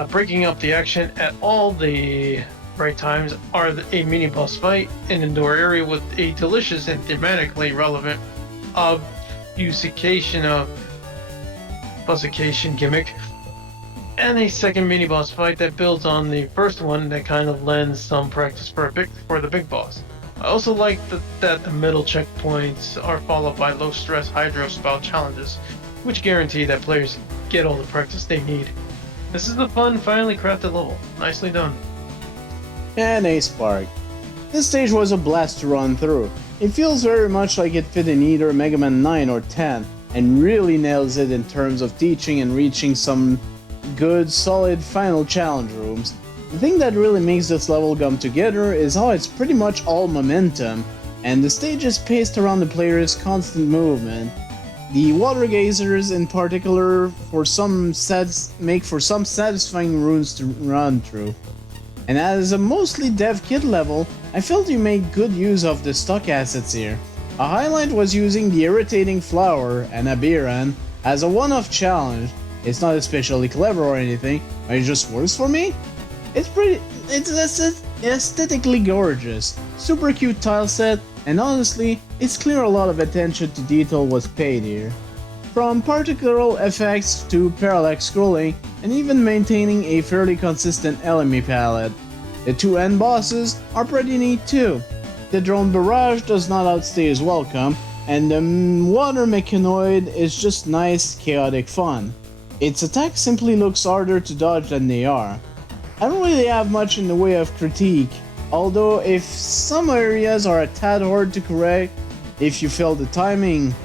Breaking up the action at all the right times are a mini boss fight, an indoor area with a delicious and thematically relevant obfuscation gimmick, and a second mini boss fight that builds on the first one that kind of lends some practice for the big boss. I also like that the middle checkpoints are followed by low stress hydro spout challenges, which guarantee that players get all the practice they need. This is a fun, finely crafted level. Nicely done. And a spark. This stage was a blast to run through. It feels very much like it fit in either Mega Man 9 or 10, and really nails it in terms of teaching and reaching some good, solid final challenge rooms. The thing that really makes this level come together is how it's pretty much all momentum, and the stage is paced around the player's constant movement. The water gazers in particular make for some satisfying runes to run through. And as a mostly dev kit level, I felt you made good use of the stock assets here. A highlight was using the irritating flower and Abiran as a one-off challenge. It's not especially clever or anything, but it just works for me. It's aesthetically gorgeous, super cute tile set, and honestly, it's clear a lot of attention to detail was paid here. From particle effects to parallax scrolling, and even maintaining a fairly consistent enemy palette. The two end bosses are pretty neat too. The drone barrage does not outstay his welcome, and the water mechanoid is just nice, chaotic fun. Its attacks simply looks harder to dodge than they are. I don't really have much in the way of critique, although if some areas are a tad hard to correct, if you feel the timing.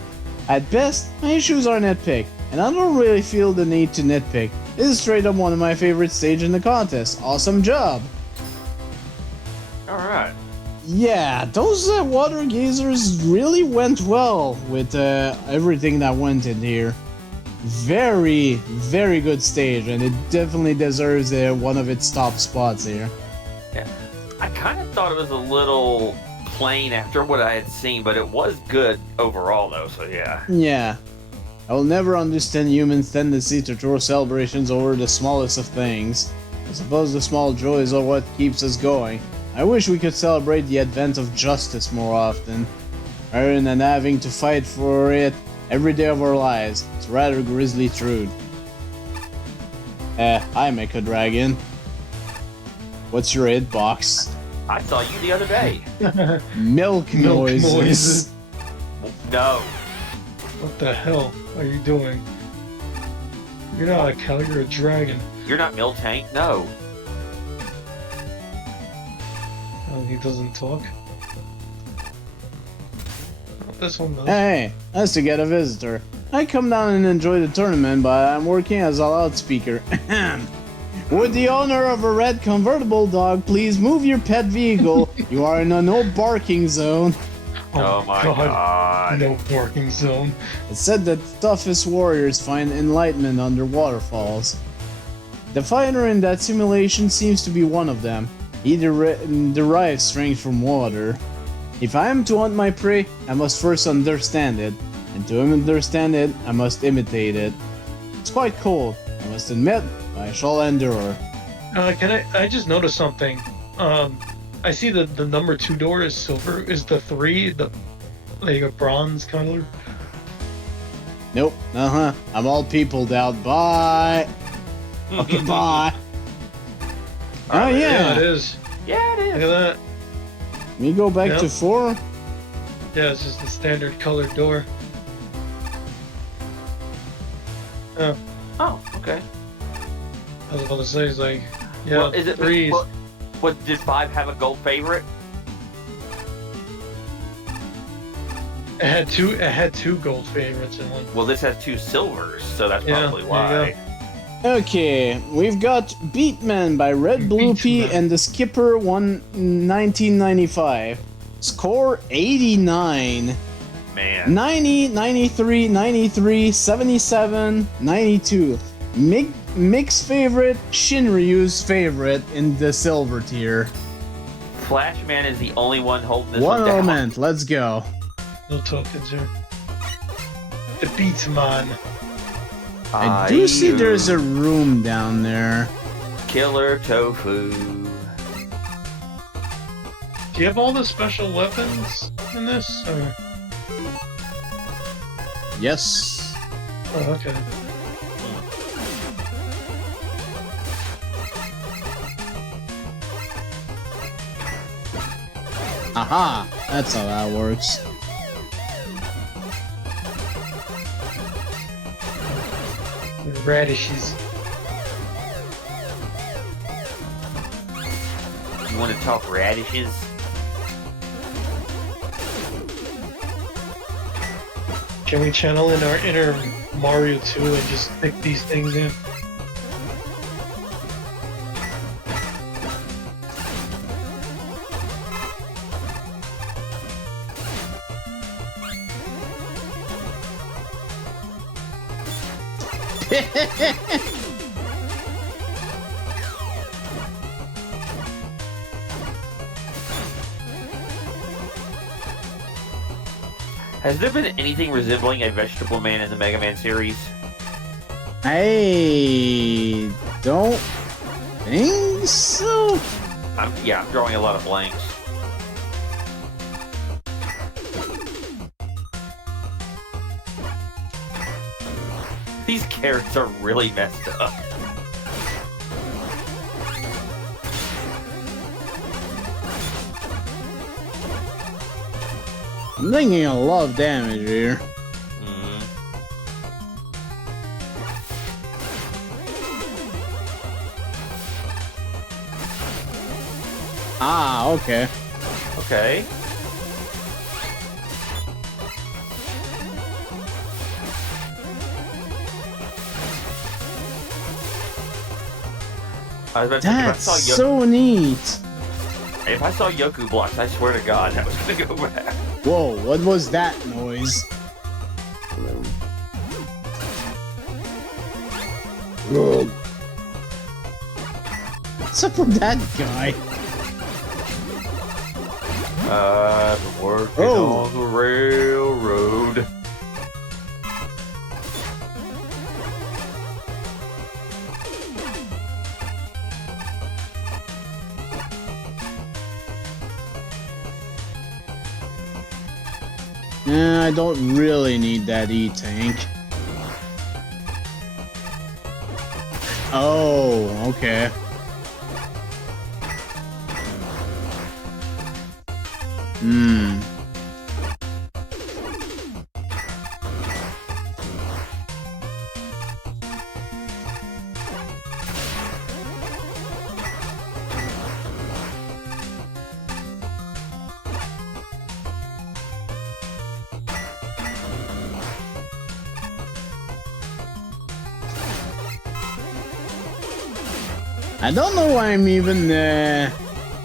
At best, my issues are nitpick, and I don't really feel the need to nitpick. This is straight up one of my favorite stages in the contest. Awesome job! Alright. Yeah, those water gazers really went well with everything that went in here. Very, very good stage, and it definitely deserves one of its top spots here. Yeah. I kind of thought it was a little plain after what I had seen, but it was good overall though, so yeah. Yeah. I will never understand humans' tendency to throw celebrations over the smallest of things. I suppose the small joys are what keeps us going. I wish we could celebrate the advent of justice more often, rather than having to fight for it every day of our lives. It's rather grisly truth. Hi Mecha Dragon. What's your hitbox? I saw you the other day. Milk noises. No. What the hell are you doing? You're not a cow, you're a dragon. You're not Miltank, no. Oh, he doesn't talk. Oh, this one does. Hey, nice to get a visitor. I come down and enjoy the tournament, but I'm working as a loudspeaker. Would the owner of a red convertible dog please move your pet vehicle? You are in a no barking zone. Oh my god. No barking zone. It's said that the toughest warriors find enlightenment under waterfalls. The fighter in that simulation seems to be one of them. He derives strength from water. If I am to hunt my prey, I must first understand it. And to understand it, I must imitate it. It's quite cold, I must admit, but I shall endure. I just noticed something. I see the number 2 door is silver. Is the 3 like a bronze color? Nope. I'm all peopled out. Bye. Okay, bye. Oh yeah. Yeah, it is. Yeah, it is. Look at that. We go back to 4. Yeah, it's just the standard colored door. Oh. Oh, okay. I was about to say, it's like, yeah, well, is it 3s. What did 5 have a gold favorite? It had two gold favorites in one. Well, this has 2 silvers, so that's probably why. Okay, we've got Beatman by Red Blue P and the Skipper 1995. Score 89. Man. 90, 93, 93, 77, 92. Mick's favorite, Shinryu's favorite in the silver tier. Flashman is the only one holding this One one down. element, let's go. No tokens here. The Beatman. I do see there's a room down there. Killer Tofu. Do you have all the special weapons in this? Or? Yes. Oh, okay. Aha! That's how that works. The radishes. You want to talk radishes? Can we channel in our inner Mario 2 and just stick these things in? Has there been anything resembling a Vegetable Man in the Mega Man series? I don't think so. I'm drawing a lot of blanks. These carrots are really messed up. I'm taking a lot of damage here. Ah, okay. Okay. I was about to say, That's so neat. If I saw Yoku blocks, I swear to God, I was gonna go back. Whoa, what was that noise? What's up with that guy? I'm working on the railroad. I don't really need that E-tank. Oh, okay. I don't know why I'm even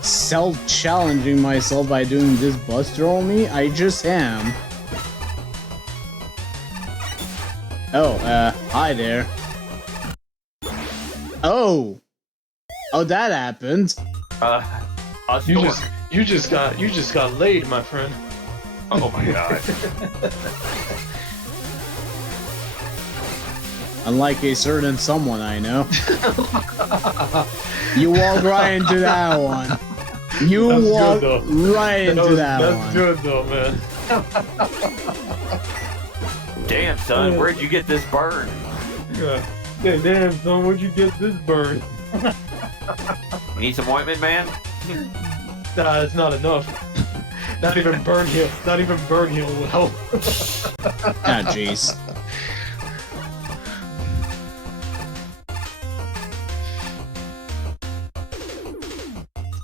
self-challenging myself by doing this buster on me. I just am. Oh, hi there. Oh, that happened. You just got laid, my friend. Oh my God. Unlike a certain someone I know. You walked right into that one. You walked right into that one. That's good though, man. Damn, son, where'd you get this burn? Yeah, damn, son, where'd you get this burn? You need some ointment, man? Nah, it's not enough. Not even burn heal. Not even burn heal will help. Ah, jeez.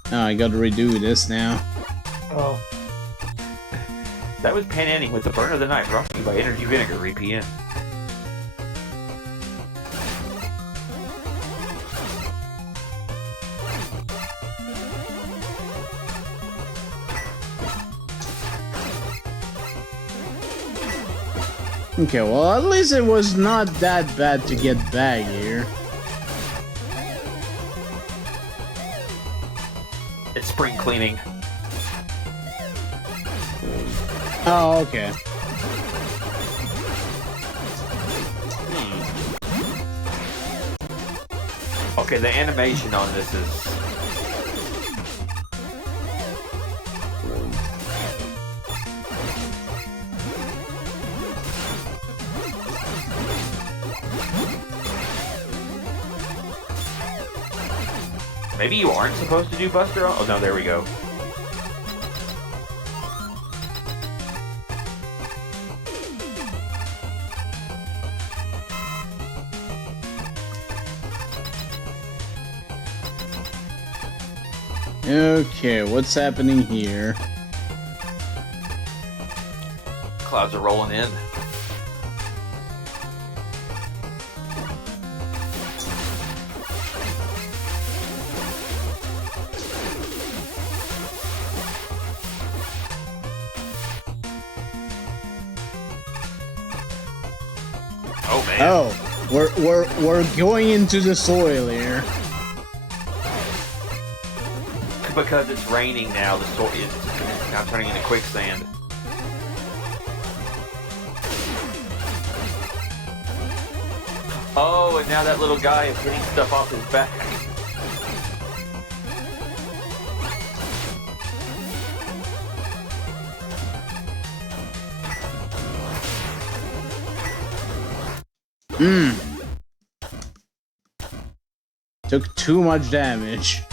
Oh, I gotta redo this now. Oh. That was PanAnning with the burn of the night, brought to you by Energy Vinegar VPN. Okay, well, at least it was not that bad to get back here. It's spring cleaning. Oh, okay. Okay, the animation on this is... Maybe you aren't supposed to do Buster? Oh no, there we go. Okay, what's happening here? Clouds are rolling in. Oh man. Oh, we're going into the soil here. Because it's raining now, the soil is now turning into quicksand. Oh, and now that little guy is hitting stuff off his back. Took too much damage.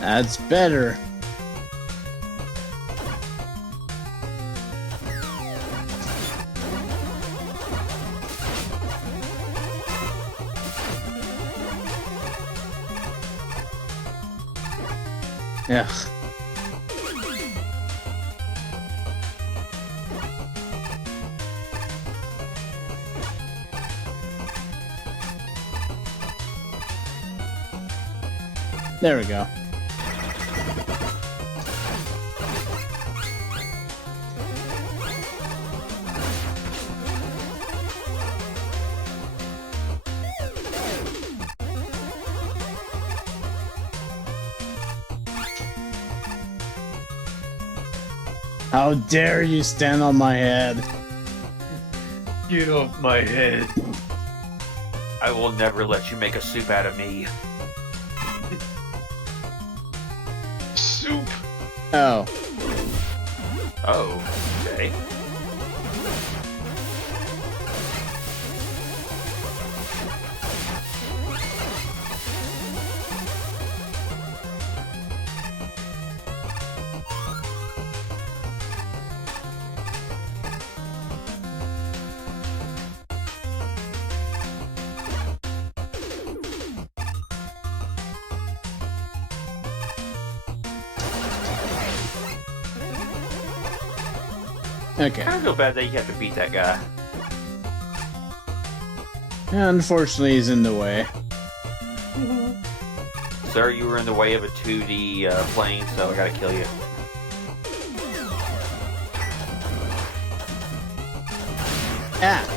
That's better. Ugh. There we go. How dare you stand on my head? Get off my head. I will never let you make a soup out of me. Soup. Oh. Oh, okay. Okay. I feel bad that you have to beat that guy. Yeah, unfortunately, he's in the way. Sir, you were in the way of a 2D plane, so I gotta kill you. Ah.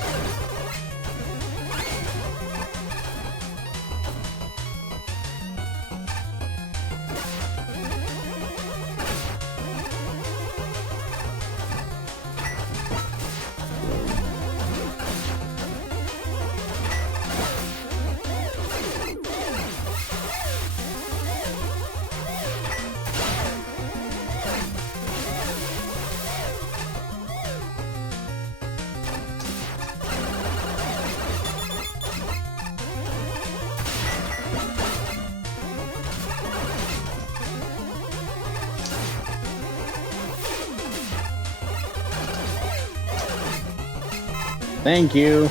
Thank you.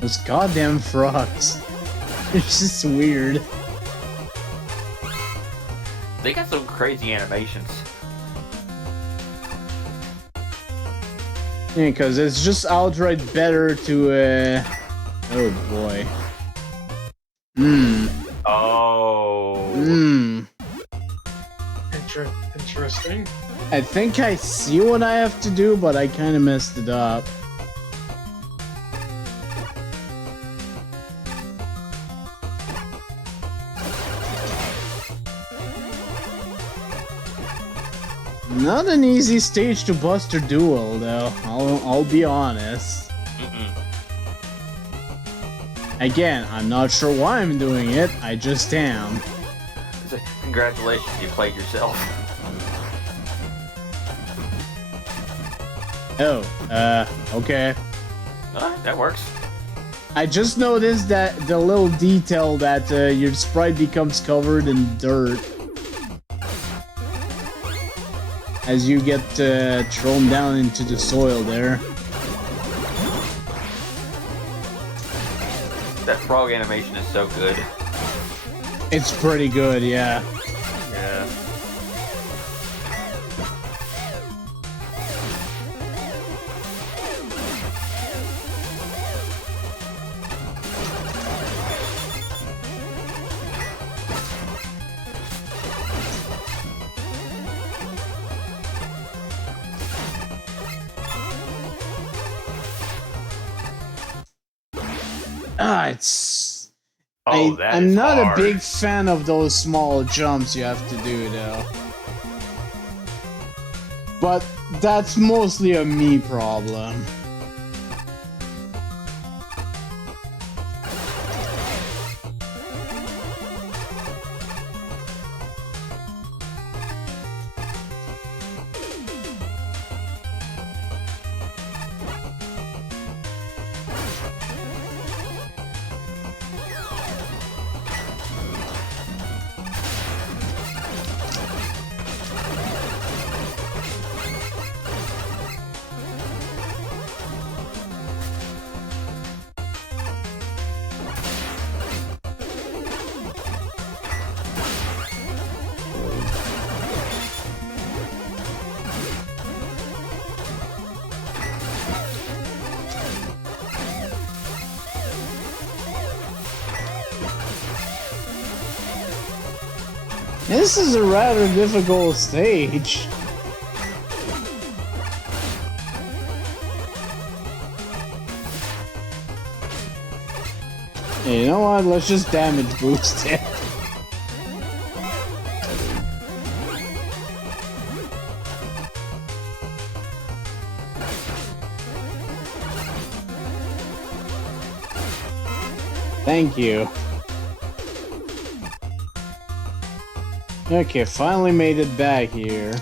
Those goddamn frogs. It's just weird. They got some crazy animations. Yeah, because it's just outright better to, oh boy. Oh. Interesting. I think I see what I have to do, but I kind of messed it up. Not an easy stage to Buster Duel, though. I'll be honest. Again, I'm not sure why I'm doing it. I just am. Congratulations, you played yourself. Oh, okay. That works. I just noticed that the little detail that your sprite becomes covered in dirt as you get thrown down into the soil there. That frog animation is so good. It's pretty good, yeah. Yeah. It's... Oh, I'm not hard. a big fan of those small jumps you have to do, though. But that's mostly a me problem. This is a rather difficult stage. Hey, you know what? Let's just damage boost it. Thank you. Okay, finally made it back here.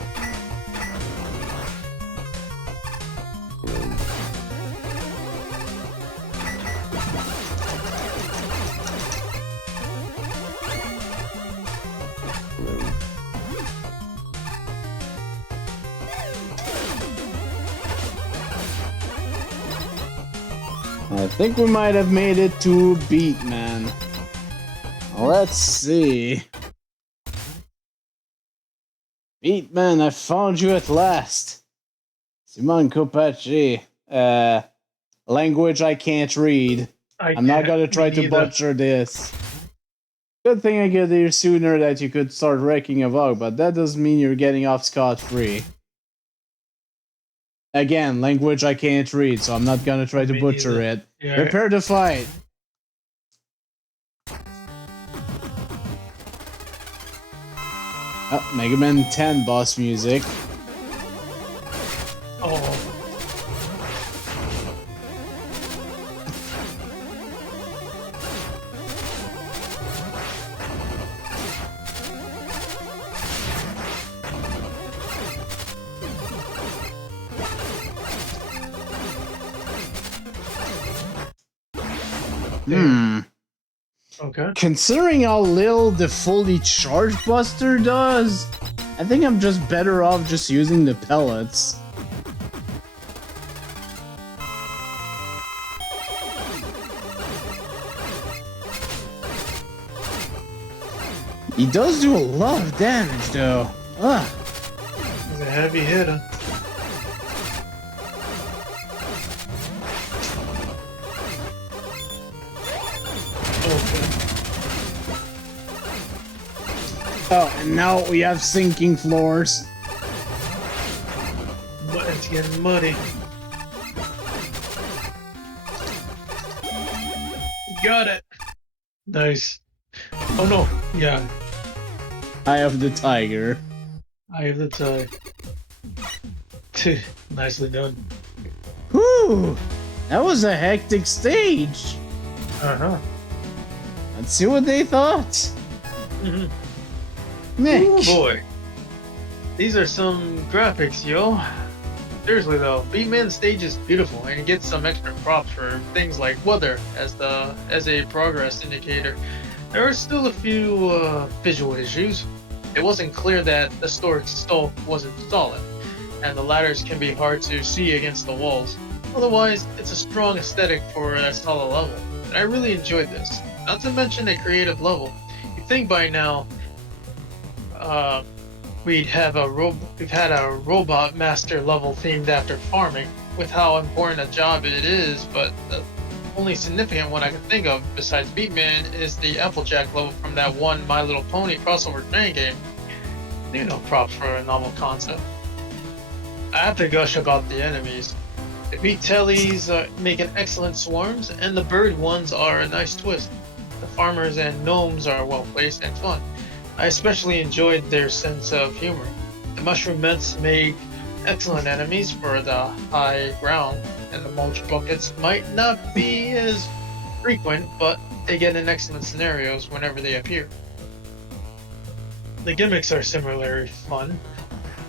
I think we might have made it to beat, man. Let's see. Beatman, I found you at last. Simon Kopachi. Language I can't read. I'm not gonna try to butcher this. Good thing I get here sooner that you could start wrecking a bug, but that doesn't mean you're getting off scot-free. Again, language I can't read, so I'm not gonna try to butcher it. Yeah. Prepare to fight. Oh, Megaman 10 boss music. Oh. Okay. Considering how little the fully charged Buster does, I think I'm just better off just using the pellets. He does do a lot of damage though. Ugh. He's a heavy hitter. Oh, and now we have sinking floors. But it's getting muddy. Got it. Nice. Oh no. Yeah. Eye of the Tiger. I have the tie. Nicely done. Whew! That was a hectic stage. Uh-huh. Let's see what they thought. Mm-hmm. Nick. Oh boy. These are some graphics, yo. Seriously though, Beatman's stage is beautiful and it gets some extra props for things like weather as a progress indicator. There are still a few visual issues. It wasn't clear that the storage stall wasn't solid, and the ladders can be hard to see against the walls. Otherwise, it's a strong aesthetic for a solid level, and I really enjoyed this. Not to mention a creative level. You'd think by now we've had a robot master level themed after farming, with how important a job it is, but the only significant one I can think of besides Beatman is the Applejack level from that one My Little Pony crossover fan game. You know, props for a novel concept. I have to gush about the enemies. The beat tellies make an excellent swarms, and the bird ones are a nice twist. The farmers and gnomes are well placed and fun. I especially enjoyed their sense of humor. The mushroom mets make excellent enemies for the high ground, and the mulch buckets might not be as frequent, but they get in excellent scenarios whenever they appear. The gimmicks are similarly fun.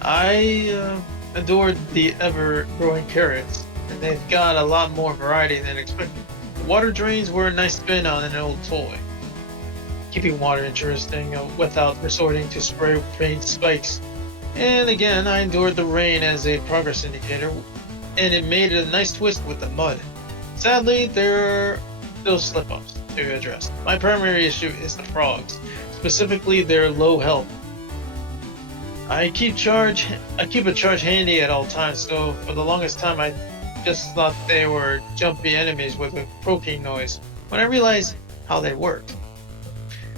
I adored the ever-growing carrots, and they've got a lot more variety than expected. The water drains were a nice spin on an old toy, keeping water interesting without resorting to spray paint spikes. And again, I endured the rain as a progress indicator, and it made it a nice twist with the mud. Sadly, there are still slip-ups to address. My primary issue is the frogs, specifically their low health. I keep a charge handy at all times, so for the longest time I just thought they were jumpy enemies with a croaking noise, when I realized how they worked.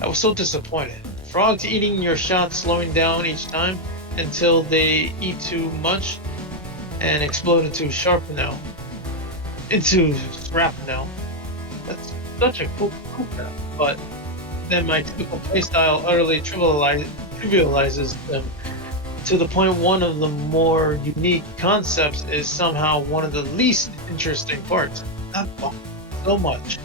I was so disappointed. Frogs eating your shots, slowing down each time until they eat too much and explode into shrapnel. That's such a cool concept, but then my typical playstyle utterly trivializes them to the point one of the more unique concepts is somehow one of the least interesting parts. Not so much.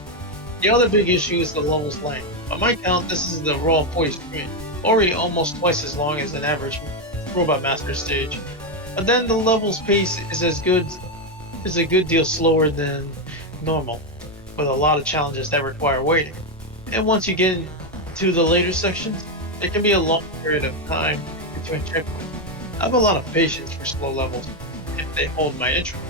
The other big issue is the level's length. By my count, this is the raw 40 screen, already almost twice as long as an average Robot Master stage. But then the level's pace is a good deal slower than normal, with a lot of challenges that require waiting. And once you get into the later sections, there can be a long period of time between checkpoints. I have a lot of patience for slow levels if they hold my interest.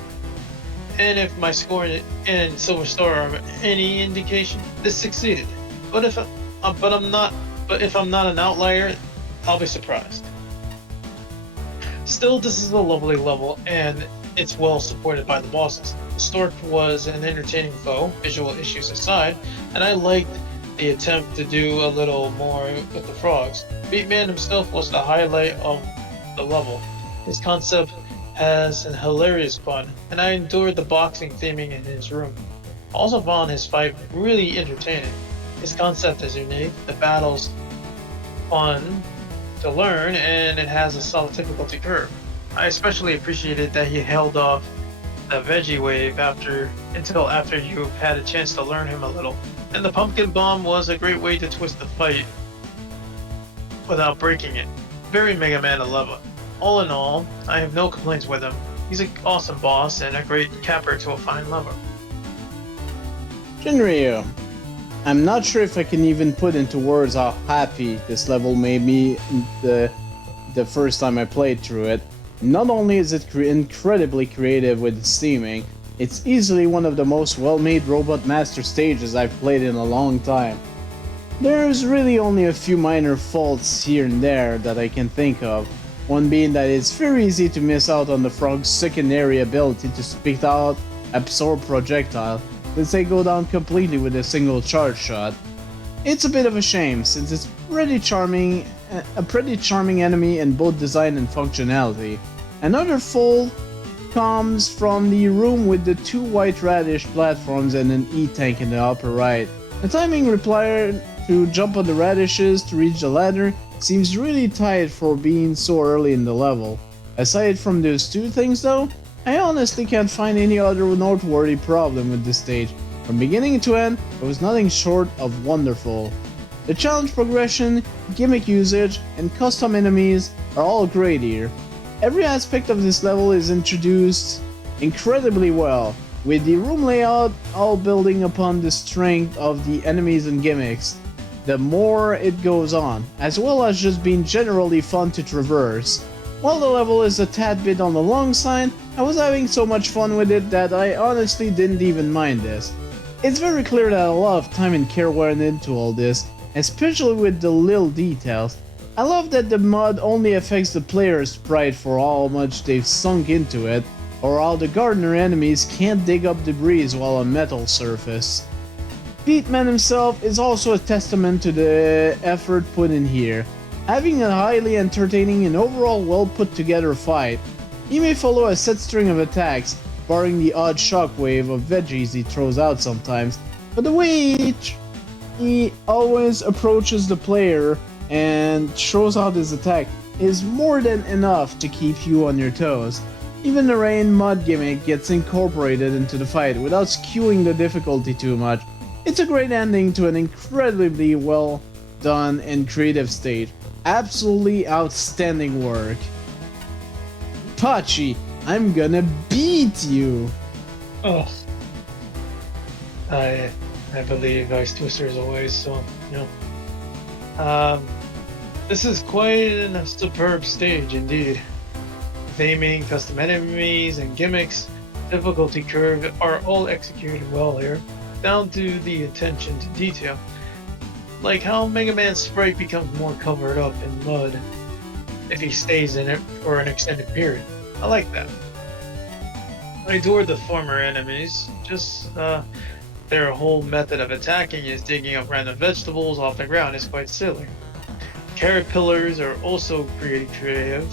And if my score and Silver Star are any indication, this succeeded. But if I'm not an outlier, I'll be surprised. Still, this is a lovely level, and it's well supported by the bosses. The Stork was an entertaining foe, visual issues aside, and I liked the attempt to do a little more with the frogs. Beatman himself was the highlight of the level. His concept has an hilarious pun, and I endured the boxing theming in his room. I also found his fight really entertaining. His concept is unique, the battle's fun to learn, and it has a solid difficulty curve. I especially appreciated that he held off the veggie wave until after you've had a chance to learn him a little. And the pumpkin bomb was a great way to twist the fight without breaking it. Very Mega Man 11. All in all, I have no complaints with him. He's an awesome boss and a great capper to a fine level. Shinryu, I'm not sure if I can even put into words how happy this level made me in the the first time I played through it. Not only is it incredibly creative with its theming, it's easily one of the most well-made Robot Master stages I've played in a long time. There's really only a few minor faults here and there that I can think of, one being that it's very easy to miss out on the frog's secondary ability to spit out absorb projectile, since they go down completely with a single charge shot. It's a bit of a shame, since it's a pretty charming enemy in both design and functionality. Another fault comes from the room with the 2 white radish platforms and an E-tank in the upper right. The timing required to jump on the radishes to reach the ladder seems really tight for being so early in the level. Aside from those 2 things though, I honestly can't find any other noteworthy problem with this stage. From beginning to end, it was nothing short of wonderful. The challenge progression, gimmick usage, and custom enemies are all great here. Every aspect of this level is introduced incredibly well, with the room layout all building upon the strength of the enemies and gimmicks the more it goes on, as well as just being generally fun to traverse. While the level is a tad bit on the long side, I was having so much fun with it that I honestly didn't even mind this. It's very clear that a lot of time and care went into all this, especially with the little details. I love that the mod only affects the player's sprite for how much they've sunk into it, or how the gardener enemies can't dig up debris while on metal surface. Beatman himself is also a testament to the effort put in here. Having a highly entertaining and overall well put together fight, he may follow a set string of attacks, barring the odd shockwave of veggies he throws out sometimes, but the way he always approaches the player and shows out his attack is more than enough to keep you on your toes. Even the rain mud gimmick gets incorporated into the fight without skewing the difficulty too much. It's a great ending to an incredibly well done and creative stage. Absolutely outstanding work. Pachi, I'm gonna beat you! Oh. I believe IceTwister as always, so, you know. This is quite a superb stage indeed. Theming, custom enemies, and gimmicks, difficulty curve are all executed well here, down to the attention to detail. Like how Megaman's sprite becomes more covered up in mud if he stays in it for an extended period. I like that. I adore the former enemies, just their whole method of attacking is digging up random vegetables off the ground is quite silly. Carrot pillars are also pretty creative.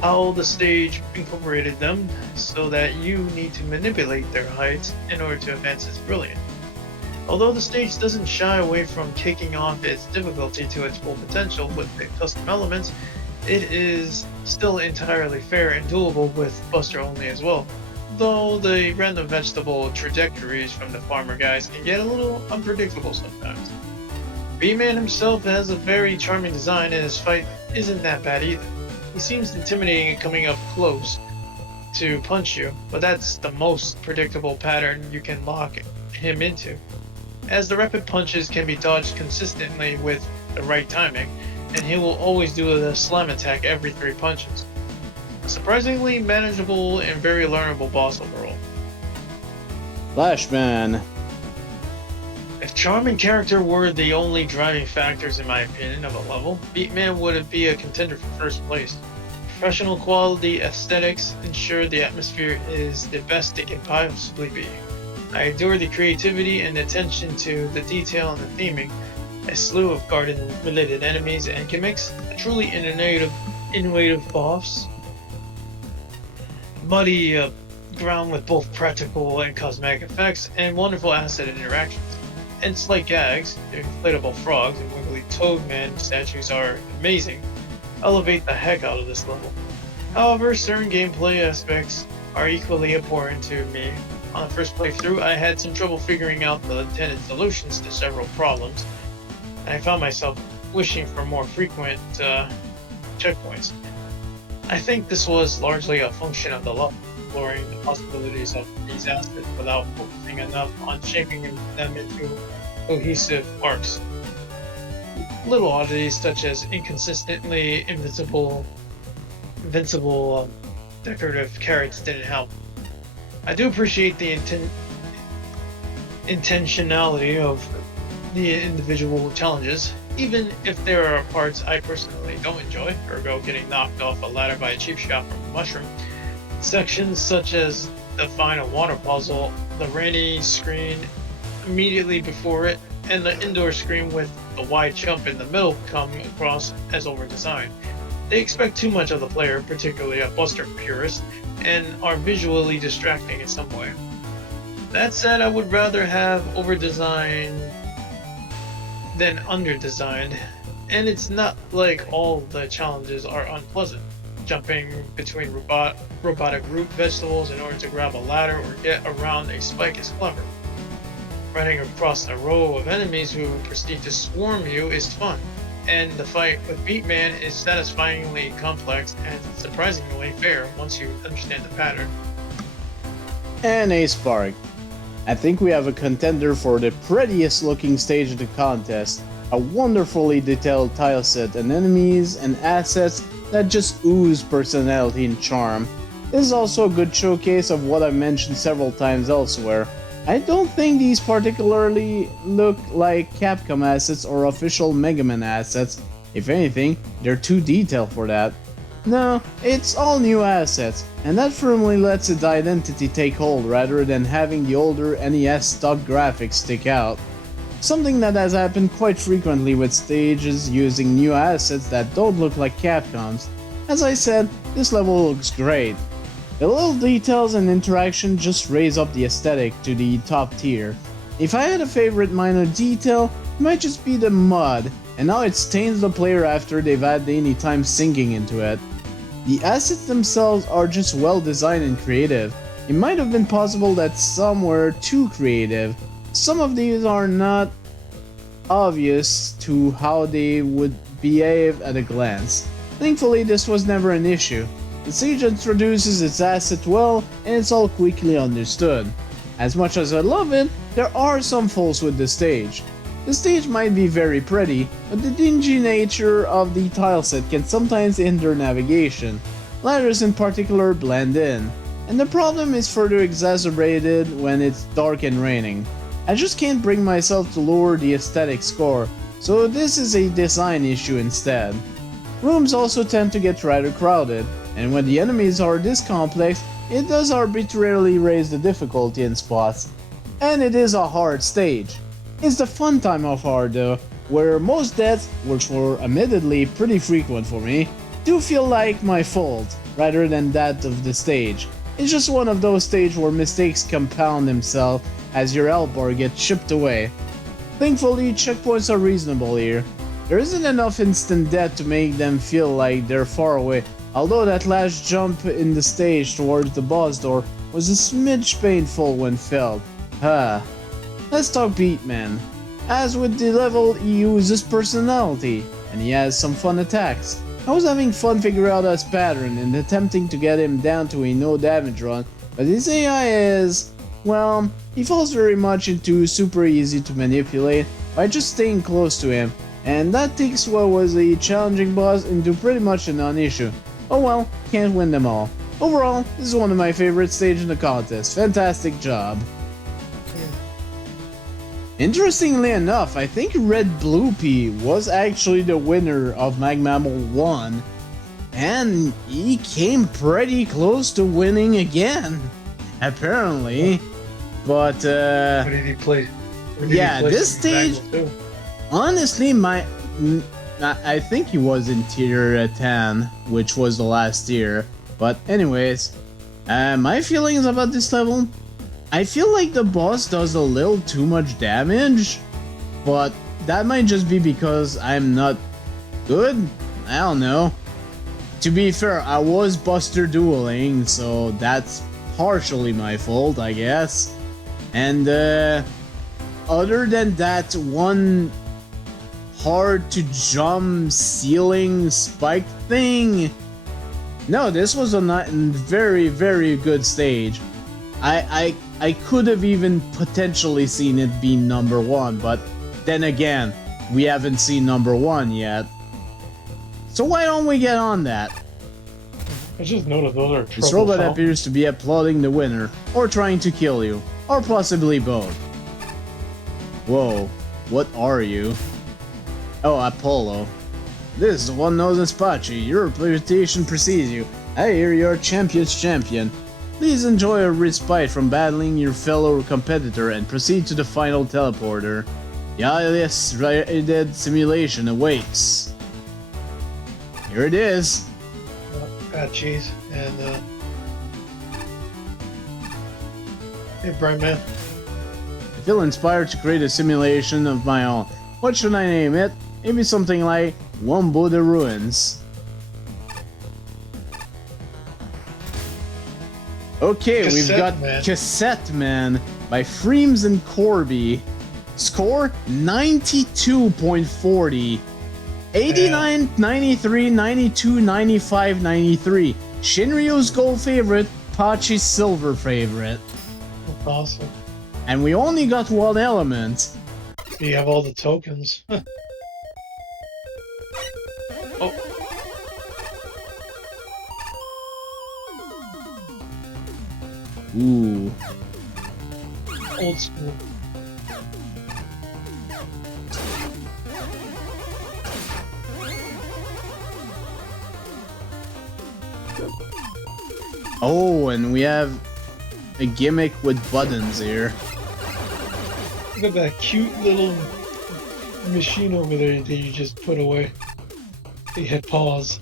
How the stage incorporated them so that you need to manipulate their heights in order to advance is brilliant. Although the stage doesn't shy away from kicking off its difficulty to its full potential with the custom elements, it is still entirely fair and doable with Buster only as well, though the random vegetable trajectories from the farmer guys can get a little unpredictable sometimes. B-Man himself has a very charming design and his fight isn't that bad either. He seems intimidating and coming up close to punch you, but that's the most predictable pattern you can lock him into, as the rapid punches can be dodged consistently with the right timing, and he will always do the slam attack every 3 punches. A surprisingly manageable and very learnable boss overall. Flashman. If charm and character were the only driving factors in my opinion of a level, Beatman would be a contender for first place. Professional quality aesthetics ensure the atmosphere is the best it can possibly be. I adore the creativity and attention to the detail and the theming, a slew of garden-related enemies and gimmicks, a truly innovative boss, muddy ground with both practical and cosmetic effects, and wonderful asset interactions. And slight gags, the inflatable frogs and wiggly toadman statues are amazing, elevate the heck out of this level. However, certain gameplay aspects are equally important to me. On the first playthrough, I had some trouble figuring out the intended solutions to several problems, and I found myself wishing for more frequent checkpoints. I think this was largely a function of the level, exploring the possibilities of these assets without focusing enough on shaping them into cohesive arcs. little oddities such as inconsistently invincible decorative carrots didn't help. I do appreciate the intentionality of the individual challenges, even if there are parts I personally don't enjoy, ergo getting knocked off a ladder by a cheap shot from a mushroom. Sections such as the final water puzzle, the rainy screen immediately before it, and the indoor screen with the wide jump in the middle come across as over-designed. They expect too much of the player, particularly a Buster purist, and are visually distracting in some way. That said, I would rather have over-designed than under-designed, and it's not like all the challenges are unpleasant. Jumping between robotic root vegetables in order to grab a ladder or get around a spike is clever. Running across a row of enemies who proceed to swarm you is fun, and the fight with Beatman is satisfyingly complex and surprisingly fair once you understand the pattern. And a spark. I think we have a contender for the prettiest looking stage of the contest. A wonderfully detailed tileset and enemies and assets that just ooze personality and charm. This is also a good showcase of what I've mentioned several times elsewhere. I don't think these particularly look like Capcom assets or official Megaman assets. If anything, they're too detailed for that. No, it's all new assets, and that firmly lets its identity take hold rather than having the older NES stock graphics stick out. Something that has happened quite frequently with stages using new assets that don't look like Capcom's. As I said, this level looks great. The little details and interaction just raise up the aesthetic to the top tier. If I had a favorite minor detail, it might just be the mud, and how it stains the player after they've had any time sinking into it. The assets themselves are just well designed and creative. It might have been possible that some were too creative. Some of these are not obvious to how they would behave at a glance. Thankfully, this was never an issue. The stage introduces its asset well, and it's all quickly understood. As much as I love it, there are some faults with the stage. The stage might be very pretty, but the dingy nature of the tileset can sometimes hinder navigation. Ladders in particular blend in, and the problem is further exacerbated when it's dark and raining. I just can't bring myself to lower the aesthetic score, so this is a design issue instead. Rooms also tend to get rather crowded, and when the enemies are this complex, it does arbitrarily raise the difficulty in spots. And it is a hard stage. It's the fun time of hard though, where most deaths, which were admittedly pretty frequent for me, do feel like my fault, rather than that of the stage. It's just one of those stages where mistakes compound themselves as your health bar gets chipped away. Thankfully, checkpoints are reasonable here. There isn't enough instant death to make them feel like they're far away, although that last jump in the stage towards the boss door was a smidge painful when felt. Let's talk Beatman. As with the level, he uses personality, and he has some fun attacks. I was having fun figuring out his pattern and attempting to get him down to a no damage run, but his AI is, well, he falls very much into super easy to manipulate by just staying close to him, and that takes what was a challenging boss into pretty much a non-issue. Oh well, can't win them all. Overall, this is one of my favorite stages in the contest. Fantastic job. Interestingly enough, I think Red Bloopy was actually the winner of Magmammal 1, and he came pretty close to winning again, apparently. But What did he play? This stage, honestly, I think he was in tier 10, which was the last tier. But anyways, my feelings about this level, I feel like the boss does a little too much damage, but that might just be because I'm not good. I don't know. To be fair, I was Buster dueling, so that's partially my fault, I guess. And other than that one hard to jump ceiling spike thing, no, this was a very, very good stage. I could have even potentially seen it be number one, but then again, we haven't seen number 1 yet. So why don't we get on that? I just noticed those are This trouble robot fountains. appears to be applauding the winner, or trying to kill you, or possibly both. Whoa, what are you? Oh, Apollo. This is the one-nosed Spachi. Your reputation precedes you. I hear you're champion's champion. Please enjoy a respite from battling your fellow competitor and proceed to the final teleporter. The ILS rated simulation awaits. Here it is. Fat cheese and hey, Bright Man. I feel inspired to create a simulation of my own. What should I name it? Maybe something like Wombo the Ruins. Okay, we've Cassette got Man. Cassette Man by Freems and Corby. Score 92.40. 89, 93, 92, 95, 93. Shinryu's gold favorite, Pachi's silver favorite. That's awesome. And we only got one element. You have all the tokens. Oh, Ooh. old school. Oh, and we have a gimmick with buttons here. Look at that cute little machine over there that you just put away. They had paws.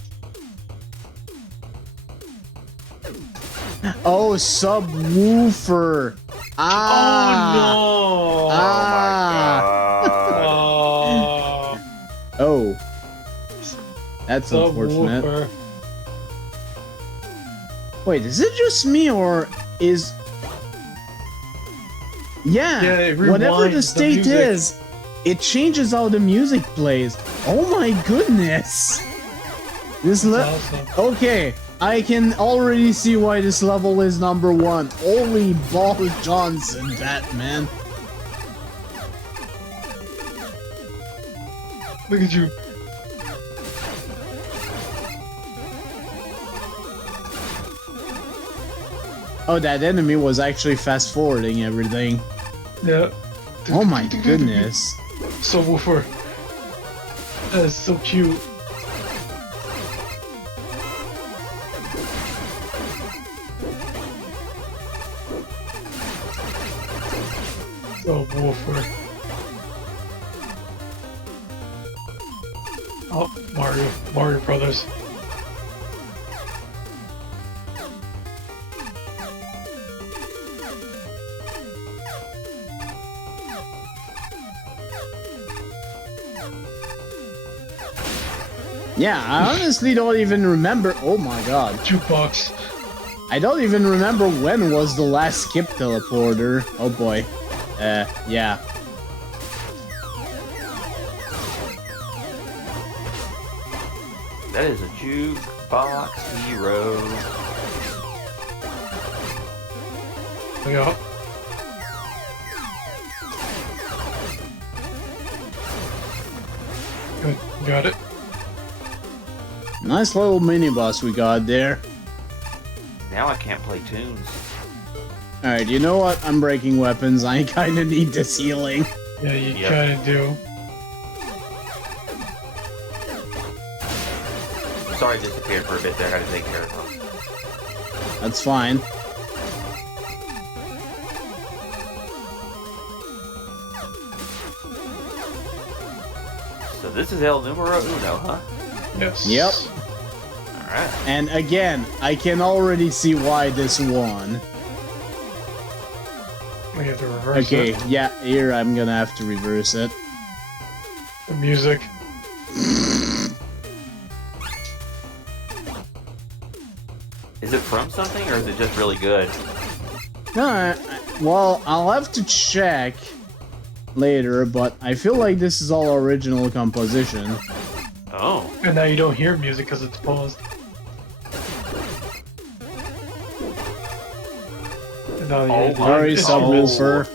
Oh, subwoofer. Ah. Oh no! Ah. Oh, Oh. That's unfortunate. subwoofer. Wait, is it just me or is... Yeah, Yeah, it whatever the rewinds the state music. is, it changes how the music plays. Oh my goodness! This That's awesome. Okay, I can already see why this level is number 1. Holy balls Johnson, Batman. Look at you. Oh, that enemy was actually fast-forwarding everything. Yeah. Oh my goodness. Subwoofer. That is so cute. Subwoofer. Oh, Mario Brothers. Yeah, I honestly don't even remember. Oh my god. Jukebox. I don't even remember when was the last skip teleporter. Oh boy. Yeah. That is a jukebox hero. Yeah. Good. Got it. Nice little mini boss we got there. Now I can't play tunes. Alright, you know what? I'm breaking weapons. I kinda need this healing. Yeah, you Yep. kinda do. Sorry, I disappeared for a bit there. I had to take care of them. That's fine. So this is El Numero Uno, huh? Yes. Yep. Alright. And again, I can already see why this won. We have to reverse Okay, it. yeah, here I'm gonna have to reverse it. The music. Is it from something or is it just really good? No, well, I'll have to check later, but I feel like this is all original composition. Oh. And now you don't hear music because it's paused. And now Oh you- my Sorry, it's- God. subwoofer.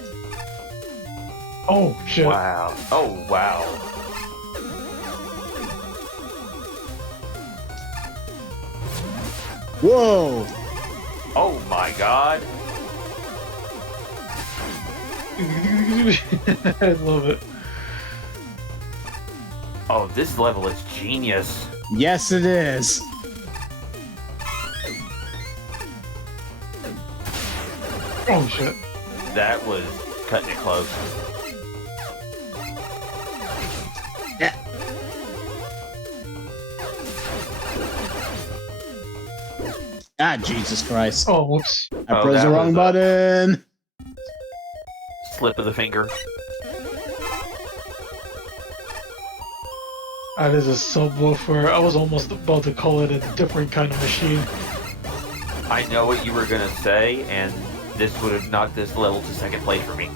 Oh shit. Wow. Oh, wow. Whoa! Oh my god. I love it. Oh, this level is genius. Yes, it is. Oh shit. That was cutting it close. Yeah. Ah, Jesus Christ. Oh, whoops. I pressed the wrong button. Slip of the finger. That is a subwoofer. I was almost about to call it a different kind of machine. I know what you were gonna say, and this would have knocked this level to second place for me.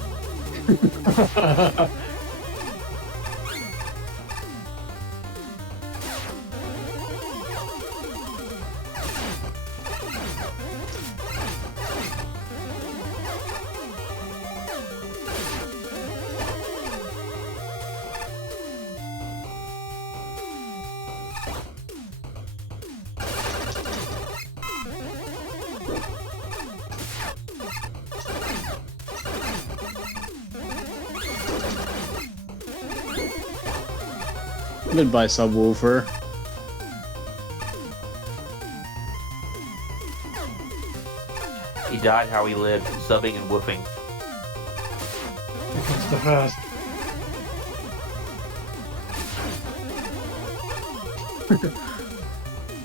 Goodbye, subwoofer. He died how he lived, subbing and woofing. Here comes the fast.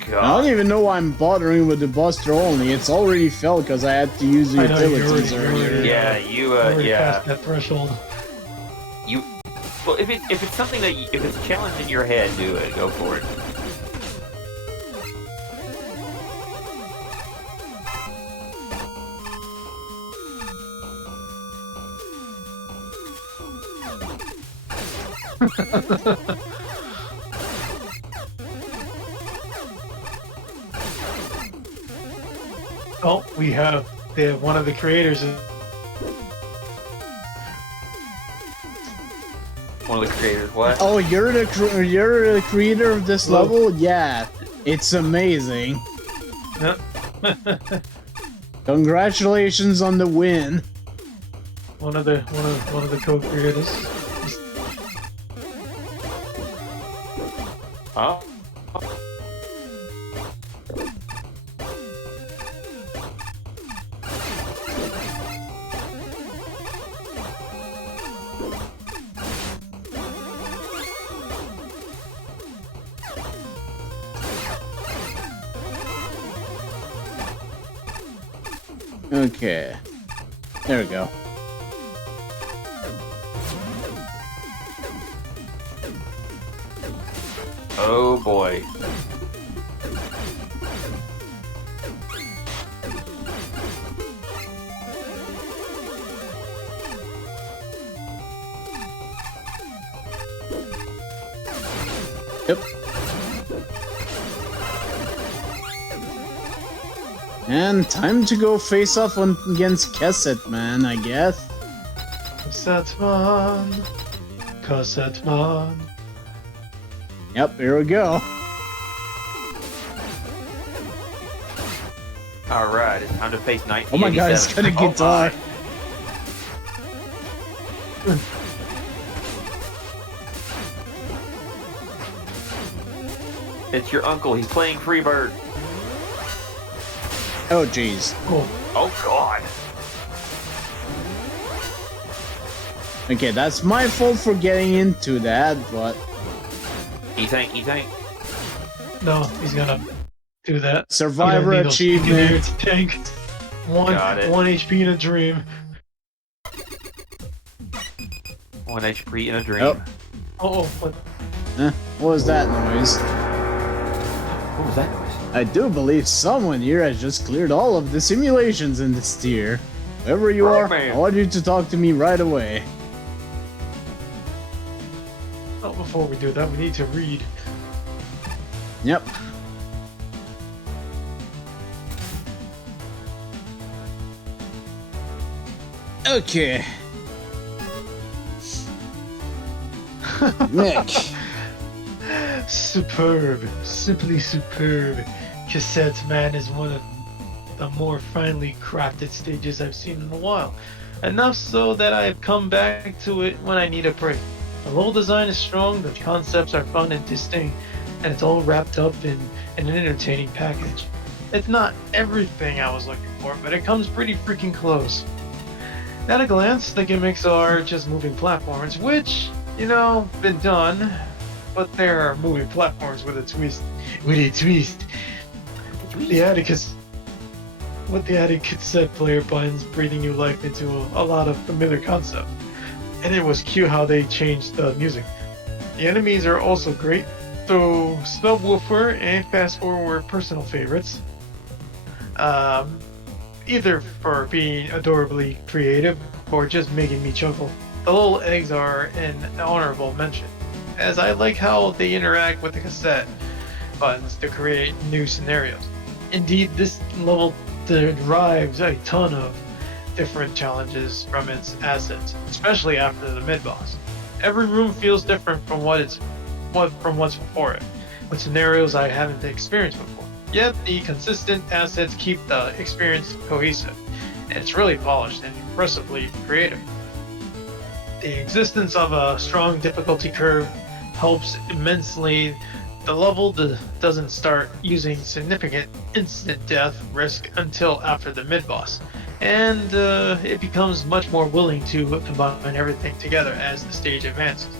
God. I don't even know why I'm bothering with the Buster only. It's already fell because I had to use the I know, you're utilities already- earlier. Yeah, you, Already yeah. past that threshold. You, well, if it's something that if it's a challenge in your head, do it. Go for it. Oh, we have one of the creators. One of the creators. What? Oh, you're the creator of this Whoa. level? Yeah, it's amazing. Yep. Congratulations on the win. one of the co-creators. Huh? Okay. There we go. Oh boy. Yep. And time to go face off against Cassette Man, I guess. Cassette Man. Yep, here we go. Alright, it's time to face 1987. Oh my god, it's got a guitar. It's your uncle, he's playing Freebird. Oh jeez. Oh god. Okay, that's my fault for getting into that, but... E-tank, E-tank. No, he's gonna do that. Survivor Needle achievement. It's tank. One Got it. 1 HP in a dream. 1 HP in a dream. Oh. Oh, what? What was that noise? What was that noise? I do believe someone here has just cleared all of the simulations in this tier. Whoever you are, Frogman. I want you to talk to me right away. Oh, before we do that, we need to read. Yep. Okay. Nick. Superb. Simply superb. Cassette Man is one of the more finely crafted stages I've seen in a while. Enough so that I have come back to it when I need a break. The level design is strong, the concepts are fun and distinct, and it's all wrapped up in an entertaining package. It's not everything I was looking for, but it comes pretty freaking close. At a glance, the gimmicks are just moving platforms, which, you know, been done, but they're moving platforms with a twist. With a twist. The added cassette player buttons breathing new life into a lot of familiar concepts. And it was cute how they changed the music. The enemies are also great, though Subwoofer and Fast Forward were personal favorites. Either for being adorably creative or just making me chuckle. The little eggs are an honorable mention, as I like how they interact with the cassette buttons to create new scenarios. Indeed, this level derives a ton of different challenges from its assets, especially after the mid-boss. Every room feels different from what's before it, with scenarios I haven't experienced before. Yet the consistent assets keep the experience cohesive, and it's really polished and impressively creative. The existence of a strong difficulty curve helps immensely. The level doesn't start using significant instant death risk until after the mid-boss, and it becomes much more willing to combine everything together as the stage advances.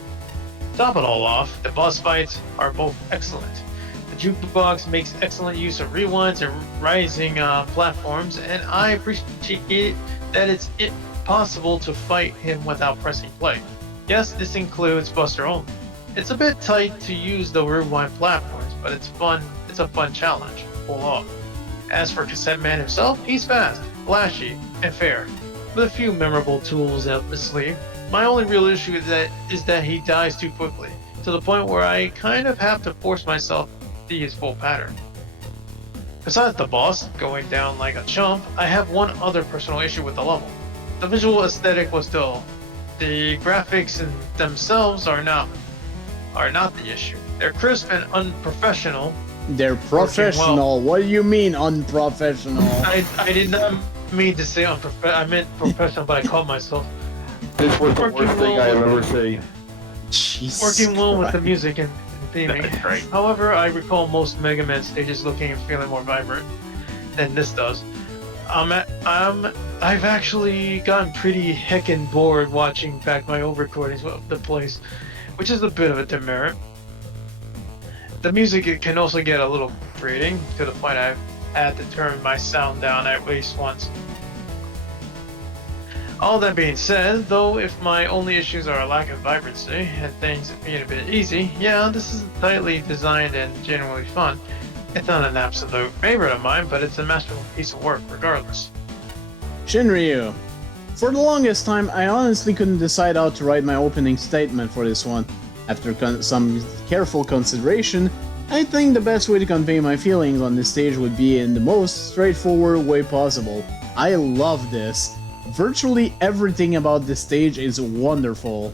To top it all off, the boss fights are both excellent. The jukebox makes excellent use of rewinds and rising platforms, and I appreciate that it's possible to fight him without pressing play. Yes, this includes Buster only. It's a bit tight to use the rewind platforms, but it's fun. It's a fun challenge to pull off. As for Cassette Man himself, he's fast, flashy, and fair, with a few memorable tools up his sleeve. My only real issue is that he dies too quickly, to the point where I kind of have to force myself to use full pattern. Besides the boss going down like a chump, I have one other personal issue with the level. The visual aesthetic was dull. The graphics in themselves are not the issue. They're crisp and unprofessional. They're professional. What do you mean unprofessional? I did not mean to say unprofessional. I meant professional, but I caught myself. This was the worst thing I have ever seen. Jesus Working well with the Christ. music and theming. That's great. However, I recall most Mega Man stages looking and feeling more vibrant than this does. I've actually gotten pretty heckin' bored watching back my old recordings of the place, which is a bit of a demerit. The music it can also get a little grating, to the point I've had to turn my sound down at least once. All that being said, though, if my only issues are a lack of vibrancy and things being a bit easy, yeah, this is tightly designed and genuinely fun. It's not an absolute favorite of mine, but it's a masterful piece of work regardless. Shinryu. For the longest time, I honestly couldn't decide how to write my opening statement for this one. After some careful consideration, I think the best way to convey my feelings on this stage would be in the most straightforward way possible. I love this. Virtually everything about this stage is wonderful.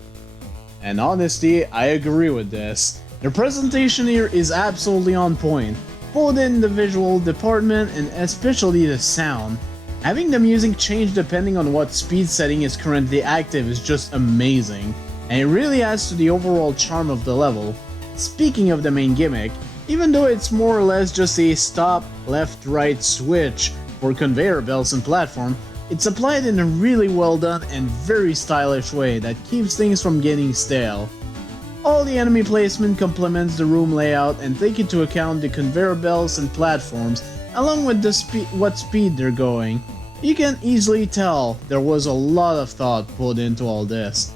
And honestly, I agree with this. The presentation here is absolutely on point, both in the visual department and especially the sound. Having the music change depending on what speed setting is currently active is just amazing, and it really adds to the overall charm of the level. Speaking of the main gimmick, even though it's more or less just a stop, left, right switch for conveyor belts and platform, it's applied in a really well done and very stylish way that keeps things from getting stale. All the enemy placement complements the room layout and take into account the conveyor belts and platforms, along with the what speed they're going. You can easily tell there was a lot of thought put into all this.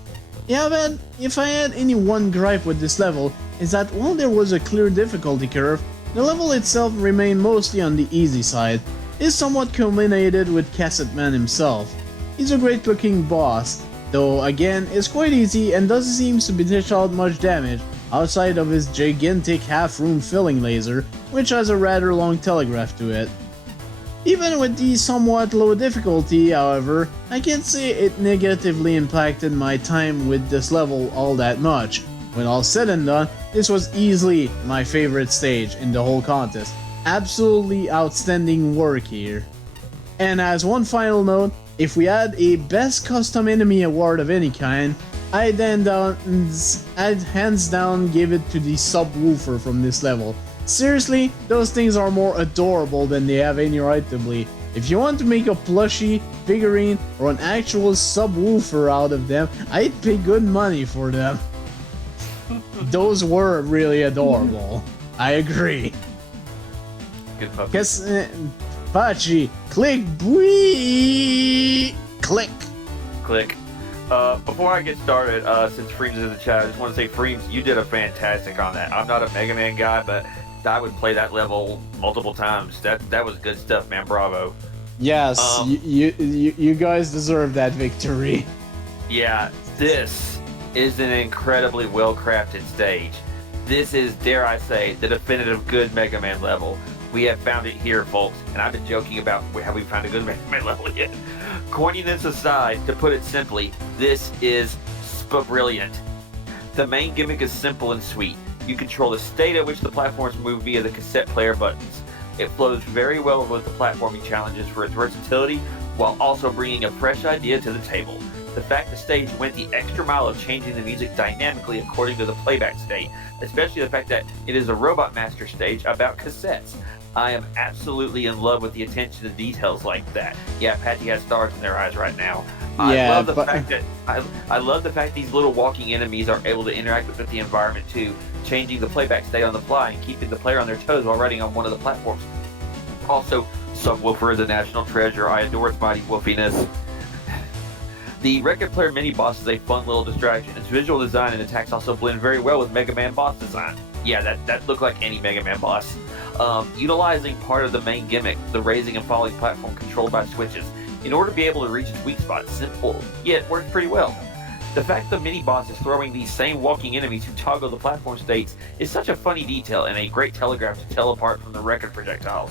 Yeah, but if I had any one gripe with this level, is that while there was a clear difficulty curve, the level itself remained mostly on the easy side. It's somewhat culminated with Cassette Man himself. He's a great looking boss, though again it's quite easy and doesn't seem to dish out much damage outside of his gigantic half-room filling laser, which has a rather long telegraph to it. Even with the somewhat low difficulty, however, I can't say it negatively impacted my time with this level all that much. When all said and done, this was easily my favorite stage in the whole contest, absolutely outstanding work here. And as one final note, if we had a Best Custom Enemy award of any kind, I'd hands down give it to the subwoofer from this level. Seriously, those things are more adorable than they have any right to be. If you want to make a plushie, figurine, or an actual subwoofer out of them, I'd pay good money for them. Those were really adorable. I agree. Good puppy. Guess, Pachi, click, bwee, click. Click. Before I get started, since Freems is in the chat, I just want to say, Freems, you did a fantastic on that. I'm not a Mega Man guy, but I would play that level multiple times. That was good stuff, man. Bravo. Yes, you guys deserve that victory. Yeah, this is an incredibly well-crafted stage. This is, dare I say, the definitive good Mega Man level. We have found it here, folks, and I've been joking about how we found a good Mega Man level yet. Corniness aside, to put it simply, this is brilliant. The main gimmick is simple and sweet. You control the state at which the platforms move via the cassette player buttons. It flows very well with the platforming challenges for its versatility, while also bringing a fresh idea to the table. The fact the stage went the extra mile of changing the music dynamically according to the playback state, especially the fact that it is a Robot Master stage about cassettes. I am absolutely in love with the attention to details like that. Yeah, Patty has stars in their eyes right now. I love the fact these little walking enemies are able to interact with the environment too, changing the playback state on the fly and keeping the player on their toes while riding on one of the platforms. Also, Subwoofer is a national treasure. I adore its mighty woofiness. The record player mini boss is a fun little distraction. Its visual design and attacks also blend very well with Mega Man boss design. Yeah, that looked like any Mega Man boss. Utilizing part of the main gimmick, the raising and falling platform controlled by switches, in order to be able to reach its weak spot. Simple, yet works pretty well. The fact the mini-boss is throwing these same walking enemies who toggle the platform states is such a funny detail and a great telegraph to tell apart from the record projectiles.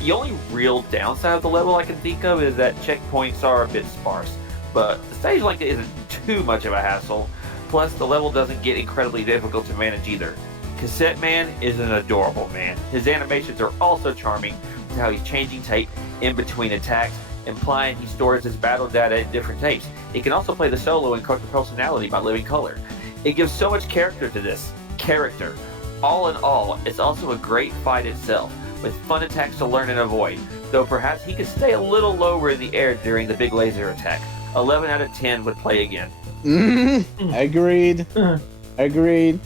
The only real downside of the level I can think of is that checkpoints are a bit sparse, but the stage length isn't too much of a hassle, plus the level doesn't get incredibly difficult to manage either. Cassette Man is an adorable man. His animations are also charming, with how he's changing tape in between attacks, implying he stores his battle data in different tapes. It can also play the solo and color personality by living color. It gives so much character to this. Character. All in all, it's also a great fight itself, with fun attacks to learn and avoid, though perhaps he could stay a little lower in the air during the big laser attack. 11 out of 10 would play again. Agreed. Agreed.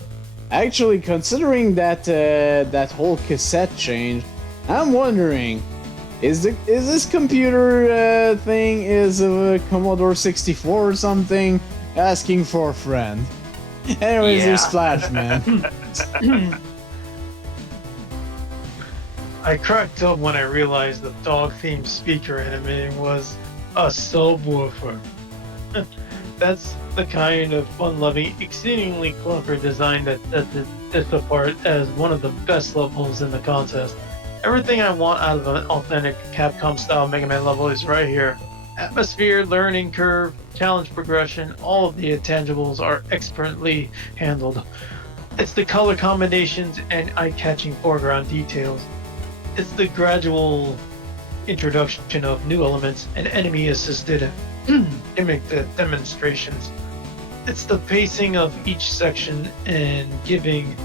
Actually, considering that that whole cassette change, I'm wondering, is this computer thing is a Commodore 64 or something asking for a friend? Anyways, there's Splash Man. I cracked up when I realized the dog-themed speaker animating was a subwoofer. That's the kind of fun-loving, exceedingly clever design that sets this apart as one of the best levels in the contest. Everything I want out of an authentic Capcom-style Mega Man level is right here. Atmosphere, learning curve, challenge progression, all of the intangibles are expertly handled. It's the color combinations and eye-catching foreground details. It's the gradual introduction of new elements and enemy-assisted gimmick demonstrations. It's the pacing of each section and giving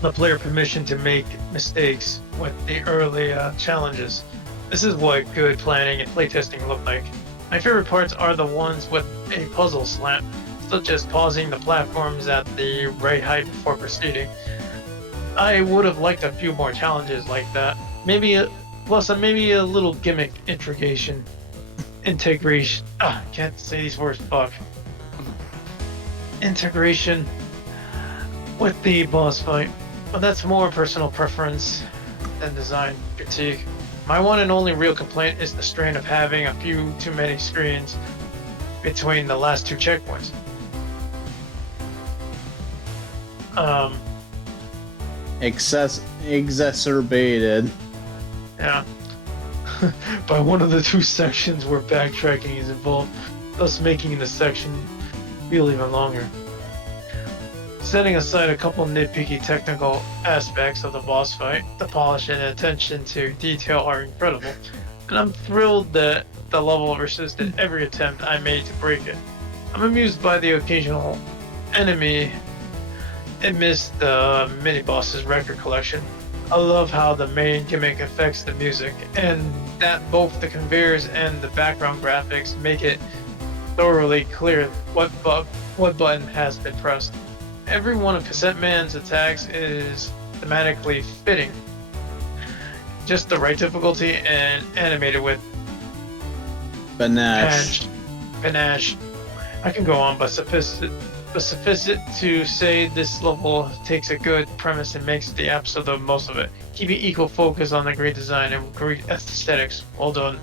the player permission to make mistakes with the early challenges. This is what good planning and playtesting look like. My favorite parts are the ones with a puzzle slant, such as pausing the platforms at the right height before proceeding. I would have liked a few more challenges like that. Maybe a little gimmick integration. Can't say these words, fuck. Integration with the boss fight. But that's more personal preference than design critique. My one and only real complaint is the strain of having a few too many screens between the last two checkpoints. Exacerbated. Yeah. By one of the two sections where backtracking is involved, thus making the section feel even longer. Setting aside a couple nitpicky technical aspects of the boss fight, the polish and attention to detail are incredible, and I'm thrilled that the level resisted every attempt I made to break it. I'm amused by the occasional enemy amidst the mini-boss's record collection. I love how the main gimmick affects the music, and that both the conveyors and the background graphics make it thoroughly clear what button has been pressed. Every one of Cassette Man's attacks is thematically fitting. Just the right difficulty and animated with Panache. panache. I can go on, but suffice it to say this level takes a good premise and makes the absolute most of it, keeping equal focus on the great design and great aesthetics. Well done.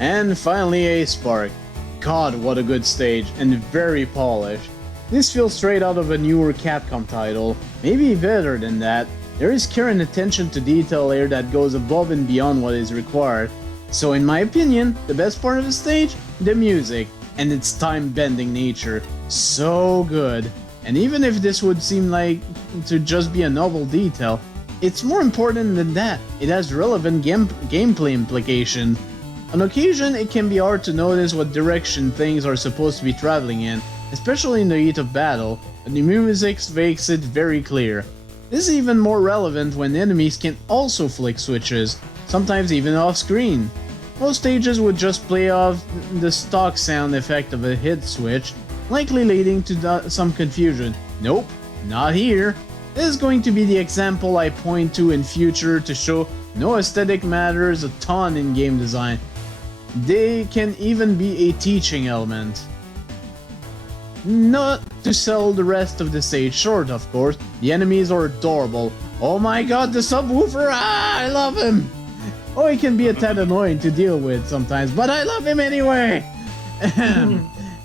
And finally a Spark. God, what a good stage, and very polished. This feels straight out of a newer Capcom title, maybe better than that. There is care and attention to detail here that goes above and beyond what is required. So in my opinion, the best part of the stage? The music, and its time-bending nature. So good. And even if this would seem like to just be a novel detail, it's more important than that. It has relevant gameplay implications. On occasion, it can be hard to notice what direction things are supposed to be traveling in, especially in the heat of battle, but the music makes it very clear. This is even more relevant when enemies can also flick switches, sometimes even off-screen. Most stages would just play off the stock sound effect of a hit switch, likely leading to some confusion. Nope, not here. This is going to be the example I point to in future to show no aesthetic matters a ton in game design. They can even be a teaching element. Not to sell the rest of the stage short, of course. The enemies are adorable. Oh my god, the subwoofer! Ah, I love him! Oh, he can be a tad annoying to deal with sometimes, but I love him anyway!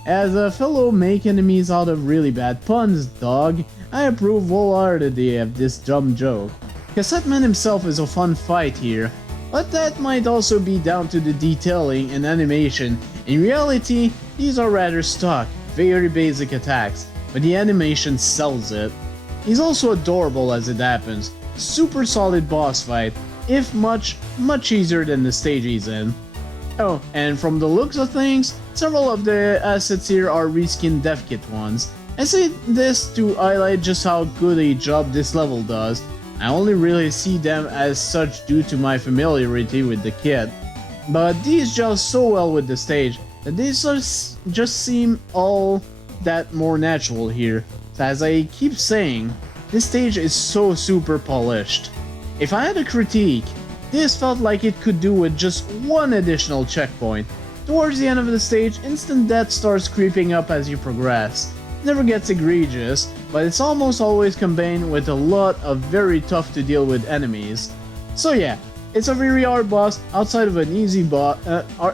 As a fellow make enemies out of really bad puns, dog, I approve wholeheartedly of this dumb joke. Cassette Man himself is a fun fight here, but that might also be down to the detailing and animation. In reality, these are rather stock, very basic attacks, but the animation sells it. He's also adorable as it happens. Super solid boss fight, if much easier than the stage he's in. Oh, and from the looks of things, several of the assets here are reskinned dev kit ones. I say this to highlight just how good a job this level does. I only really see them as such due to my familiarity with the kit. But these gel so well with the stage that they just seem all that more natural here. As I keep saying, this stage is so super polished. If I had a critique, this felt like it could do with just one additional checkpoint. Towards the end of the stage, instant death starts creeping up as you progress. It never gets egregious, but it's almost always combined with a lot of very tough to deal with enemies. So yeah, it's a very hard boss outside of an easy boss,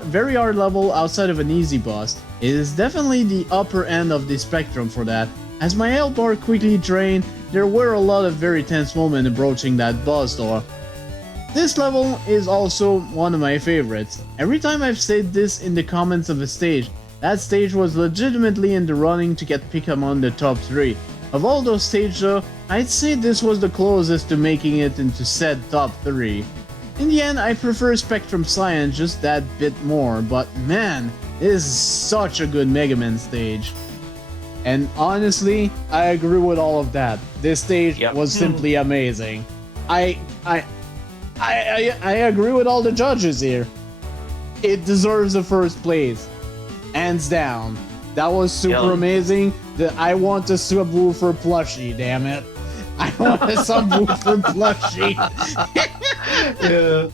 very hard level outside of an easy boss. It is definitely the upper end of the spectrum for that. As my health bar quickly drained, there were a lot of very tense moments approaching that boss door. This level is also one of my favorites. Every time I've said this in the comments of a stage, that stage was legitimately in the running to get picked among the top 3. Of all those stages though, I'd say this was the closest to making it into said top 3. In the end, I prefer Spectrum Science just that bit more, but man, this is such a good Megaman stage. And honestly, I agree with all of that. This stage was simply amazing. I agree with all the judges here. It deserves the first place. Hands down. That was super amazing. I want a subwoofer plushie, damn it. I want a subwoofer plushie. Yeah.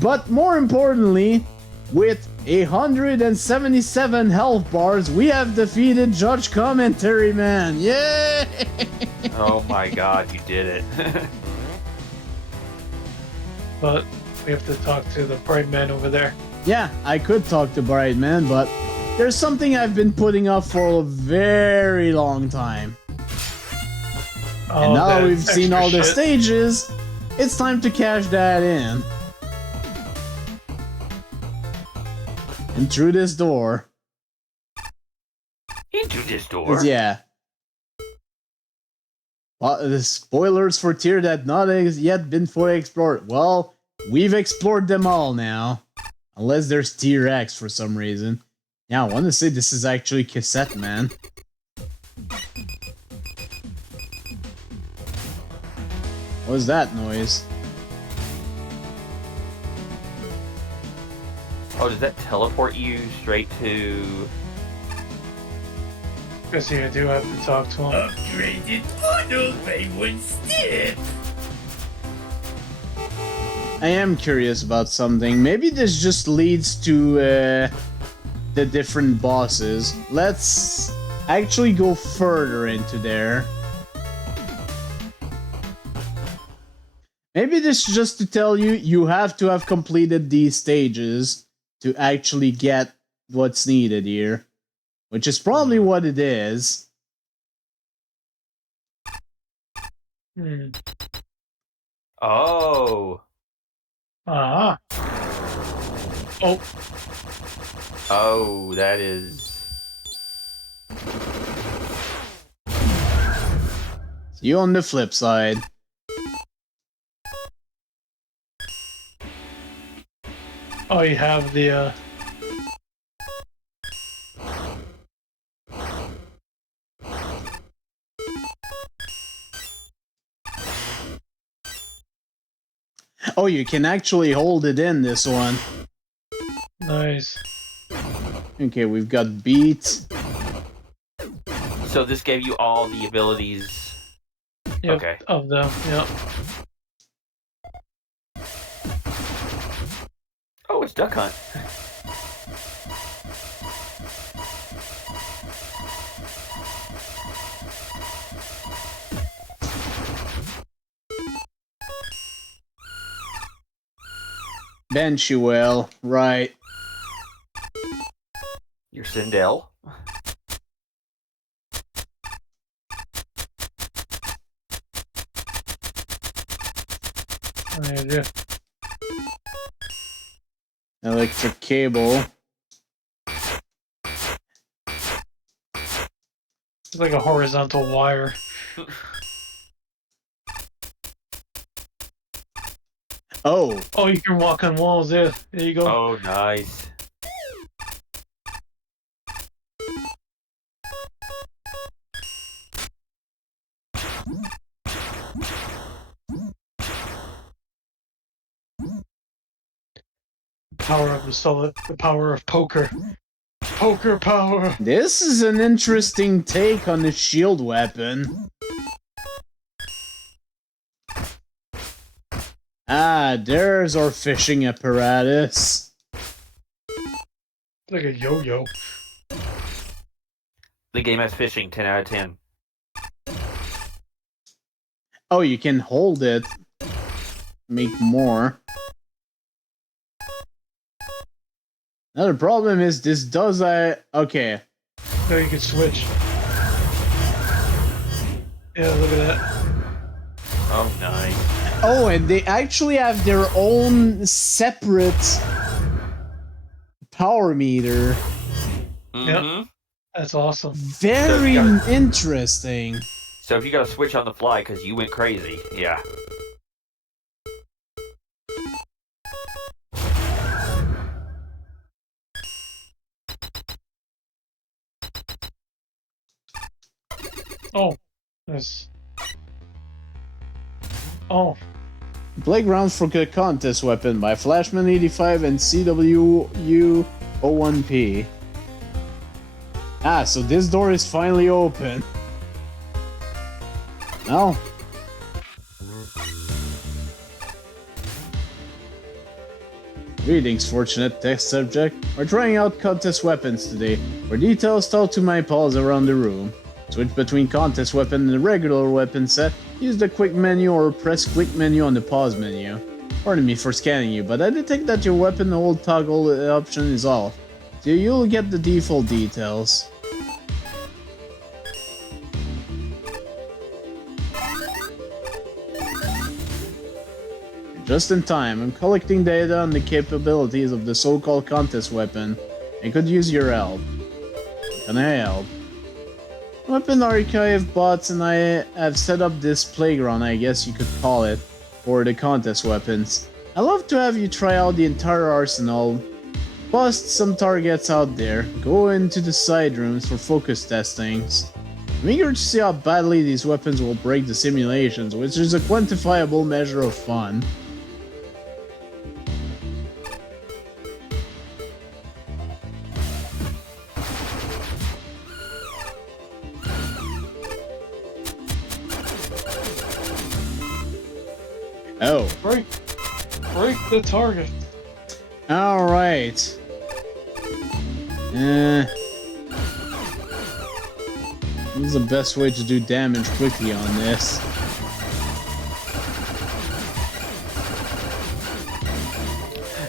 But more importantly, with 177 health bars, we have defeated Judge Commentary Man. Yay! Oh my god, you did it. But we have to talk to the bright man over there. Yeah, I could talk to Bright Man, but there's something I've been putting off for a very long time. And now we've seen all the stages, it's time to cash that in. And through this door. Into this door? Yeah. Spoilers for tier that not yet been fully explored. Well, we've explored them all now. Unless there's tier X for some reason. Yeah, I want to say this is actually Cassette Man. What was that noise? Oh, does that teleport you straight to... Guess you do have to talk to him. Upgraded auto by 1 step. I am curious about something. Maybe this just leads to the different bosses. Let's actually go further into there. Maybe this is just to tell you, you have to have completed these stages to actually get what's needed here. Which is probably what it is. Oh. Ah. Oh. Oh, that is... See you on the flip side. Oh, you have the, Oh, you can actually hold it in this one. Nice. Okay, we've got beat. So this gave you all the abilities... Yep, okay. of them, yep. Oh, it's Duck Hunt. Bench you will, right. Your Sindel. Yeah. Electric cable. It's like a horizontal wire. Oh. Oh, you can walk on walls, yeah. There you go. Oh, nice. Power of the solid, the power of poker. Poker power. This is an interesting take on the shield weapon. Ah, there's our fishing apparatus. Like a yo-yo. The game has fishing, 10 out of 10. Oh, you can hold it. Make more. Now the problem is this does okay. Now you can switch. Yeah, look at that. Oh, nice. Oh, and they actually have their own separate power meter. Yep. That's awesome. Very interesting. So if you got to switch on the fly because you went crazy, yeah. Oh, this. Oh. Playgrounds for Good Contest Weapon by Flashman85 and CWU01P. Ah, so this door is finally open. No. Greetings, fortunate test subject. We're trying out contest weapons today. For details, talk to my pals around the room. Switch between contest weapon and the regular weapon set. Use the quick menu or press quick menu on the pause menu. Pardon me for scanning you, but I detect that your weapon hold toggle option is off. So you'll get the default details. Just in time, I'm collecting data on the capabilities of the so-called contest weapon. I could use your help. Can I help? Weapon Archive bots and I have set up this playground, I guess you could call it, for the contest weapons. I'd love to have you try out the entire arsenal, bust some targets out there, go into the side rooms for focus testings. I'm eager to see how badly these weapons will break the simulations, which is a quantifiable measure of fun. Oh. Break the target. Alright. This is the best way to do damage quickly on this.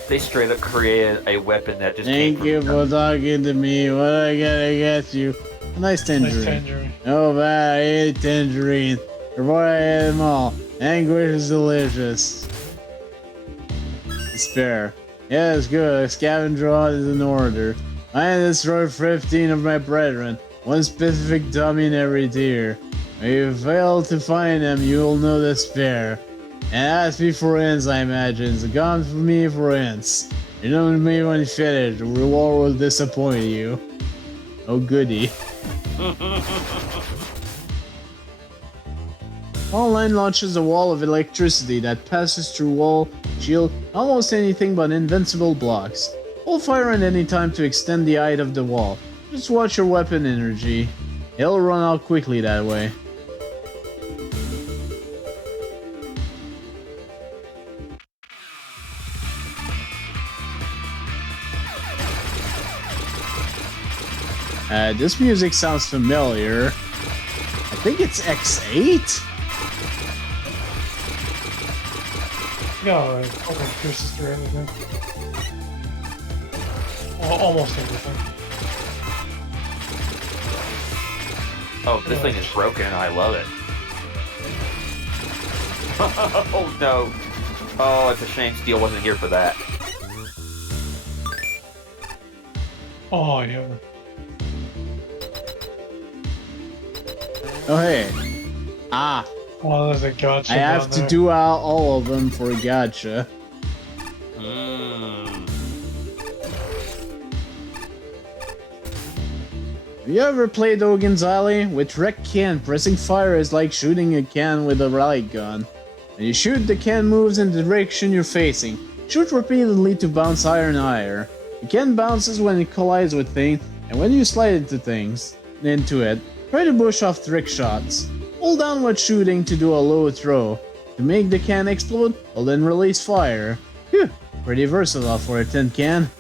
They straight up created a weapon that just Thank you for talking to me. What I gotta get you? A nice tangerine. Nice tangerine. Oh, bad. I ate tangerine. Before I ate them all. Anguish is delicious. Despair. Yeah, it's good. A scavenger hunt is in order. I destroyed 15 of my brethren. One specific dummy in every tier. If you fail to find them, you will know despair. And ask me for hints, I imagine. So come for me for hints. You know me when you finish. The reward will disappoint you. Oh goody. Online launches a wall of electricity that passes through wall, shield, almost anything but invincible blocks. Hold fire at any time to extend the height of the wall. Just watch your weapon energy. It'll run out quickly that way. This music sounds familiar. I think it's X8? No, it almost pierces through everything. Well, almost everything. Oh, this thing is broken and I love it. Oh no. Oh, it's a shame Steel wasn't here for that. Oh, yeah. Oh, hey. Ah. Oh, there's a gotcha. I have to do all of them for a gotcha. Have you ever played Ogin's Alley? With wrecked can, pressing fire is like shooting a can with a light gun. When you shoot, the can moves in the direction you're facing. Shoot repeatedly to bounce higher and higher. The can bounces when it collides with things, and when you slide into it, try to bush off trick shots. Hold down while shooting to do a low throw. To make the can explode, well then release fire. Phew, pretty versatile for a tin can.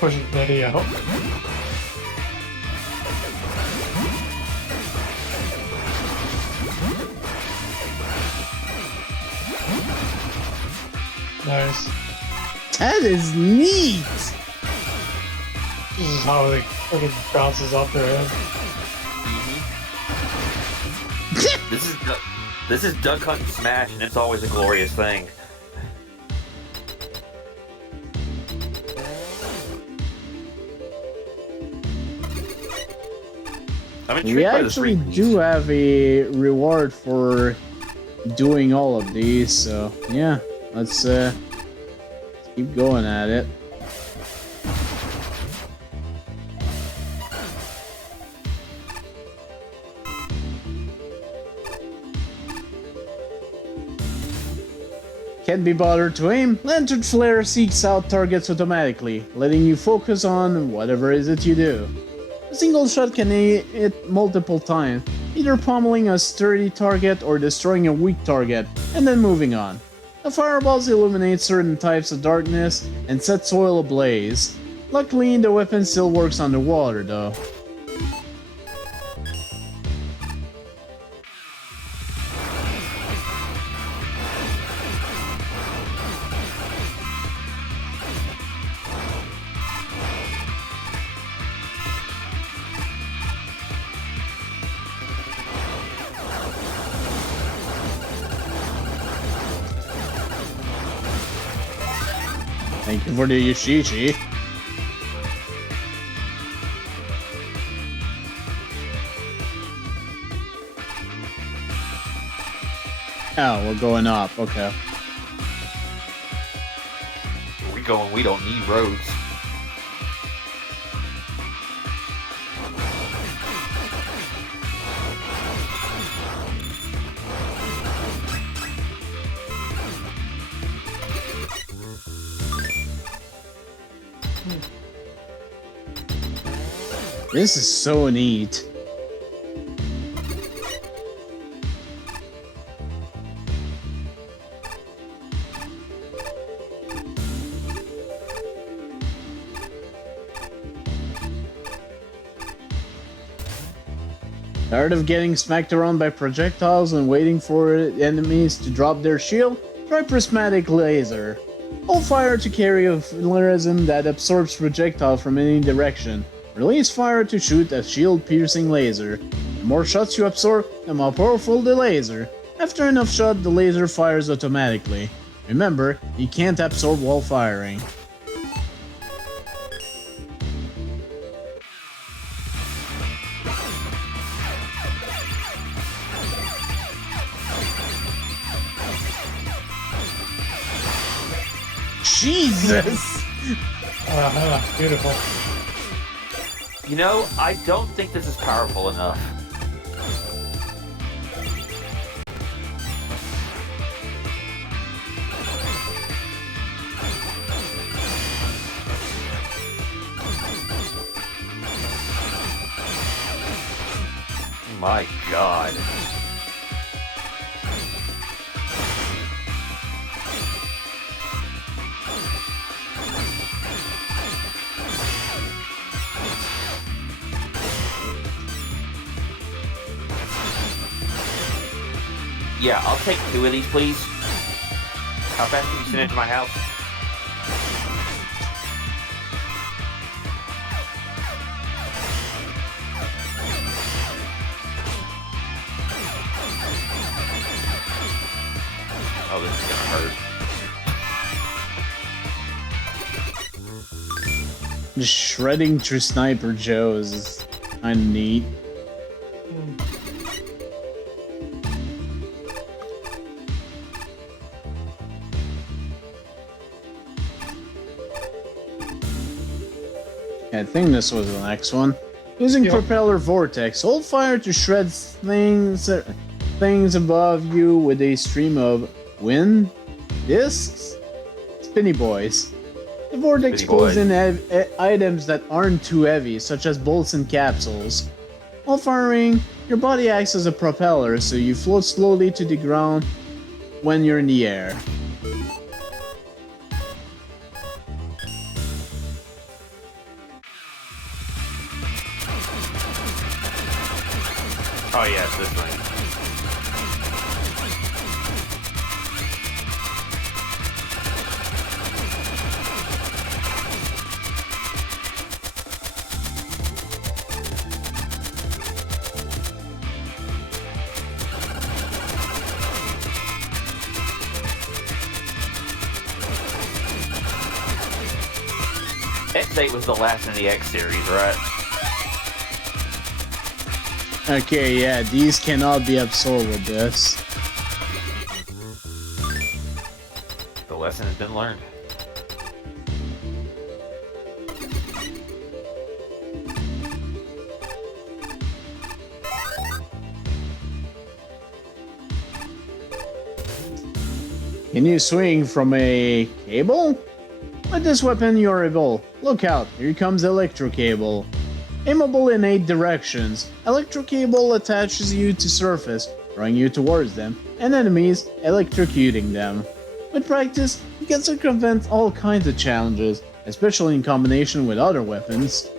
Pushing Betty out. Nice. That is neat! This is how it fucking bounces off their head. This is Duck Hunt and Smash, and it's always a glorious thing. We actually do have a reward for doing all of these, so yeah, let's keep going at it. Can't be bothered to aim? Lantern Flare seeks out targets automatically, letting you focus on whatever is it you do. A single shot can hit multiple times, either pummeling a sturdy target or destroying a weak target, and then moving on. The fireballs illuminate certain types of darkness and set soil ablaze. Luckily, the weapon still works underwater though. Thank you for the Yoshishi. Oh, we're going up. Okay. Where we going? We don't need roads. This is so neat. Tired of getting smacked around by projectiles and waiting for enemies to drop their shield? Try Prismatic Laser. Hold fire to carry a prism that absorbs projectile from any direction. Release fire to shoot a shield-piercing laser. The more shots you absorb, the more powerful the laser. After enough shots, the laser fires automatically. Remember, you can't absorb while firing. Jesus! Beautiful. You know, I don't think this is powerful enough. My God. Yeah, I'll take 2 of these, please. How fast can you send it to my house? Oh, this is gonna hurt. Just shredding through Sniper Joes is kinda neat. I think this was the next one. Using Propeller Vortex, hold fire to shred things above you with a stream of wind, discs, spinny boys. The vortex pulls in items that aren't too heavy, such as bolts and capsules. While firing, your body acts as a propeller, so you float slowly to the ground when you're in the air. Oh yes, this thing. X8 was the last in the X series, right? Okay, yeah, these cannot be absorbed with this. The lesson has been learned. Can you swing from a cable? With this weapon, you're able. Look out, here comes Electro Cable. Aimable in 8 directions, Electro Cable attaches you to surface, drawing you towards them, and enemies, electrocuting them. With practice, you can circumvent all kinds of challenges, especially in combination with other weapons.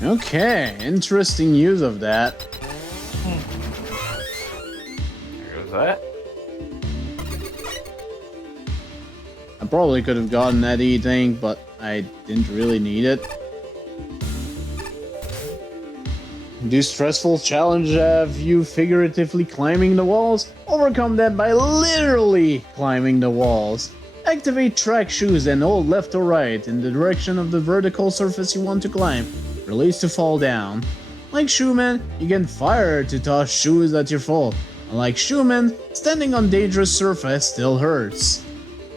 Okay, interesting use of that. Here goes that. I probably could have gotten that E-Tank, but I didn't really need it. Do stressful challenge have you figuratively climbing the walls? Overcome that by literally climbing the walls. Activate track shoes and hold left or right in the direction of the vertical surface you want to climb. Release to fall down. Like Shoeman, you can fire to toss shoes at your fall. Unlike Shoeman, standing on dangerous surface still hurts.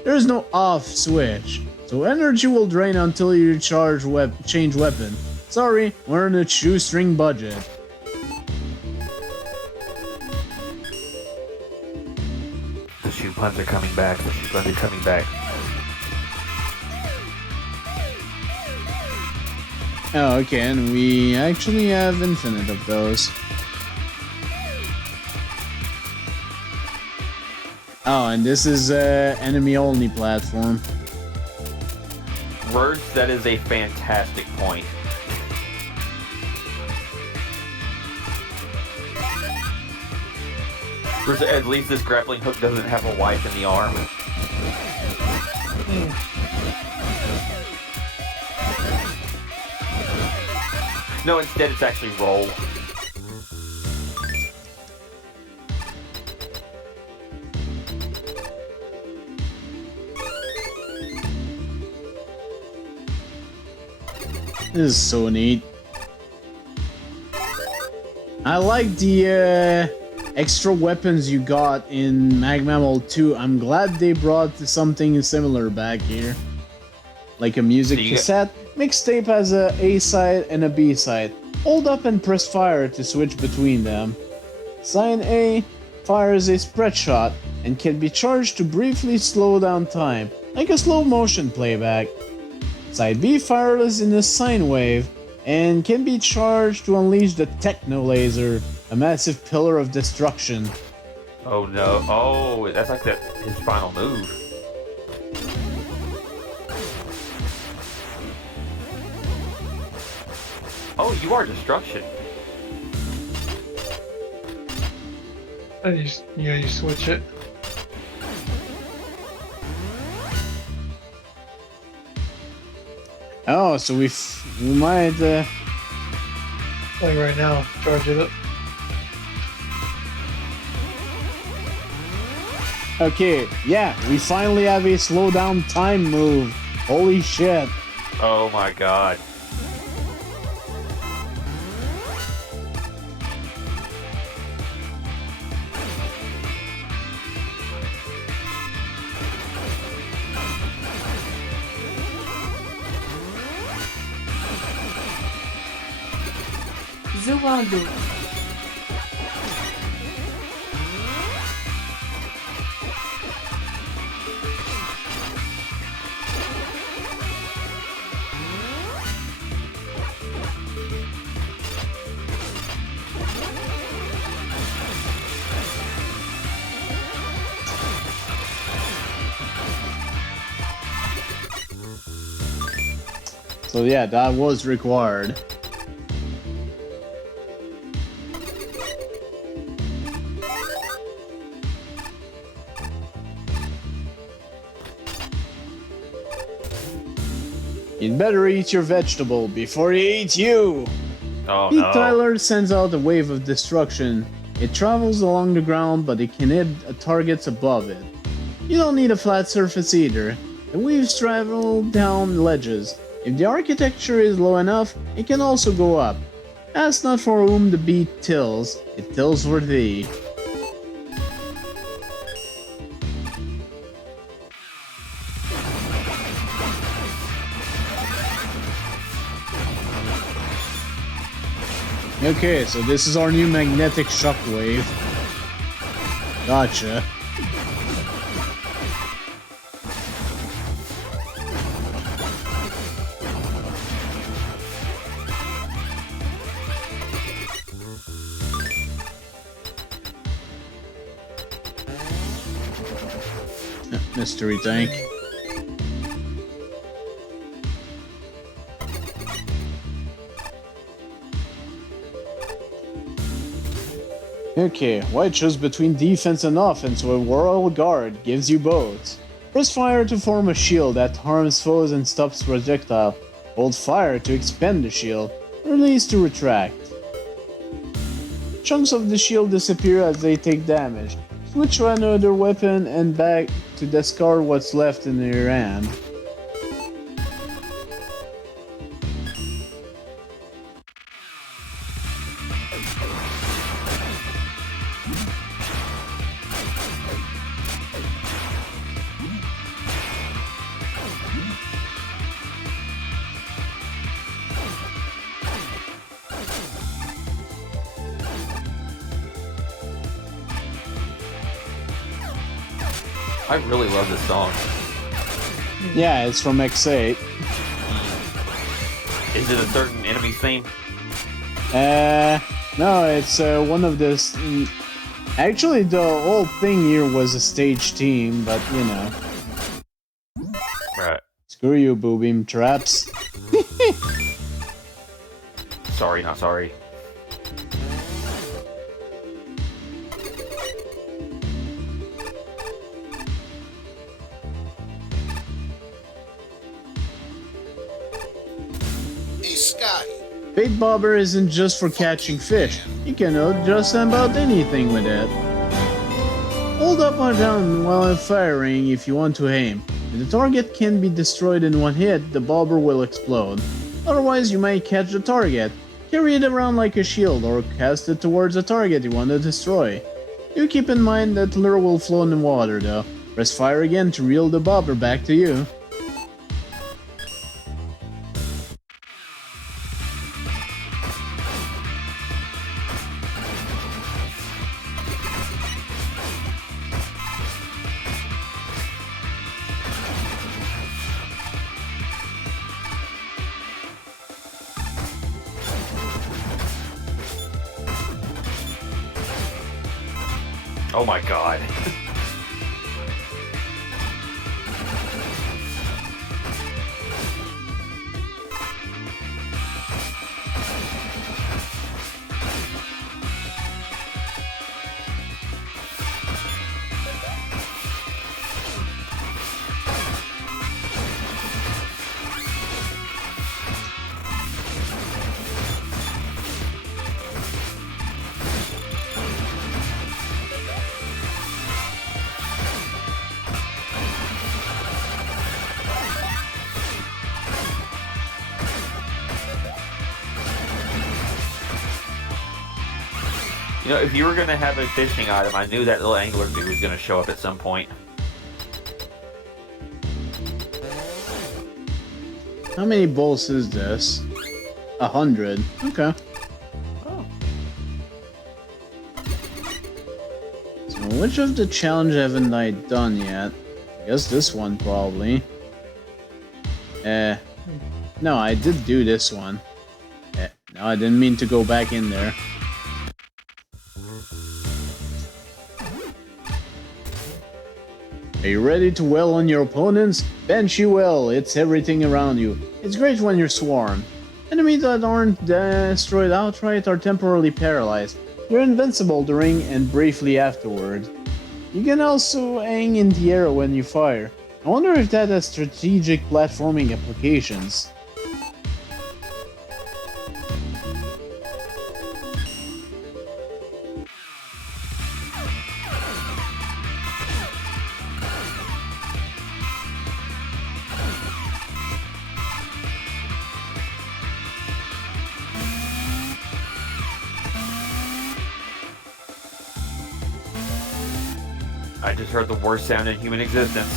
There is no off switch, so energy will drain until you change weapon. Sorry, we're on a shoestring budget. The shoe puns are coming back. The shoe puns are coming back. Oh, okay, and we actually have infinite of those. Oh, and this is enemy-only platform. Words, that is a fantastic point. At least this grappling hook doesn't have a wipe in the arm. No, instead it's actually roll. This is so neat. I like the extra weapons you got in Megaman 2. I'm glad they brought something similar back here. Like a music cassette. Mixtape has a A side and a B side. Hold up and press fire to switch between them. Side A fires a spread shot and can be charged to briefly slow down time, like a slow motion playback. Side B fires in a sine wave and can be charged to unleash the Techno Laser, a massive pillar of destruction. Oh no, oh, that's like his final move. Oh, you are destruction. You switch it. Oh, so we might Like right now, charge it up. Okay, yeah, we finally have a slow down time move. Holy shit. Oh my god. Zoando. So yeah, that was required. You'd better eat your vegetable before he eats you! Oh Pete no. Tyler sends out a wave of destruction. It travels along the ground, but it can hit targets above it. You don't need a flat surface either. The waves travel down ledges. If the architecture is low enough, it can also go up. Ask not for whom the beat tills, it tills for thee. Okay, so this is our new magnetic shockwave. Gotcha. Mystery tank. Okay, White chose between defense and offense, so a Royal Guard gives you both. Press fire to form a shield that harms foes and stops projectile. Hold fire to expand the shield. Release to retract. Chunks of the shield disappear as they take damage. Switch to another weapon and back to discard what's left in your hand. I really love this song. Yeah, it's from X8. Is it a certain enemy theme? No, it's one of this. Actually, the whole thing here was a stage theme, but you know. Right. Screw you, boobeam traps. Sorry, not sorry. Bait bobber isn't just for catching fish. You can know just about anything with it. Hold up or down while firing if you want to aim. If the target can be destroyed in one hit, the bobber will explode. Otherwise, you might catch the target. Carry it around like a shield or cast it towards the target you want to destroy. Do keep in mind that lure will float in the water though. Press fire again to reel the bobber back to you. Oh my god. You know, if you were going to have a fishing item, I knew that little angler dude was going to show up at some point. How many bolts is this? 100. Okay. Oh. So which of the challenge haven't I done yet? I guess this one probably. No, I did do this one. No, I didn't mean to go back in there. Are you ready to wail on your opponents? Banshee Wail, it's everything around you. It's great when you're swarmed. Enemies that aren't destroyed outright are temporarily paralyzed. You're invincible during and briefly afterward. You can also hang in the air when you fire. I wonder if that has strategic platforming applications. I just heard the worst sound in human existence.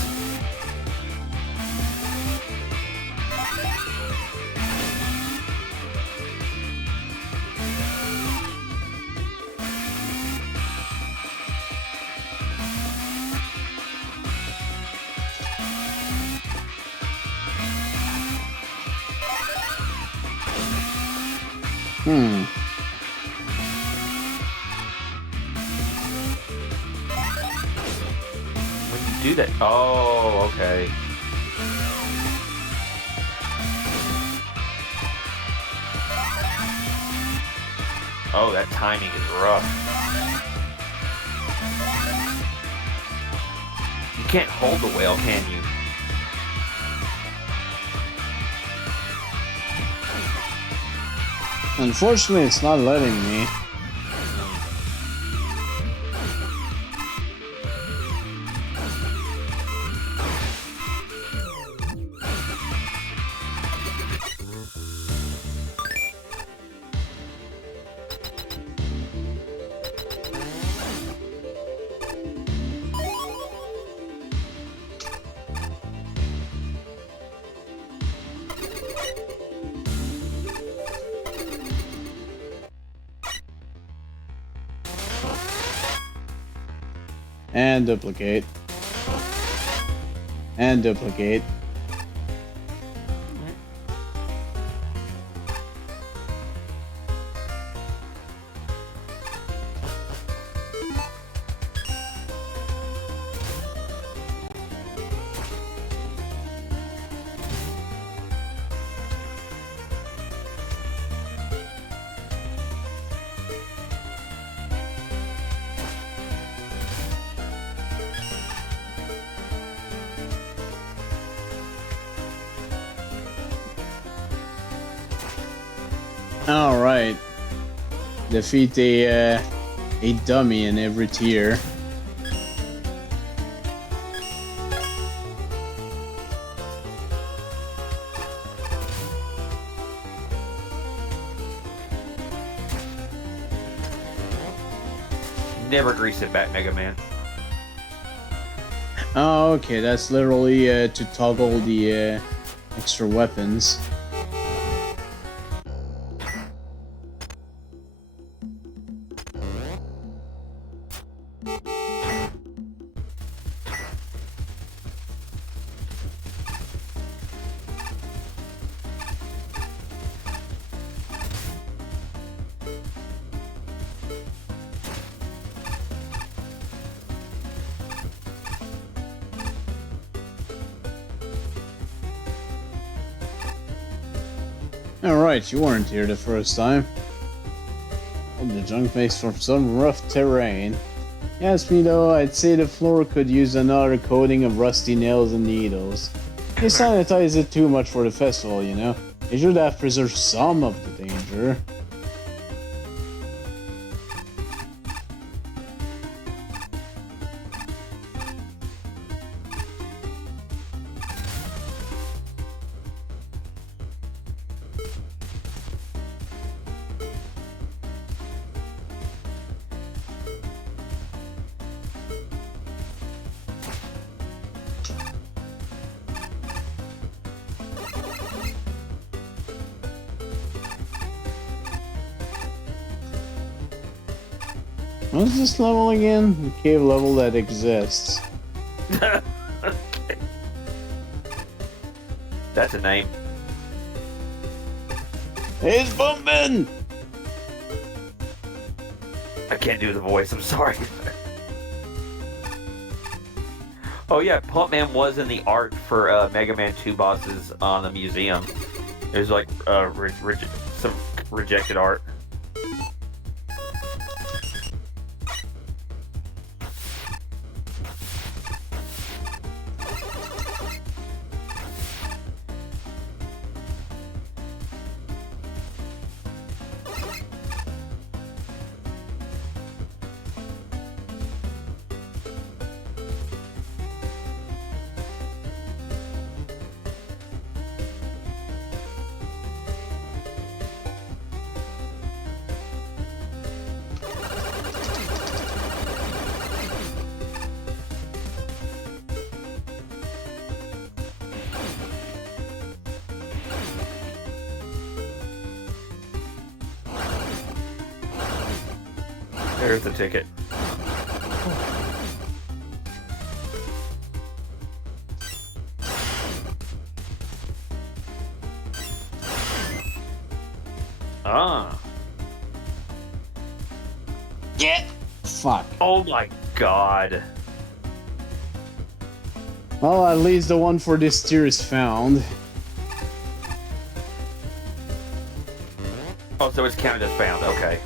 Hmm. When you do that, oh, okay. Oh, that timing is rough. You can't hold the whale, can you? Unfortunately, it's not letting me. And duplicate. And duplicate. Alright. Defeat a dummy in every tier. Never grease it back, Mega Man. Oh, okay, that's literally to toggle the extra weapons. Alright, you weren't here the first time. Oh, the junk makes for some rough terrain. Yes, me though, I'd say the floor could use another coating of rusty nails and needles. They sanitize it too much for the festival, you know. They should have preserved some of the danger. What's this level again? The cave level that exists. Okay. That's a name. It's bumping! I can't do the voice, I'm sorry. Oh yeah, Pumpman was in the art for Mega Man 2 bosses on the museum. There's like some rejected art. There's the ticket. Ah. Get. Fuck. Oh my god. Well, at least the one for this tier is found. Oh, so it's counted as found. Okay.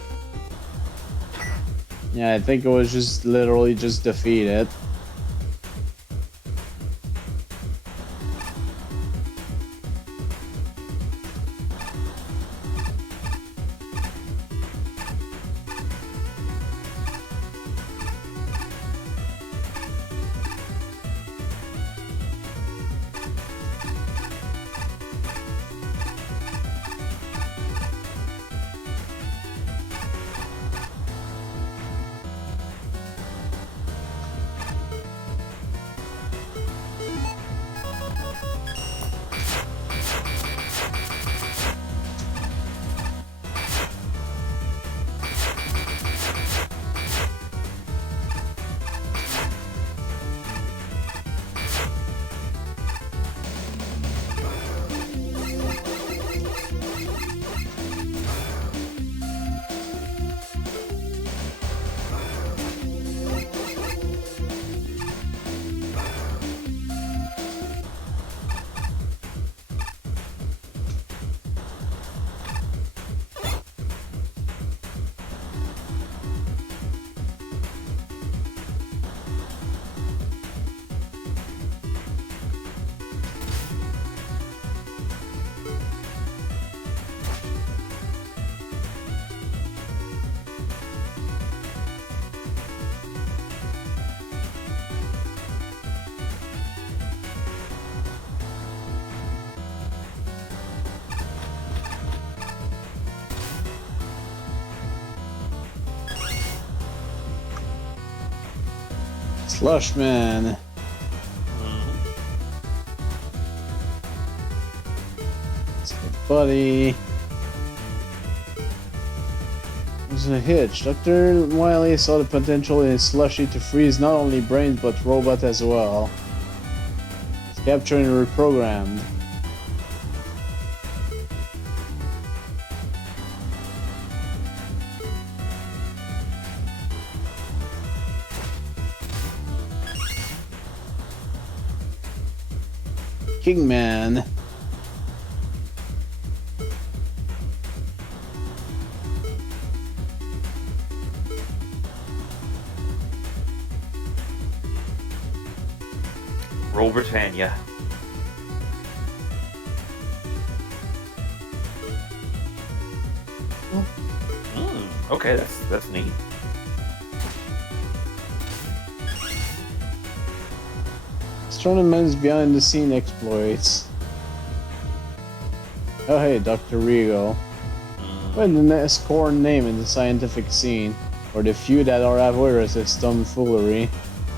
Yeah, I think it was just literally just defeated. Slushman. Let's get Buddy. There's a hitch. Dr. Wily saw the potential in his slushy to freeze not only brains but robot as well. It's captured and reprogrammed. Kingman. Roll Britannia. Okay, that's neat. Tournament's behind the scene exploits. Oh hey, Dr. Regal. What the next core name in the scientific scene, or the few that are averse of tomfoolery.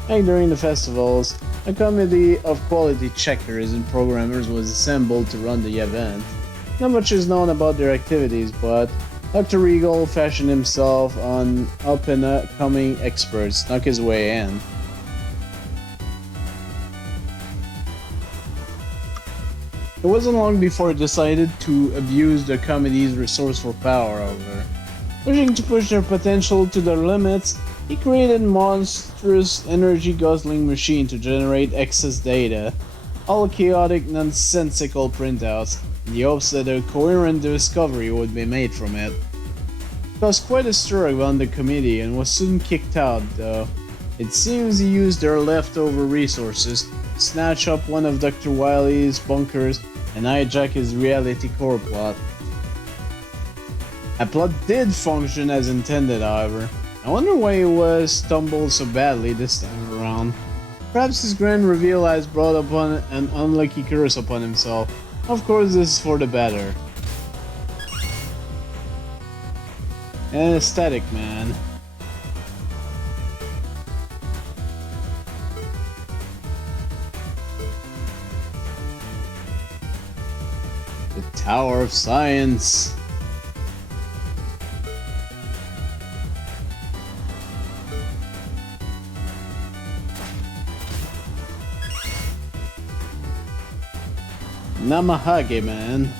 Like during the festivals, a committee of quality checkers and programmers was assembled to run the event. Not much is known about their activities, but Dr. Regal fashioned himself on up-and-coming experts, snuck his way in. It wasn't long before he decided to abuse the committee's resourceful power over. Wishing to push their potential to their limits, he created a monstrous energy-guzzling machine to generate excess data, all chaotic, nonsensical printouts, in the hopes that a coherent discovery would be made from it. It caused quite a stir around the committee and was soon kicked out, though. It seems he used their leftover resources to snatch up one of Dr. Wily's bunkers and hijack his reality core plot. A plot did function as intended, however. I wonder why he was stumbled so badly this time around. Perhaps his grand reveal has brought upon an unlucky curse upon himself. Of course, this is for the better. An aesthetic, man. The Tower of Science. Namahage, man.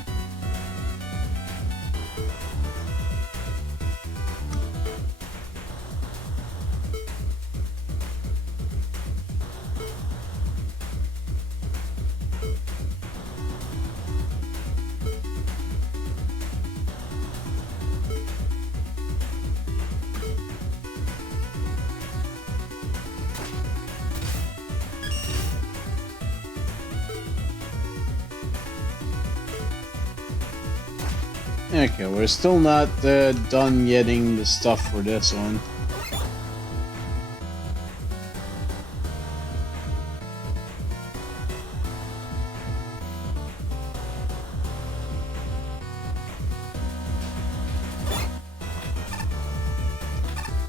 Okay, we're still not done getting the stuff for this one.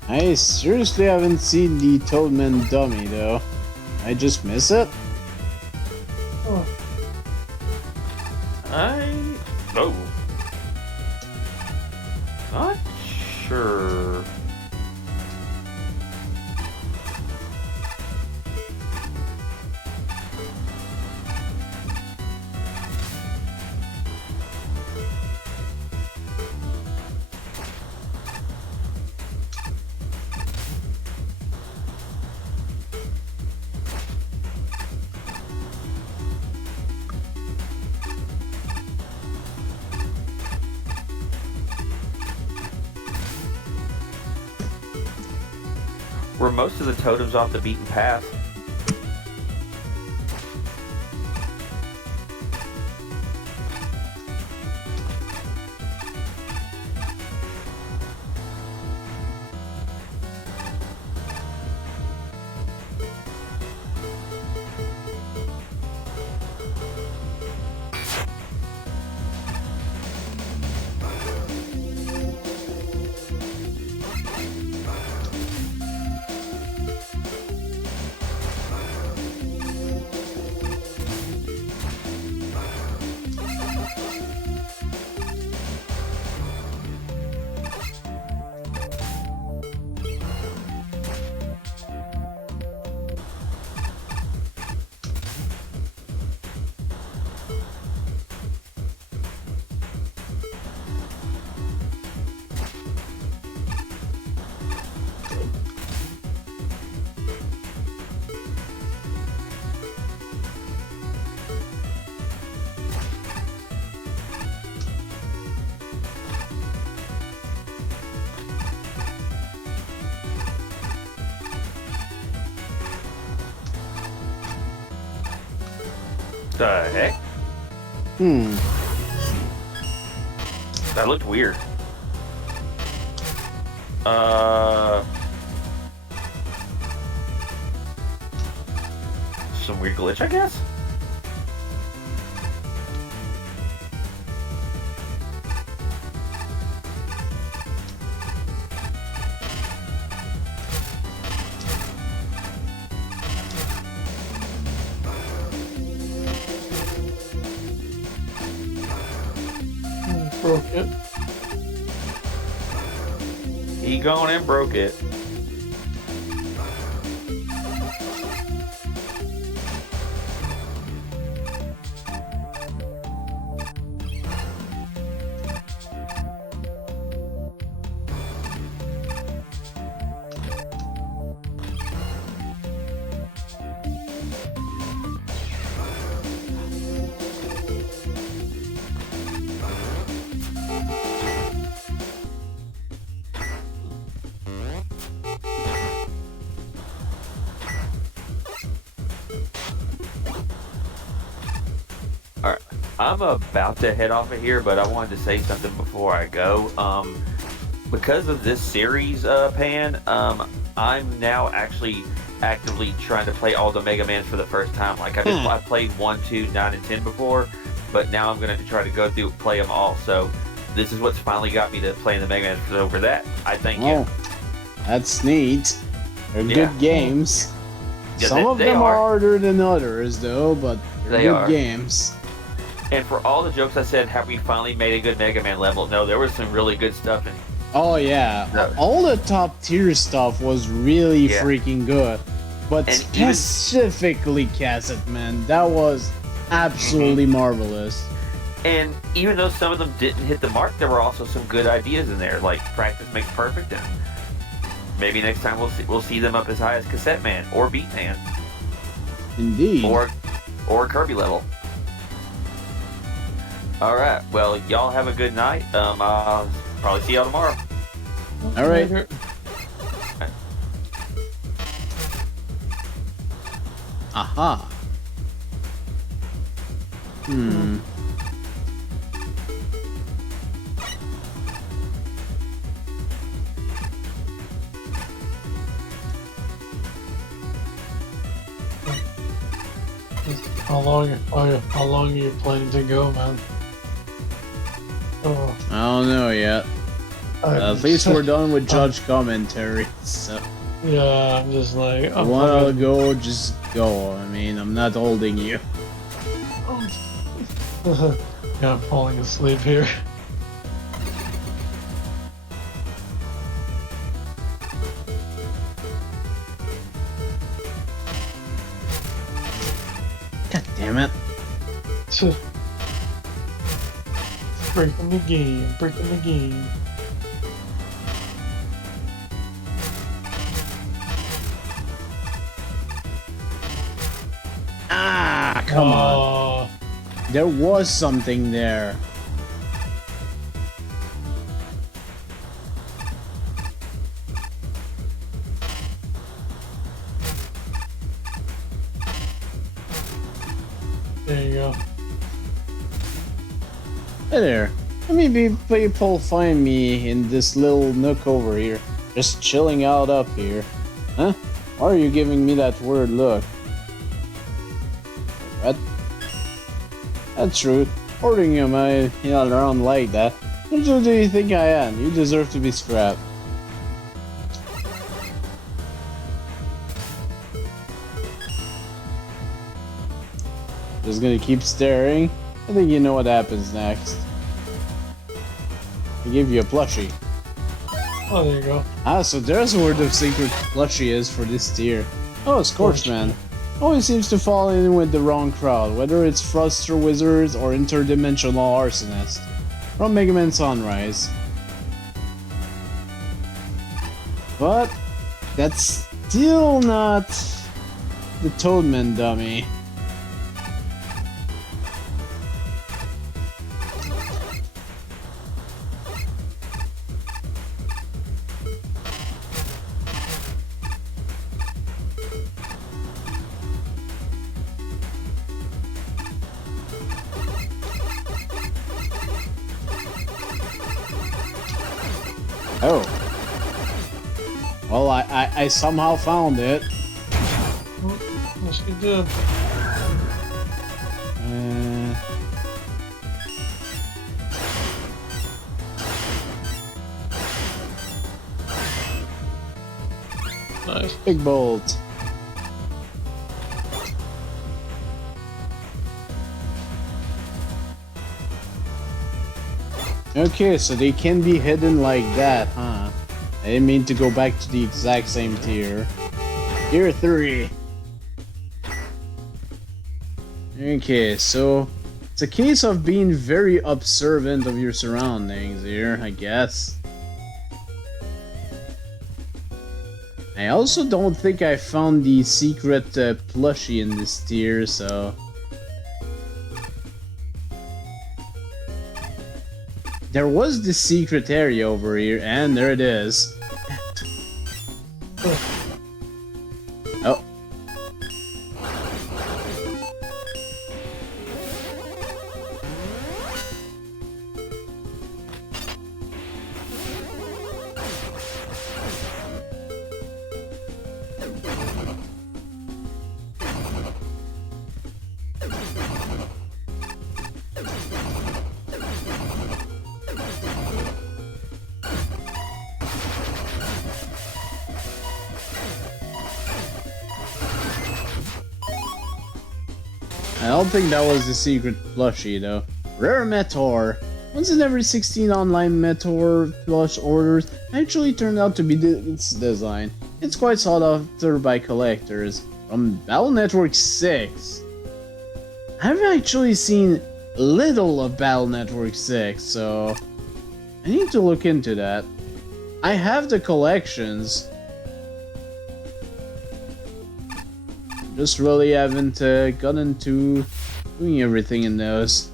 I seriously haven't seen the Toadman dummy though. I just miss it? Oh. Not sure. Were most of the totems off the beaten path? The heck? That looked weird. Some weird glitch, I guess? Broke it. He gone and broke it. Alright, I'm about to head off of here, but I wanted to say something before I go. Because of this series, Pan, I'm now actually actively trying to play all the Mega Mans for the first time. Like I played 1, 2, 9, and 10 before, but now I'm going to try to go through play them all. So this is what's finally got me to playing the Mega Man. So for that, I thank you. That's neat. They're good games. Yeah, Some of them are harder than others, though, but they're good games. And for all the jokes I said, have we finally made a good Mega Man level? No, there was some really good stuff in. Oh yeah, all the top tier stuff was really freaking good. But and specifically Cassette Man, that was absolutely marvelous. And even though some of them didn't hit the mark, there were also some good ideas in there, like practice makes perfect, and maybe next time we'll see them up as high as Cassette Man or Beat Man. Indeed. Or Kirby level. All right. Well, y'all have a good night. I'll probably see y'all tomorrow. All right. Aha. How long are you planning to go, man? Oh, I don't know yet. At least we're done with judge commentary, so... Yeah, I'm just like... If you wanna go, just go. I mean, I'm not holding you. Yeah, I'm falling asleep here. God damn it. Breaking the game, breaking the game. Ah, come on. There was something there. There you go. Hey there. Let me be people find me in this little nook over here. Just chilling out up here. Huh? Why are you giving me that weird look? What? That's true. Ordering him around like that. What do you think I am? You deserve to be scrapped. Just gonna keep staring. I think you know what happens next. I give you a plushie. Oh, there you go. Ah, so there's where the secret plushie is for this tier. Oh, Scorchman. Always seems to fall in with the wrong crowd, whether it's Froster Wizards or Interdimensional Arsonist. From Megaman Sunrise. But that's still not the Toadman dummy. Oh. Well, I somehow found it. Yes, you did. Nice. Big bolt. Okay, so they can be hidden like that, huh? I didn't mean to go back to the exact same tier. Tier 3. Okay, so it's a case of being very observant of your surroundings here, I guess. I also don't think I found the secret plushie in this tier, so... There was the secret area over here, and there it is. Oh. I don't think that was the secret plushie though. Rare Meteor. Once in every 16 online Meteor plush orders actually turned out to be its design. It's quite sought after by collectors. From Battle Network 6. I've actually seen little of Battle Network 6, so I need to look into that. I have the collections. Just really haven't gotten to doing everything in those.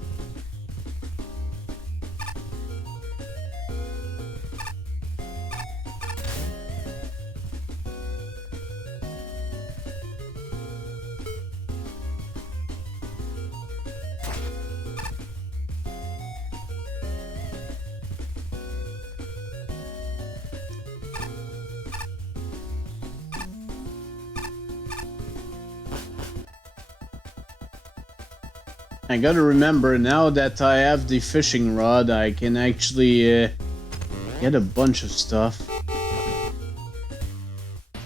I gotta remember, now that I have the fishing rod, I can actually get a bunch of stuff.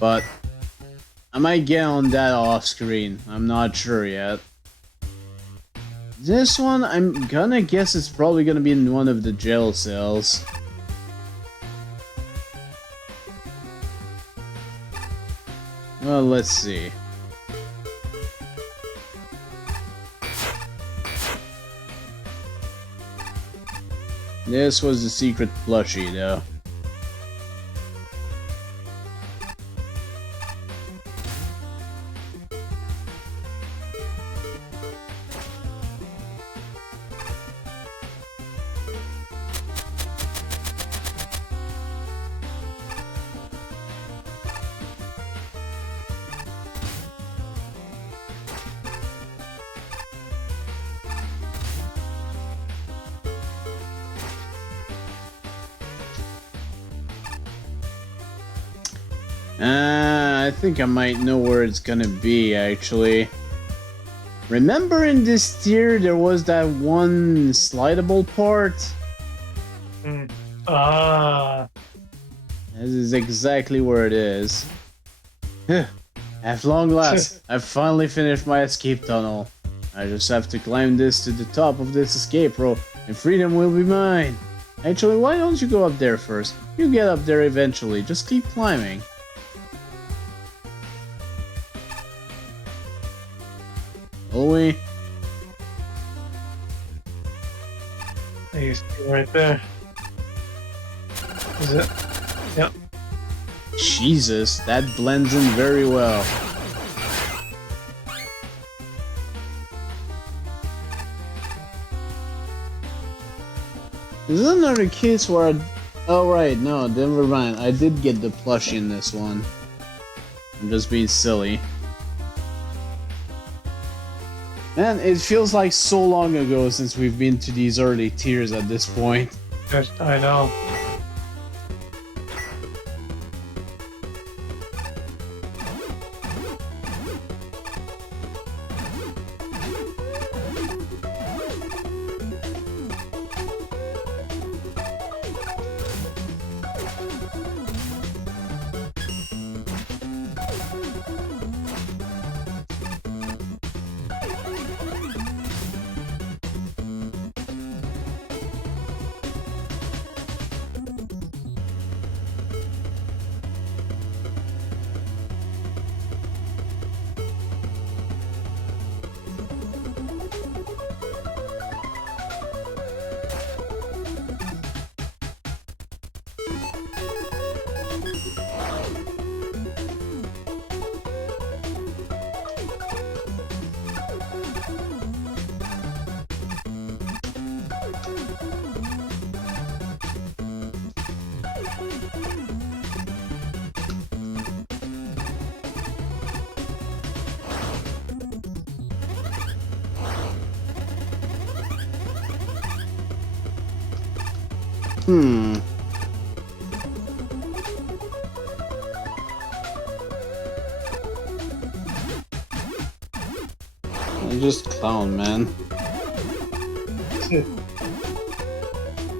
But I might get on that off screen. I'm not sure yet. This one, I'm gonna guess it's probably gonna be in one of the jail cells. Well, let's see. This was the secret plushie, though. I think I might know where it's gonna be, actually. Remember in this tier there was that one slidable part? This is exactly where it is. At long last, I've finally finished my escape tunnel. I just have to climb this to the top of this escape rope, and freedom will be mine. Actually, why don't you go up there first? You get up there eventually, just keep climbing. Will we? You see right there. Is it? Yep. Jesus, that blends in very well. Is this another case where I... Oh right, no, never mind. I did get the plushie in this one. I'm just being silly. Man, it feels like so long ago since we've been to these early tiers at this point. Yes, I know. I'm just clown, man.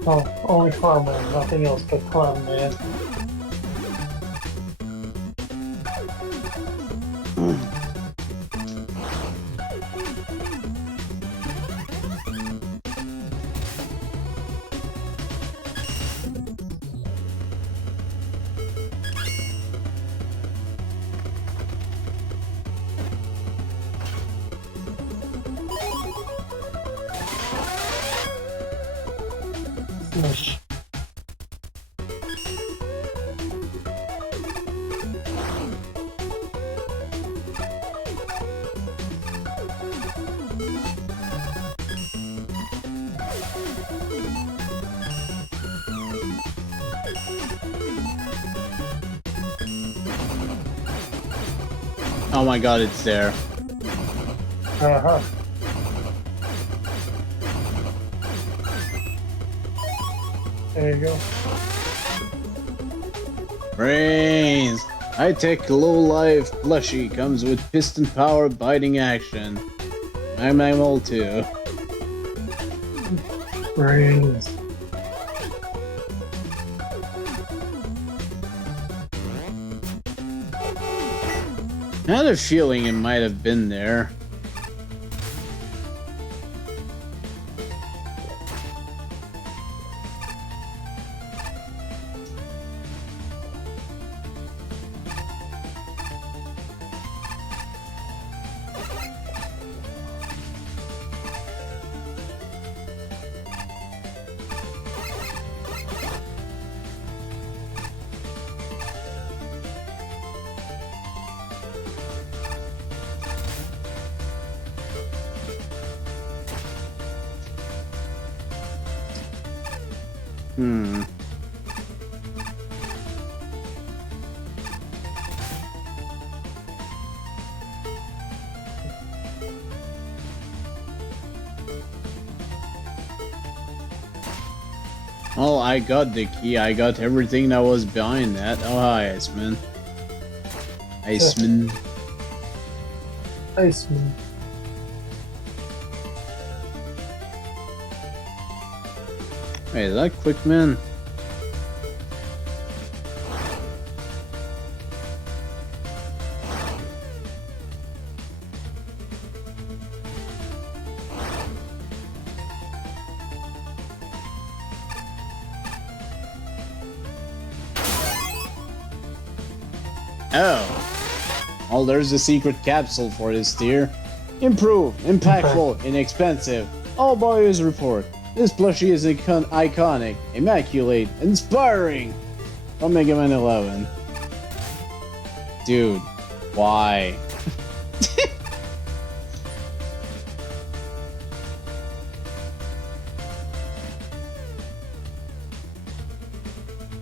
Oh, only clown man, nothing else but clown man. Smush. Oh my god, it's there. Uh-huh. There you go. Brains! High-tech low-life plushie comes with piston power biting action. I'm all too. Brains. I had a feeling it might have been there. Oh, I got the key. I got everything that was behind that. Oh, hi, Iceman. Iceman. Iceman. Wait, is that Quickman? Oh. Well, there's a secret capsule for this tier. Improved, impactful, inexpensive. All boys report. This plushie is iconic, immaculate, inspiring. From Megaman 11. Dude, why?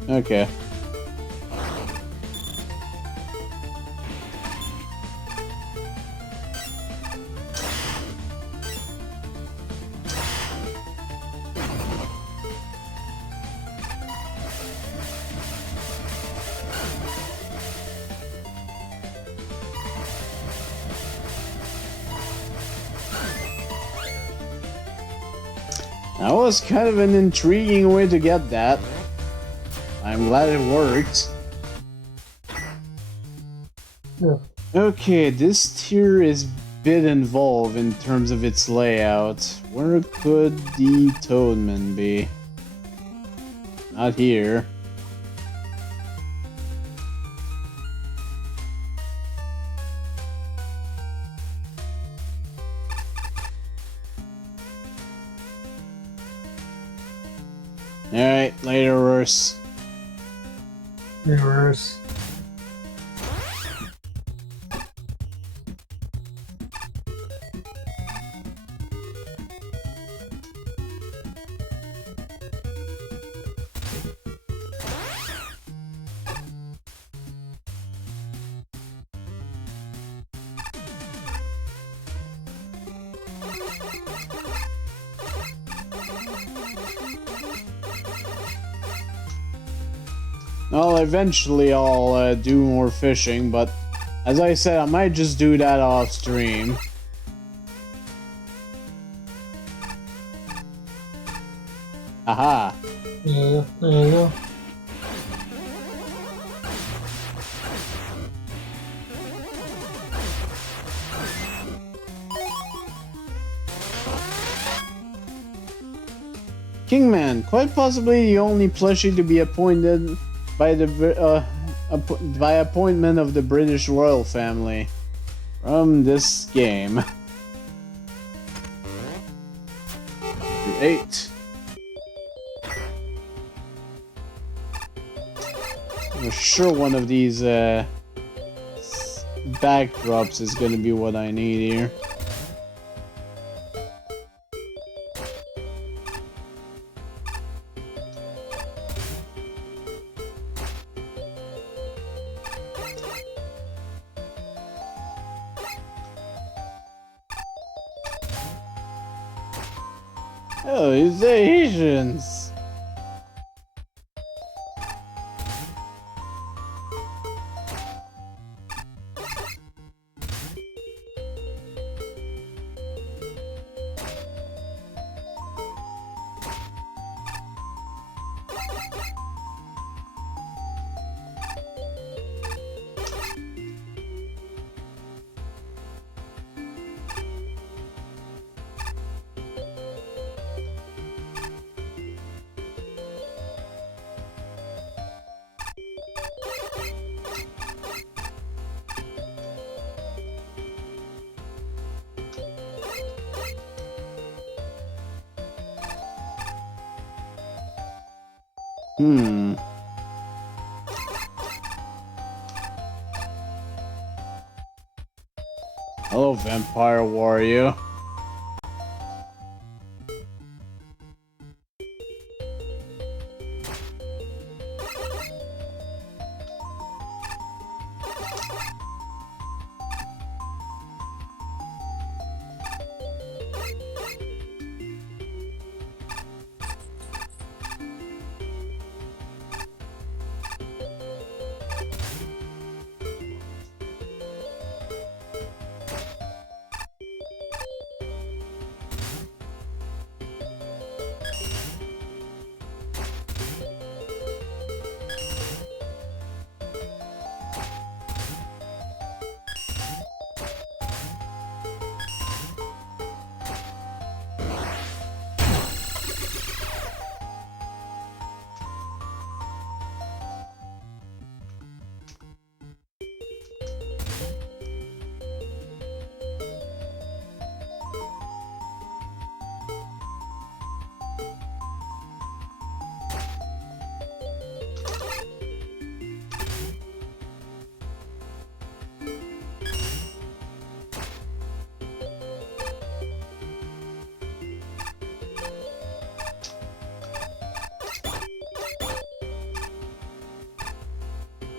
Okay. That was kind of an intriguing way to get that. I'm glad it worked. Yeah. Okay, this tier is a bit involved in terms of its layout. Where could the Toadman be? Not here. Alright, later, worse. Reverse. Well, eventually I'll do more fishing, but as I said, I might just do that off stream. Aha! Yeah, there you go. Kingman, quite possibly the only plushie to be appointed by the by appointment of the British royal family from this game. 8. I'm sure one of these backdrops is going to be what I need here. Oh, it's Asians! Hello, Vampire Warrior.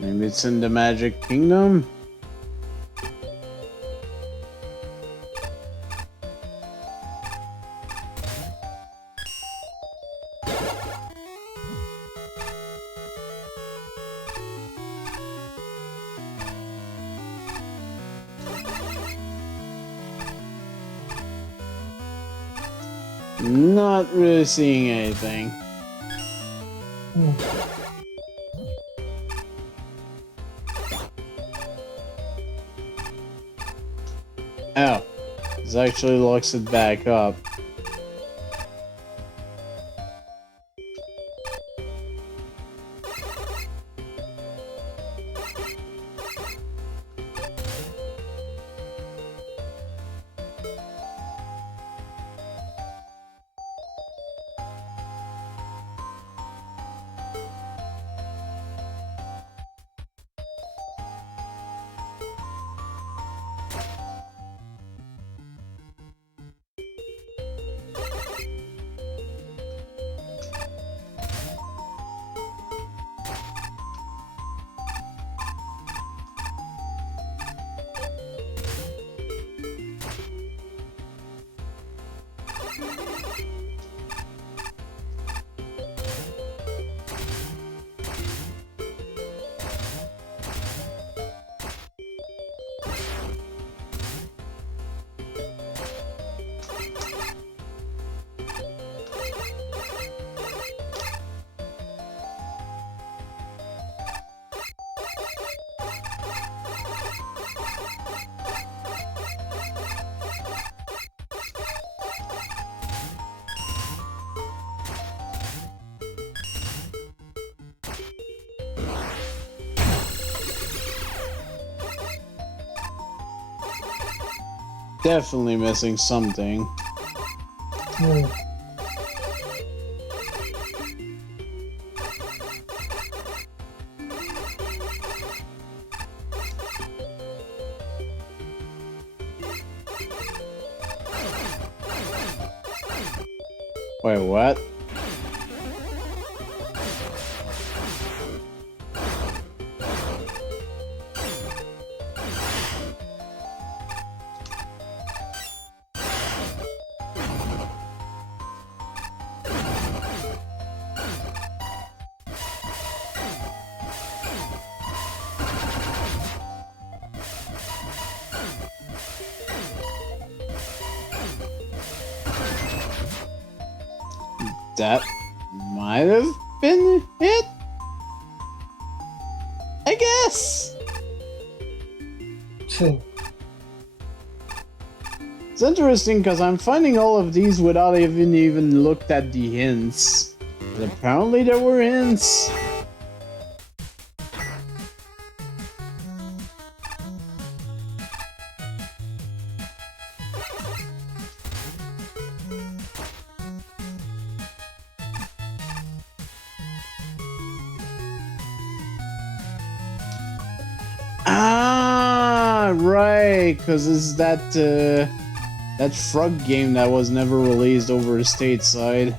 Maybe it's in the Magic Kingdom? Not really seeing anything. Oh, this actually locks it back up. Definitely missing something. Wait, what? That might have been it? I guess. It's interesting because I'm finding all of these without even looked at the hints. But apparently there were hints. Ah, right, because it's that frog game that was never released over stateside.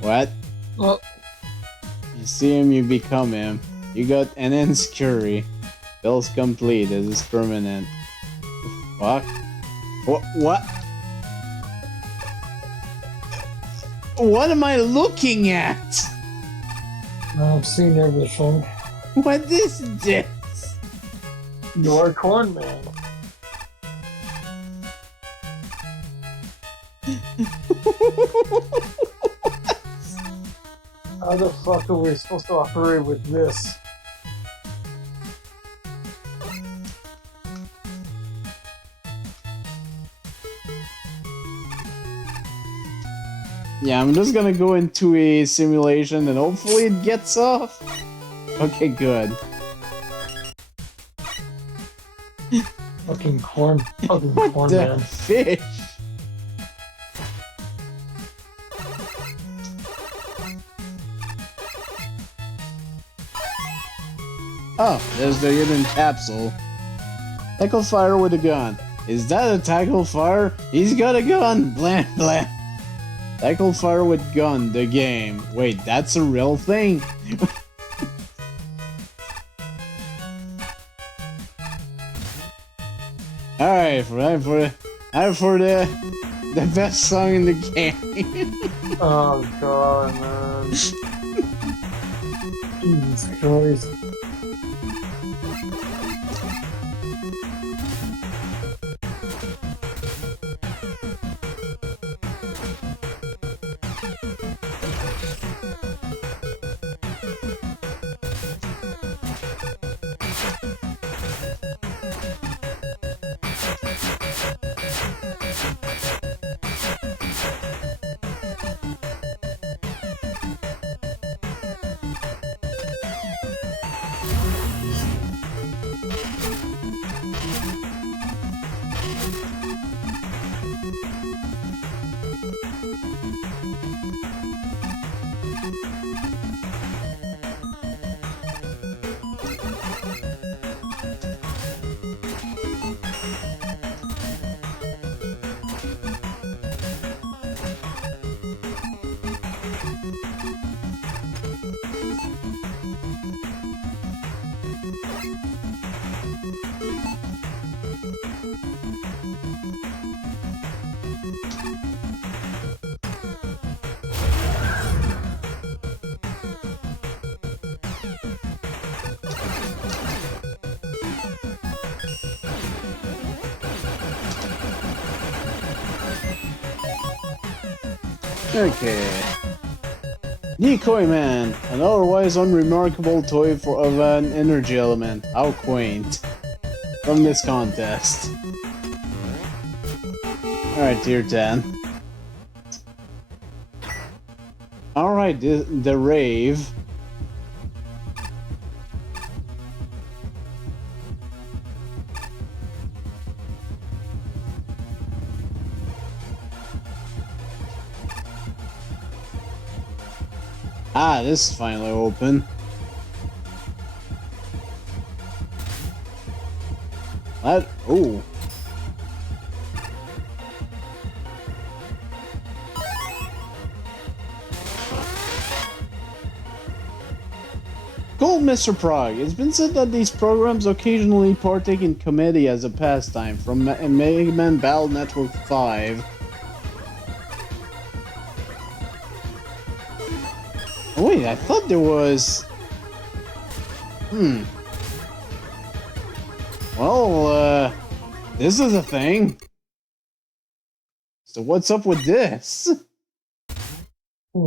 What? Well, You see him, you become him. You got an insecurity. Bill's complete, this is permanent. Fuck? What? What am I looking at? I've seen everything. What is this? You're a corn man. How the fuck are we supposed to operate with this? Yeah, I'm just gonna go into a simulation and hopefully it gets off. Okay, good. Fucking corn. Fucking What corn the man. fish? Oh, there's the hidden capsule. Tackle fire with a gun. Is that a tackle fire? He's got a gun! Blam blam. Tackle fire with gun, the game. Wait, that's a real thing? Alright, for the best song in the game. Oh god, man. Jesus Christ. Okay. Decoy Man, an otherwise unremarkable toy of an energy element. How quaint. From this contest. Alright, tier 10. Alright, the rave. Ah, this is finally open. That, oh. Cool, Mr. Prague. It's been said that these programs occasionally partake in comedy as a pastime from Megaman Battle Network 5. Oh, wait, I thought there was... Well, this is a thing. So what's up with this?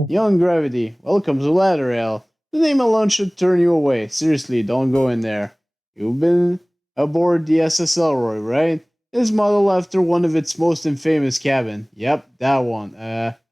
Young Gravity, welcome to Lateral. The name alone should turn you away. Seriously, don't go in there. You've been aboard the SSL Roy, right? It's modeled after one of its most infamous cabin. Yep, that one.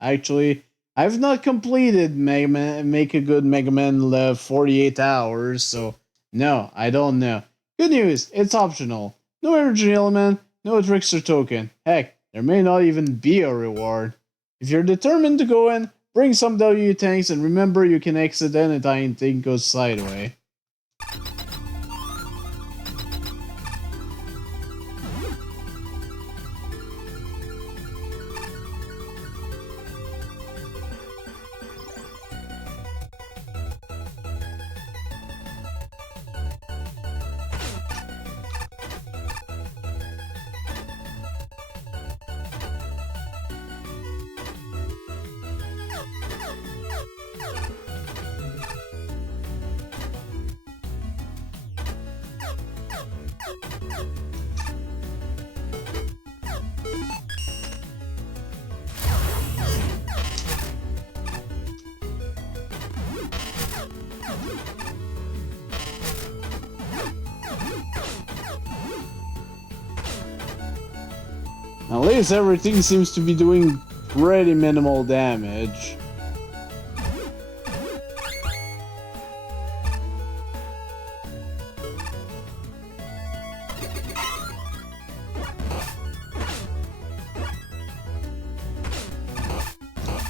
Actually, I've not completed Make a Good Mega Man 48 hours, so no, I don't know. Good news, it's optional. No energy element, no trickster token. Heck, there may not even be a reward. If you're determined to go in, bring some W tanks and remember you can exit anytime things goes sideways. At least everything seems to be doing pretty minimal damage.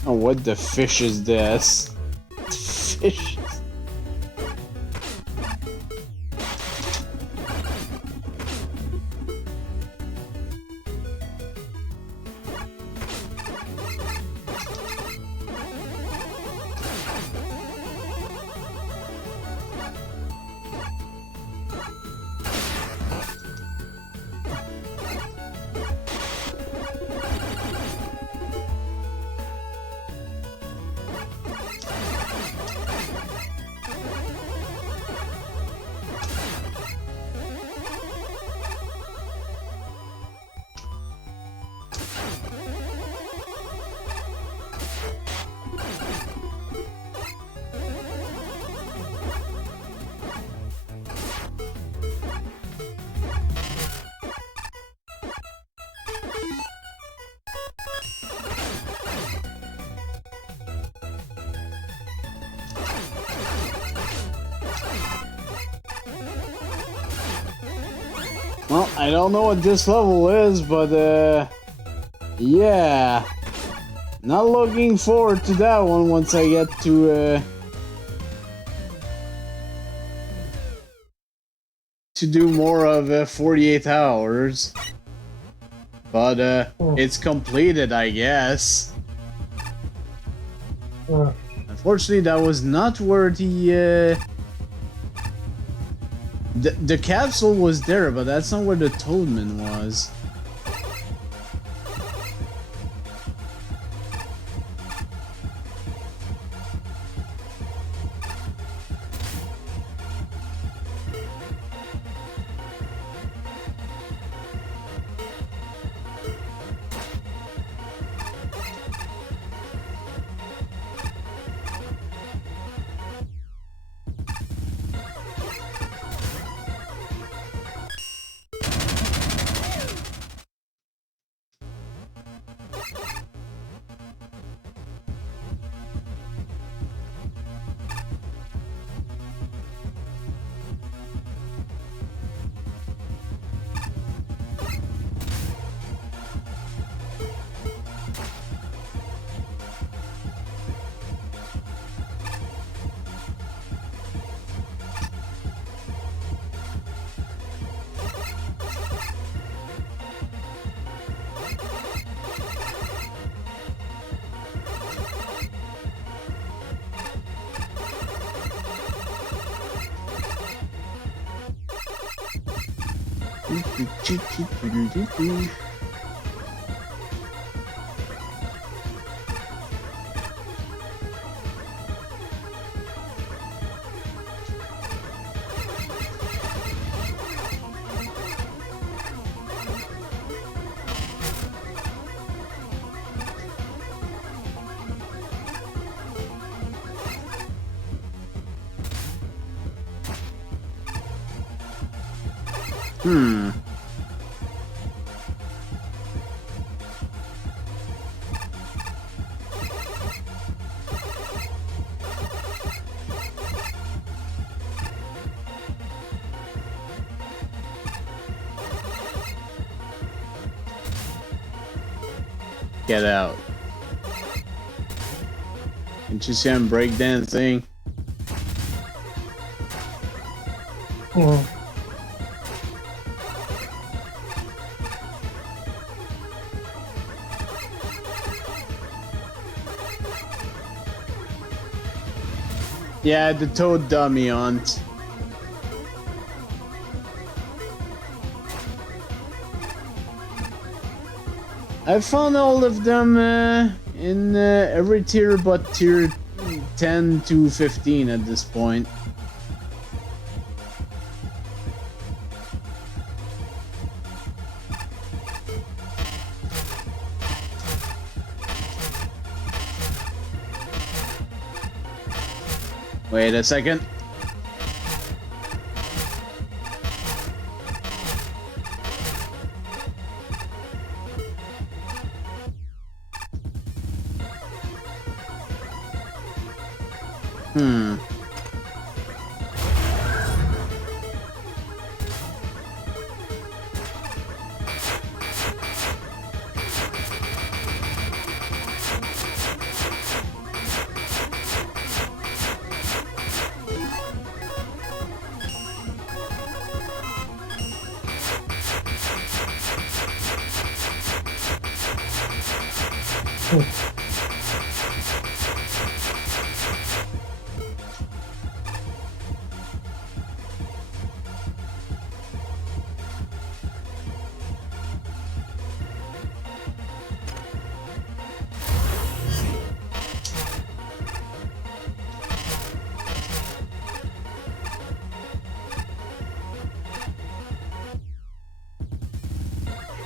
Oh, what the fish is this? Fish. Well, I don't know what this level is, but yeah. Not looking forward to that one once I get to do more of 48 hours. But it's completed, I guess. Unfortunately, that was not where the capsule was there, but that's not where the Toadman was. Hmm. Get out. Can't you see I'm breakdancing? Oh. Yeah, the Toad dummy aunt. I found all of them in every tier but tier 10 to 15 at this point. Wait a second. Hmm.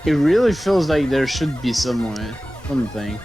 It really feels like there should be somewhere, something.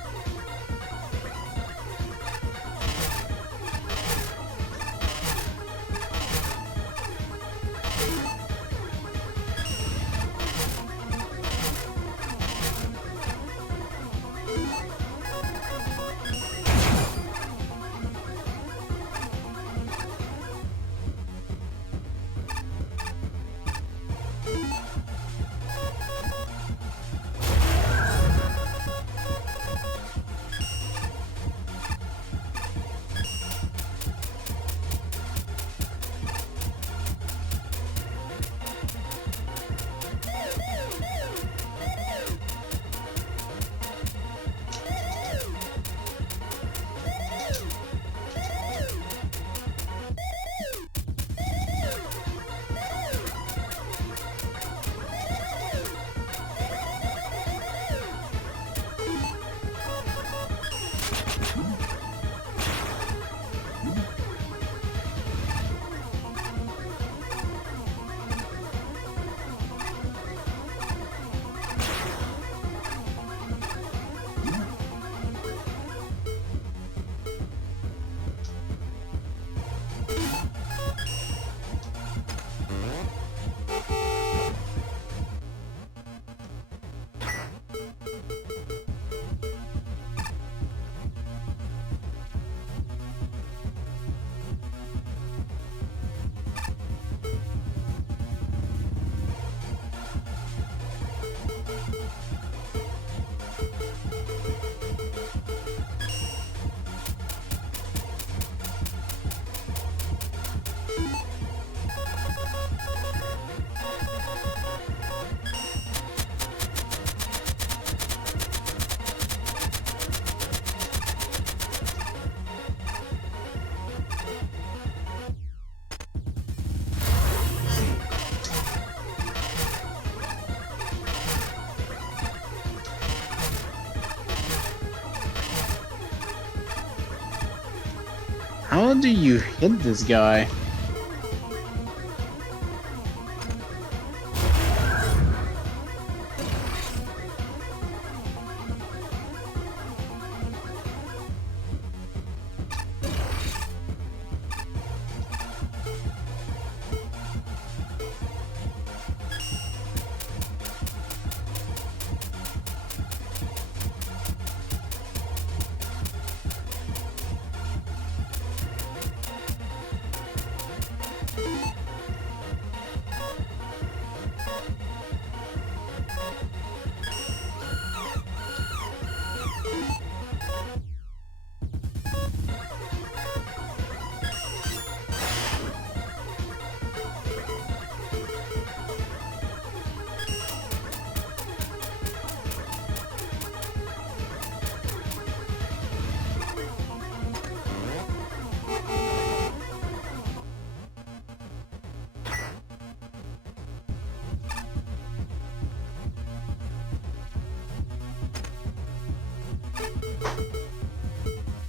How do you hit this guy?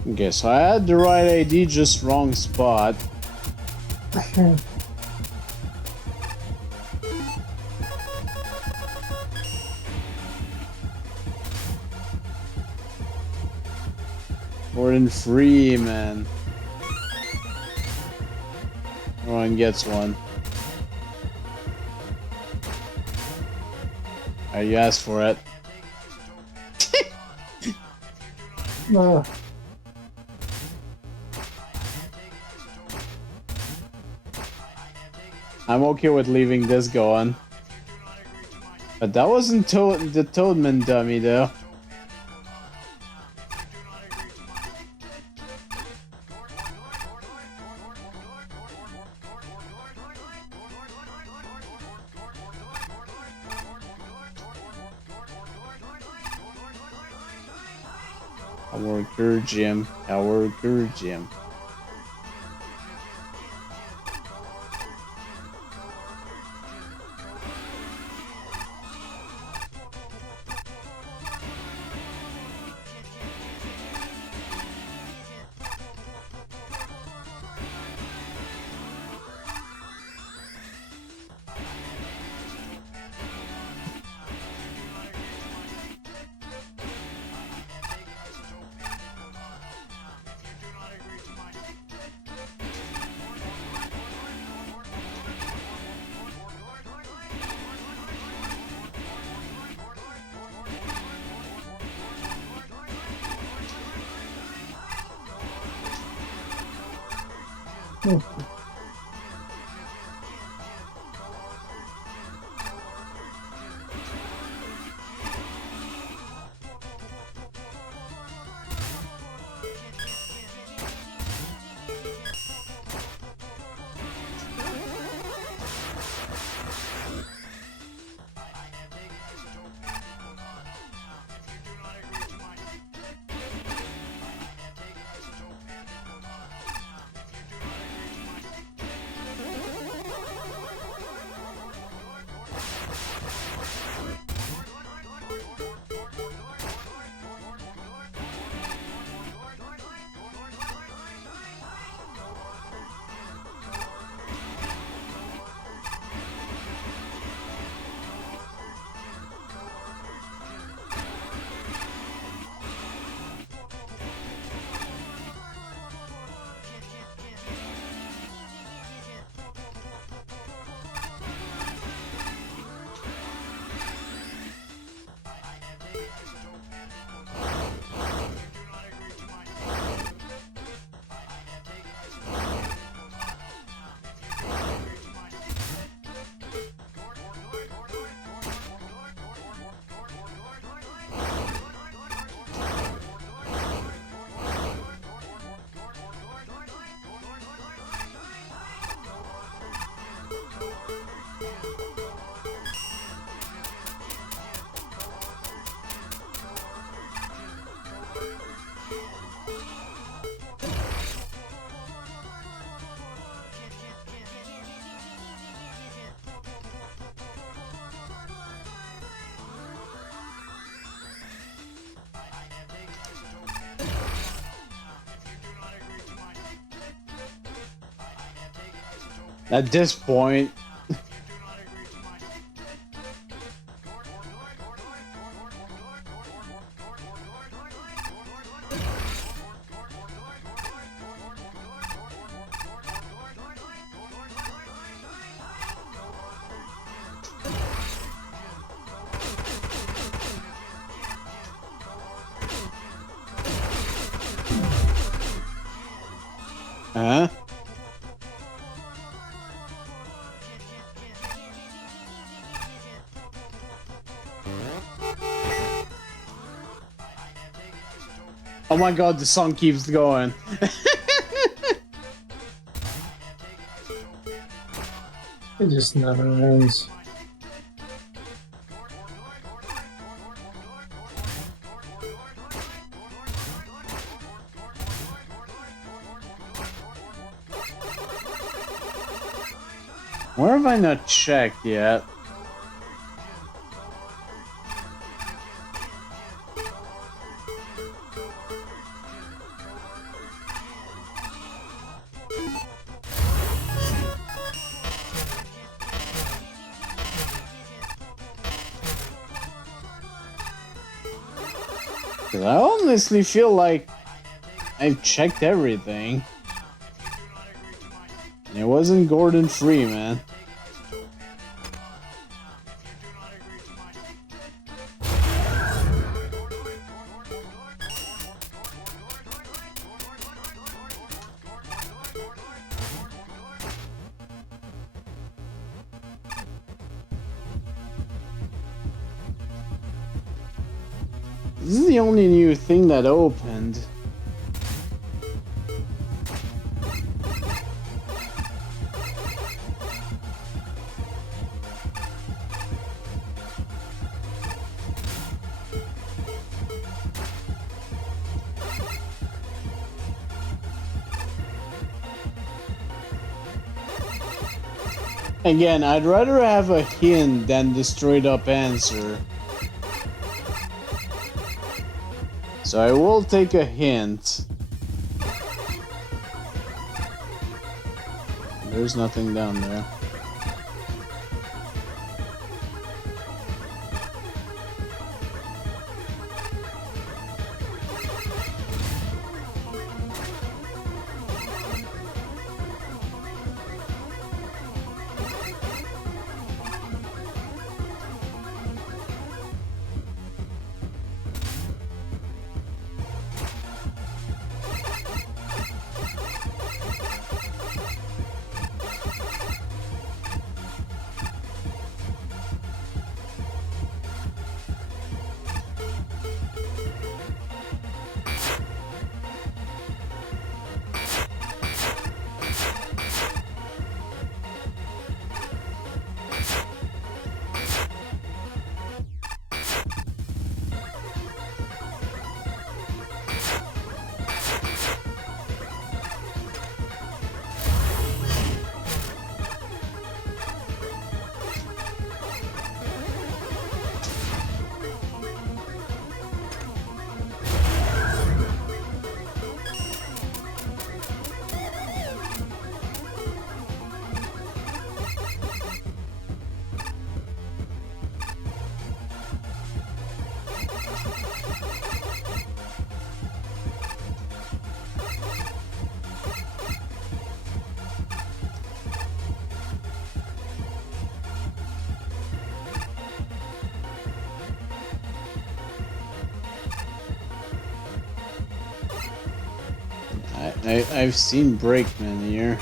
Okay, so I had the right ID, just wrong spot. More than free, man. Everyone gets one. You asked for it. I'm okay with leaving this going. But that wasn't the Toadman dummy, though. Our Gurgim. At this point... Huh? Oh my god, the song keeps going. It just never ends. Where have I not checked yet? 'Cause I honestly feel like I've checked everything. And it wasn't Gordon free, man. This is the only new thing that opened. Again, I'd rather have a hint than the straight up answer. So I will take a hint. There's nothing down there. I've seen Brakeman here.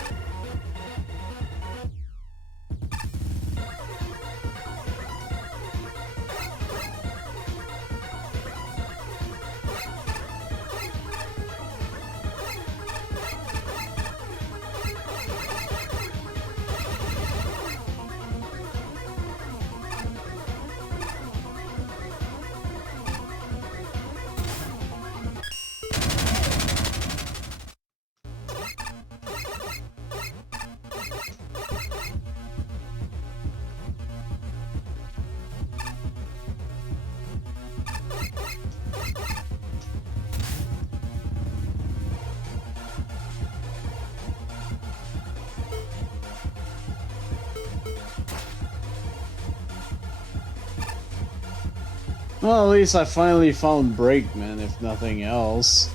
Well, at least I finally found Brakeman, if nothing else.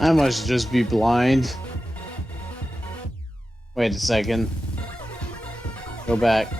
I must just be blind. Wait a second. Go back.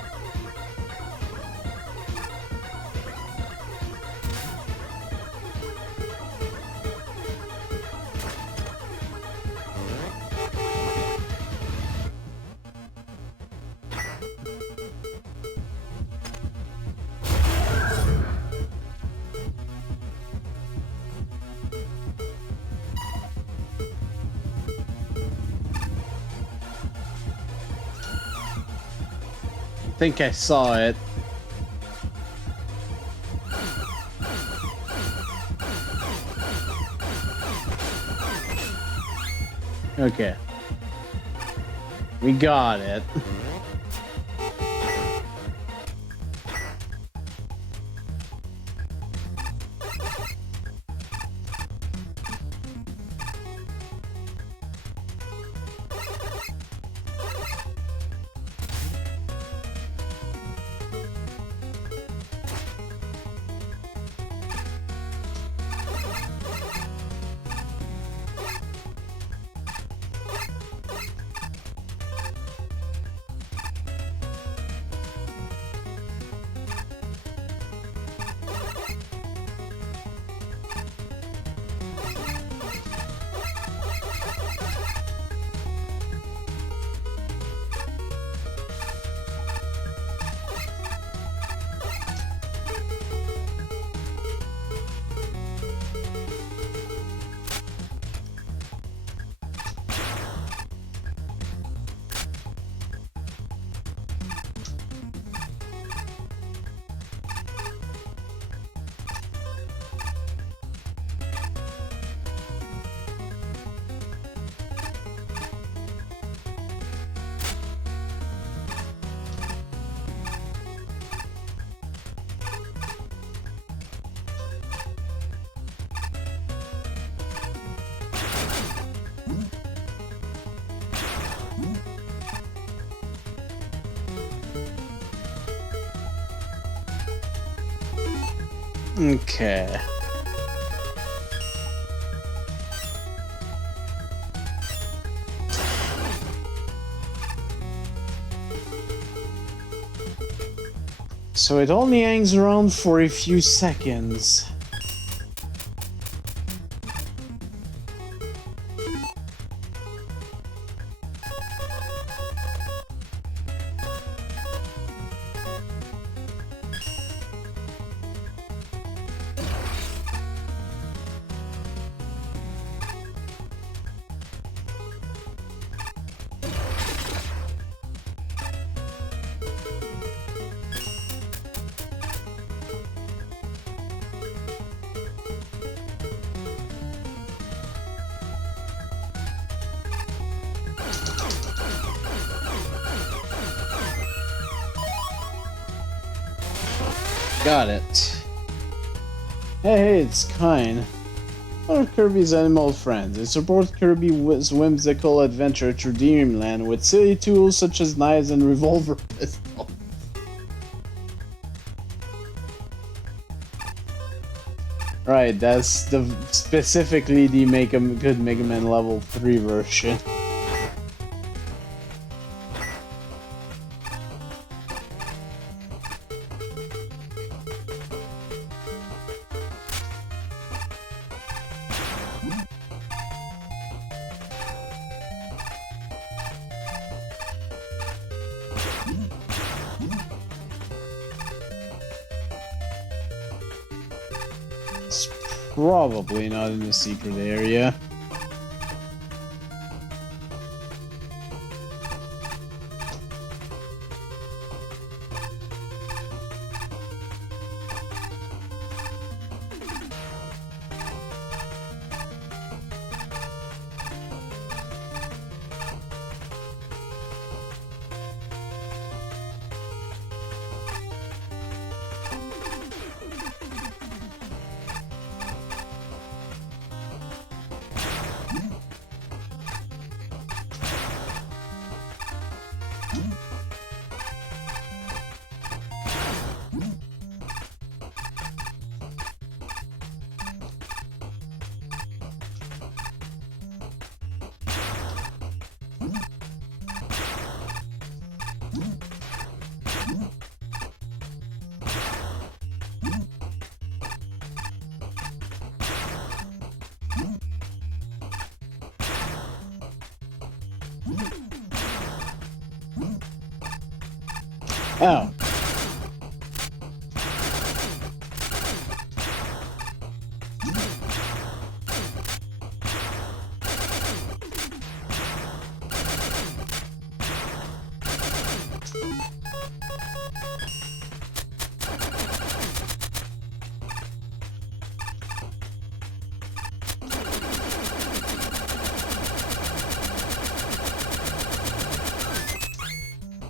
I think I saw it. Okay. We got it. Okay. So it only hangs around for a few seconds. Got it. Hey, it's Kine. One of Kirby's animal friends. I support Kirby's whimsical adventure through Dreamland with silly tools such as knives and revolver pistols. Right, that's specifically the good Mega Man level 3 version. It's probably not in the secret area. Oh.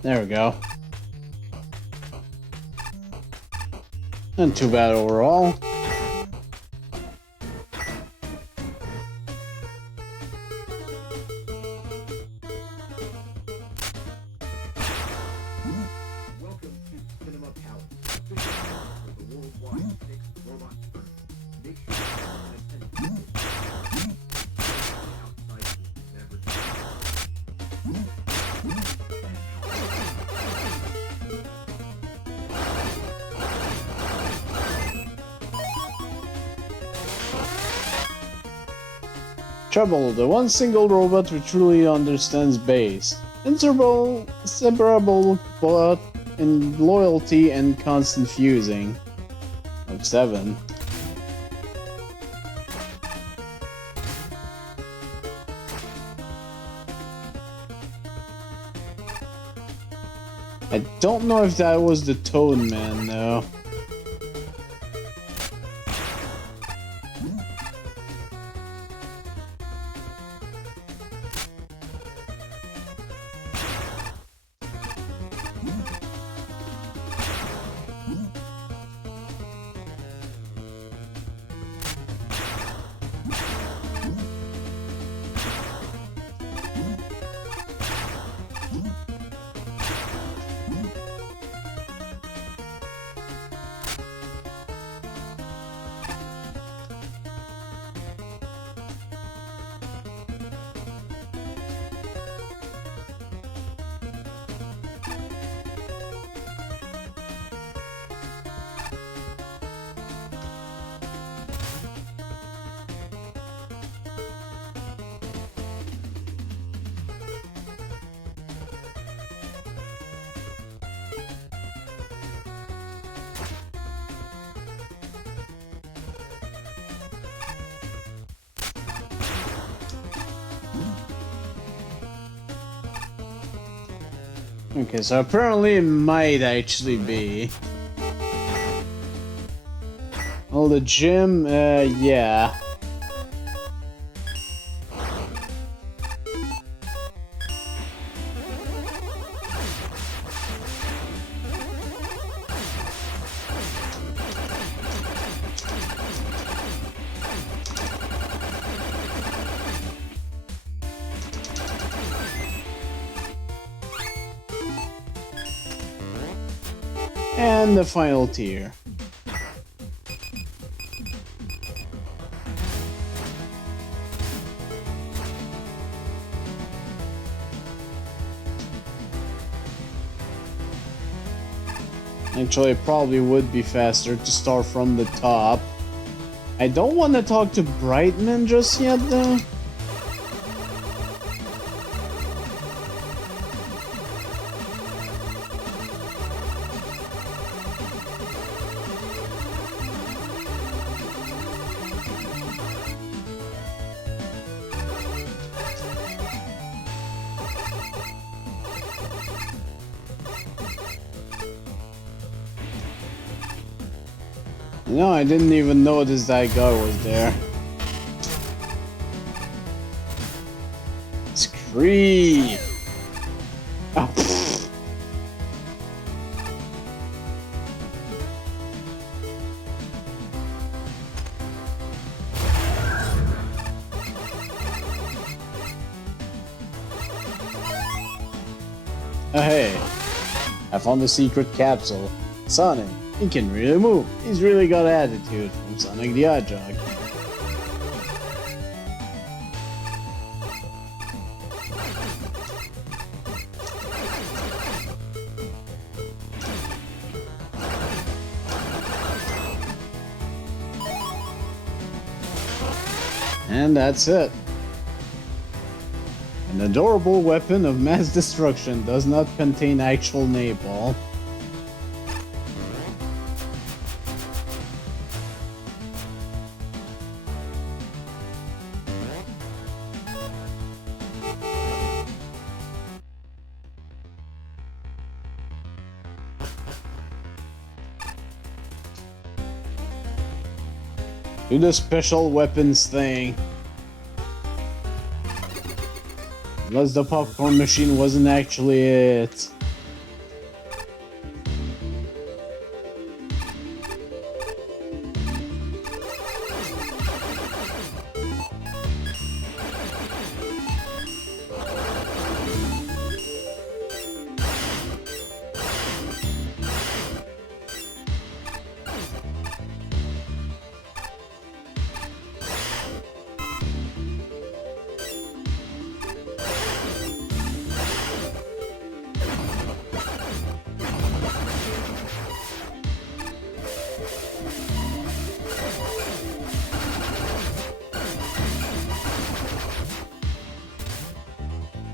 There we go. Not too bad overall. Trouble, the one single robot who truly understands base. Inseparable, but in loyalty and constant fusing. Of 7. I don't know if that was the Toad Man though. Okay, so apparently it might actually be. Oh, the gym, yeah. And the final tier. Actually, it probably would be faster to start from the top. I don't want to talk to Brightman just yet, though. No, I didn't even notice that guy was there. Scream! Oh, pfft. Oh hey, I found the secret capsule. Sonic. He can really move. He's really got attitude from Sonic the Hedgehog. And that's it. An adorable weapon of mass destruction does not contain actual napalm. Do the special weapons thing. Unless the popcorn machine wasn't actually it.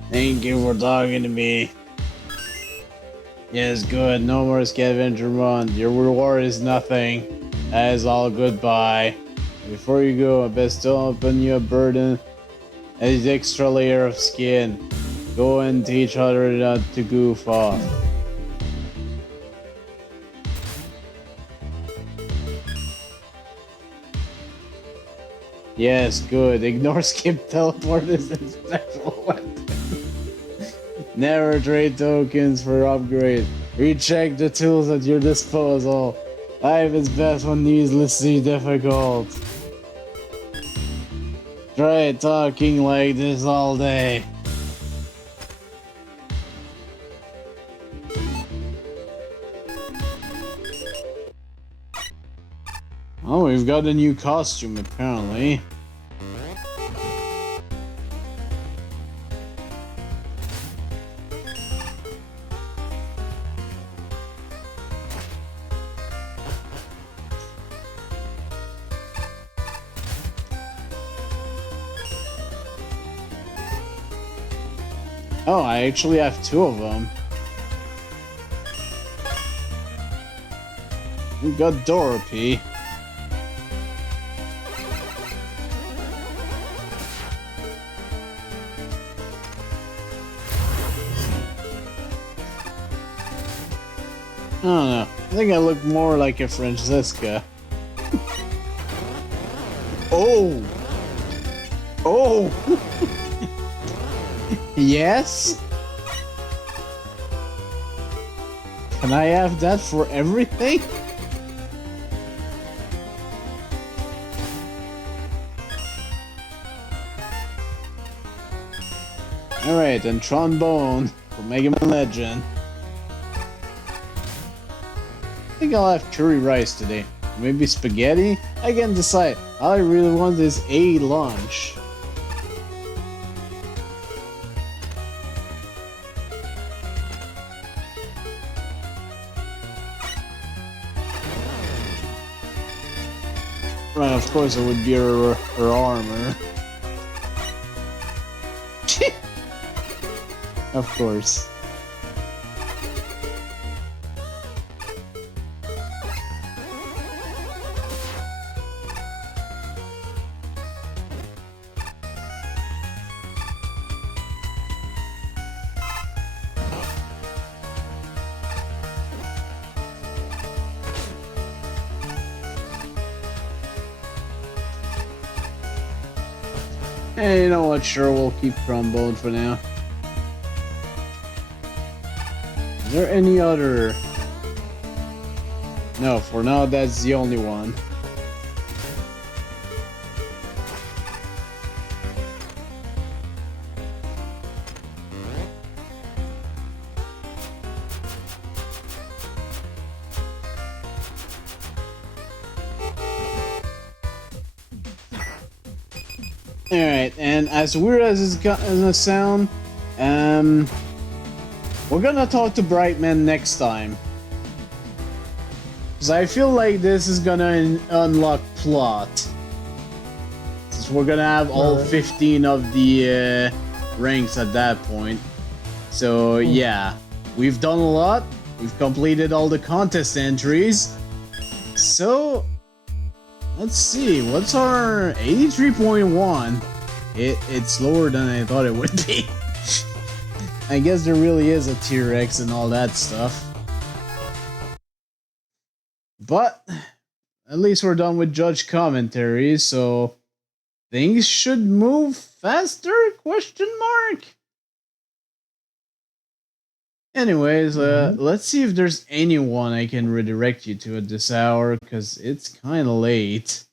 Thank you for talking to me. Yes, good. No more scavenger run. Your reward is nothing. That is all goodbye. Before you go, I best don't open you a burden. An extra layer of skin. Go and teach others not to goof off. Yes, good. Ignore skip teleport as a special weapon. Never trade tokens for upgrade. Recheck the tools at your disposal. Life is best when needlessly difficult. Try talking like this all day. Oh, we've got a new costume apparently. Oh, I actually have two of them. We got Dorothy. I don't know. I think I look more like a Francesca. Oh! Oh! Yes? Can I have that for everything? Alright, and trombone for Megaman Legend. I think I'll have curry rice today. Maybe spaghetti? I can decide. All I really want is a lunch. Right, of course it would be her armor. Of course. Hey, you know what? Sure, we'll keep trombone for now. Is there any other? No, for now that's the only one. Alright, and as weird as it's gonna sound, we're gonna talk to Brightman next time. Because I feel like this is gonna unlock plot. Since we're gonna have all 15 of the ranks at that point. So yeah, we've done a lot. We've completed all the contest entries. So let's see, what's our 83.1? It's lower than I thought it would be. I guess there really is a T-Rex and all that stuff. But at least we're done with judge commentary, so things should move faster? Question mark. Anyways, let's see if there's anyone I can redirect you to at this hour, because it's kind of late.